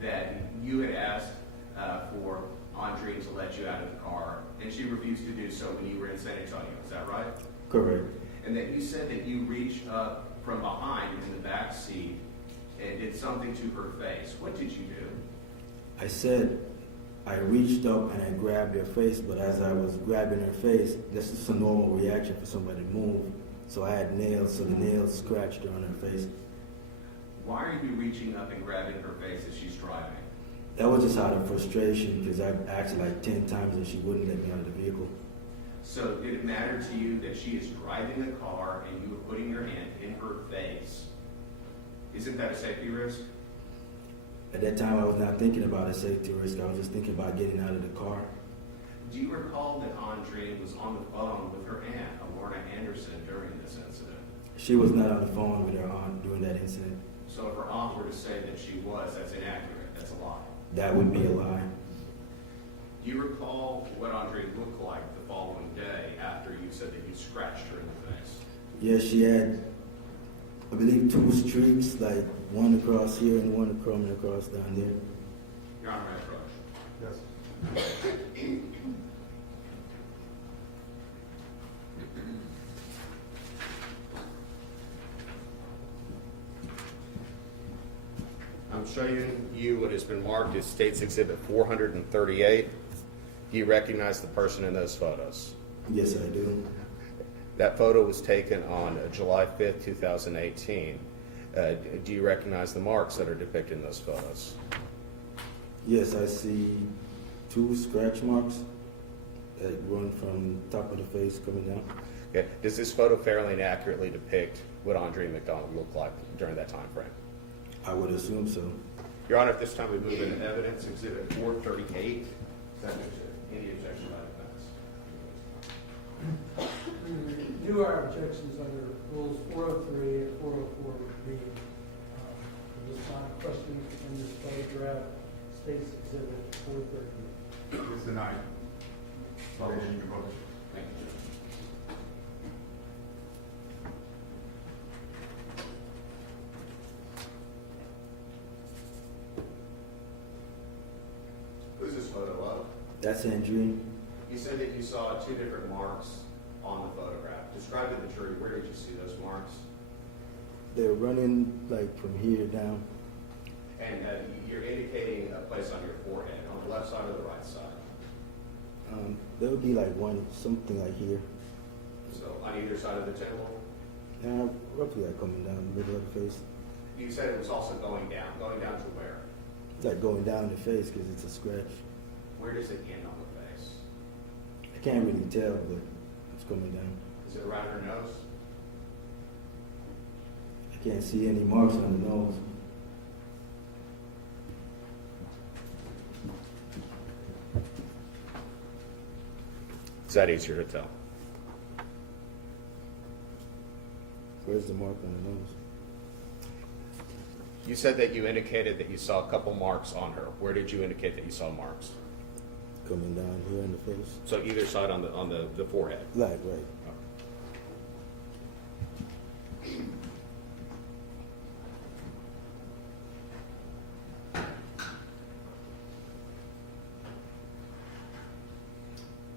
that you had asked for Andreen to let you out of the car, and she refused to do so when you were in San Antonio. Is that right? Correct. and that you said that you reached up from behind in the back seat and did something to her face. What did you do? I said I reached up and I grabbed her face, but as I was grabbing her face, this is a normal reaction for somebody to move. So I had nails, so the nails scratched her on her face. Why are you reaching up and grabbing her face as she's driving? That was just out of frustration because I asked her like 10 times and she wouldn't let me out of the vehicle. So did it matter to you that she is driving the car and you were putting your hand in her face? Isn't that a safety risk? At that time, I was not thinking about a safety risk. I was just thinking about getting out of the car. Do you recall that Andreen was on the phone with her aunt, Alorna Anderson, during this incident? She was not on the phone with her aunt during that incident. So if her aunt were to say that she was, that's inaccurate. That's a lie. That would be a lie. Do you recall what Andreen looked like the following day after you said that you scratched her in the face? Yeah, she had, I believe, 2 streaks, like one across here and one coming across down there. Your Honor, may I approach? Yes. I'm showing you what has been marked as State's Exhibit 438. Do you recognize the person in those photos? Yes, I do. That photo was taken on July 5th, 2018. Do you recognize the marks that are depicted in those photos? Yes, I see 2 scratch marks that run from top of the face coming down. Okay. Does this photo fairly and accurately depict what Andreen McDonald looked like during that time frame? I would assume so. Your Honor, at this time we move into evidence, Exhibit 438. Subject to any objection by defense. Do our objections under rules 403 and 404 would be this line of questioning in this photograph, State's Exhibit 438. It's denied. Sorry, you can vote. Thank you. Who's this photo of? That's Andreen. You said that you saw 2 different marks on the photograph. Describe to the jury, where did you see those marks? They're running like from here down. And you're indicating a place on your forehead, on the left side or the right side? There would be like something like here. So on either side of the temple? Roughly like coming down the middle of the face. You said it was also going down. Going down to where? Like going down the face because it's a scratch. Where does it end on the face? I can't really tell, but it's coming down. Is it around her nose? I can't see any marks on the nose. Is that easier to tell? Where's the mark on the nose? You said that you indicated that you saw a couple marks on her. Where did you indicate that you saw marks? Coming down here in the face. So either side on the forehead. Right.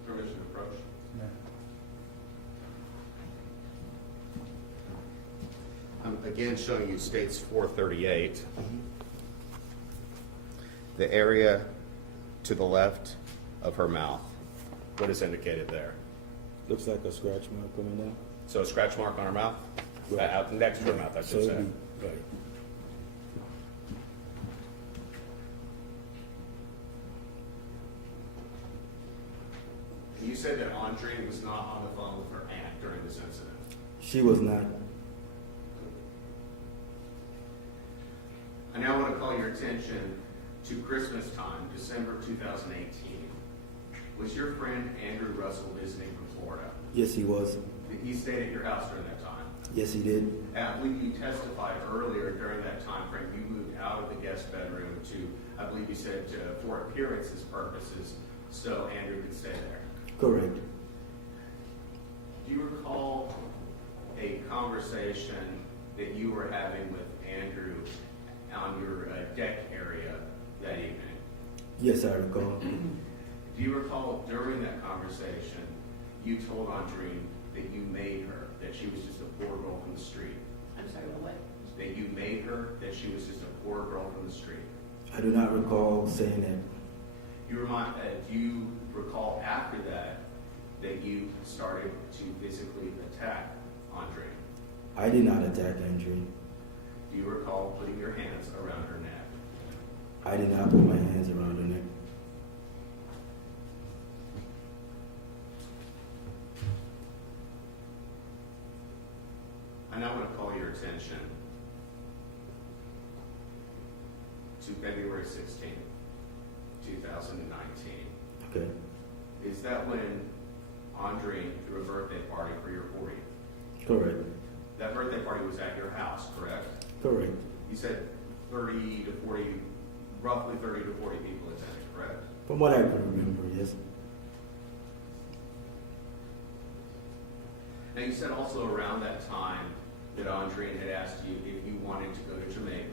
Permission to approach. I'm again showing you States 438. The area to the left of her mouth. What is indicated there? Looks like a scratch mark coming down. So a scratch mark on her mouth? Right. Out next to her mouth, I should say. it'd be- right. You said that Andreen was not on the phone with her aunt during this incident. She was not. I now want to call your attention to Christmas time, December 2018. Was your friend Andrew Russell visiting from Florida? Yes, he was. Did he stay at your house during that time? Yes, he did. I believe you testified earlier during that time frame, you moved out of the guest bedroom to, I believe you said, for appearances purposes, so Andrew could stay there. Correct. Do you recall a conversation that you were having with Andrew on your deck area that evening? Yes, I recall. Do you recall during that conversation, you told Andreen that you made her that she was just a poor girl from the street? I'm sorry, what? That you made her that she was just a poor girl from the street? I do not recall saying that. Do you recall after that that you started to physically attack Andreen? I did not attack Andreen. Do you recall putting your hands around her neck? I did not put my hands around her neck. I now want to call your attention to February 16, 2019. Okay. Is that when Andreen threw a birthday party for your 40th? Correct. That birthday party was at your house, correct? Correct. You said 30 to 40, roughly 30 to 40 people attended, correct? From what I can remember, yes. Now, you said also around that time that Andreen had asked you if you wanted to go to Jamaica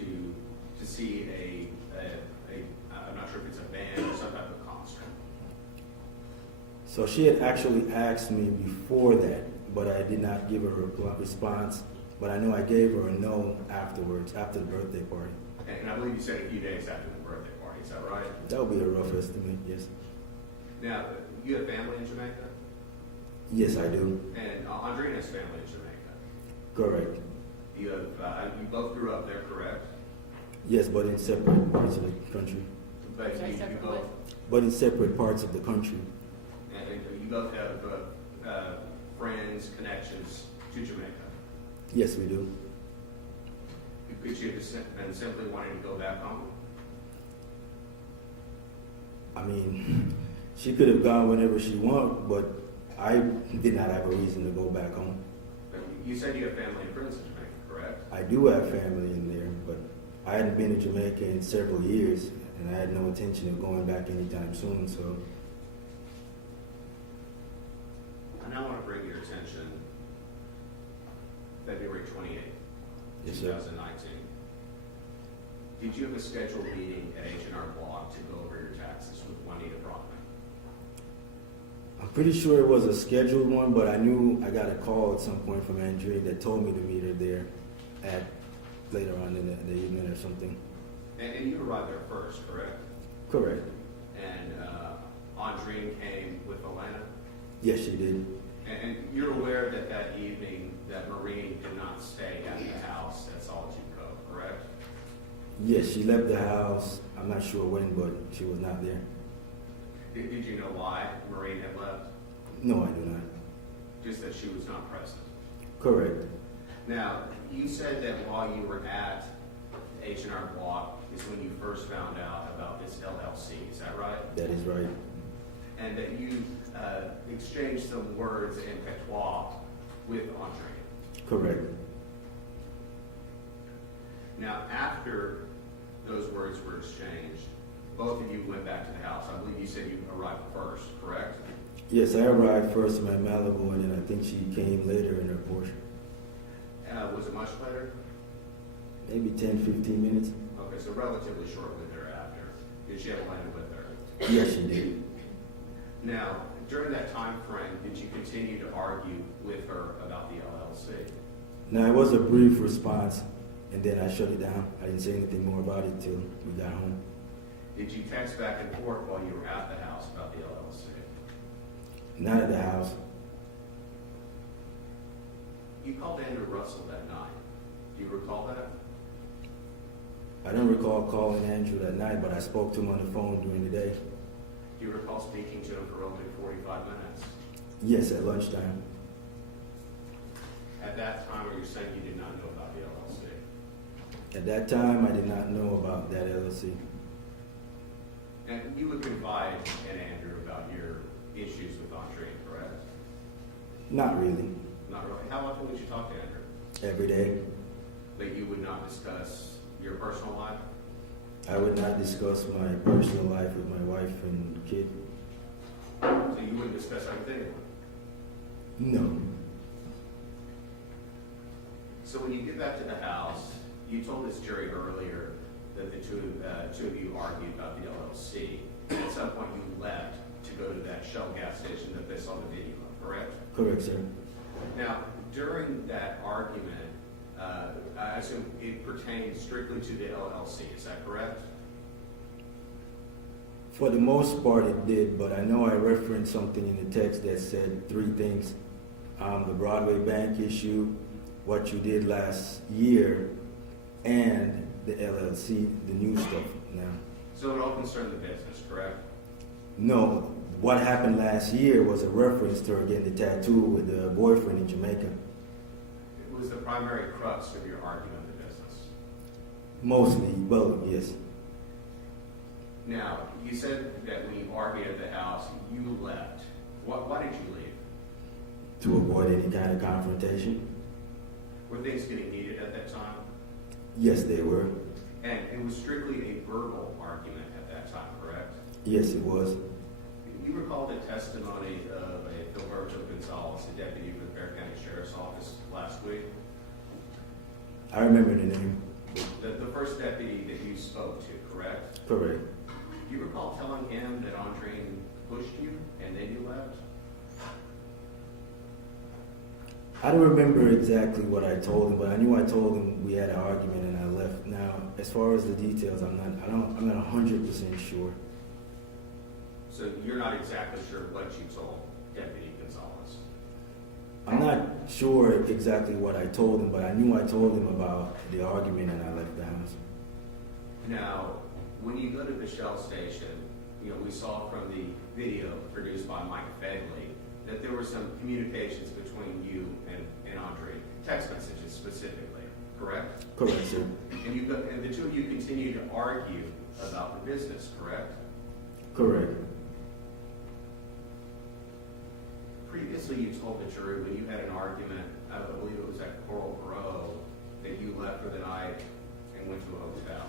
to see I'm not sure if it's a band or some type of concert. So she had actually asked me before that, but I did not give her a response. But I know I gave her a no afterwards, after the birthday party. And I believe you said a few days after the birthday party, is that right? That would be a rough estimate, yes. Now, you have family in Jamaica? Yes, I do. And Andreen has family in Jamaica. Correct. You have, you both grew up there, correct? Yes, but in separate parts of the country. But Sorry, you separate both, But in separate parts of the country. and you both have friends, connections to Jamaica. Yes, we do. Could you have been simply wanting to go back home? I mean, she could have gone whenever she wanted, but I did not have a reason to go back home. But you said you have family and friends in Jamaica, correct? I do have family in there, but I hadn't been to Jamaica in several years, and I had no intention of going back anytime soon, so. I now want to bring your attention February 28th, Yes, sir. 2019. Did you have a scheduled meeting at H&R Block to go over your taxes with Juanita Brockman? I'm pretty sure it was a scheduled one, but I knew I got a call at some point from Andrea that told me to meet her there at later on in the evening or something. And you arrived there first, correct? Correct. And Andreen came with Elena? Yes, she did. And you're aware that that evening that Maureen did not stay at the house at Solitude Cove, correct? Yes, she left the house. I'm not sure when, but she was not there. Did you know why Maureen had left? No, I do not. Just that she was not present. Correct. Now, you said that while you were at H&R Block is when you first found out about this LLC. Is that right? That is right. And that you exchanged some words in patois with Andreen. Correct. Now, after those words were exchanged, both of you went back to the house. I believe you said you arrived first, correct? Yes, I arrived first in my Malibu, and then I think she came later in her Porsche. Was it much later? Maybe 10, 15 minutes. Okay, so relatively shortly thereafter. Did she have Elena with her? Yes, she did. Now, during that time frame, did you continue to argue with her about the LLC? Now, it was a brief response, and then I shut it down. I didn't say anything more about it till we got home. Did you text back and forth while you were at the house about the LLC? Not at the house. You called Andrew Russell that night. Do you recall that? I don't recall calling Andrew that night, but I spoke to him on the phone during the day. Do you recall speaking to him for roughly 45 minutes? Yes, at lunchtime. At that time, were you saying you did not know about the LLC? At that time, I did not know about that LLC. And you would confide in Andrew about your issues with Andreen, correct? Not really. Not really. How often would you talk to Andrew? Every day. But you would not discuss your personal life? I would not discuss my personal life with my wife and kid. So you wouldn't discuss everything? No. So when you get back to the house, you told this jury earlier that the two of you argued about the LLC. And at some point you left to go to that Shell gas station that they saw the video of, correct? Correct, sir. Now, during that argument, I assume it pertained strictly to the LLC, is that correct? For the most part, it did, but I know I referenced something in the text that said three things. The Broadway Bank issue, what you did last year, and the LLC, the new stuff now. So it all concerned the business, correct? No, what happened last year was a reference to her getting the tattoo with the boyfriend in Jamaica. It was the primary crux of your argument in the business. Mostly, well, yes. Now, you said that when you argued at the house, you left. Why did you leave? To avoid any kind of confrontation. Were things getting heated at that time? Yes, they were. And it was strictly a verbal argument at that time, correct? Yes, it was. You recall the testimony of a Gilberto Gonzalez, a deputy with the Bexar County Sheriff's Office last week? I remember the name. The first deputy that you spoke to, correct? Correct. Do you recall telling him that Andreen pushed you and then you left? I don't remember exactly what I told him, but I knew I told him we had an argument and I left. Now, as far as the details, I'm not 100% sure. So you're not exactly sure what you told Deputy Gonzalez? I'm not sure exactly what I told him, but I knew I told him about the argument and I left the house. Now, when you go to the Shell station, we saw from the video produced by Mike Fedley that there were some communications between you and Andreen, text messages specifically, correct? Correct, sir. And the two of you continue to argue about the business, correct? Correct. Previously, you told the jury when you had an argument, I believe it was at Coral Grove, that you left for the night and went to a hotel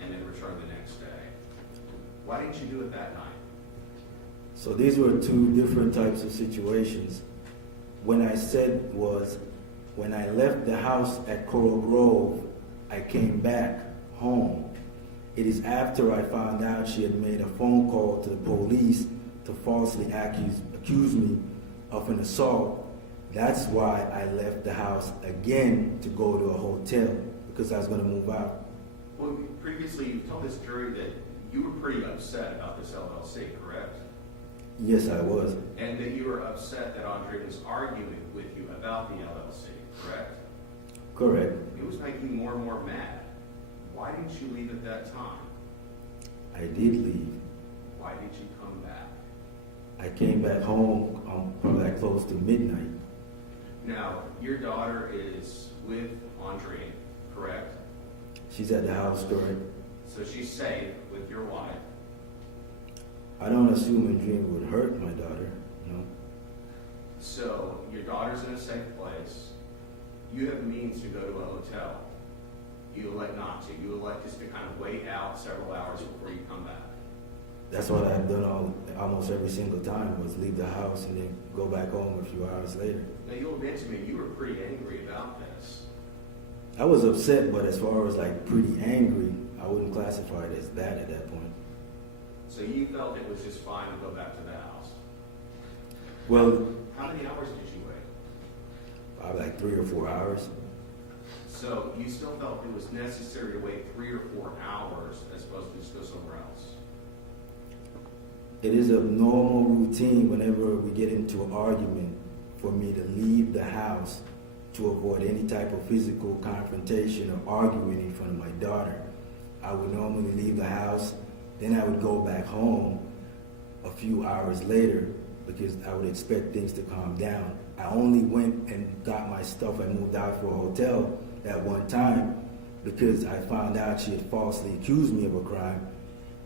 and then returned the next day. Why didn't you do it that night? So these were two different types of situations. When I said was, when I left the house at Coral Grove, I came back home. It is after I found out she had made a phone call to the police to falsely accuse me of an assault. That's why I left the house again to go to a hotel, because I was going to move out. Well, previously you told this jury that you were pretty upset about this LLC, correct? Yes, I was. And that you were upset that Andreen was arguing with you about the LLC, correct? Correct. It was making you more and more mad. Why didn't you leave at that time? I did leave. Why did you come back? I came back home probably like close to midnight. Now, your daughter is with Andreen, correct? She's at the house, correct? So she's safe with your wife. I don't assume Andreen would hurt my daughter, no. So your daughter's in a safe place. You have means to go to a hotel. You elect not to. You elect just to kind of wait out several hours before you come back. That's what I've done almost every single time, was leave the house and then go back home a few hours later. Now, you'll admit to me you were pretty angry about this. I was upset, but as far as like pretty angry, I wouldn't classify it as that at that point. So you felt it was just fine to go back to the house. Well, How many hours did you wait? probably like 3 or 4 hours. So you still felt it was necessary to wait 3 or 4 hours as opposed to just go somewhere else? It is a normal routine whenever we get into an argument for me to leave the house to avoid any type of physical confrontation or arguing in front of my daughter. I would normally leave the house, then I would go back home a few hours later because I would expect things to calm down. I only went and got my stuff and moved out for a hotel at one time because I found out she had falsely accused me of a crime.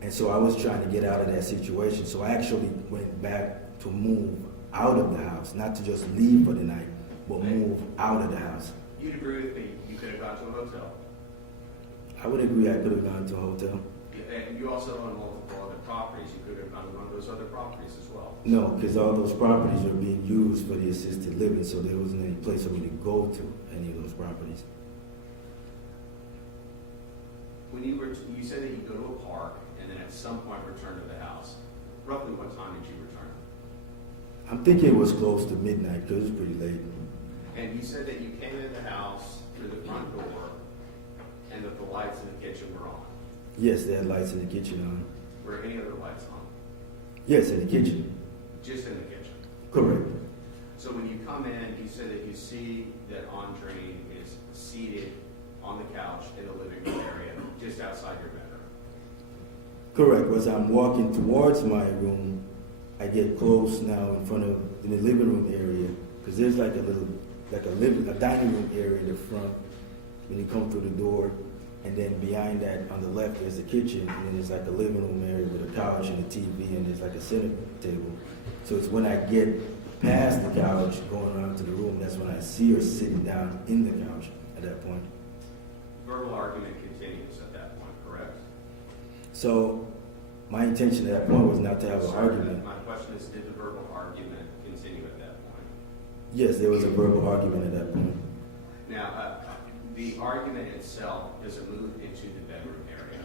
And so I was trying to get out of that situation. So I actually went back to move out of the house, not to just leave for the night, but move out of the house. You'd agree with me you could have gone to a hotel? I would agree I could have gone to a hotel. And you also own multiple other properties. You could have gone to one of those other properties as well. No, because all those properties were being used for the assisted living, so there wasn't any place for me to go to any of those properties. When you said that you go to a park and then at some point return to the house, roughly what time did you return? I'm thinking it was close to midnight because it was pretty late. And you said that you came in the house through the front door and that the lights in the kitchen were on. Yes, they had lights in the kitchen on. Were any other lights on? Yes, in the kitchen. Just in the kitchen. Correct. So when you come in, you said that you see that Andreen is seated on the couch in the living room area, just outside your bedroom. Correct. As I'm walking towards my room, I get close now in the living room area, because there's like a dining room area in the front when you come through the door, and then behind that on the left there's the kitchen, and then there's like a living room area with a couch and a TV, and there's like a center table. So it's when I get past the couch, going around to the room, that's when I see her sitting down in the couch at that point. Verbal argument continues at that point, correct? So my intention at that point was not to have an Sir, argument. My question is, did the verbal argument continue at that point? Yes, there was a verbal argument at that point. Now, the argument itself, does it move into the bedroom area?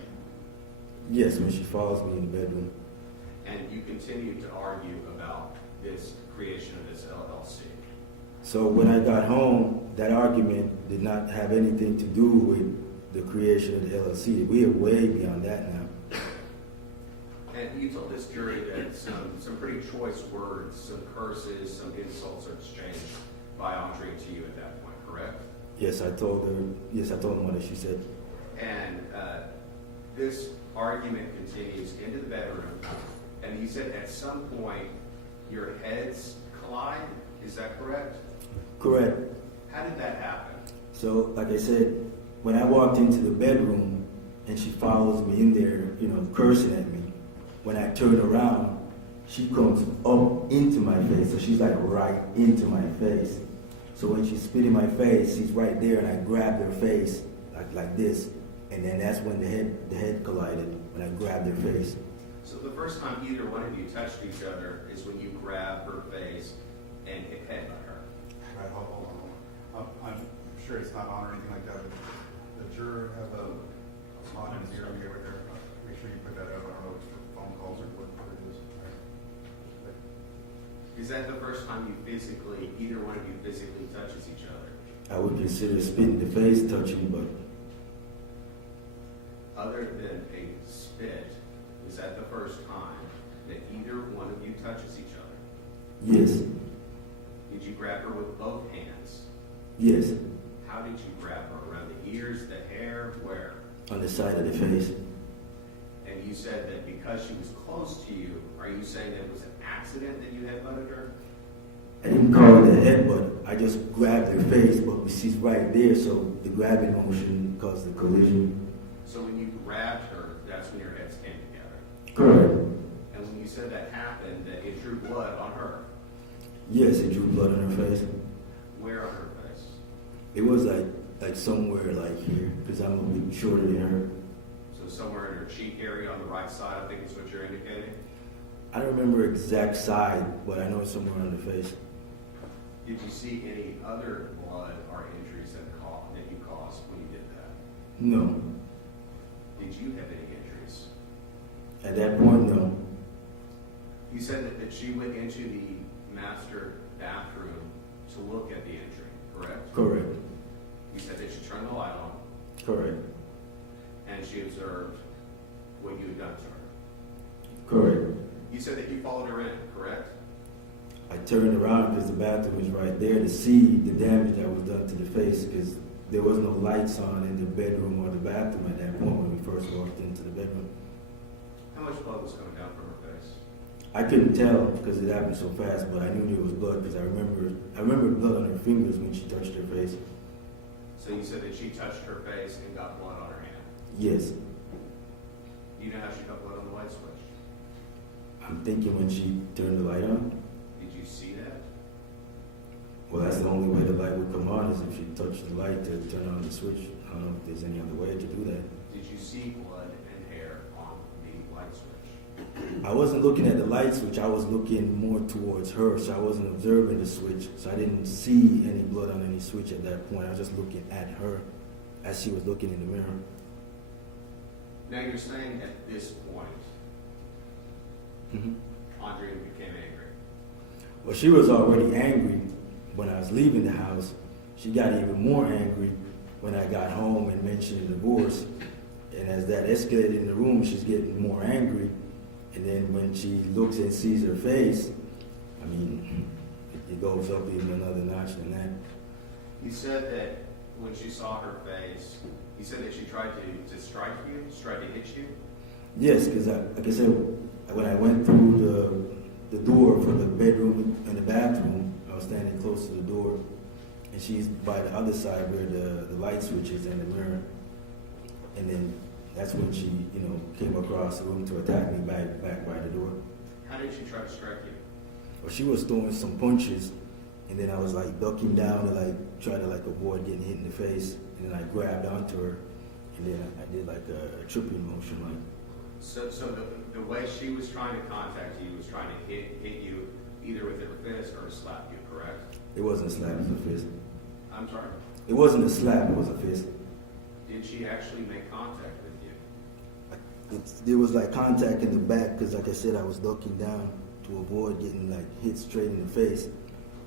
Yes, when she follows me in the bedroom. And you continue to argue about this creation of this LLC. So when I got home, that argument did not have anything to do with the creation of the LLC. We are way beyond that now. And you told this jury that some pretty choice words, some curses, some insults are exchanged by Andreen to you at that point, correct? Yes, I told them what she said. And this argument continues into the bedroom, and you said at some point your heads collide, is that correct? Correct. How did that happen? So, like I said, when I walked into the bedroom and she follows me in there, cursing at me, when I turn around, she comes up into my face. So she's like right into my face. So when she spit in my face, she's right there, and I grabbed her face like this, and then that's when the head collided, when I grabbed her face. So the first time either one of you touched each other is when you grabbed her face and hit headbutt her. Right, hold on. I'm sure it's not on or anything like that, but the juror have a spot in his ear over there. Make sure you put that up. I don't know if it's for phone calls or what it is. Is that the first time either one of you physically touches each other? I would consider spitting the face touching, but Other than a spit, is that the first time that either one of you touches each other? yes, Did you grab her with both hands? yes, How did you grab her? Around the ears, the hair, where? on the side of the face. And you said that because she was close to you, are you saying that it was an accident that you headbutted her? I didn't call it a headbutt. I just grabbed her face, but she's right there, so the grabbing motion caused the collision. So when you grabbed her, that's when your heads came together. Correct. And when you said that happened, that it drew blood on her. Yes, it drew blood on her face. Where on her face? It was like somewhere like here, because I'm a bit shorter than her. So somewhere in her cheek area on the right side, I think is what you're indicating. I don't remember exact side, but I know it's somewhere on the face. Did you see any other blood or injuries that you caused when you did that? No. Did you have any injuries? At that point, no. You said that she went into the master bathroom to look at the injury, correct? Correct. You said that she turned the light on Correct. and she observed what you had done to her. Correct. You said that you followed her in, correct? I turned around because the bathroom was right there to see the damage that was done to the face, because there was no lights on in the bedroom or the bathroom at that point when we first walked into the bedroom. How much blood was coming down from her face? I couldn't tell because it happened so fast, but I knew there was blood because I remember blood on her fingers when she touched her face. So you said that she touched her face and got blood on her hand. Yes. Do you know how she got blood on the light switch? I'm thinking when she turned the light on. Did you see that? Well, that's the only way the light would come on is if she touched the light to turn on the switch. I don't know if there's any other way to do that. Did you see blood and hair on the light switch? I wasn't looking at the light switch. I was looking more towards her, so I wasn't observing the switch. So I didn't see any blood on any switch at that point. I was just looking at her as she was looking in the mirror. Now you're saying at this point, Mm-hmm. Andreen became angry. Well, she was already angry when I was leaving the house, she got even more angry when I got home and mentioned the divorce. And as that escalated in the room, she's getting more angry. And then when she looks and sees her face, I mean, it goes up even another notch than that. You said that when she saw her face, you said that she tried to strike you, tried to hit you? Yes, because like I said, when I went through the door for the bedroom and the bathroom, I was standing close to the door, and she's by the other side where the light switch is in the mirror. And then that's when she, came across the room to attack me back by the door. How did she try to strike you? Well, she was throwing some punches, and then I was like ducking down to try to avoid getting hit in the face, and then I grabbed onto her, and then I did like a tripping motion, So the way she was trying to contact you was trying to hit you either with her fist or slap you, correct? It wasn't a slap, it was a fist. I'm sorry? It wasn't a slap, it was a fist. Did she actually make contact with you? There was like contact in the back, because like I said, I was ducking down to avoid getting hit straight in the face,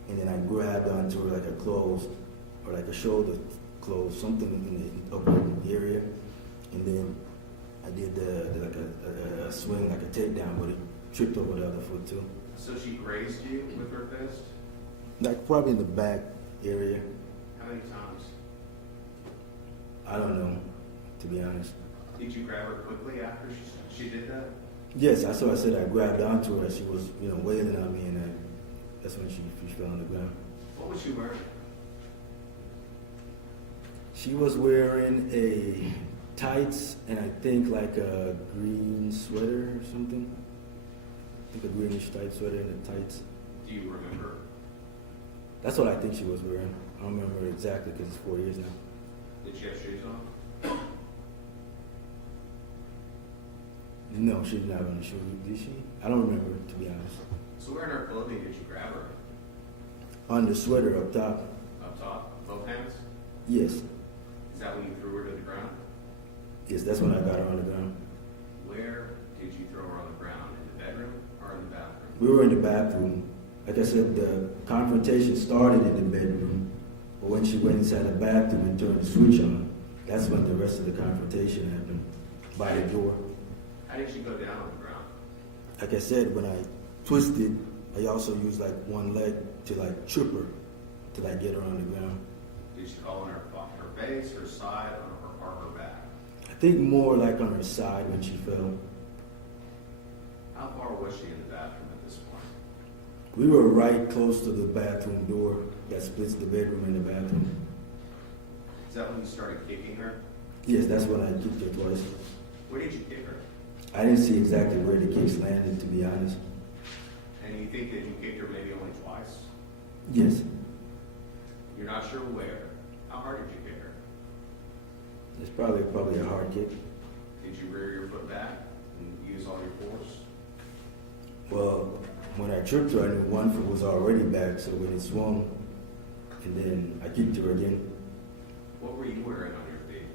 and then I grabbed onto her like a clothes or like a shoulder clothes, something in the upper area, and then I did like a swing, like a takedown, but it tripped over the other foot too. So she grazed you with her fist? Like probably in the back area. How many times? I don't know, to be honest. Did you grab her quickly after she did that? Yes, I said I grabbed onto her as she was, wailing on me, and that's when she fell on the ground. What was she wearing? She was wearing a tights and I think like a green sweater or something. I think a greenish tight sweater and the tights. Do you remember? That's what I think she was wearing. I don't remember exactly because it's 4 years now. Did she have shoes on? No, she didn't have any shoes. Did she? I don't remember, to be honest. So where in her clothing did you grab her? On the sweater up top. Up top? Both hands? Yes. Is that when you threw her to the ground? Yes, that's when I got her on the ground. Where did you throw her on the ground? In the bedroom or in the bathroom? We were in the bathroom. Like I said, the confrontation started in the bedroom, but when she went inside the bathroom and turned the switch on, that's when the rest of the confrontation happened, by the door. How did she go down on the ground? Like I said, when I twisted, I also used like one leg to trip her, to get her on the ground. Did she fall on her face, her side, or her back? I think more like on her side when she fell. How far was she in the bathroom at this point? We were right close to the bathroom door that splits the bedroom and the bathroom. Is that when you started kicking her? Yes, that's when I kicked her twice. Where did you kick her? I didn't see exactly where the kicks landed, to be honest. And you think that you kicked her maybe only twice? Yes. You're not sure where. How hard did you kick her? It's probably a hard kick. Did you rear your foot back and use all your force? Well, when I tripped her, I knew one foot was already back, so when it swung, and then I kicked her again. What were you wearing on your feet?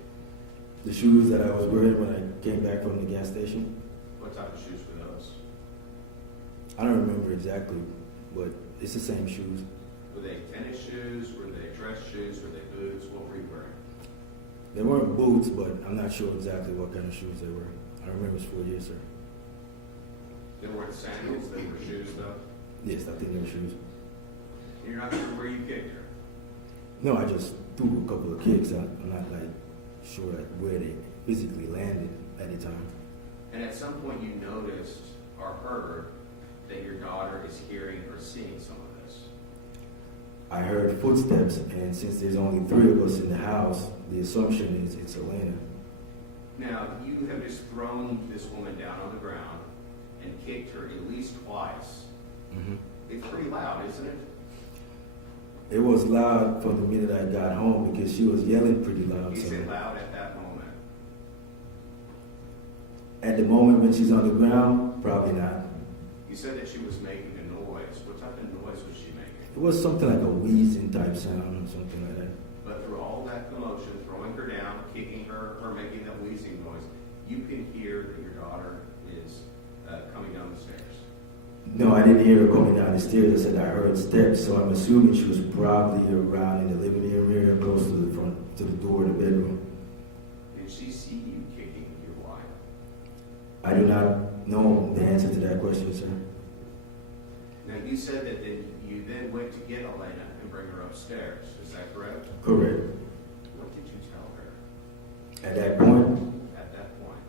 The shoes that I was wearing when I came back from the gas station, What type of shoes were those? I don't remember exactly, but it's the same shoes. Were they tennis shoes? Were they dress shoes? Were they boots? What were you wearing? They weren't boots, but I'm not sure exactly what kind of shoes they were. I remember it was 4 years, sir. They weren't sandals, they were shoes though? Yes, I think they were shoes. And you're not sure where you kicked her? No, I just threw a couple of kicks. I'm not sure where they physically landed at the time. And at some point you noticed or heard that your daughter is hearing or seeing some of this. I heard footsteps, and since there's only 3 of us in the house, the assumption is it's Elena. Now, you have just thrown this woman down on the ground and kicked her at least twice. Mm-hmm. It's pretty loud, isn't it? It was loud from the minute I got home because she was yelling pretty loud. Is So it loud at that moment? at the moment when she's on the ground, probably not. You said that she was making a noise. What type of noise was she making? It was something like a wheezing type sound or something like that. But through all that commotion, throwing her down, kicking her making that wheezing noise, you can hear that your daughter is coming down the stairs. No, I didn't hear her coming down the stairs. I said I heard steps, so I'm assuming she was probably around in the living room area, close to the front, to the door of the bedroom. Did she see you kicking your wife? I do not know the answer to that question, sir. Now, you said that you then went to get Elena and bring her upstairs. Is that correct? Correct. What did you tell her At that point, at that point?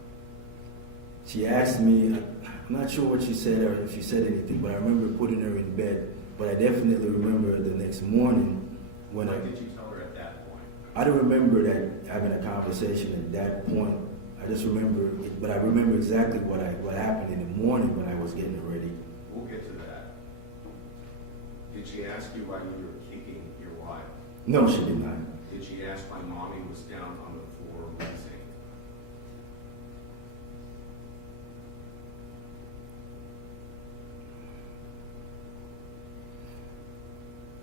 she asked me, I'm not sure what she said or if she said anything, but I remember putting her in bed. But I definitely remember the next morning when What did you tell her at that point? I don't remember that having a conversation at that point. I just remember it, but I remember exactly what happened in the morning when I was getting ready. We'll get to that. Did she ask you why you were kicking your wife? No, she did not. Did she ask why mommy was down on the floor wheezing?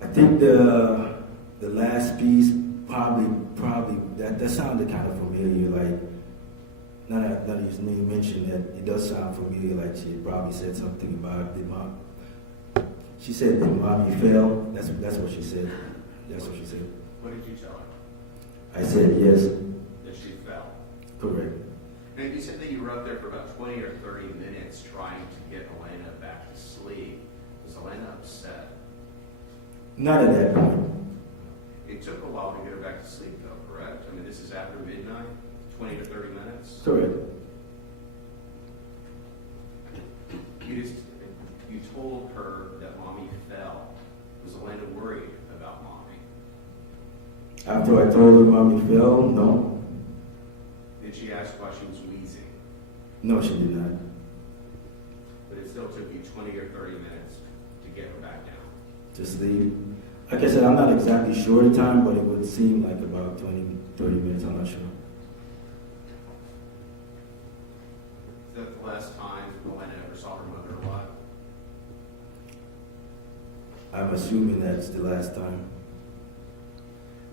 I think the last piece probably that sounded kind of familiar. Like none of his name mentioned that it does sound familiar. Like she probably said something about did mom. She said that mommy fell. That's what she said. That's what she said. What did you tell her? I said yes. That she fell. Correct. Now, you said that you were up there for about 20 or 30 minutes trying to get Elena back to sleep. Was Elena upset? Not at that point. It took a while to get her back to sleep, though, correct? I mean, this is after midnight, 20 to 30 minutes? Correct. You told her that mommy fell. Was Elena worried about mommy? After I told her mommy fell, no. Did she ask why she was wheezing? No, she did not. But it still took you 20 or 30 minutes to get her back down. Just leave. Like I said, I'm not exactly sure the time, but it would seem like about 20, 30 minutes. I'm not sure. Is that the last time Elena ever saw her mother alive? I'm assuming that's the last time.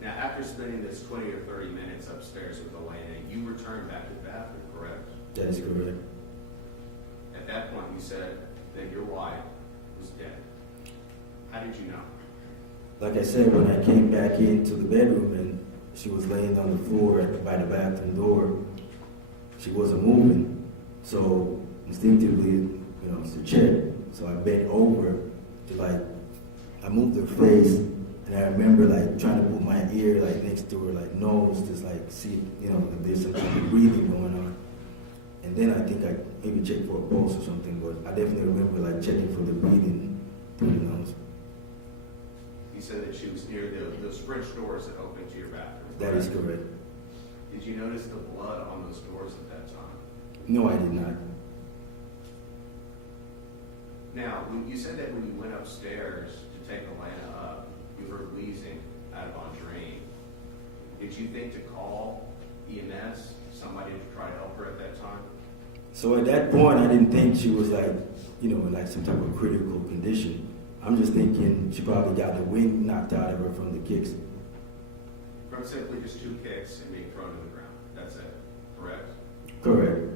Now, after spending this 20 or 30 minutes upstairs with Elena, you returned back to the bathroom, correct? That is correct. At that point, you said that your wife was dead. How did you know? Like I said, when I came back into the bedroom and she was laying on the floor by the bathroom door, she wasn't moving. So instinctively, to check. So I bent over to I moved her face, and I remember trying to put my ear next to her nose, just see if there's some kind of breathing going on. And then I think I maybe checked for a pulse or something, but I definitely remember checking for the breathing through the nose. You said that she was near those French doors that open to your bathroom. That is correct. Did you notice the blood on those doors at that time? No, I did not. Now, when you said that when you went upstairs to take Elena up, you heard wheezing out of Andreen. Did you think to call EMS, somebody to try to help her at that time? So at that point, I didn't think she was in some type of critical condition. I'm just thinking she probably got the wind knocked out of her from the kicks. From simply just 2 kicks and being thrown to the ground. That's it, correct? Correct.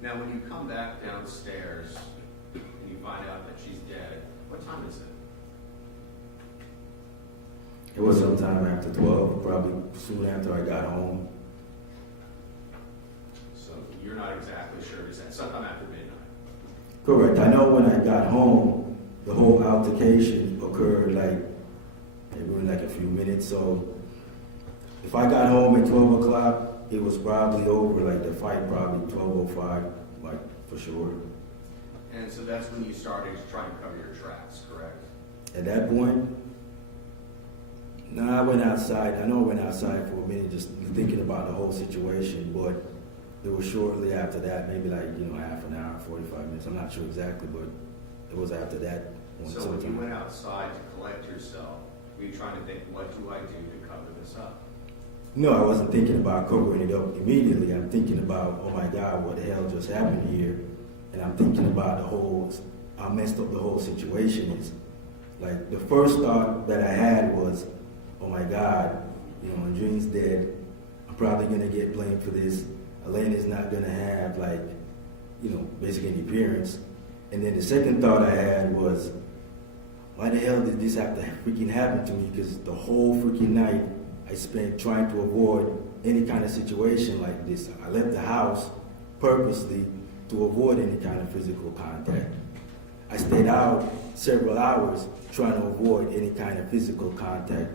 Now, when you come back downstairs and you find out that she's dead, what time is it? It was sometime after 12, probably soon after I got home. So you're not exactly sure. Is that sometime after midnight? Correct. I know when I got home, the whole altercation occurred maybe in a few minutes. So if I got home at 12 o'clock, it was probably over, the fight probably 12:05, for sure. And so that's when you started to try and cover your tracks, correct? At that point, no, I went outside. I know I went outside for a minute just thinking about the whole situation, but it was shortly after that, maybe half an hour, 45 minutes. I'm not sure exactly, but it was after that. So when you went outside to collect yourself, were you trying to think, what do I do to cover this up? No, I wasn't thinking about covering it up immediately. I'm thinking about, oh my God, what the hell just happened here? And I'm thinking about how messed up the whole situation is. The first thought that I had was, oh my God, Andreen's dead. I'm probably gonna get blamed for this. Elena's not gonna have basically any appearance. And then the second thought I had was, why the hell did this have to freaking happen to me? Because the whole freaking night I spent trying to avoid any kind of situation like this. I left the house purposely to avoid any kind of physical contact. I stayed out several hours trying to avoid any kind of physical contact.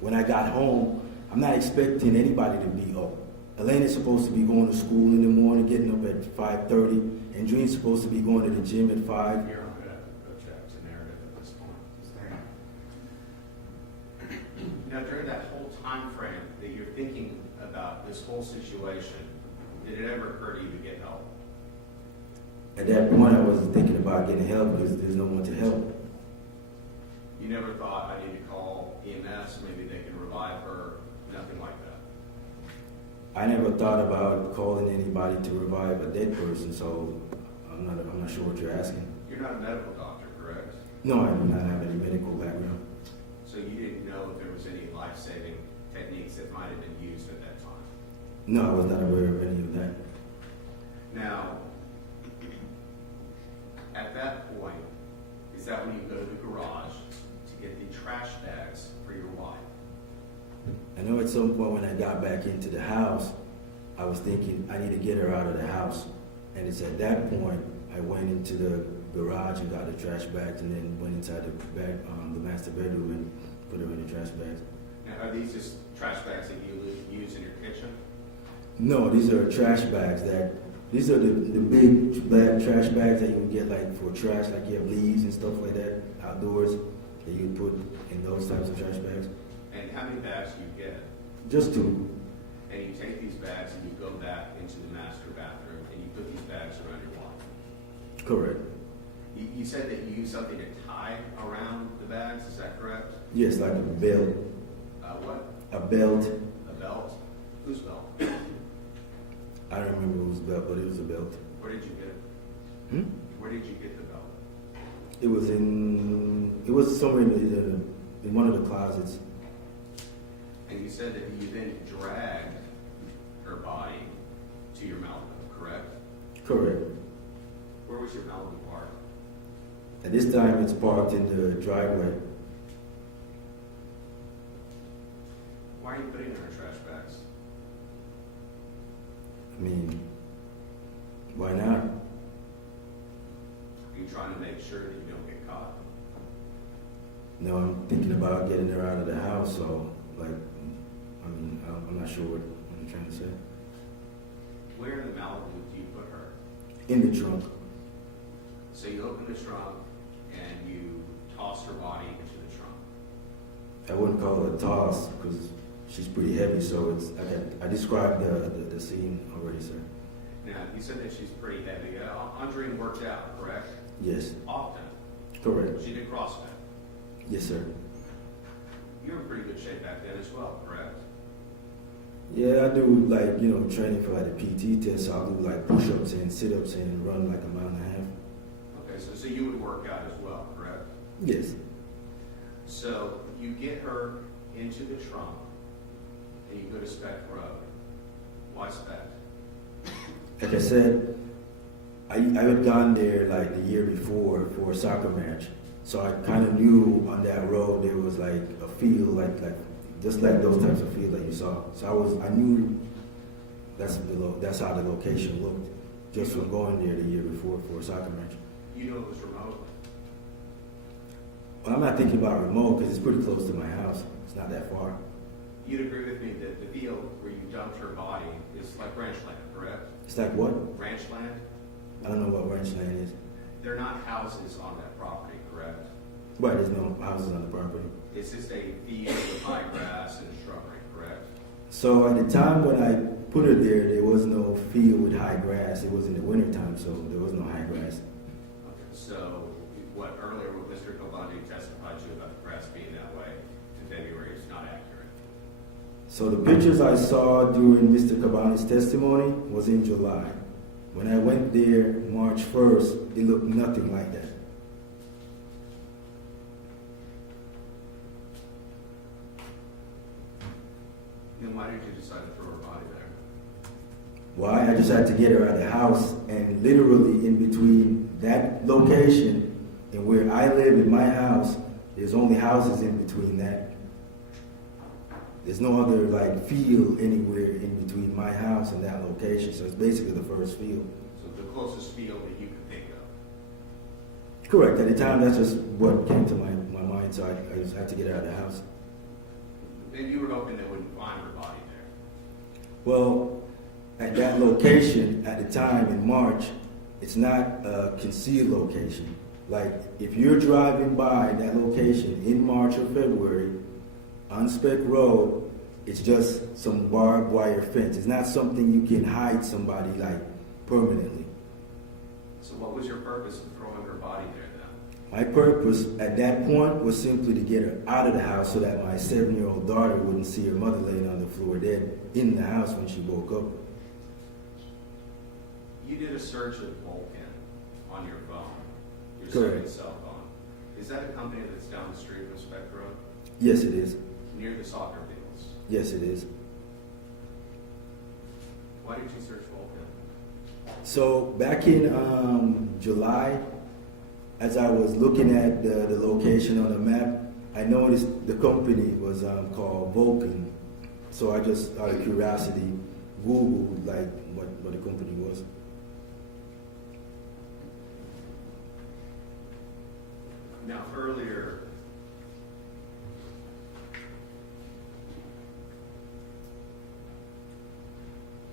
When I got home, I'm not expecting anybody to be up. Elena's supposed to be going to school in the morning, getting up at 5:30, and Dream's supposed to be going to the gym at 5. Here, I'm going to object to narrative at this point. Now, during that whole time frame that you're thinking about this whole situation, did it ever occur to you to get help? At that point, I wasn't thinking about getting help because there's no one to help. You never thought, I need to call EMS, maybe they can revive her, nothing like that? I never thought about calling anybody to revive a dead person, so I'm not sure what you're asking. You're not a medical doctor, correct? No, I do not have any medical background. So you didn't know if there was any life-saving techniques that might have been used at that time? No, I was not aware of any of that. Now, at that point, is that when you go to the garage to get the trash bags for your wife? I know at some point when I got back into the house, I was thinking I need to get her out of the house. And it's at that point I went into the garage and got the trash bags and then went inside the master bedroom and put her in the trash bags. Now, are these just trash bags that you use in your kitchen? No, these are trash bags these are the big black trash bags that you would get like for trash, like you have leaves and stuff like that outdoors that you put in those types of trash bags. And how many bags do you get? Just 2. And you take these bags and you go back into the master bathroom and you put these bags around your wife? Correct. You said that you use something to tie around the bags, is that correct? Yes, like a belt. What? A belt. A belt? Whose belt? I don't remember whose belt, but it was a belt. Where did you get it? Where did you get the belt? It was somewhere in one of the closets. And you said that you then dragged her body to your Malibu, correct? Correct. Where was your Malibu parked? At this time, it's parked in the driveway. Why are you putting her in trash bags? I mean, why not? Are you trying to make sure that you don't get caught? No, I'm thinking about getting her out of the house, so, I'm not sure what I'm trying to say. Where in the Malibu do you put her? In the trunk. So you open the trunk and you toss her body into the trunk. I wouldn't call it a toss because she's pretty heavy, so I described the scene already, sir. Now, you said that she's pretty heavy. Andreen worked out, correct? Yes, Often. correct. She did CrossFit. Yes, sir. You were in pretty good shape back then as well, correct? Yeah, I do training for like the PT test. So I'll do like push-ups and sit-ups and run like a mile and a half. Okay, so you would work out as well, correct? Yes. So you get her into the trunk and you go to Speck Road. Why Speck? Like I said, I had gone there like the year before for a soccer match. So I kind of knew on that road there was like a field, just like those types of fields that you saw. So I knew that's how the location looked just from going there the year before for a soccer match. You know it was remote. Well, I'm not thinking about remote because it's pretty close to my house. It's not that far. You'd agree with me that the field where you dumped her body is like ranch land, correct? It's like what? Ranch land? I don't know what ranch land is. They're not houses on that property, correct? Right, there's no houses on the property. It's just a field with high grass and shrubbery, correct? So at the time when I put her there was no field with high grass. It was in the wintertime, so there was no high grass. Okay, so what earlier what Mr. Kobandi testified to about the grass being that way in February is not accurate. So the pictures I saw during Mr. Cabani's testimony was in July. When I went there March 1st, it looked nothing like that. Then why did you decide to throw her body there? Why? I just had to get her out of the house, and literally in between that location and where I live in my house, there's only houses in between that. There's no other like field anywhere in between my house and that location, so it's basically the first field. So the closest field that you could think of. Correct. At the time, that's just what came to my mind, so I just had to get out of the house. And you were hoping they wouldn't find her body there. Well, at that location, at the time in March, it's not a concealed location. Like, if you're driving by that location in March or February, on Speck Road, it's just some barbed wire fence. It's not something you can hide somebody, like, permanently. So what was your purpose of throwing her body there then? My purpose at that point was simply to get her out of the house so that my 7-year-old daughter wouldn't see her mother laying on the floor dead in the house when she woke up. You did a search of Vulcan on your phone, your Correct. second cell phone. Is that a company that's down the street from Speck Road, Yes, it is. near the soccer fields? Yes, it is. Why did you search Vulcan? So back in July, as I was looking at the location on the map, I noticed the company was called Vulcan. So I just, out of curiosity, Googled like what the company was. Now earlier,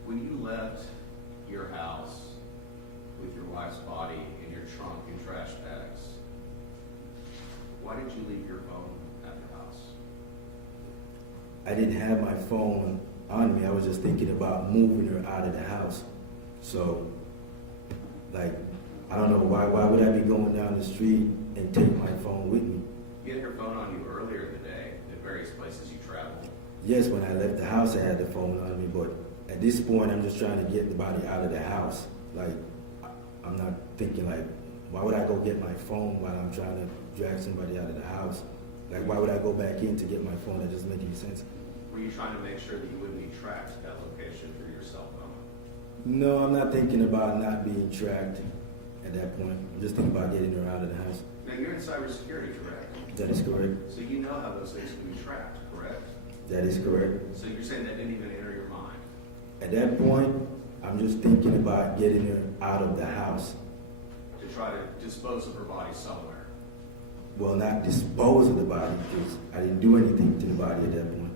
when you left your house with your wife's body in your trunk and trash bags, why did you leave your phone at the house? I didn't have my phone on me. I was just thinking about moving her out of the house. So, like, I don't know why would I be going down the street and take my phone with me? You had your phone on you earlier in the day at various places you traveled. Yes, when I left the house, I had the phone on me, but at this point, I'm just trying to get the body out of the house. Like, I'm not thinking like, why would I go get my phone while I'm trying to drag somebody out of the house? Like, why would I go back in to get my phone? That doesn't make any sense. Were you trying to make sure that you wouldn't be tracked at that location through your cell phone? No, I'm not thinking about not being tracked at that point. I'm just thinking about getting her out of the house. Now you're in cybersecurity, correct? That is correct. So you know how those things can be tracked, correct? That is correct. So you're saying that didn't even enter your mind? At that point, I'm just thinking about getting her out of the house. To try to dispose of her body somewhere? Well, not dispose of the body, because I didn't do anything to the body at that point.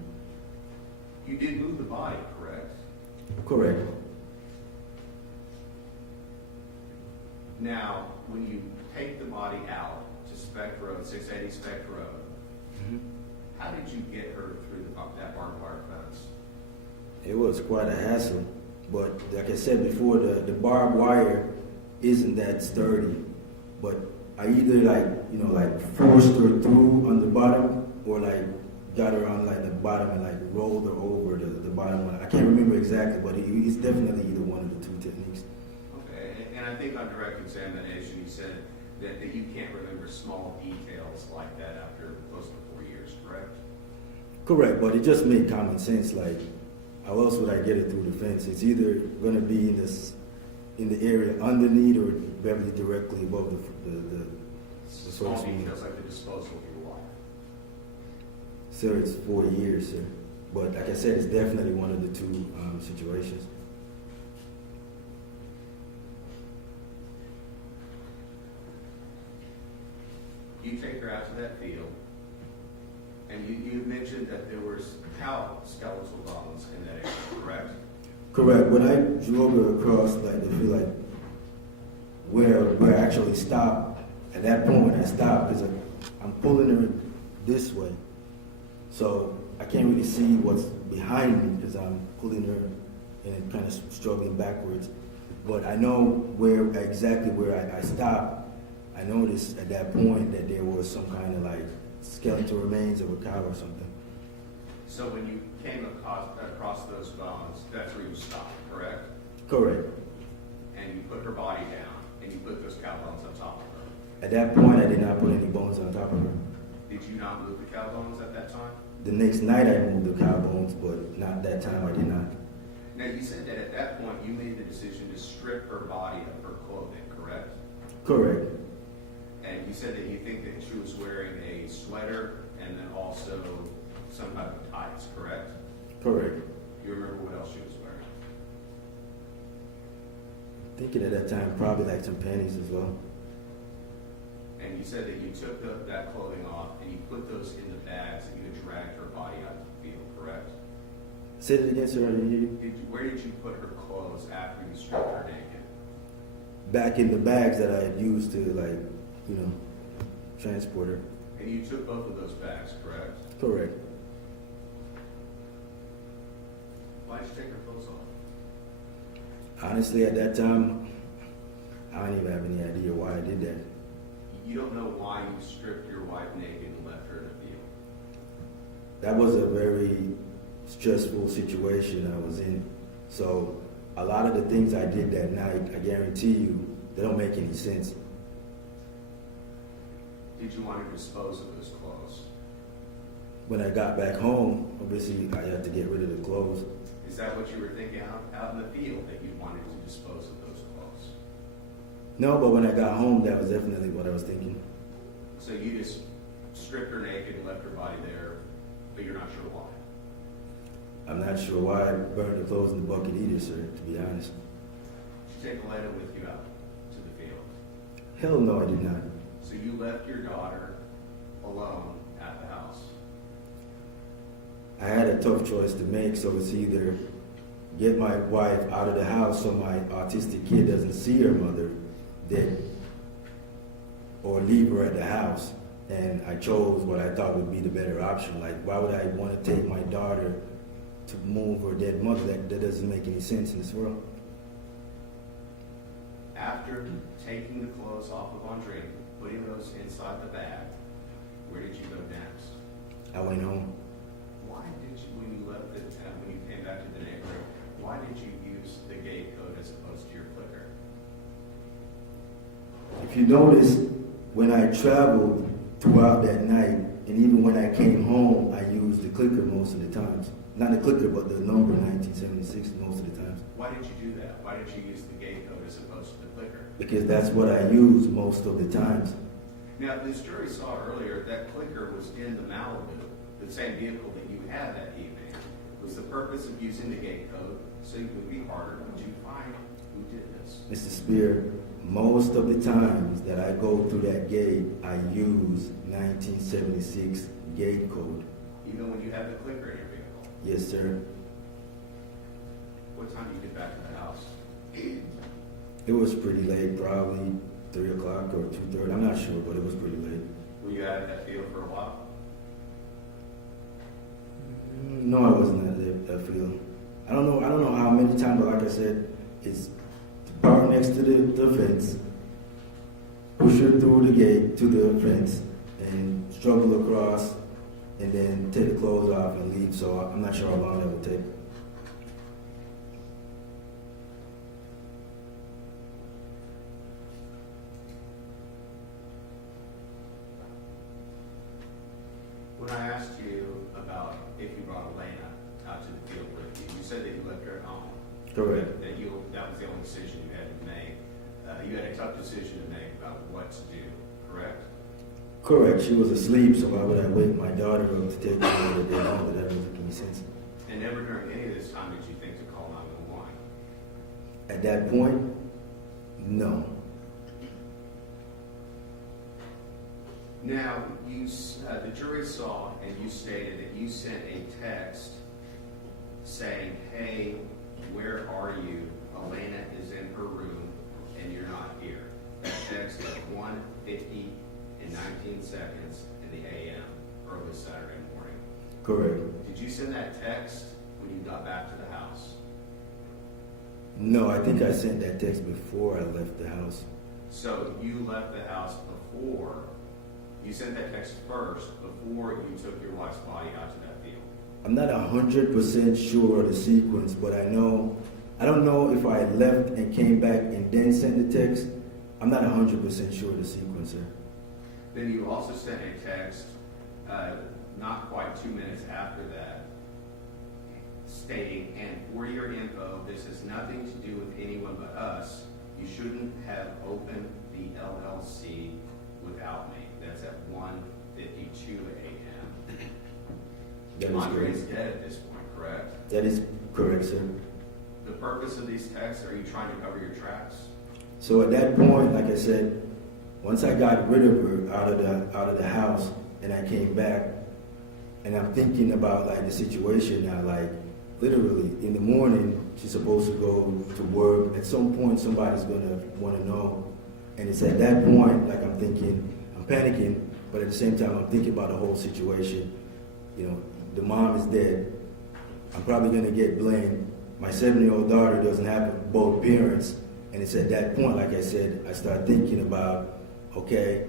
You did move the body, correct? Correct. Now, when you take the body out to Speck Road, 680 Speck Road, how did you get her through that barbed wire fence? It was quite a hassle, but like I said before, the barbed wire isn't that sturdy. But I either like forced her through on the bottom, or like got her on like the bottom and like rolled her over the bottom one. I can't remember exactly, but it's definitely either one of the two techniques. Okay, and I think on direct examination you said that you can't remember small details like that after close to 4 years, correct? Correct, but it just made common sense. Like, how else would I get it through the fence? It's either going to be in the area underneath or very directly above the Small source. details like the disposal of your wife. Sir, it's 40 years, sir. But like I said, it's definitely one of the two situations. You take her out to that field, and you mentioned that there was cow skeletal bones in that area, correct? Correct. When I drove her across like the field, like where I actually stopped, at that point when I stopped, because I'm pulling her this way. So I can't really see what's behind me because I'm pulling her and kind of struggling backwards. But I know exactly where I stopped. I noticed at that point that there was some kind of like skeletal remains of a cow or something. So when you came across those bones, that's where you stopped, correct? Correct. And you put her body down, and you put those cow bones on top of her. At that point, I did not put any bones on top of her. Did you not move the cow bones at that time? The next night I moved the cow bones, but not that time I did not. Now, you said that at that point you made the decision to strip her body of her clothing, correct? Correct. And you said that you think that she was wearing a sweater and then also some type of tights, correct? Correct. You remember what else she was wearing? Thinking at that time, probably like some panties as well. And you said that you took that clothing off and you put those in the bags and you had dragged her body out to the field, correct? Say it again, sir. I didn't hear you. Where did you put her clothes after you stripped her naked? Back in the bags that I had used to, like, you know, transport her. And you took both of those bags, correct? Correct. Why did you take her clothes off? Honestly, at that time, I don't even have any idea why I did that. You don't know why you stripped your wife naked and left her in the field. That was a very stressful situation I was in. So a lot of the things I did that night, I guarantee you, they don't make any sense. Did you want to dispose of those clothes? When I got back home, obviously I had to get rid of the clothes. Is that what you were thinking out in the field, that you wanted to dispose of those clothes? No, but when I got home, that was definitely what I was thinking. So you just stripped her naked and left her body there, but you're not sure why? I'm not sure why I burned the clothes in the bucket either, sir, to be honest. Did you take Elena with you out to the field? Hell no, I did not. So you left your daughter alone at the house? I had a tough choice to make, so it's either get my wife out of the house so my autistic kid doesn't see her mother dead, or leave her at the house. And I chose what I thought would be the better option. Like, why would I want to take my daughter to move her dead mother? That doesn't make any sense in this world. After taking the clothes off of Andreen, putting those inside the bag, where did you go next? I went home. Why did you, when you left it, when you came back to the neighborhood, why did you use the gate code as opposed to your clicker? If you notice, when I traveled throughout that night, and even when I came home, I used the clicker most of the times. Not the clicker, but the number 1976 most of the times. Why did you do that? Why did you use the gate code as opposed to the clicker? Because that's what I use most of the times. Now, this jury saw earlier that clicker was in the Malibu, the same vehicle that you had that evening. Was the purpose of using the gate code so it would be harder to find who did this? Mr. Spear, most of the times that I go through that gate, I use 1976 gate code. Even when you had the clicker in your vehicle? Yes, sir. What time did you get back to the house? It was pretty late, probably 3 o'clock or 2:30. I'm not sure, but it was pretty late. Were you out at that field for a while? No, I wasn't at that field. I don't know how many times, but like I said, it's park next to the fence, push her through the gate to the fence, and struggle across, and then take the clothes off and leave. So I'm not sure how long that would take. When I asked you about if you brought Elena out to the field with you, you said that you left her at home. Correct. That was the only decision you had to make. You had a tough decision to make about what to do, correct? Correct. She was asleep, so why would I wake my daughter up to take her to the day home? That doesn't make any sense. And never during any of this time did you think to call 911? At that point, no. Now, the jury saw and you stated that you sent a text saying, hey, where are you? Elena is in her room and you're not here. That text is 1:50 and 19 seconds in the a.m. early Saturday morning. Correct. Did you send that text when you got back to the house? No, I think I sent that text before I left the house. So you left the house before, you sent that text first before you took your wife's body out to that field? I'm not 100% sure of the sequence, but I don't know if I left and came back and then sent the text. I'm not 100% sure of the sequence, sir. Then you also sent a text not quite 2 minutes after that stating, and for your info, this has nothing to do with anyone but us. You shouldn't have opened the LLC without me. That's at 1:52 a.m. That is Andre is correct. dead at this point, correct? That is correct, sir. The purpose of these texts, are you trying to cover your tracks? So at that point, like I said, once I got rid of her out of the house and I came back, and I'm thinking about like the situation now, like literally in the morning she's supposed to go to work. At some point somebody's gonna want to know, and it's at that point like I'm thinking, I'm panicking, but at the same time I'm thinking about the whole situation. You know, the mom is dead. I'm probably gonna get blamed. My 7-year-old daughter doesn't have both parents. And it's at that point, like I said, I start thinking about, okay,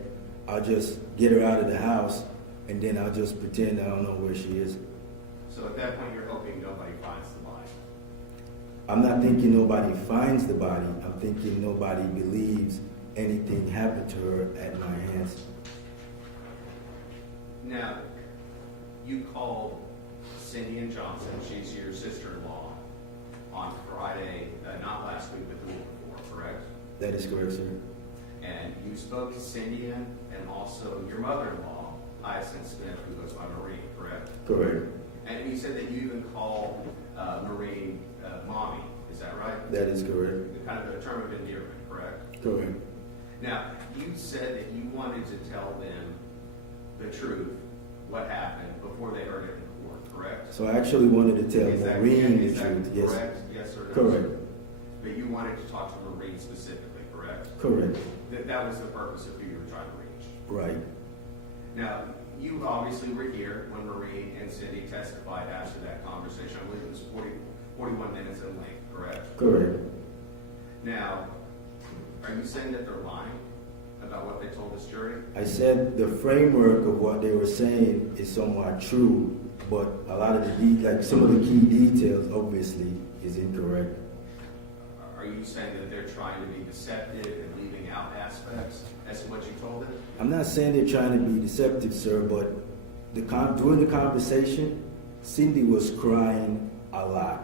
I'll just get her out of the house and then I'll just pretend I don't know where she is. So at that point, you're hoping nobody finds the body. I'm not thinking nobody finds the body. I'm thinking nobody believes anything happened to her at my hands. Now, you called Cindy and Johnson, she's your sister-in-law, on Friday, not last week, but the week before, correct? That is correct, sir. And you spoke to Cindy and also your mother-in-law, Hyacinth Smith, who goes by Maureen, correct? Correct. And you said that you even called Maureen mommy, is that right? That is correct. Kind of a term of endearment, correct? Correct. Now, you said that you wanted to tell them the truth, what happened, before they heard it in court, correct? So I actually wanted to tell Is that- Maureen is the that truth. Yes. Correct, yes or no? Correct. But you wanted to talk to Maureen specifically, correct? Correct. That was the purpose of who you were trying to reach. Right. Now, you obviously were here when Maureen and Cindy testified after that conversation. I believe it was 41 minutes in length, correct? Correct. Now, are you saying that they're lying about what they told this jury? I said the framework of what they were saying is somewhat true, but a lot of like some of the key details obviously is incorrect. Are you saying that they're trying to be deceptive and leaving out aspects as to what you told them? I'm not saying they're trying to be deceptive, sir, but during the conversation, Cindy was crying a lot.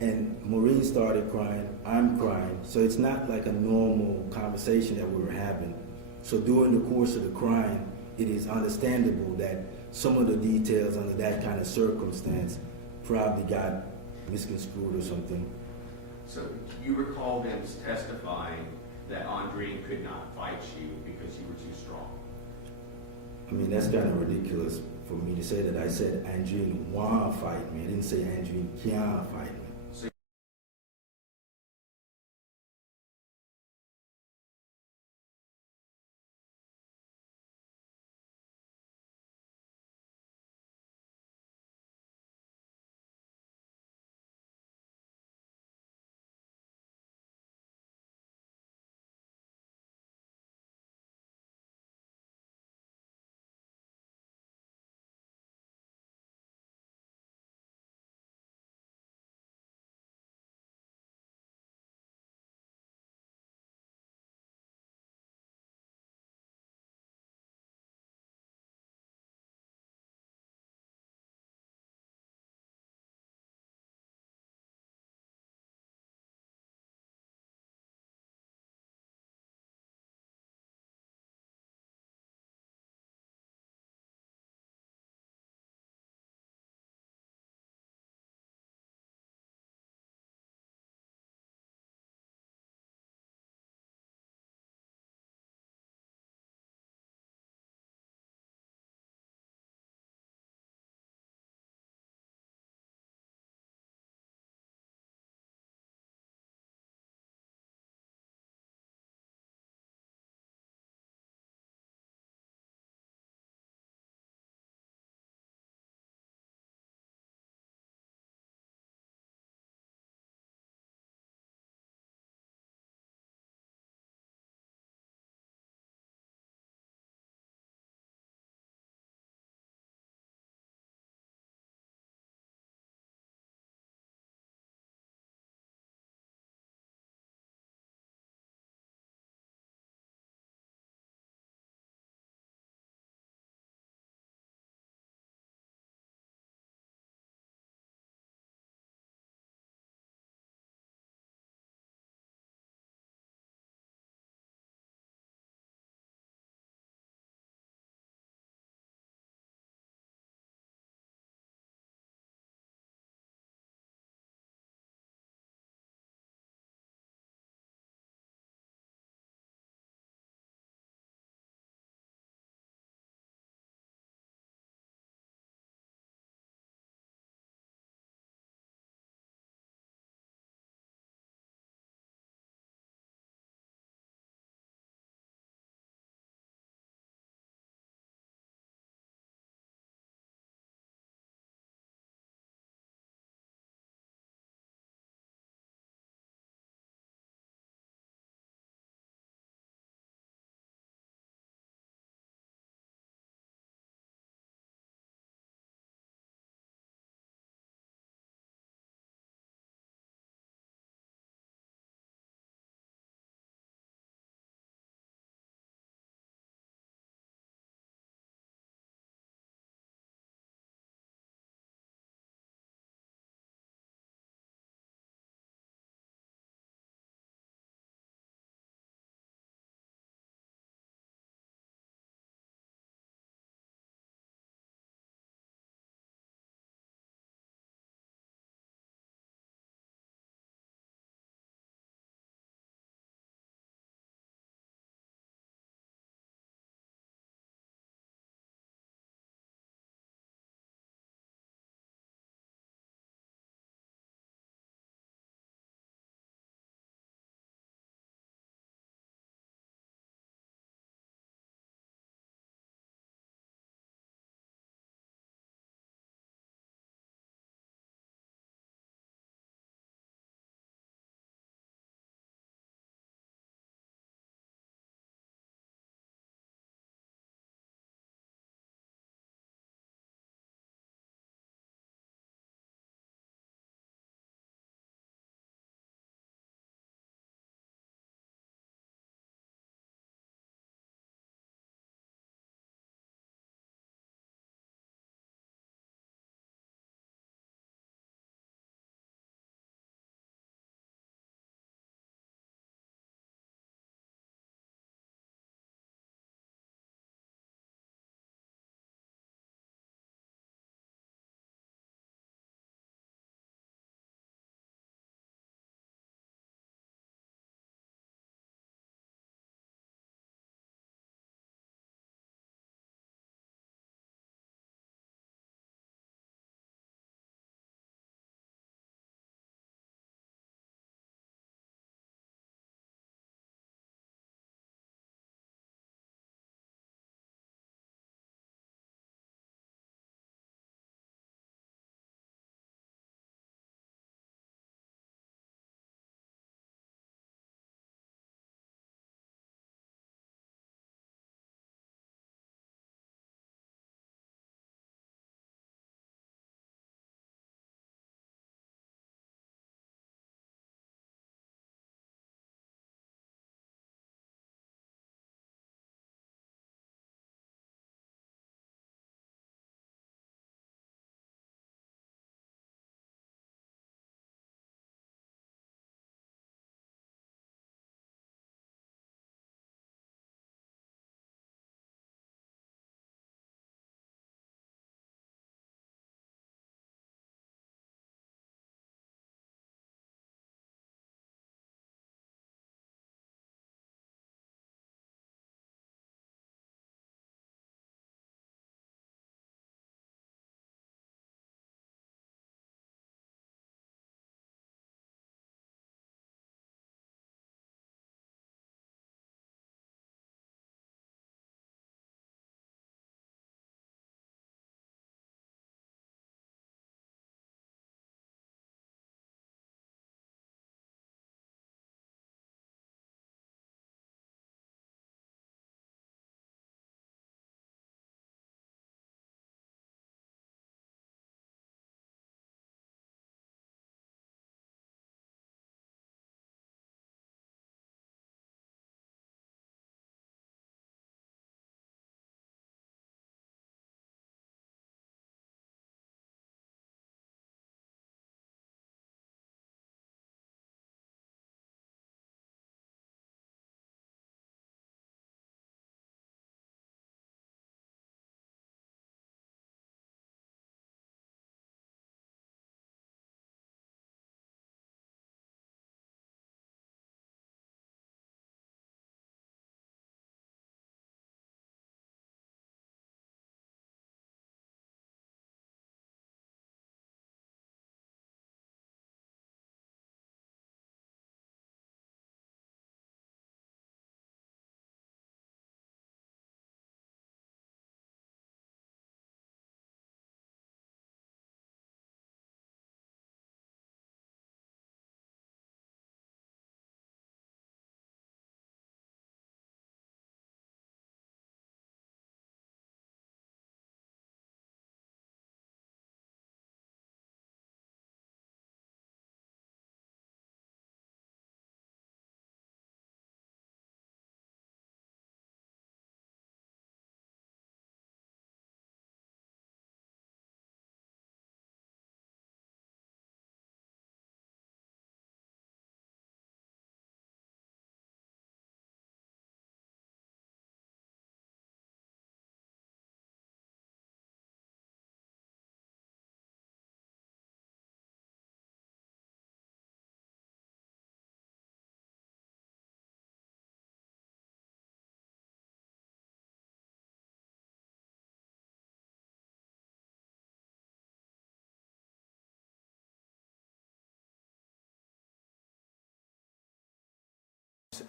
And Maureen started crying, I'm crying. So it's not like a normal conversation that we were having. So during the course of the crying, it is understandable that some of the details under that kind of circumstance probably got misconstrued or something. So you recall them testifying that Andreen could not fight you because you were too strong. I mean, that's kind of ridiculous for me to say that. I said Andreen wanna fight me. I didn't say Andreen can fight me.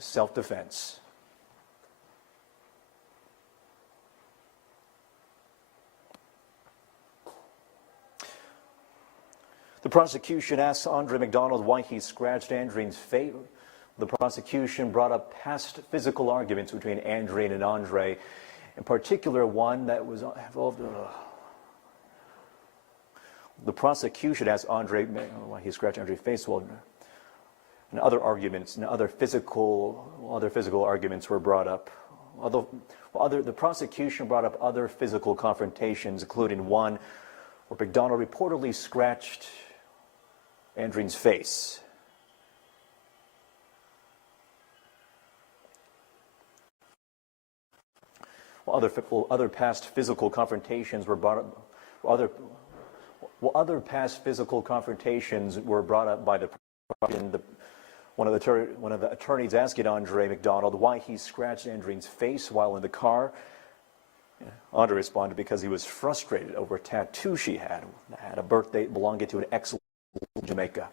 self-defense. The prosecution asked Andreen McDonald why he scratched Andreen's face. The prosecution brought up past physical arguments between Andreen and Andre, in particular one that was involved. The prosecution asked Andre why he scratched Andreen's face. Well, and other arguments and other physical arguments were brought up. The prosecution brought up other physical confrontations, including one where McDonald reportedly scratched Andreen's face. Other past physical confrontations were brought up. Other past physical confrontations were brought up by one of the attorneys asking Andreen McDonald why he scratched Andreen's face while in the car. Andre responded because he was frustrated over a tattoo she had a birthday belonging to an ex in Jamaica.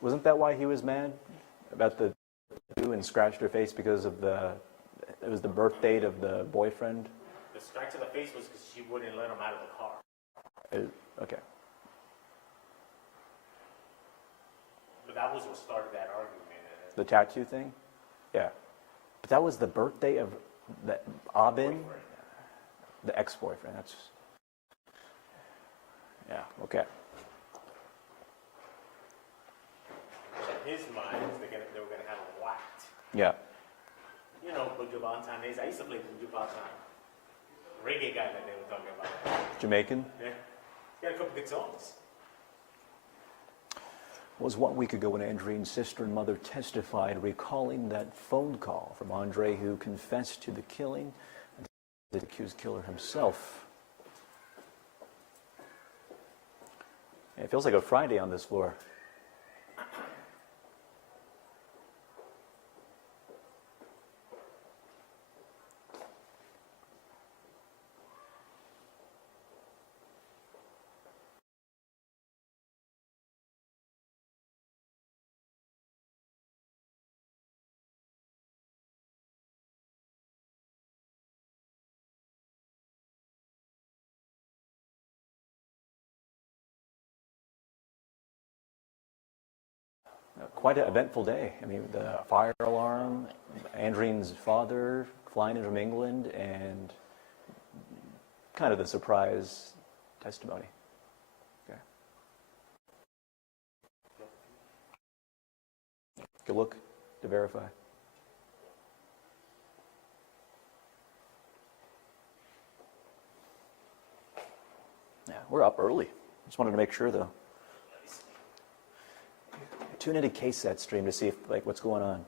Wasn't that why he was mad about the tattoo and scratched her face because of it was the birth date of the boyfriend? The scratch to the face was because she wouldn't let him out of the car. Okay. But that was what started that argument. The tattoo thing? Yeah. But that was the birthday of Abin, the ex-boyfriend. That's, yeah, okay. In his mind, they were going to have him whacked. Yeah. You know, Buju Banton days. I used to play Buju Banton. Reggae guy that they were talking about. Jamaican? Yeah. He had a couple good songs. It was 1 week ago when Andreen's sister and mother testified, recalling that phone call from Andre, who confessed to the killing and the accused killer himself. It feels like a Friday on this floor. Quite an eventful day. I mean, the fire alarm, Andreen's father flying in from England, and kind of the surprise testimony. Okay. Good look to verify. Yeah, we're up early. Just wanted to make sure, though. Tune into KSAT stream to see what's going on.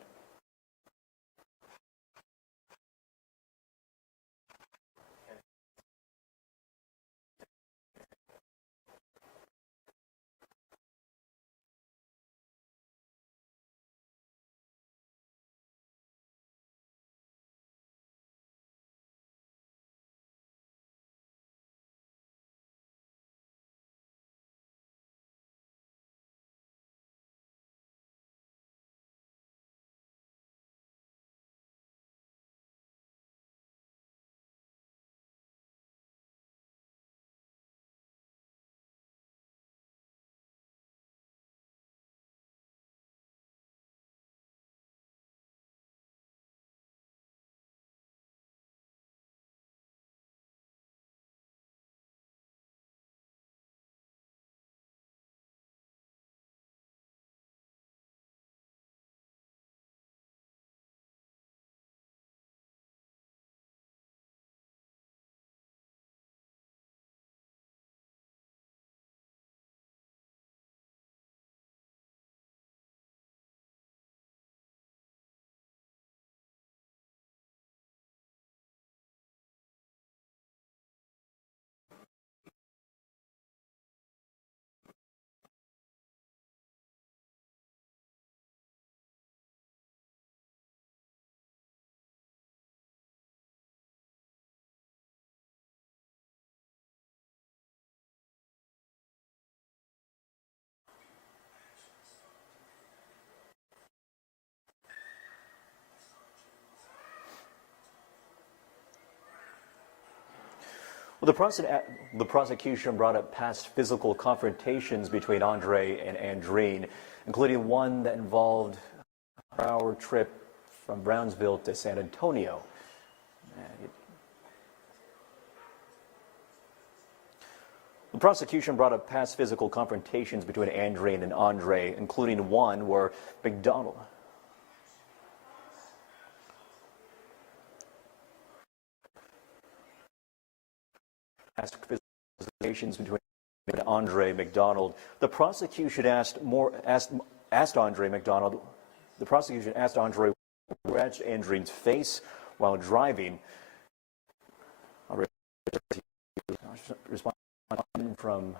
The prosecution brought up past physical confrontations between Andre and Andreen, including one that involved a 4-hour trip from Brownsville to San Antonio. The prosecution brought up past physical confrontations between Andreen and Andre, including one where McDonald past physical confrontations between Andre McDonald. The prosecution asked Andre McDonald. The prosecution asked Andre to scratch Andreen's face while driving. Respond from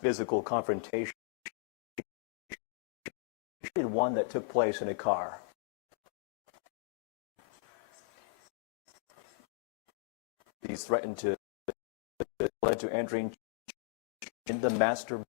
physical confrontation, one that took place in a car. He's threatened to led to Andreen in the master.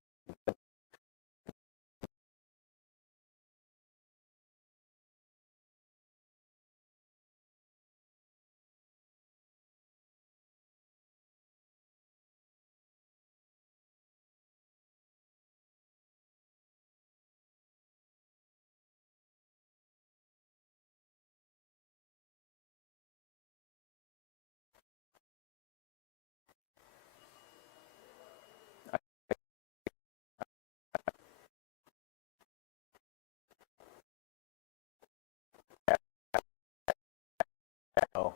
Oh,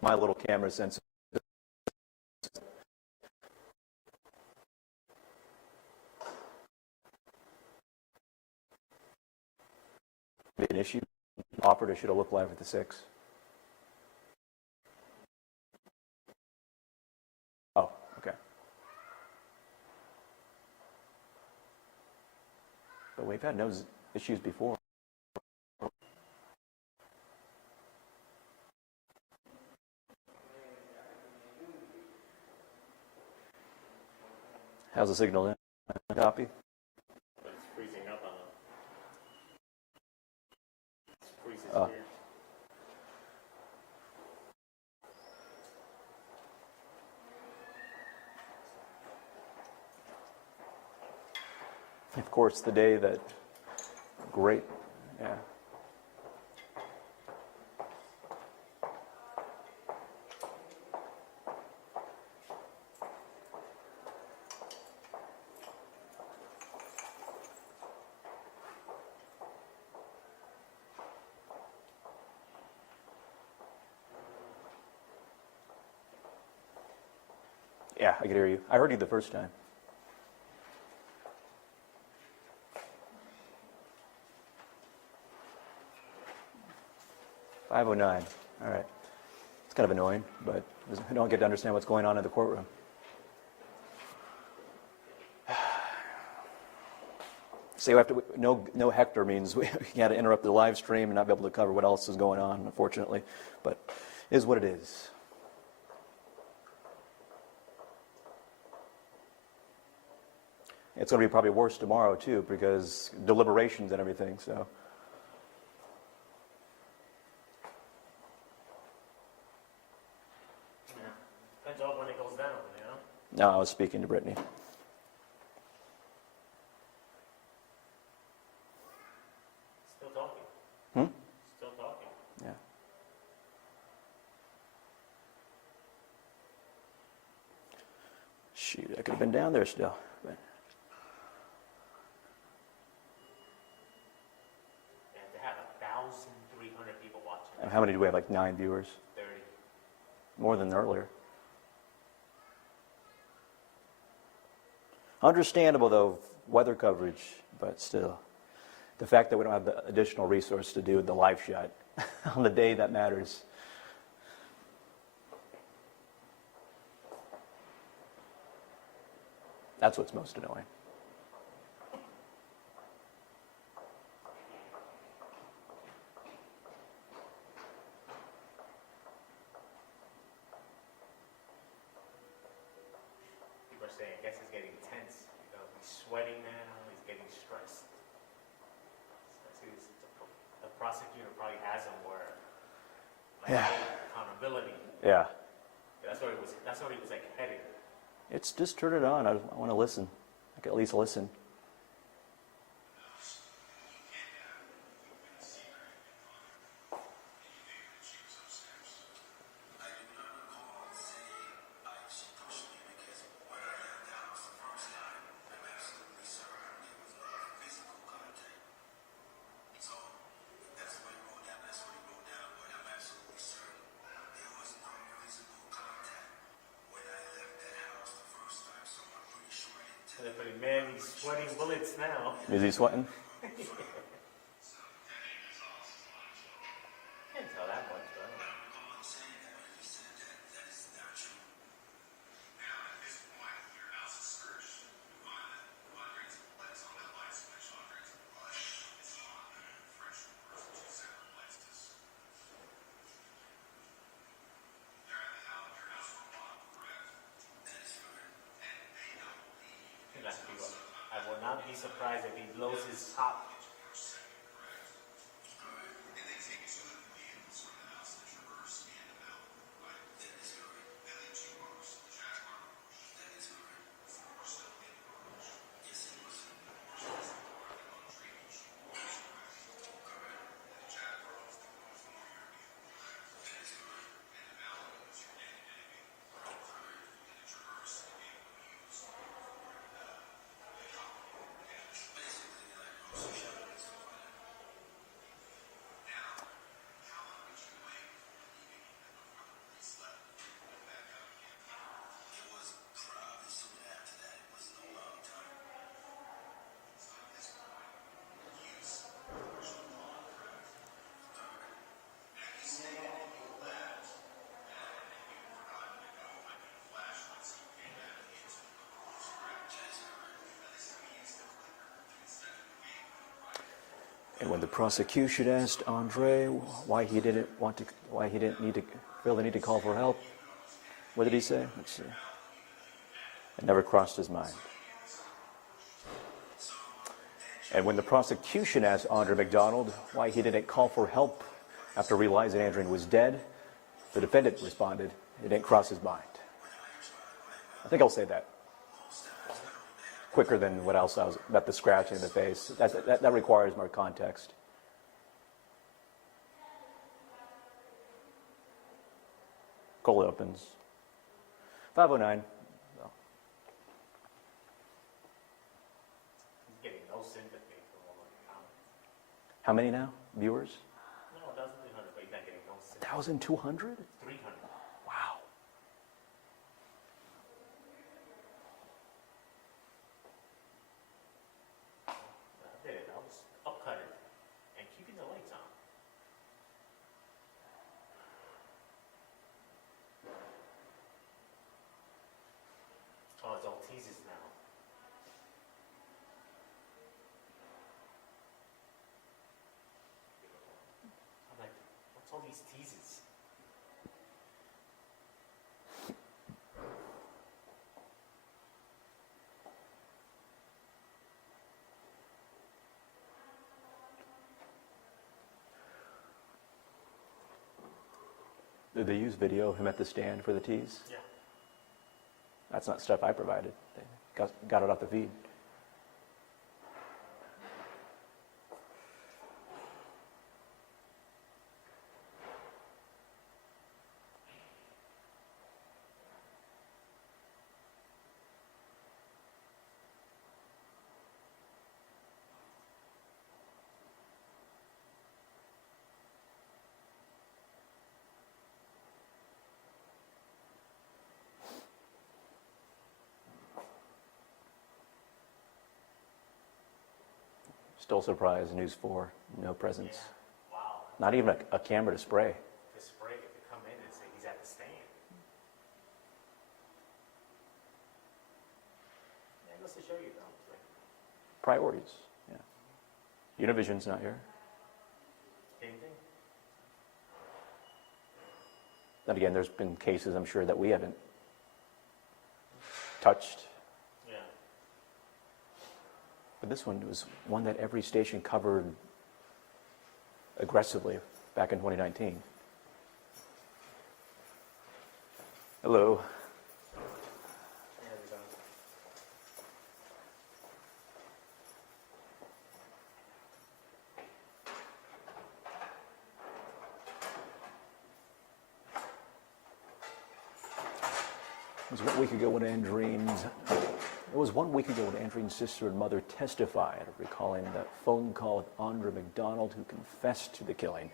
my little camera sensor. An issue. Operator should have looked live at the 6. Oh, okay. But we've had no issues before. How's the signal in? Copy? It's freezing up on it. Freezes here. Of course, the day that great, yeah. Yeah, I could hear you. I heard you the first time. $5:09. All right. It's kind of annoying, but I don't get to understand what's going on in the courtroom. So you have to, no Hector means we got to interrupt the live stream and not be able to cover what else is going on, unfortunately. But it is what it is. It's going to be probably worse tomorrow, too, because deliberations and everything, so. Depends on when it goes down, you know? No, I was speaking to Brittany. Still talking. Hmm? Still talking. Yeah. Shoot, I could have been down there still. But. And to have 1,300 people watching. How many do we have? Like 9 viewers? 30. More than earlier. Understandable, though, weather coverage, but still. The fact that we don't have the additional resource to do the live shot on the day that matters. That's what's most annoying. saying. I guess he's getting tense. You know, he's sweating now. He's getting stressed. The prosecutor probably has him where, like, Yeah. accountability. Yeah. That's what he was like heading. It's just turn it on. I want to listen. I can at least listen. But man, he's sweating bullets now. Is he sweating? Can't tell that much, but I don't know. I will not be surprised if he blows his top. And when the prosecution asked Andre why he didn't feel the need to call for help, what did he say? Let's see. It never crossed his mind. And when the prosecution asked Andreen McDonald why he didn't call for help after realizing Andreen was dead, the defendant responded, it didn't cross his mind. I think I'll say that quicker than what else I was about the scratching in the face. That requires more context. Cold opens. 509. He's getting no sympathy from all of the comments. How many now? Viewers? No, 1,300, but he's not getting no sympathy. 1,200? 300. Wow. I did it. I was upcutting and keeping the lights on. Oh, it's all teases now. I'm like, what's all these teases? Did they use video of him at the stand for the tease? Yeah. That's not stuff I provided. They got it off the feed. Still surprised, News 4, no presence. Yeah. Wow. Not even a camera to spray. To spray, if you come in and say he's at the stand. Yeah, it goes to show you, though. It's like, Priorities, yeah. Univision's not here. same thing. Then again, there's been cases I'm sure that we haven't touched But this one was one that every station covered aggressively back in 2019. Hello. It was 1 week ago when Andreen's sister and mother testified, recalling that phone call with Andreen McDonald, who confessed to the killing.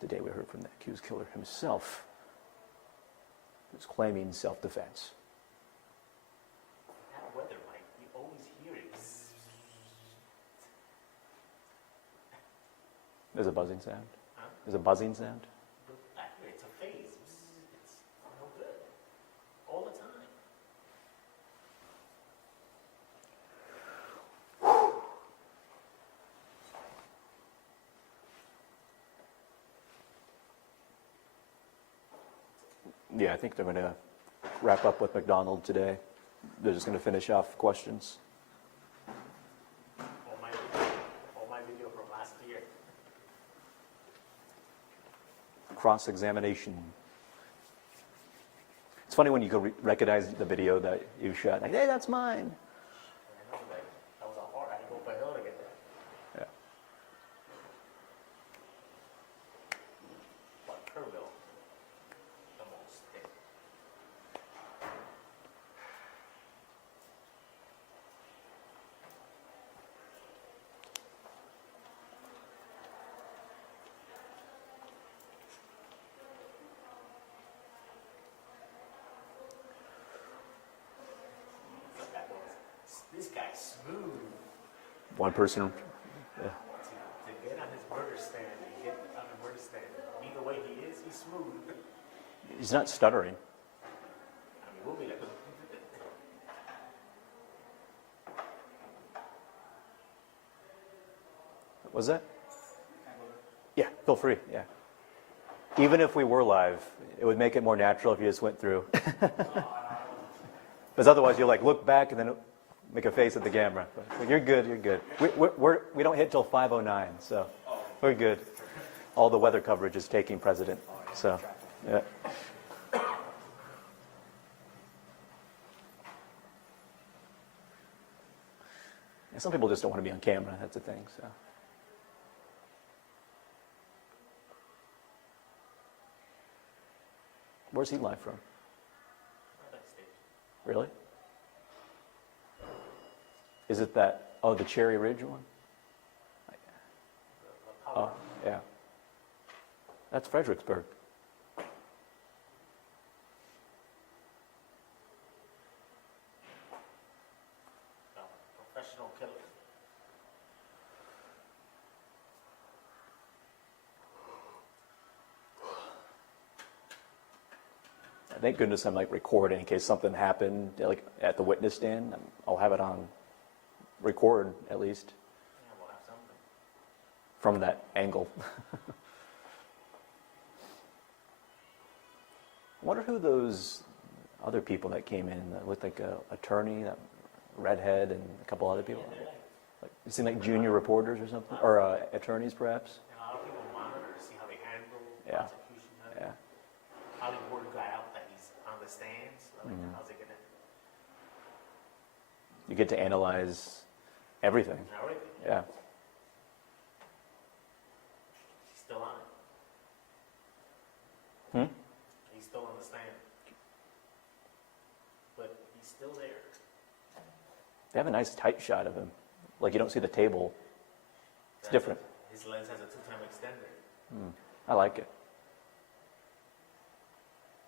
Today we heard from the accused killer himself, who was claiming self-defense. That weather, Mike, you always hear it. There's a buzzing sound? Huh? There's a buzzing sound? I hear it's a phase. It's no good. All the time. Yeah, I think they're going to wrap up with McDonald today. They're just going to finish off questions. All my video from last year. Cross-examination. It's funny when you go recognize the video that you shot. Like, hey, that's mine. I know that was a hard. I had to go up a hill to get that. Yeah. But Kerrville, the most thing. This guy's smooth. One person. Yeah. To get on his murder stand and get on the murder stand, be the way he is, he's smooth. He's not stuttering. I mean, we'll be like, Was that? Yeah, feel free. Yeah. Even if we were live, it would make it more natural if you just went through. Because otherwise, you'll like look back and then make a face at the camera. But you're good. You're good. We don't hit till 5:09, so we're good. All the weather coverage is taking precedent. So, yeah. And some people just don't want to be on camera. That's the thing. So. Where's he live from? Really? Is it that, oh, the Cherry Ridge one? Oh, yeah. That's Fredericksburg. professional killer. Thank goodness I'm like recording in case something happened like at the witness stand. I'll have it on record at least Yeah, we'll have something. from that angle. I wonder who those other people that came in that looked like an attorney, that redhead, and a couple other people. Like, it seemed like junior reporters or something, or attorneys perhaps. And a lot of people monitor to see how they handle Yeah. prosecution. Yeah. How the word got out that he's on the stands. Like, how's it gonna? You get to analyze everything. Everything. Yeah. He's still on it. Hmm? He's still on the stand. But he's still there. They have a nice tight shot of him. Like you don't see the table. It's different. His lens has a 2-time extender. I like it.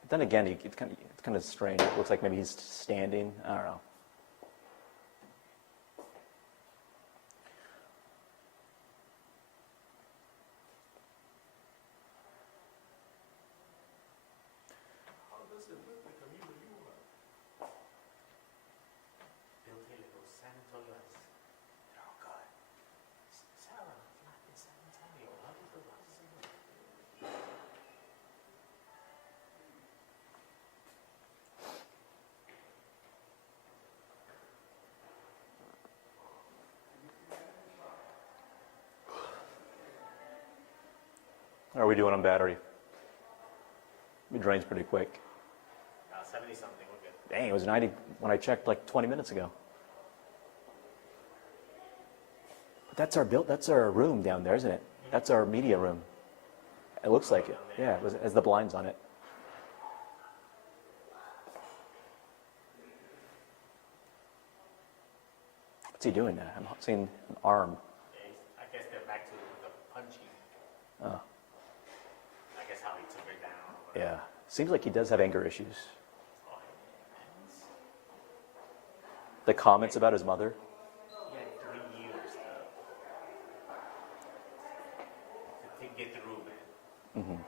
But then again, it's kind of strange. It looks like maybe he's standing. I don't know. How does it look like a view you are? Bill Taylor goes, San Antonio is, they're all good. Sarah, not in San Antonio. How do you feel about this? we doing on battery? It drains pretty quick. 70 something, we're good. Dang, it was 90 when I checked like 20 minutes ago. But that's our room down there, isn't it? That's our media room. It looks like it. Yeah, it has the blinds on it. What's he doing now? I'm seeing an arm. Yeah, I guess they're back to the punching. Oh, I guess how he took her down. Or whatever. yeah. Seems like he does have anger issues. Oh, and The comments about his mother. he had 3 years to get through, man. Mm-hmm.